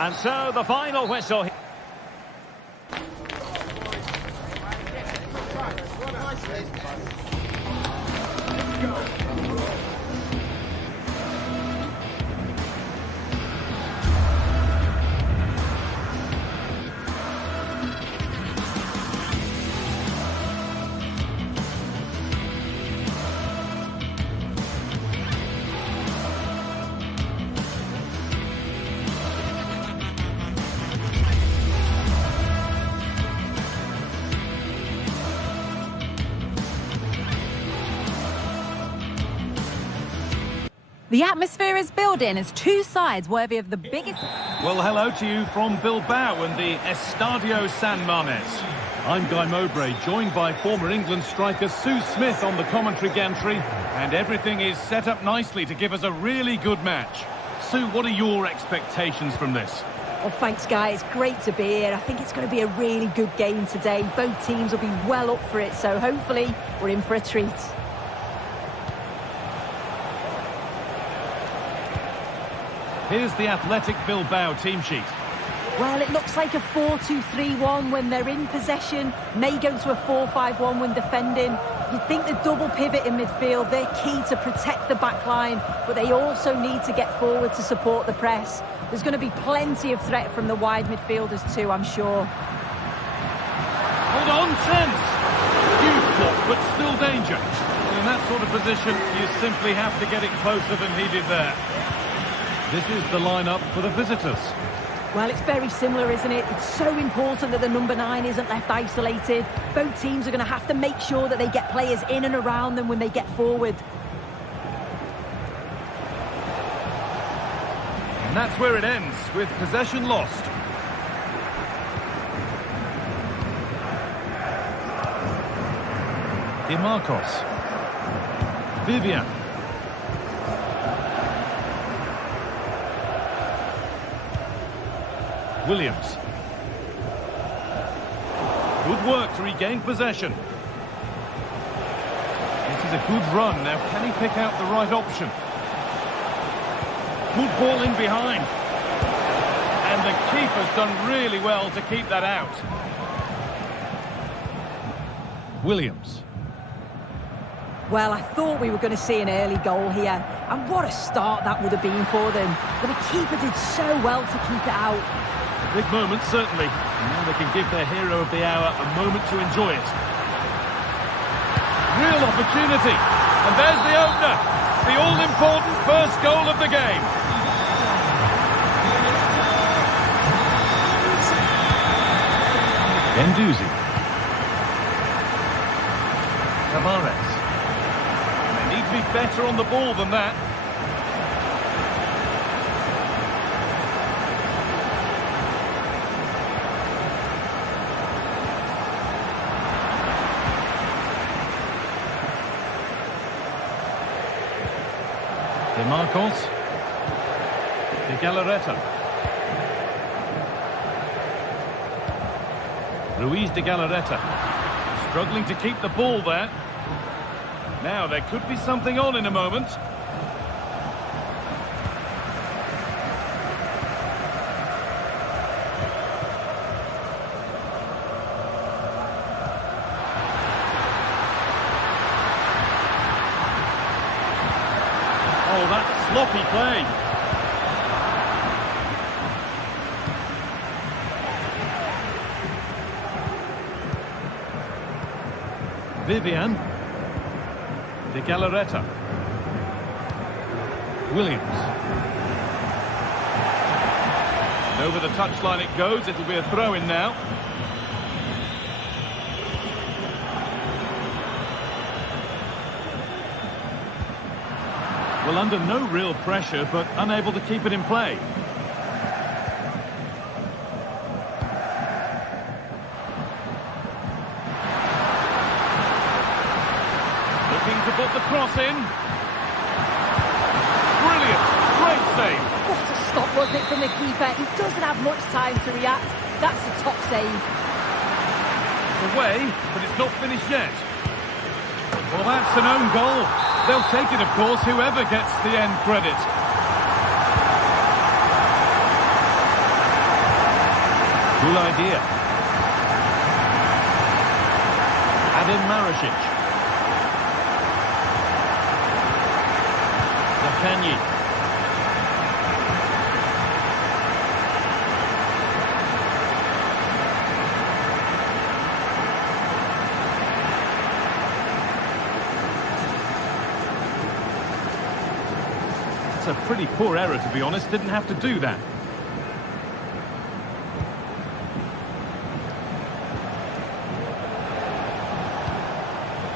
And so the final whistle. The atmosphere is building as two sides worthy of the biggest... Well, hello to you from Bilbao and the Estadio San Mamés. I'm Guy Mowbray, joined by former England striker Sue Smith on the commentary gantry, and everything is set up nicely to give us a really good match. Sue, what are your expectations from this? Well, thanks, Guy. It's great to be here. I think it's going to be a really good game today. Both teams will be well up for it, so hopefully we're in for a treat. Here's the Athletic Bilbao team sheet. Well, it looks like a 4-2-3-1 when they're in possession. May go to a 4-5-1 when defending. You'd think the double pivot in midfield, they're key to protect the back line, but they also need to get forward to support the press. There's going to be plenty of threat from the wide midfielders too, I'm sure. Hold on, tense. Huge block, but still danger. In that sort of position, you simply have to get it closer than he did there. This is the lineup for the visitors. Well, it's very similar, isn't it? It's so important that the number 9 isn't left isolated. Both teams are going to have to make sure that they get players in and around them when they get forward. And that's where it ends, with possession lost. Marcos. Vivian. Williams. Good work to regain possession. This is a good run. Now, can he pick out the right option? Good ball in behind. And the keeper's done really well to keep that out. Williams. Well, I thought we were going to see an early goal here. And what a start that would have been for them. But the keeper did so well to keep it out. Big moment, certainly. And now they can give their hero of the hour a moment to enjoy it. Real opportunity. And there's the opener. The all-important first goal of the game. Gendouzi. Tavares. They need to be better on the ball than that. Marcos. De Galarreta. Luis de Galarreta. Struggling to keep the ball there. Now there could be something on in a moment. Oh, that's sloppy play. Vivian. De Galarreta. Williams. And over the touchline it goes. It'll be a throw-in now. Well, under no real pressure, but unable to keep it in play. Looking to put the cross in. Brilliant. Great save. What a stop, wasn't it, from the keeper? He doesn't have much time to react. That's a top save. It's away, but it's not finished yet. Well, that's an own goal. They'll take it, of course, whoever gets the end credit. Cool idea. Adem Maricic. Zakanyi. A pretty poor error, to be honest. Didn't have to do that.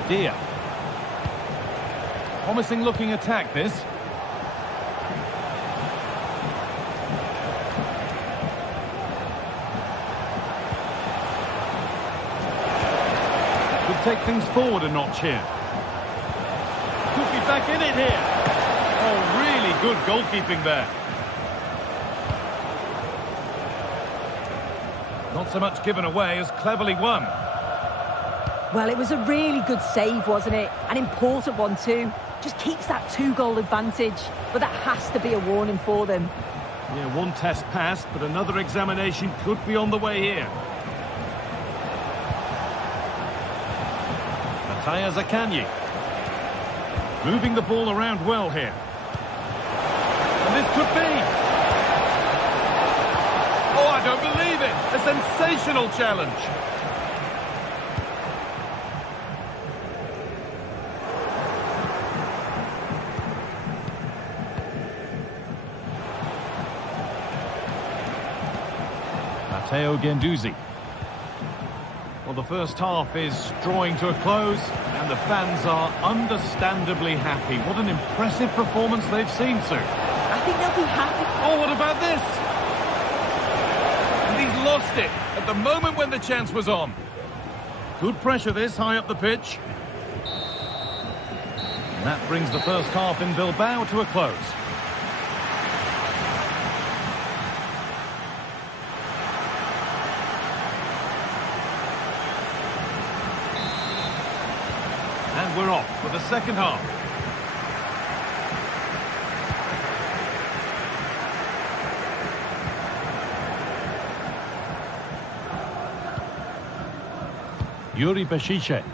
Dia. Promising looking attack, this. Could take things forward a notch here. Could be back in it here. Oh, really good goalkeeping there. Not so much given away as cleverly won. Well, it was a really good save, wasn't it? An important one too. Just keeps that 2-goal advantage. But that has to be a warning for them. Yeah, one test passed, but another examination could be on the way here. Mattia Zakanyi. Moving the ball around well here. And this could be. Oh, I don't believe it. A sensational challenge. Matteo Guendouzi. Well, the first half is drawing to a close, and the fans are understandably happy. What an impressive performance they've seen, Sue. I think they'll be happy. Oh, what about this? And he's lost it at the moment when the chance was on. Good pressure this, high up the pitch. And that brings the first half in Bilbao to a close. And we're off for the second half. Yuri Bešice.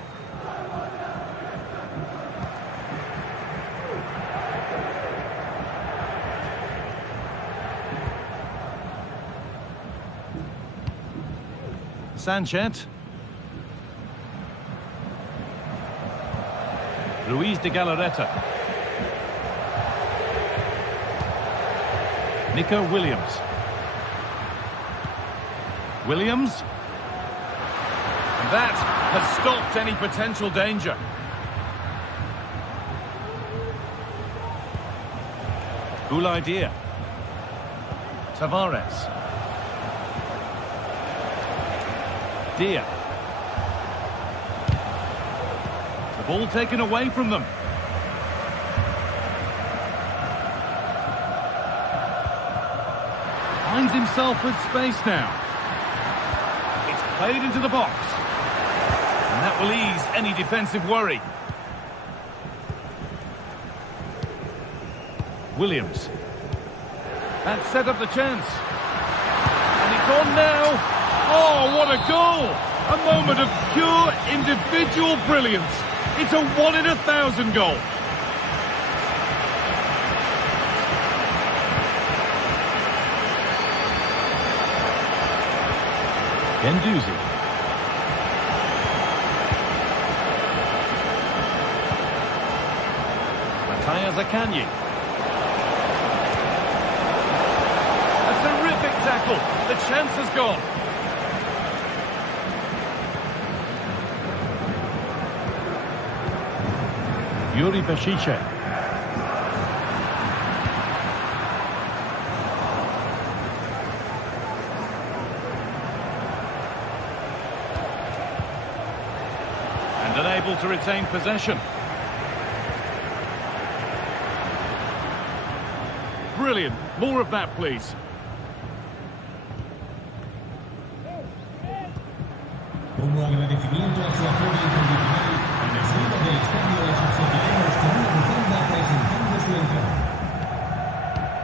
Sanchez. Luis de Galarreta. Nico Williams. Williams. And that has stopped any potential danger. Boulaïdia. Tavares. Dia. The ball taken away from them. Finds himself with space now. It's played into the box. And that will ease any defensive worry. Williams. That set up the chance. And it's on now. Oh, what a goal! A moment of pure individual brilliance. It's a 1 in 1,000 goal. Guendouzi. Mattia Zaccagni. A terrific tackle. The chance has gone. Yuri Bešice. And unable to retain possession. Brilliant. More of that, please. Rumbo al agradecimiento a su apoyo incondicional en el salida del estadio las obsequiaremos con una bufanda presentando su entrada.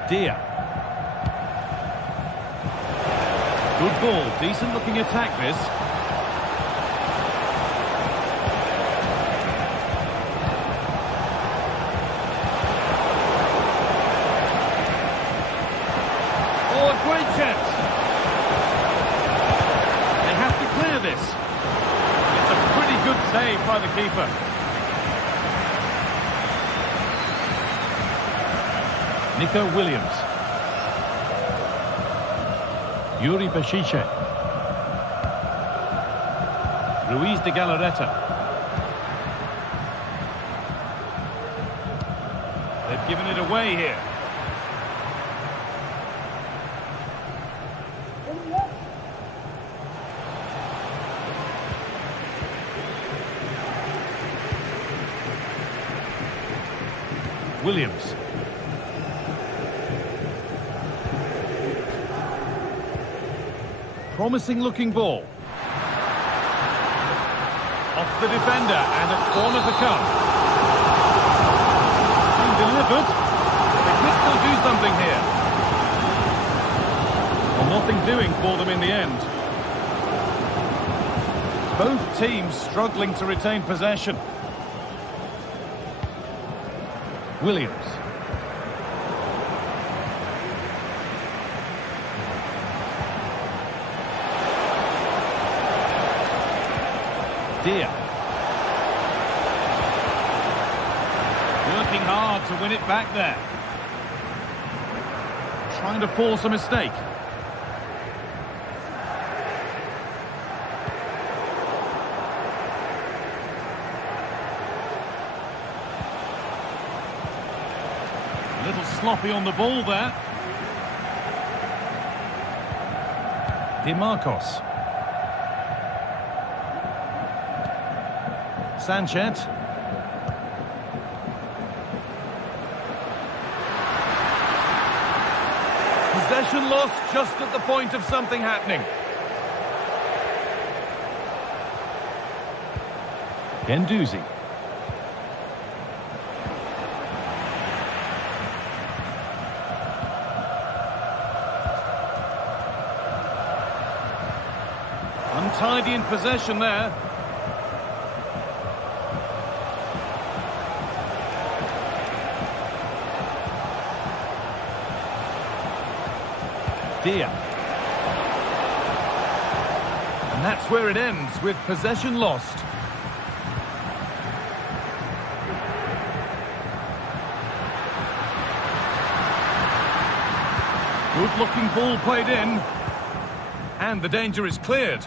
Dia. Good ball, decent looking attack this. Oh, a great chance. They have to clear this. It's a pretty good save by the keeper. Nico Williams. Yuri Bešice. Luis de Galarreta. They've given it away here. Williams. Promising looking ball. Off the defender and a corner to come. Being delivered. They could still do something here. Well, nothing doing for them in the end. Both teams struggling to retain possession. Williams. Dia. Working hard to win it back there. Trying to force a mistake. A little sloppy on the ball there. Di Marcos. Sanchez. Possession lost just at the point of something happening. Guendouzi. Untidy in possession there. Dia. And that's where it ends, with possession lost. Good-looking ball played in. And the danger is cleared.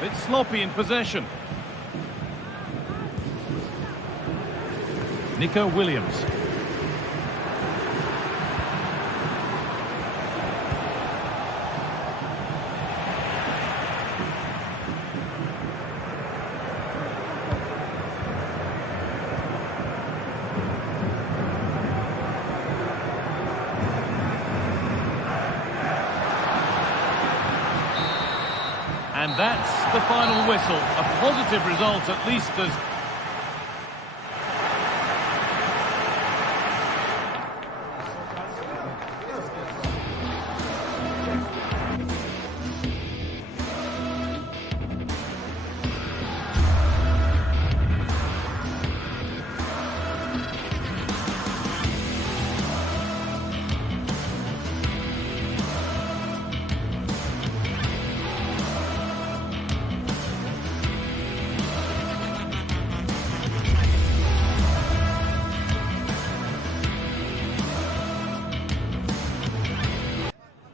Bit sloppy in possession. Nico Williams. And that's the final whistle. A positive result, at least as...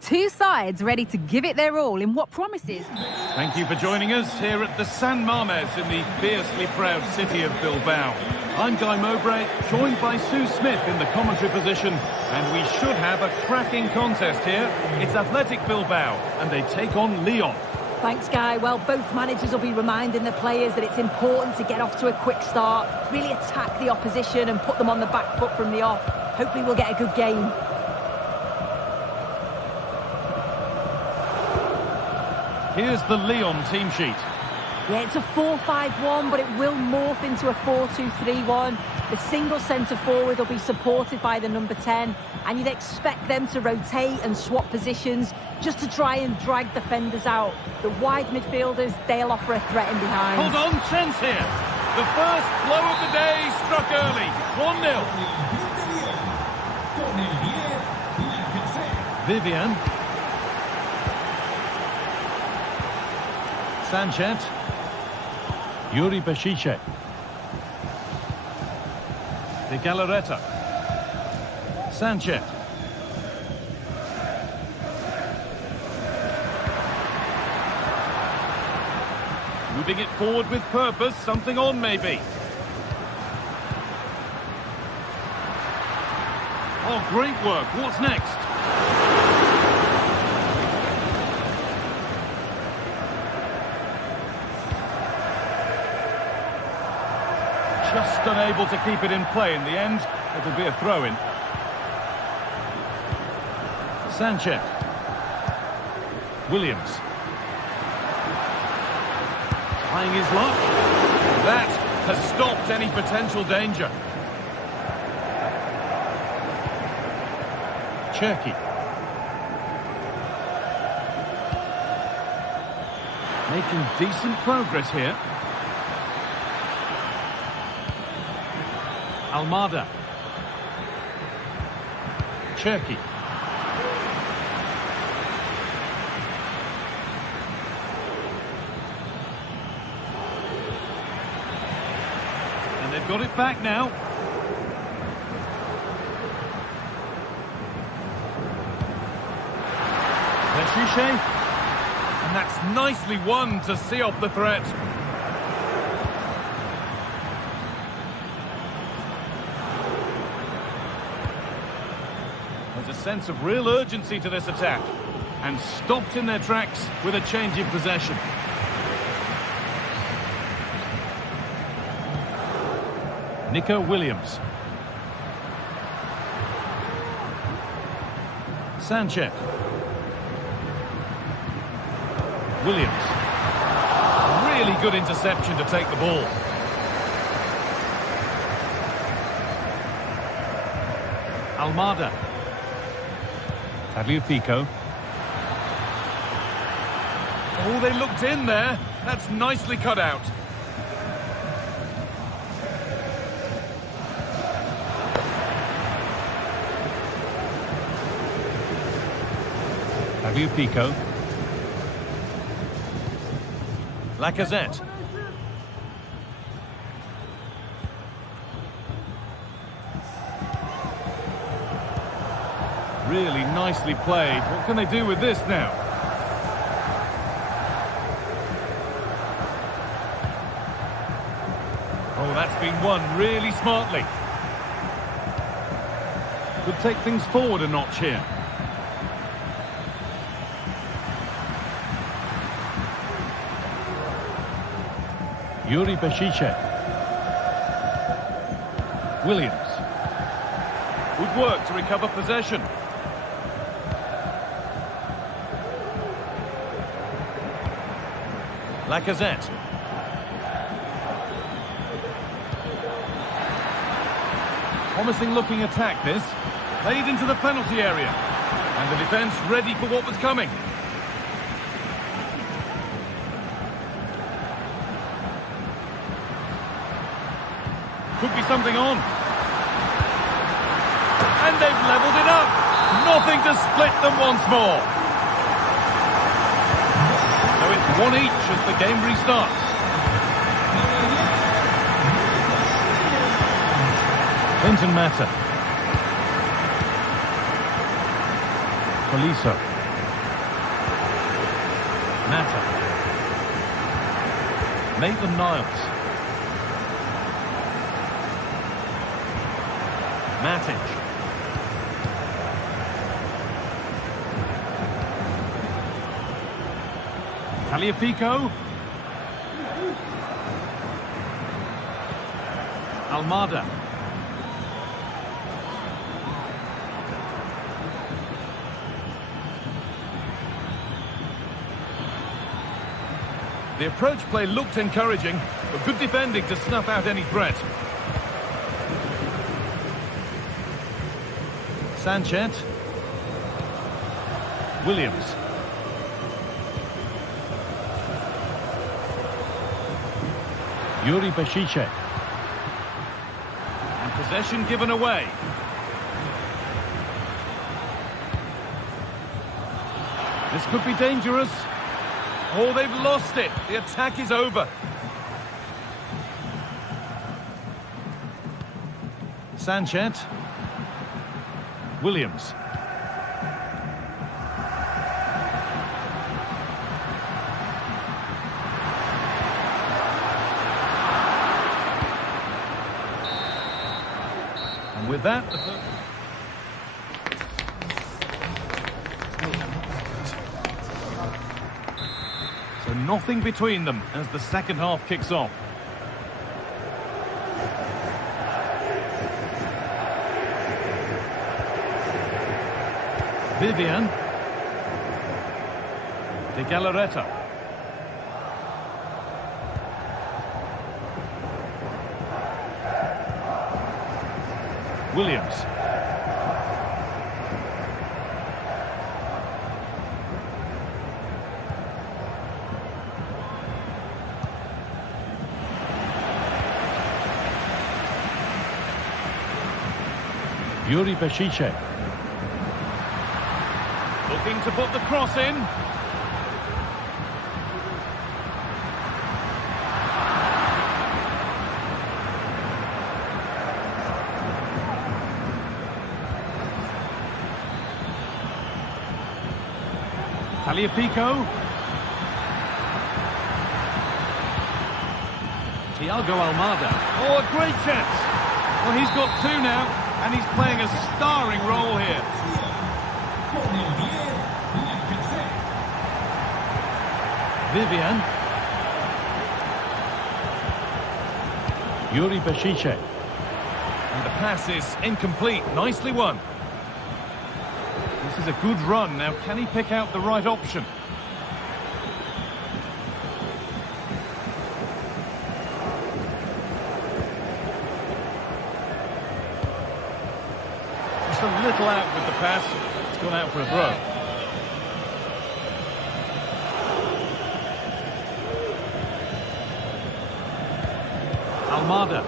Two sides ready to give it their all in what promises. Thank you for joining us here at the San Mames in the fiercely proud city of Bilbao. I'm Guy Mowbray, joined by Sue Smith in the commentary position, and we should have a cracking contest here. It's Athletic Bilbao, and they take on Lyon. Thanks, Guy. Well, both managers will be reminding the players that it's important to get off to a quick start, really attack the opposition and put them on the back foot from the off. Hopefully we'll get a good game. Here's the Lyon team sheet. Yeah, it's a 4-5-1, but it will morph into a 4-2-3-1. The single centre-forward will be supported by the number 10, and you'd expect them to rotate and swap positions just to try and drag defenders out. The wide midfielders, they'll offer a threat in behind. Hold on, chance here. The first blow of the day struck early. 1-0. Vivian. Sanchez. Yuri Bashice. De Galarreta. Sanchez. Moving it forward with purpose, something on maybe. Oh, great work. What's next? Just unable to keep it in play in the end. It'll be a throw-in. Sanchez. Williams. Trying his luck. That has stopped any potential danger. Cherki. Making decent progress here. Almada. Cherki. And they've got it back now. Bashice. That's nicely won to see off the threat. There's a sense of real urgency to this attack. And stopped in their tracks with a change in possession. Nico Williams. Sanchez. Williams. Really good interception to take the ball. Almada. Tagliafico. Oh, they looked in there. That's nicely cut out. Tagliafico. Lacazette. Really nicely played. What can they do with this now? Oh, that's been won really smartly. Could take things forward a notch here. Yuri Bešiček. Williams. Good work to recover possession. Lacazette. Promising looking attack this. Played into the penalty area. And the defence ready for what was coming. Could be something on. And they've levelled it up. Nothing to split them once more. So it's 1 each as the game restarts. Clinton Mata. Tolisso. Mata. Maitland-Niles. Matic. Tagliafico. Almada. The approach play looked encouraging, but good defending to snuff out any threat. Sanchez. Williams. Yuri Bešiček. And possession given away. This could be dangerous. Oh, they've lost it. The attack is over. Sanchez. Williams. And with that, so nothing between them as the second half kicks off. Vivian. De Galarreta. Williams. Yuri Bešiček. Looking to put the cross in. Tagliafico. Thiago Almada. Oh, a great chance. Well, he's got two now, and he's playing a starring role here. Vivian. Yuri Bashiche. And the pass is incomplete. Nicely won. This is a good run. Now, can he pick out the right option? Just a little out with the pass. It's gone out for a throw. Almada.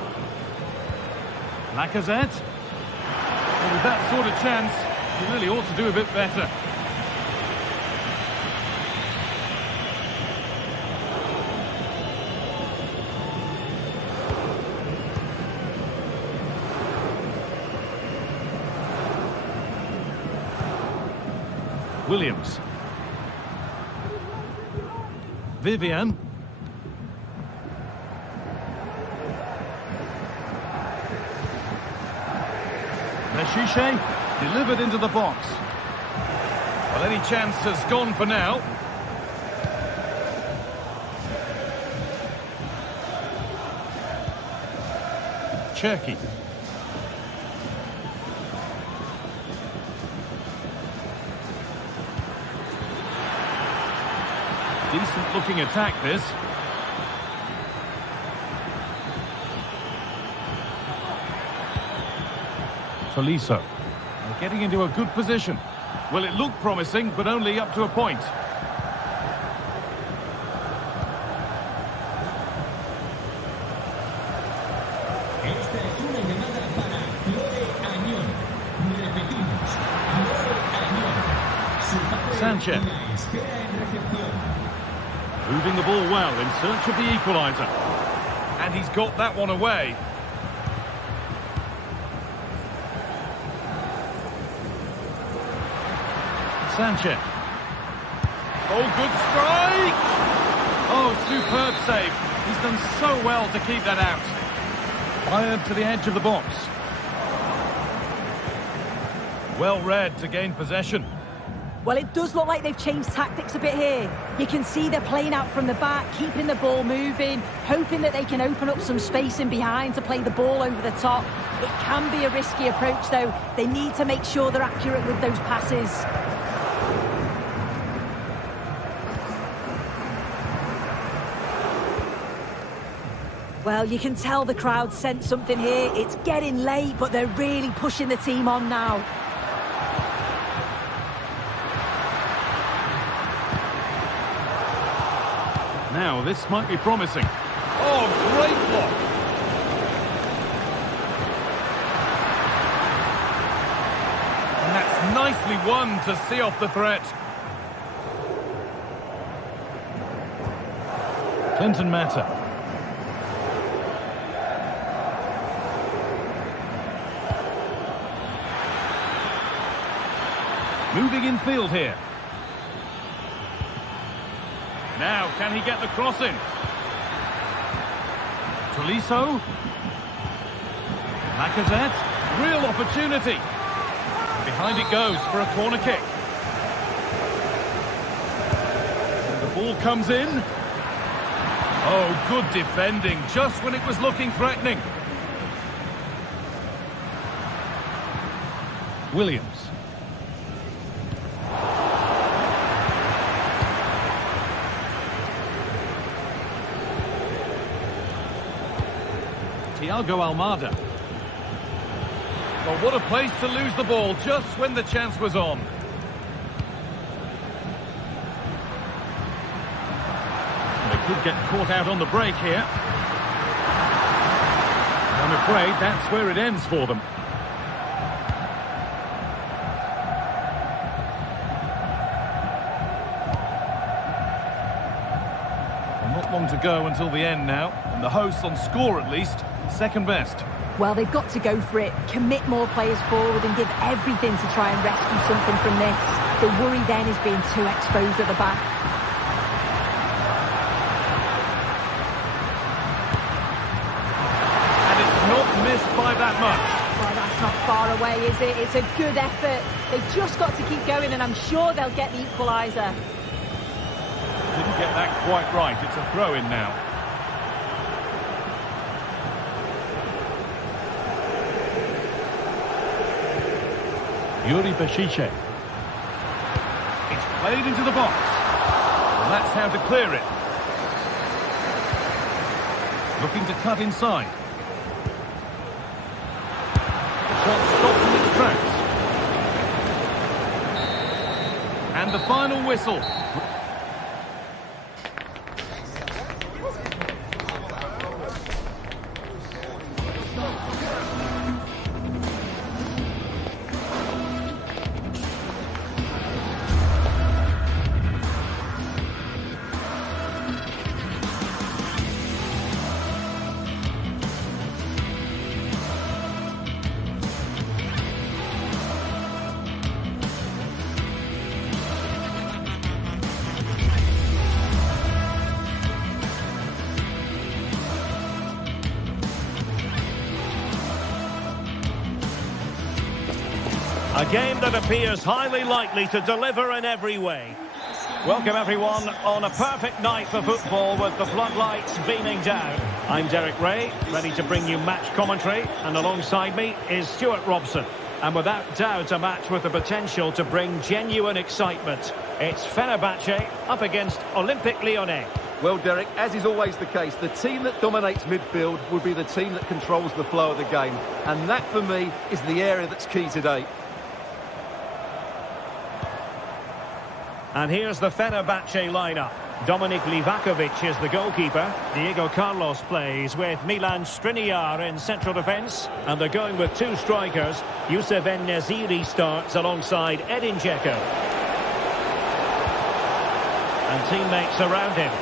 Lacazette. Well, with that sort of chance, he really ought to do a bit better. Williams. Vivian. Bashiche delivered into the box. Well, any chance has gone for now. Cherki. Decent looking attack, this. Tolisso. They're getting into a good position. Well, it looked promising, but only up to a point. Sanchez. Moving the ball well in search of the equaliser. And he's got that one away. Sanchez. Oh, good strike! Oh, superb save. He's done so well to keep that out. Fired to the edge of the box. Well read to gain possession. Well, it does look like they've changed tactics a bit here. You can see they're playing out from the back, keeping the ball moving, hoping that they can open up some space in behind to play the ball over the top. It can be a risky approach, though. They need to make sure they're accurate with those passes. Well, you can tell the crowd sense something here. It's getting late, but they're really pushing the team on now. Now, this might be promising. Oh, great block. And that's nicely won to see off the threat. Clinton Mata. Moving in field here. Now, can he get the cross in? Tolisso. Lacazette. Real opportunity. Behind it goes for a corner kick. And the ball comes in. Oh, good defending, just when it was looking threatening. Williams. Thiago Almada. Well, what a place to lose the ball just when the chance was on. They could get caught out on the break here. I'm afraid that's where it ends for them. Well, not long to go until the end now, and the hosts on score at least. Second best. Well, they've got to go for it, commit more players forward and give everything to try and rescue something from this. The worry then is being too exposed at the back. missed by that much. Well, that's not far away, is it? It's a good effort. They've just got to keep going, and I'm sure they'll get the equaliser. Didn't get that quite right. It's a throw-in now. Yuri Bashiche. It's played into the box. And that's how to clear it. Looking to cut inside. The shot stops in its tracks. And the final whistle. A game that appears highly likely to deliver in every way. Welcome everyone on a perfect night for football with the floodlights beaming down. I'm Derek Ray, ready to bring you match commentary, and alongside me is Stuart Robson. And without doubt a match with the potential to bring genuine excitement. It's Fenerbahce up against Olympique Lyonnais. Well, Derek, as is always the case, the team that dominates midfield will be the team that controls the flow of the game. And that, for me, is the area that's key today. And here's the Fenerbahce lineup. Dominik Livakovic is the goalkeeper. Diego Carlos plays with Milan Skriniar in central defence. And they're going with two strikers. Youssef En-Nesyri starts alongside Edin Dzeko. And teammates around him.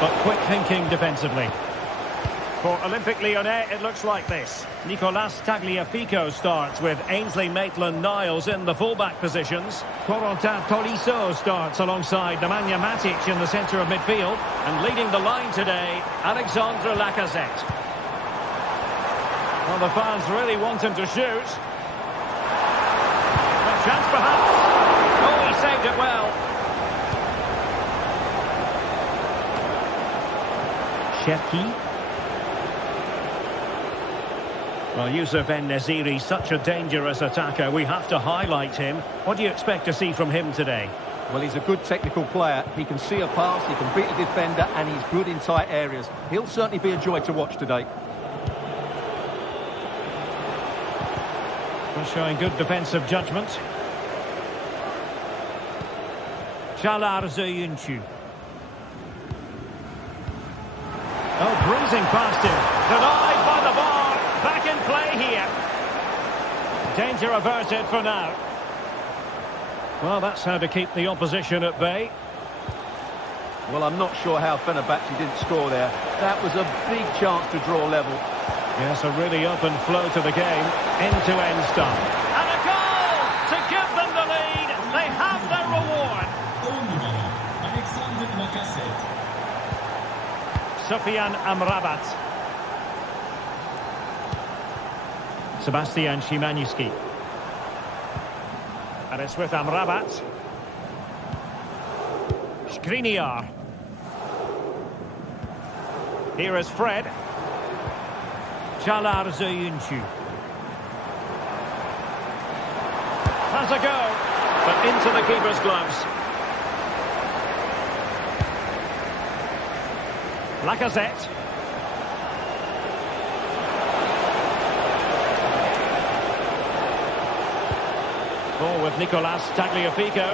But quick thinking defensively. For Olympique Lyonnais, it looks like this. Nicolas Tagliafico starts with Ainsley Maitland-Niles in the fullback positions. Corentin Tolisso starts alongside Nemanja Matic in the centre of midfield. And leading the line today, Alexandre Lacazette. Well, the fans really want him to shoot. A chance perhaps. Oh, he saved it well. Cherki. Well, Youssef En-Nesyri, such a dangerous attacker. We have to highlight him. What do you expect to see from him today? Well, he's a good technical player. He can see a pass, he can beat a defender, and he's good in tight areas. He'll certainly be a joy to watch today. Well, showing good defensive judgment. Çağlar Söyüncü. Oh, breezing past him. Denied by the bar. Back in play here. Danger averted for now. Well, that's how to keep the opposition at bay. Well, I'm not sure how Fenerbahce didn't score there. That was a big chance to draw level. Yes, a really open flow to the game. End-to-end stuff. And a goal to give them the lead. They have their reward. Sufyan Amrabat. Sebastian Szymanski. And it's with Amrabat. Skriniar. Here is Fred. Çağlar Söyüncü. Has a go, but into the keeper's gloves. Lacazette. Ball with Nicolas Tagliafico.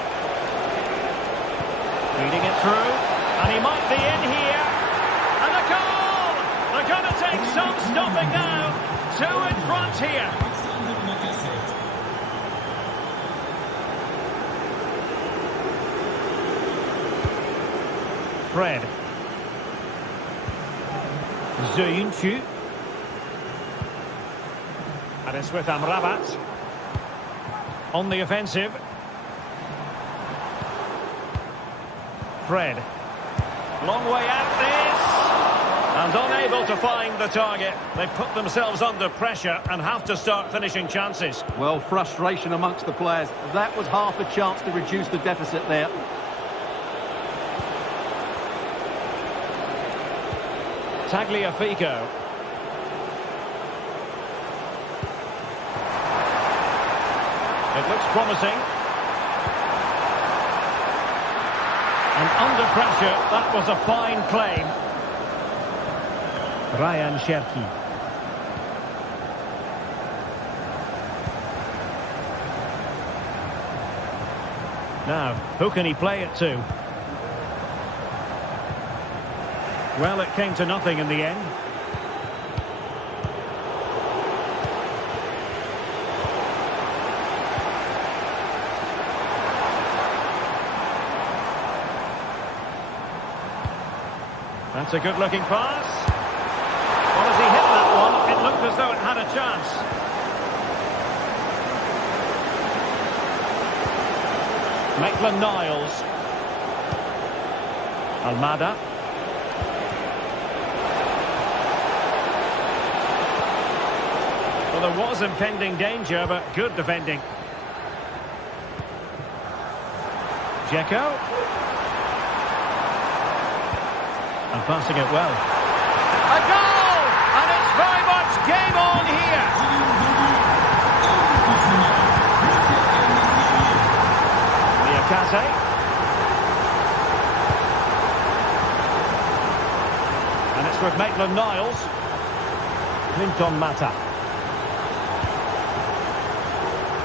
Feeding it through. And he might be in here. And a goal! They're going to take some stopping now. Two in front here. Fred. Söyüncü. And it's with Amrabat. On the offensive. Fred. Long way out this. And unable to find the target. They put themselves under pressure and have to start finishing chances. Well, frustration amongst the players. That was half a chance to reduce the deficit there. Tagliafico. It looks promising. And under pressure, that was a fine claim. Ryan Cherki. Now, who can he play it to? Well, it came to nothing in the end. That's a good-looking pass. Well, as he hit that one, it looked as though it had a chance. Maitland-Niles. Almada. Well, there was impending danger, but good defending. Dzeko. And passing it well. A goal! And it's very much game on here. Niakate. And it's with Maitland-Niles. Clinton Mata.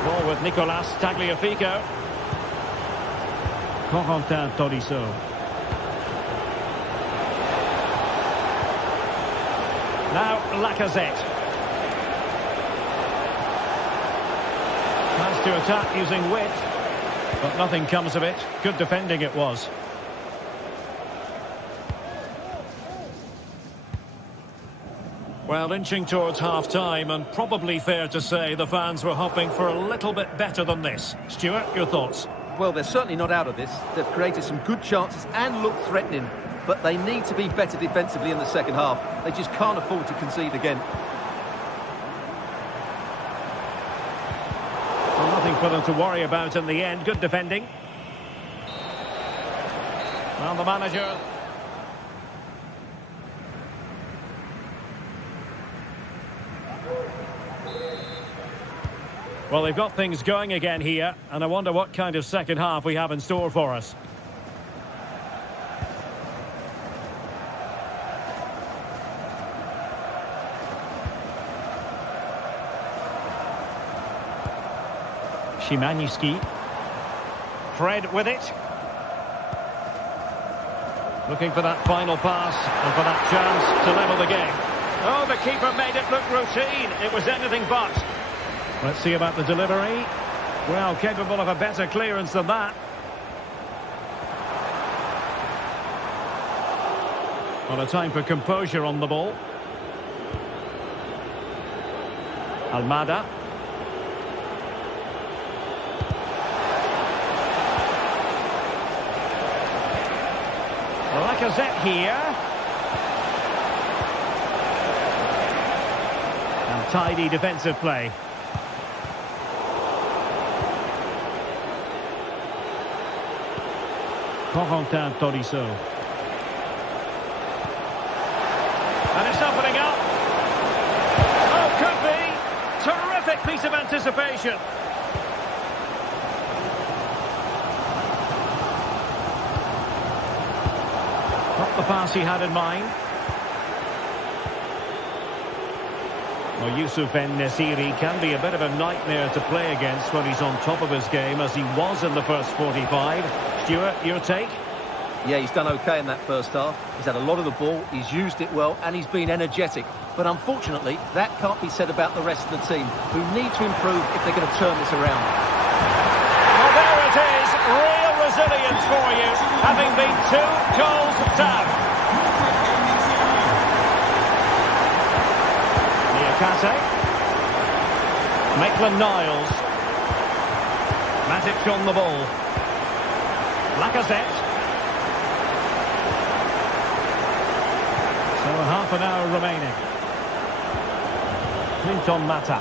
Ball with Nicolas Tagliafico. Corentin Tolisso. Now Lacazette. Has to attack using width, but nothing comes of it. Good defending it was. Well, inching towards half-time, and probably fair to say the fans were hoping for a little bit better than this. Stuart, your thoughts? Well, they're certainly not out of this. They've created some good chances and looked threatening, but they need to be better defensively in the second half. They just can't afford to concede again. Well, nothing for them to worry about in the end. Good defending. Well, the manager... Well, they've got things going again here, and I wonder what kind of second half we have in store for us. Szymański. Fred with it. Looking for that final pass and for that chance to level the game. Oh, the keeper made it look routine. It was anything but. Let's see about the delivery. Well, capable of a better clearance than that. Well, a time for composure on the ball. Almada. Lacazette here. And tidy defensive play. Corentin Tolisso. And it's opening up. Oh, could be. Terrific piece of anticipation. Not the pass he had in mind. Well, Youssouf En-Nesyri can be a bit of a nightmare to play against when he's on top of his game, as he was in the first 45. Stuart, your take? Yeah, he's done okay in that first half. He's had a lot of the ball, he's used it well, and he's been energetic. But unfortunately, that can't be said about the rest of the team, who need to improve if they're going to turn this around. Well, there it is. Real resilience for you, having been 2 goals down. Niakate. Maitland-Niles. Matic on the ball. Lacazette. So half an hour remaining. Clinton Mata.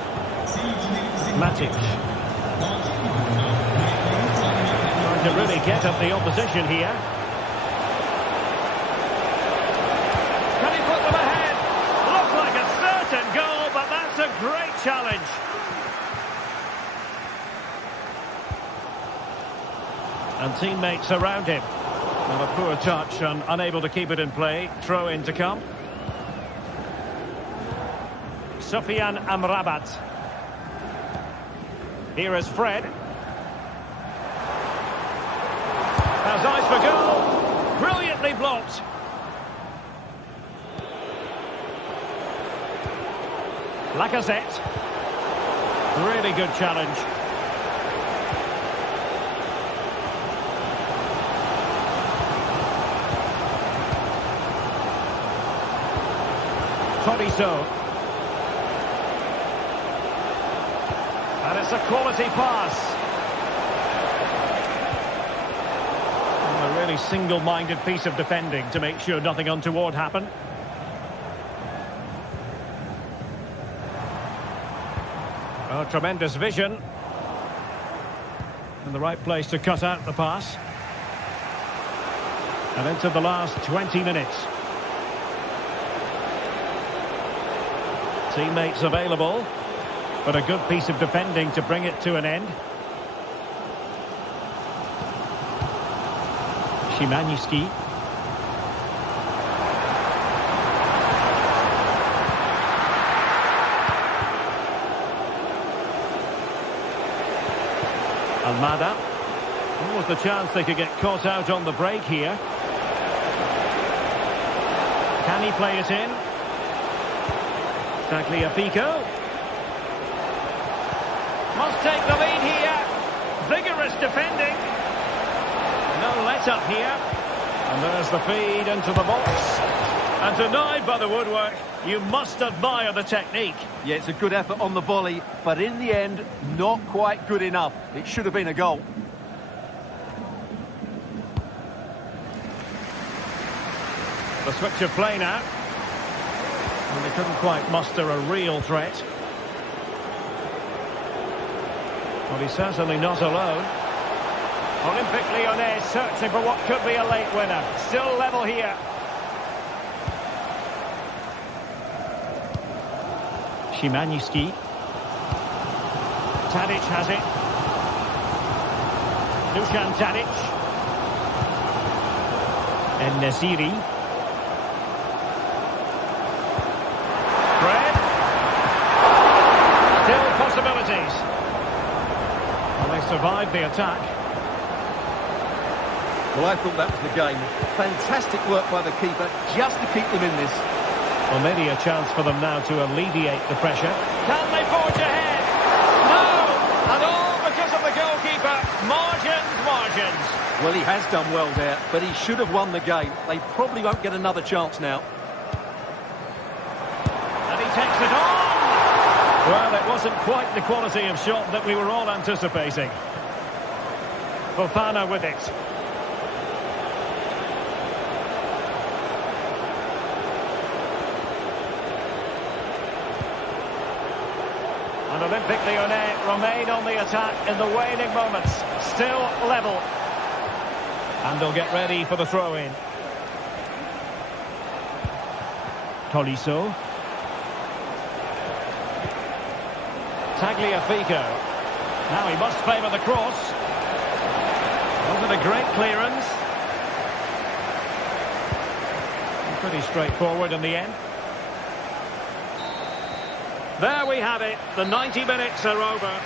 Matic. Trying to really get at the opposition here. Can he put them ahead? Looks like a certain goal, but that's a great challenge. And teammates around him. Well, a poor touch and unable to keep it in play. Throw in to come. Sofian Amrabat. Here is Fred. Has eyes for goal. Brilliantly blocked. Lacazette. Really good challenge. Tolisso. And it's a quality pass. And a really single-minded piece of defending to make sure nothing untoward happened. Oh, tremendous vision. In the right place to cut out the pass. And into the last 20 minutes. Teammates available, but a good piece of defending to bring it to an end. Szymański. Almada. What was the chance they could get caught out on the break here? Can he play it in? Tagliafico. Must take the lead here. Vigorous defending. No let-up here. And there's the feed into the box. And denied by the woodwork. You must admire the technique. Yeah, it's a good effort on the volley, but in the end, not quite good enough. It should have been a goal. The switch of play now. And they couldn't quite muster a real threat. Well, he's certainly not alone. Olympique Lyonnais searching for what could be a late winner. Still level here. Szymański. Tadic has it. Dusan Tadic. En-Nesyri. Fred. Still possibilities. Well, they survived the attack. Well, I thought that was the game. Fantastic work by the keeper just to keep them in this. Well, maybe a chance for them now to alleviate the pressure. Can they forge ahead? No! And all because of the goalkeeper. Margins. Well, he has done well there, but he should have won the game. They probably won't get another chance now. And he takes it on! Well, it wasn't quite the quality of shot that we were all anticipating. Fofana with it. And Olympique Lyonnais remain on the attack in the waning moments. Still level. And they'll get ready for the throw-in. Tolisso. Tagliafico. Now he must favour the cross. Wasn't a great clearance. Pretty straightforward in the end. There we have it. The 90 minutes are over.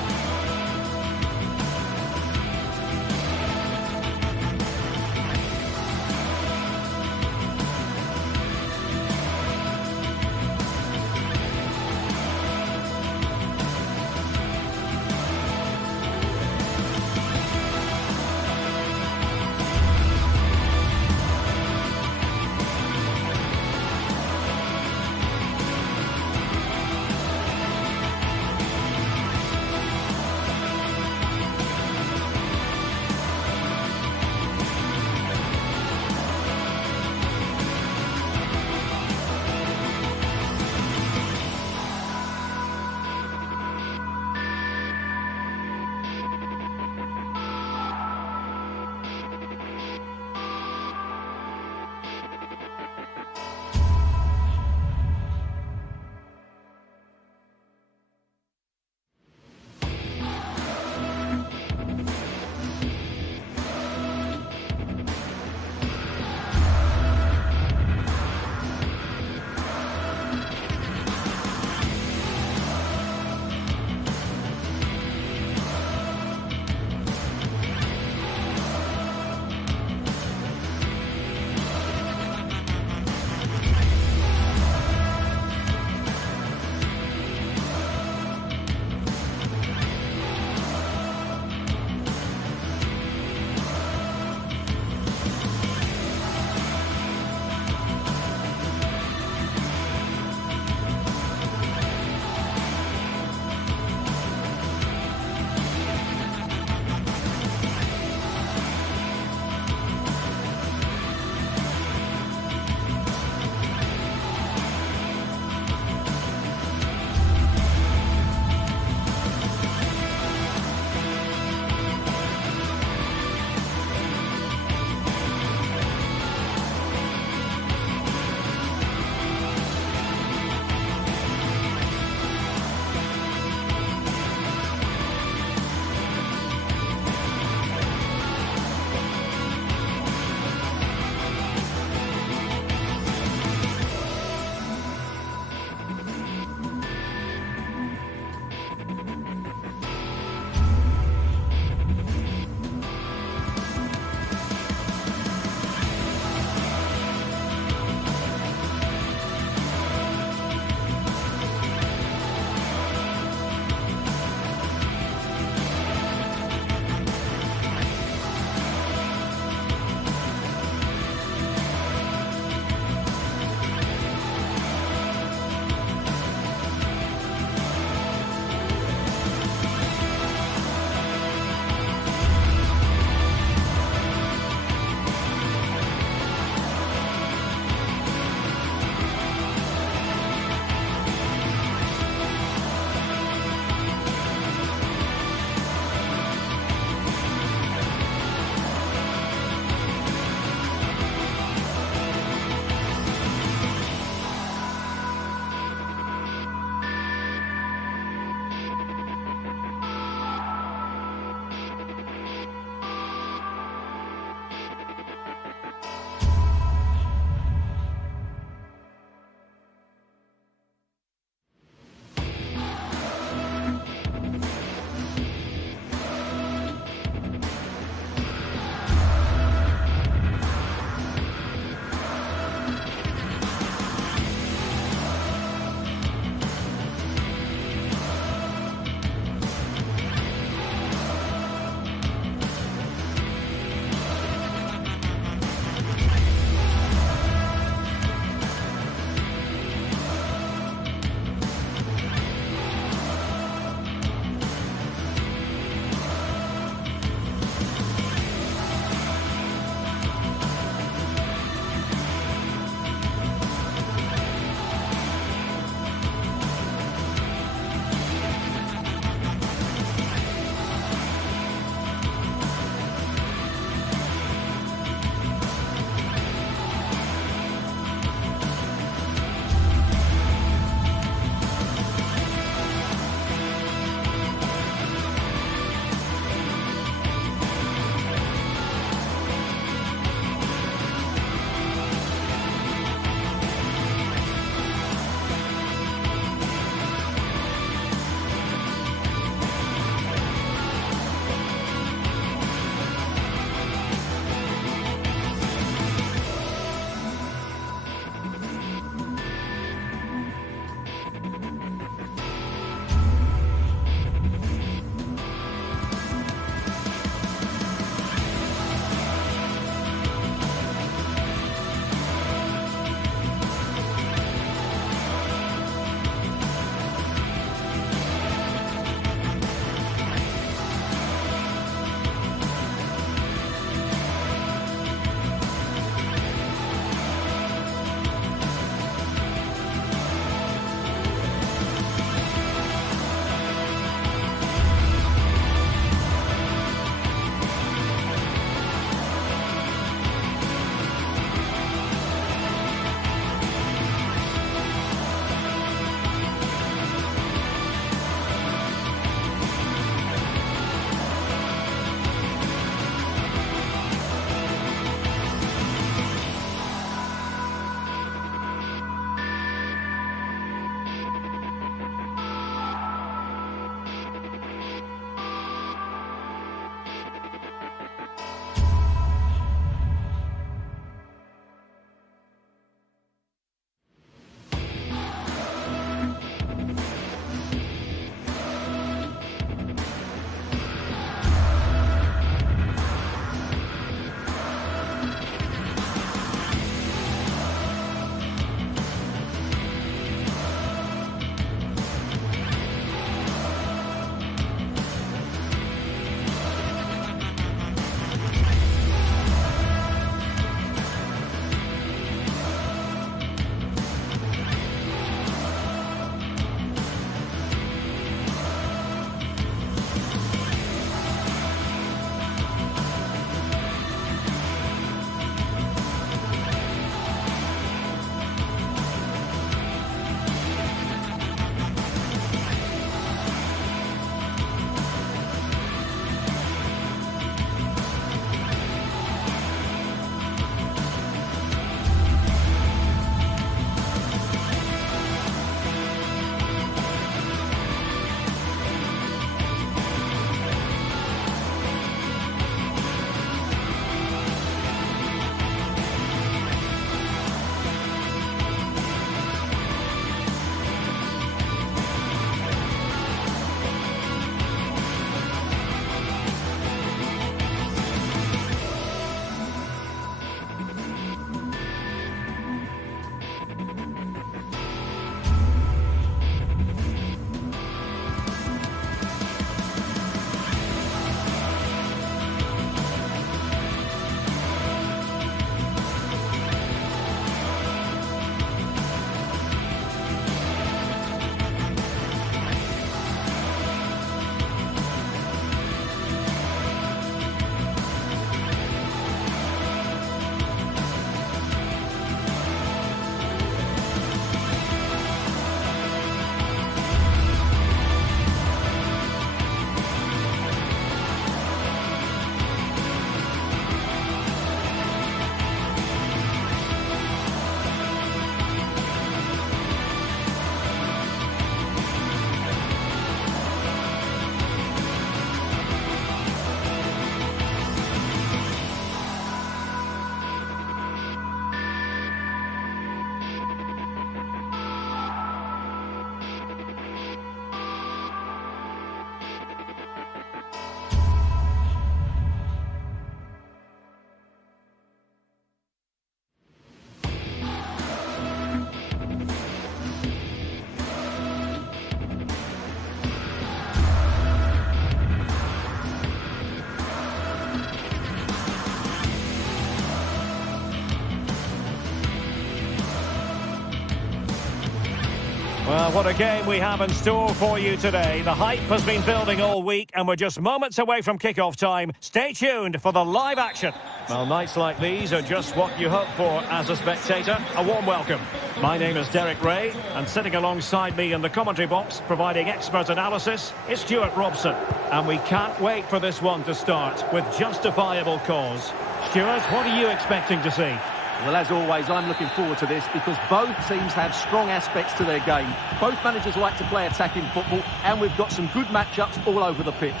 Well, what a game we have in store for you today. The hype has been building all week and we're just moments away from kick-off time. Stay tuned for the live action. Well, nights like these are just what you hope for as a spectator. A warm welcome. My name is Derek Ray, and sitting alongside me in the commentary box, providing expert analysis, is Stuart Robson. And we can't wait for this one to start with justifiable cause. Stuart, what are you expecting to see? Well, as always, I'm looking forward to this because both teams have strong aspects to their game. Both managers like to play attacking football, and we've got some good matchups all over the pitch.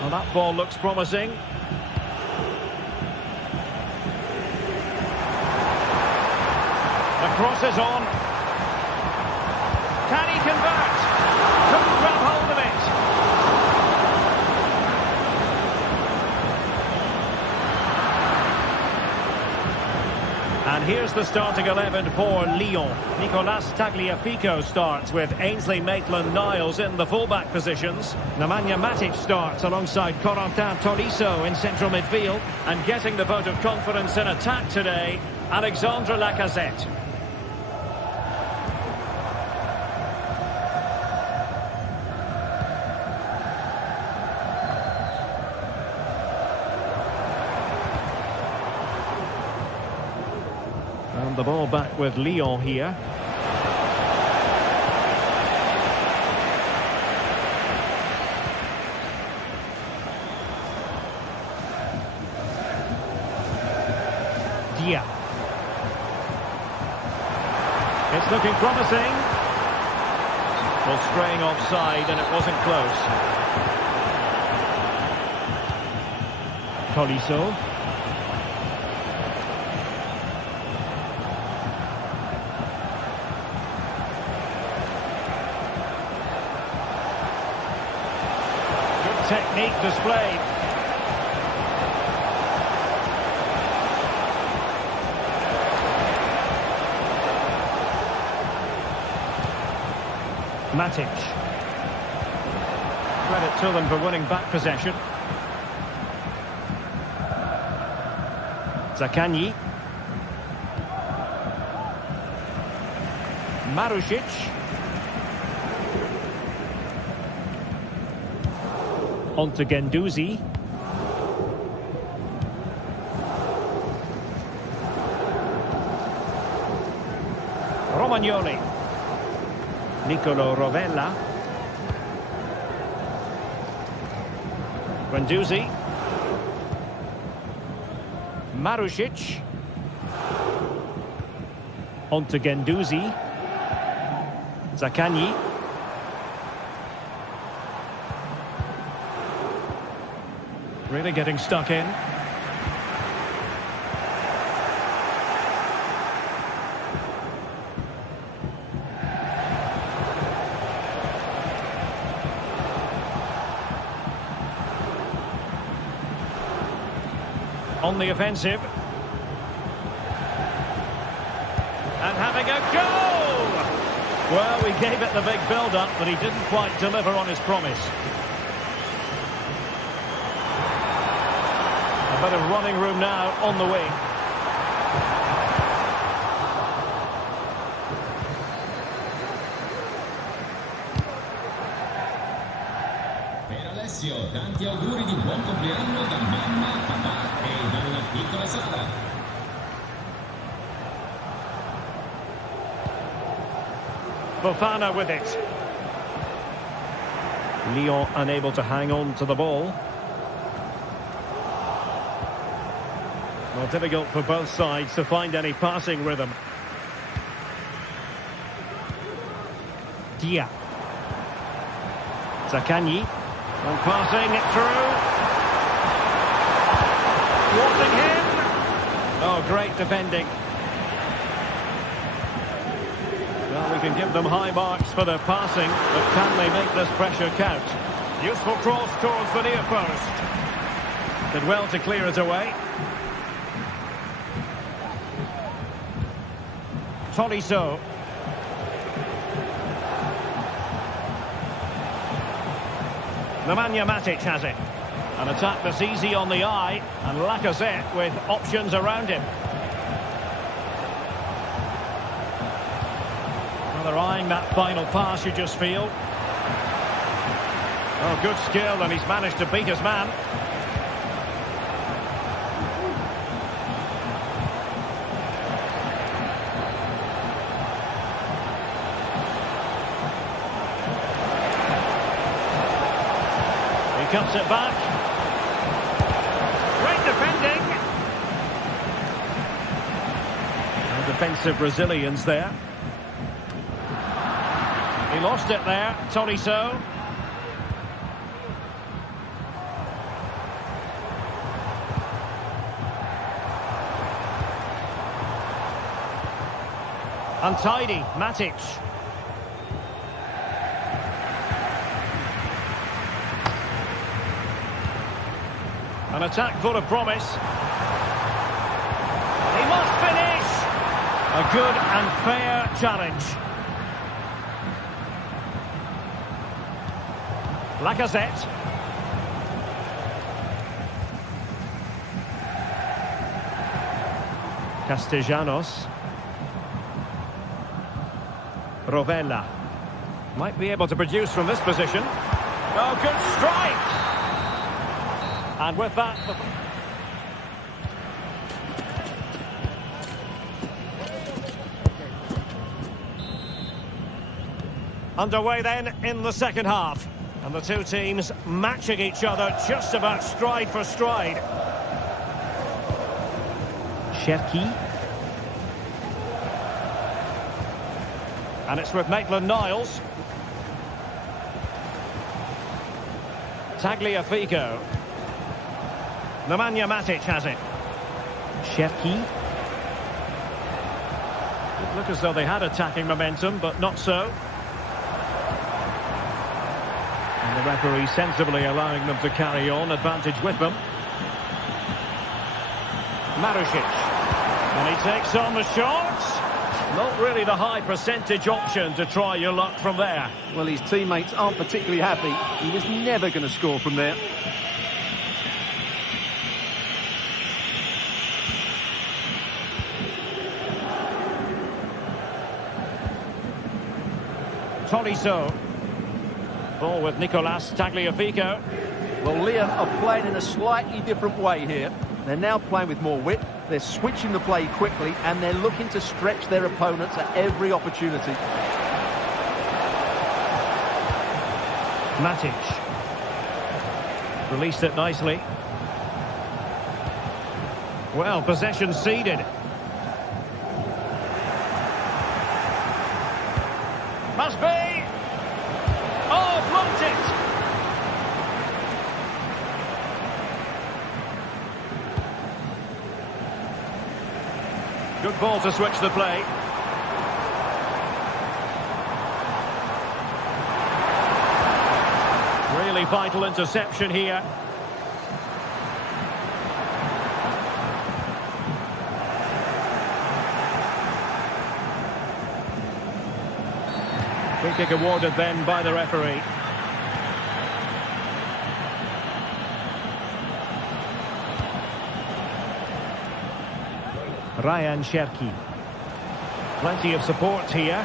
Well, that ball looks promising. The cross is on. Can he convert? Couldn't grab hold of it. And here's the starting 11 for Lyon. Nicolas Tagliafico starts with Ainsley Maitland-Niles in the fullback positions. Nemanja Matic starts alongside Corentin Tolisso in central midfield. And getting the vote of confidence in attack today, Alexandre Lacazette. And the ball back with Lyon here. Dia. It's looking promising. Well, straying offside, and it wasn't close. Tolisso. Technique displayed. Matic. Credit to them for winning back possession. Zaccagni. Marušić. On to Guendouzi. Romagnoli. Nicolo Rovella. Guendouzi. Marušić. On to Guendouzi. Zaccagni. Really getting stuck in. On the offensive. And having a go! Well, we gave it the big build-up, but he didn't quite deliver on his promise. A bit of running room now on the wing. Per Alessio, tanti auguri di buon compleanno da mamma, papà e da una piccola sorella. Fofana with it. Lyon unable to hang on to the ball. Well, difficult for both sides to find any passing rhythm. Dia. Zaccagni. And passing it through. Thwarting him. Oh, great defending. Well, we can give them high marks for their passing, but can they make this pressure count? Useful cross towards the near post. Did well to clear it away. Tolisso. Nemanja Matic has it. An attack that's easy on the eye, and Lacazette with options around him. eyeing that final pass, you just feel. Oh, good skill, and he's managed to beat his man. He cuts it back. Great defending. And defensive resilience there. He lost it there, Tolisso. Untidy, Matic. An attack full of promise. He must finish! A good and fair challenge. Lacazette. Castellanos. Rovella. Might be able to produce from this position. Oh, good strike! And with that... Underway then in the second half. And the two teams matching each other just about stride for stride. Cherki. And it's with Maitland-Niles. Tagliafico. Nemanja Matic has it. Cherki. It looked as though they had attacking momentum, but not so. And the referee sensibly allowing them to carry on, advantage with them. Marušić. And he takes on the shots. Not really the high percentage option to try your luck from there. Well, his teammates aren't particularly happy. He was never going to score from there. Tolisso. Ball with Nicolas Tagliafico. Well, Lyon are playing in a slightly different way here. They're now playing with more width. They're switching the play quickly, and they're looking to stretch their opponents at every opportunity. Matic. Released it nicely. Well, possession ceded. Must be! Oh, blocked it! Good ball to switch the play. Really vital interception here. Free kick awarded then by the referee. Ryan Cherki. Plenty of support here.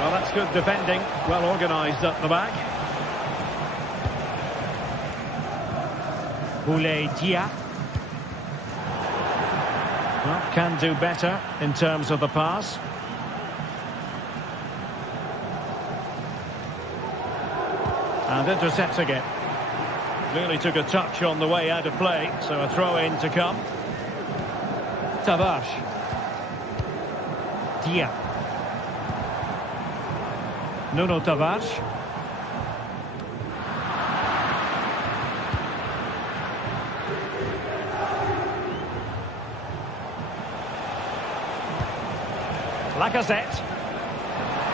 Well, that's good defending. Well organised at the back. Boulaye Dia. Well, can do better in terms of the pass. And intercepts again. Really took a touch on the way out of play, so a throw-in to come. Tavares. Dia. Nuno Tavares. Lacazette.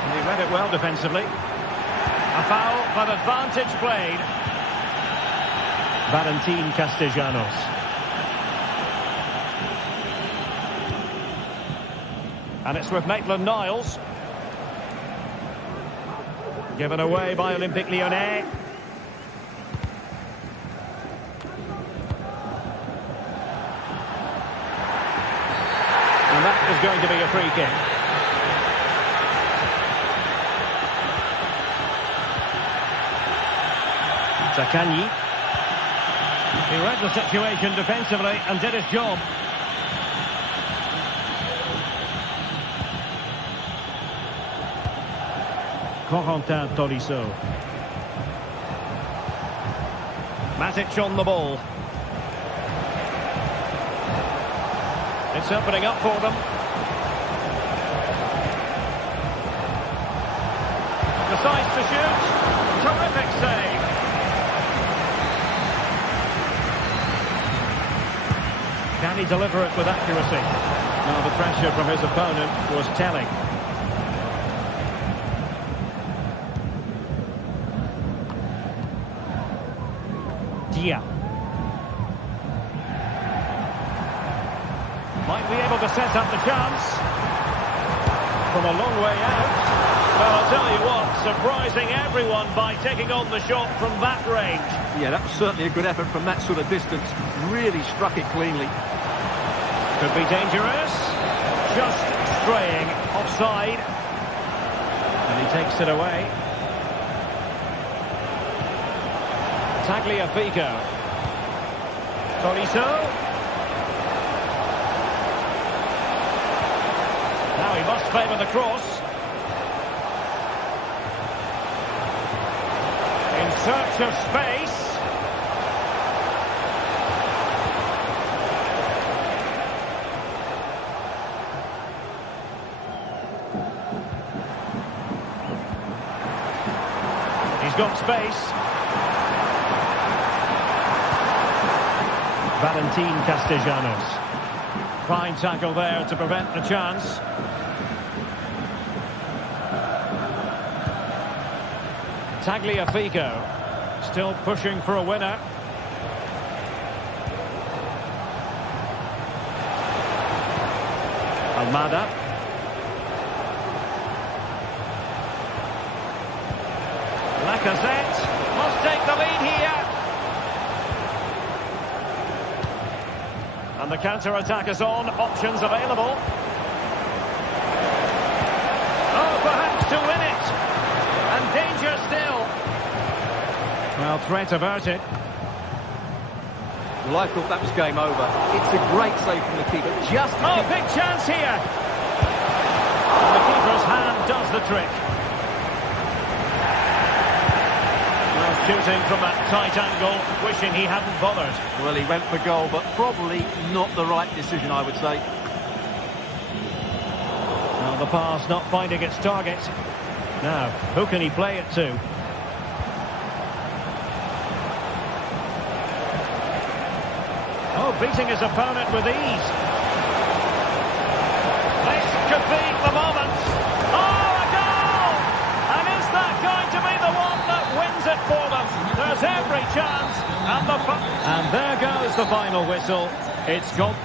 And he read it well defensively. A foul, but advantage played. Valentin Castellanos. And it's with Maitland-Niles. Given away by Olympique Lyonnais. And that is going to be a free kick. Zaccagni. He read the situation defensively and did his job. Corentin Tolisso. Matic on the ball. It's opening up for them. Decides to shoot. Terrific save. Can he deliver it with accuracy? Now the pressure from his opponent was telling. Dia. Might be able to set up the chance. From a long way out. Well, I'll tell you what, surprising everyone by taking on the shot from that range. Yeah, that was certainly a good effort from that sort of distance. Really struck it cleanly. Could be dangerous. Just straying offside. And he takes it away. Tagliafico. Tolisso. Now he must favour the cross. In search of space. He's got space. Valentin Castellanos. Fine tackle there to prevent the chance. Tagliafico. Still pushing for a winner. Almada. Lacazette must take the lead here. And the counter-attack is on. Options available. Oh, perhaps to win it. And danger still. Well, threat averted. Well, I thought that was game over. It's a great save from the keeper. Just big chance here. And the keeper's hand does the trick. Well, shooting from that tight angle, wishing he hadn't bothered. Well, he went for goal, but probably not the right decision, I would say. Well, the pass not finding its target. Now, who can he play it to? Oh, beating his opponent with ease. This could be the moment. Oh, a goal! And is that going to be the one that wins it for them? There's every chance. And there goes the final whistle. It's gone.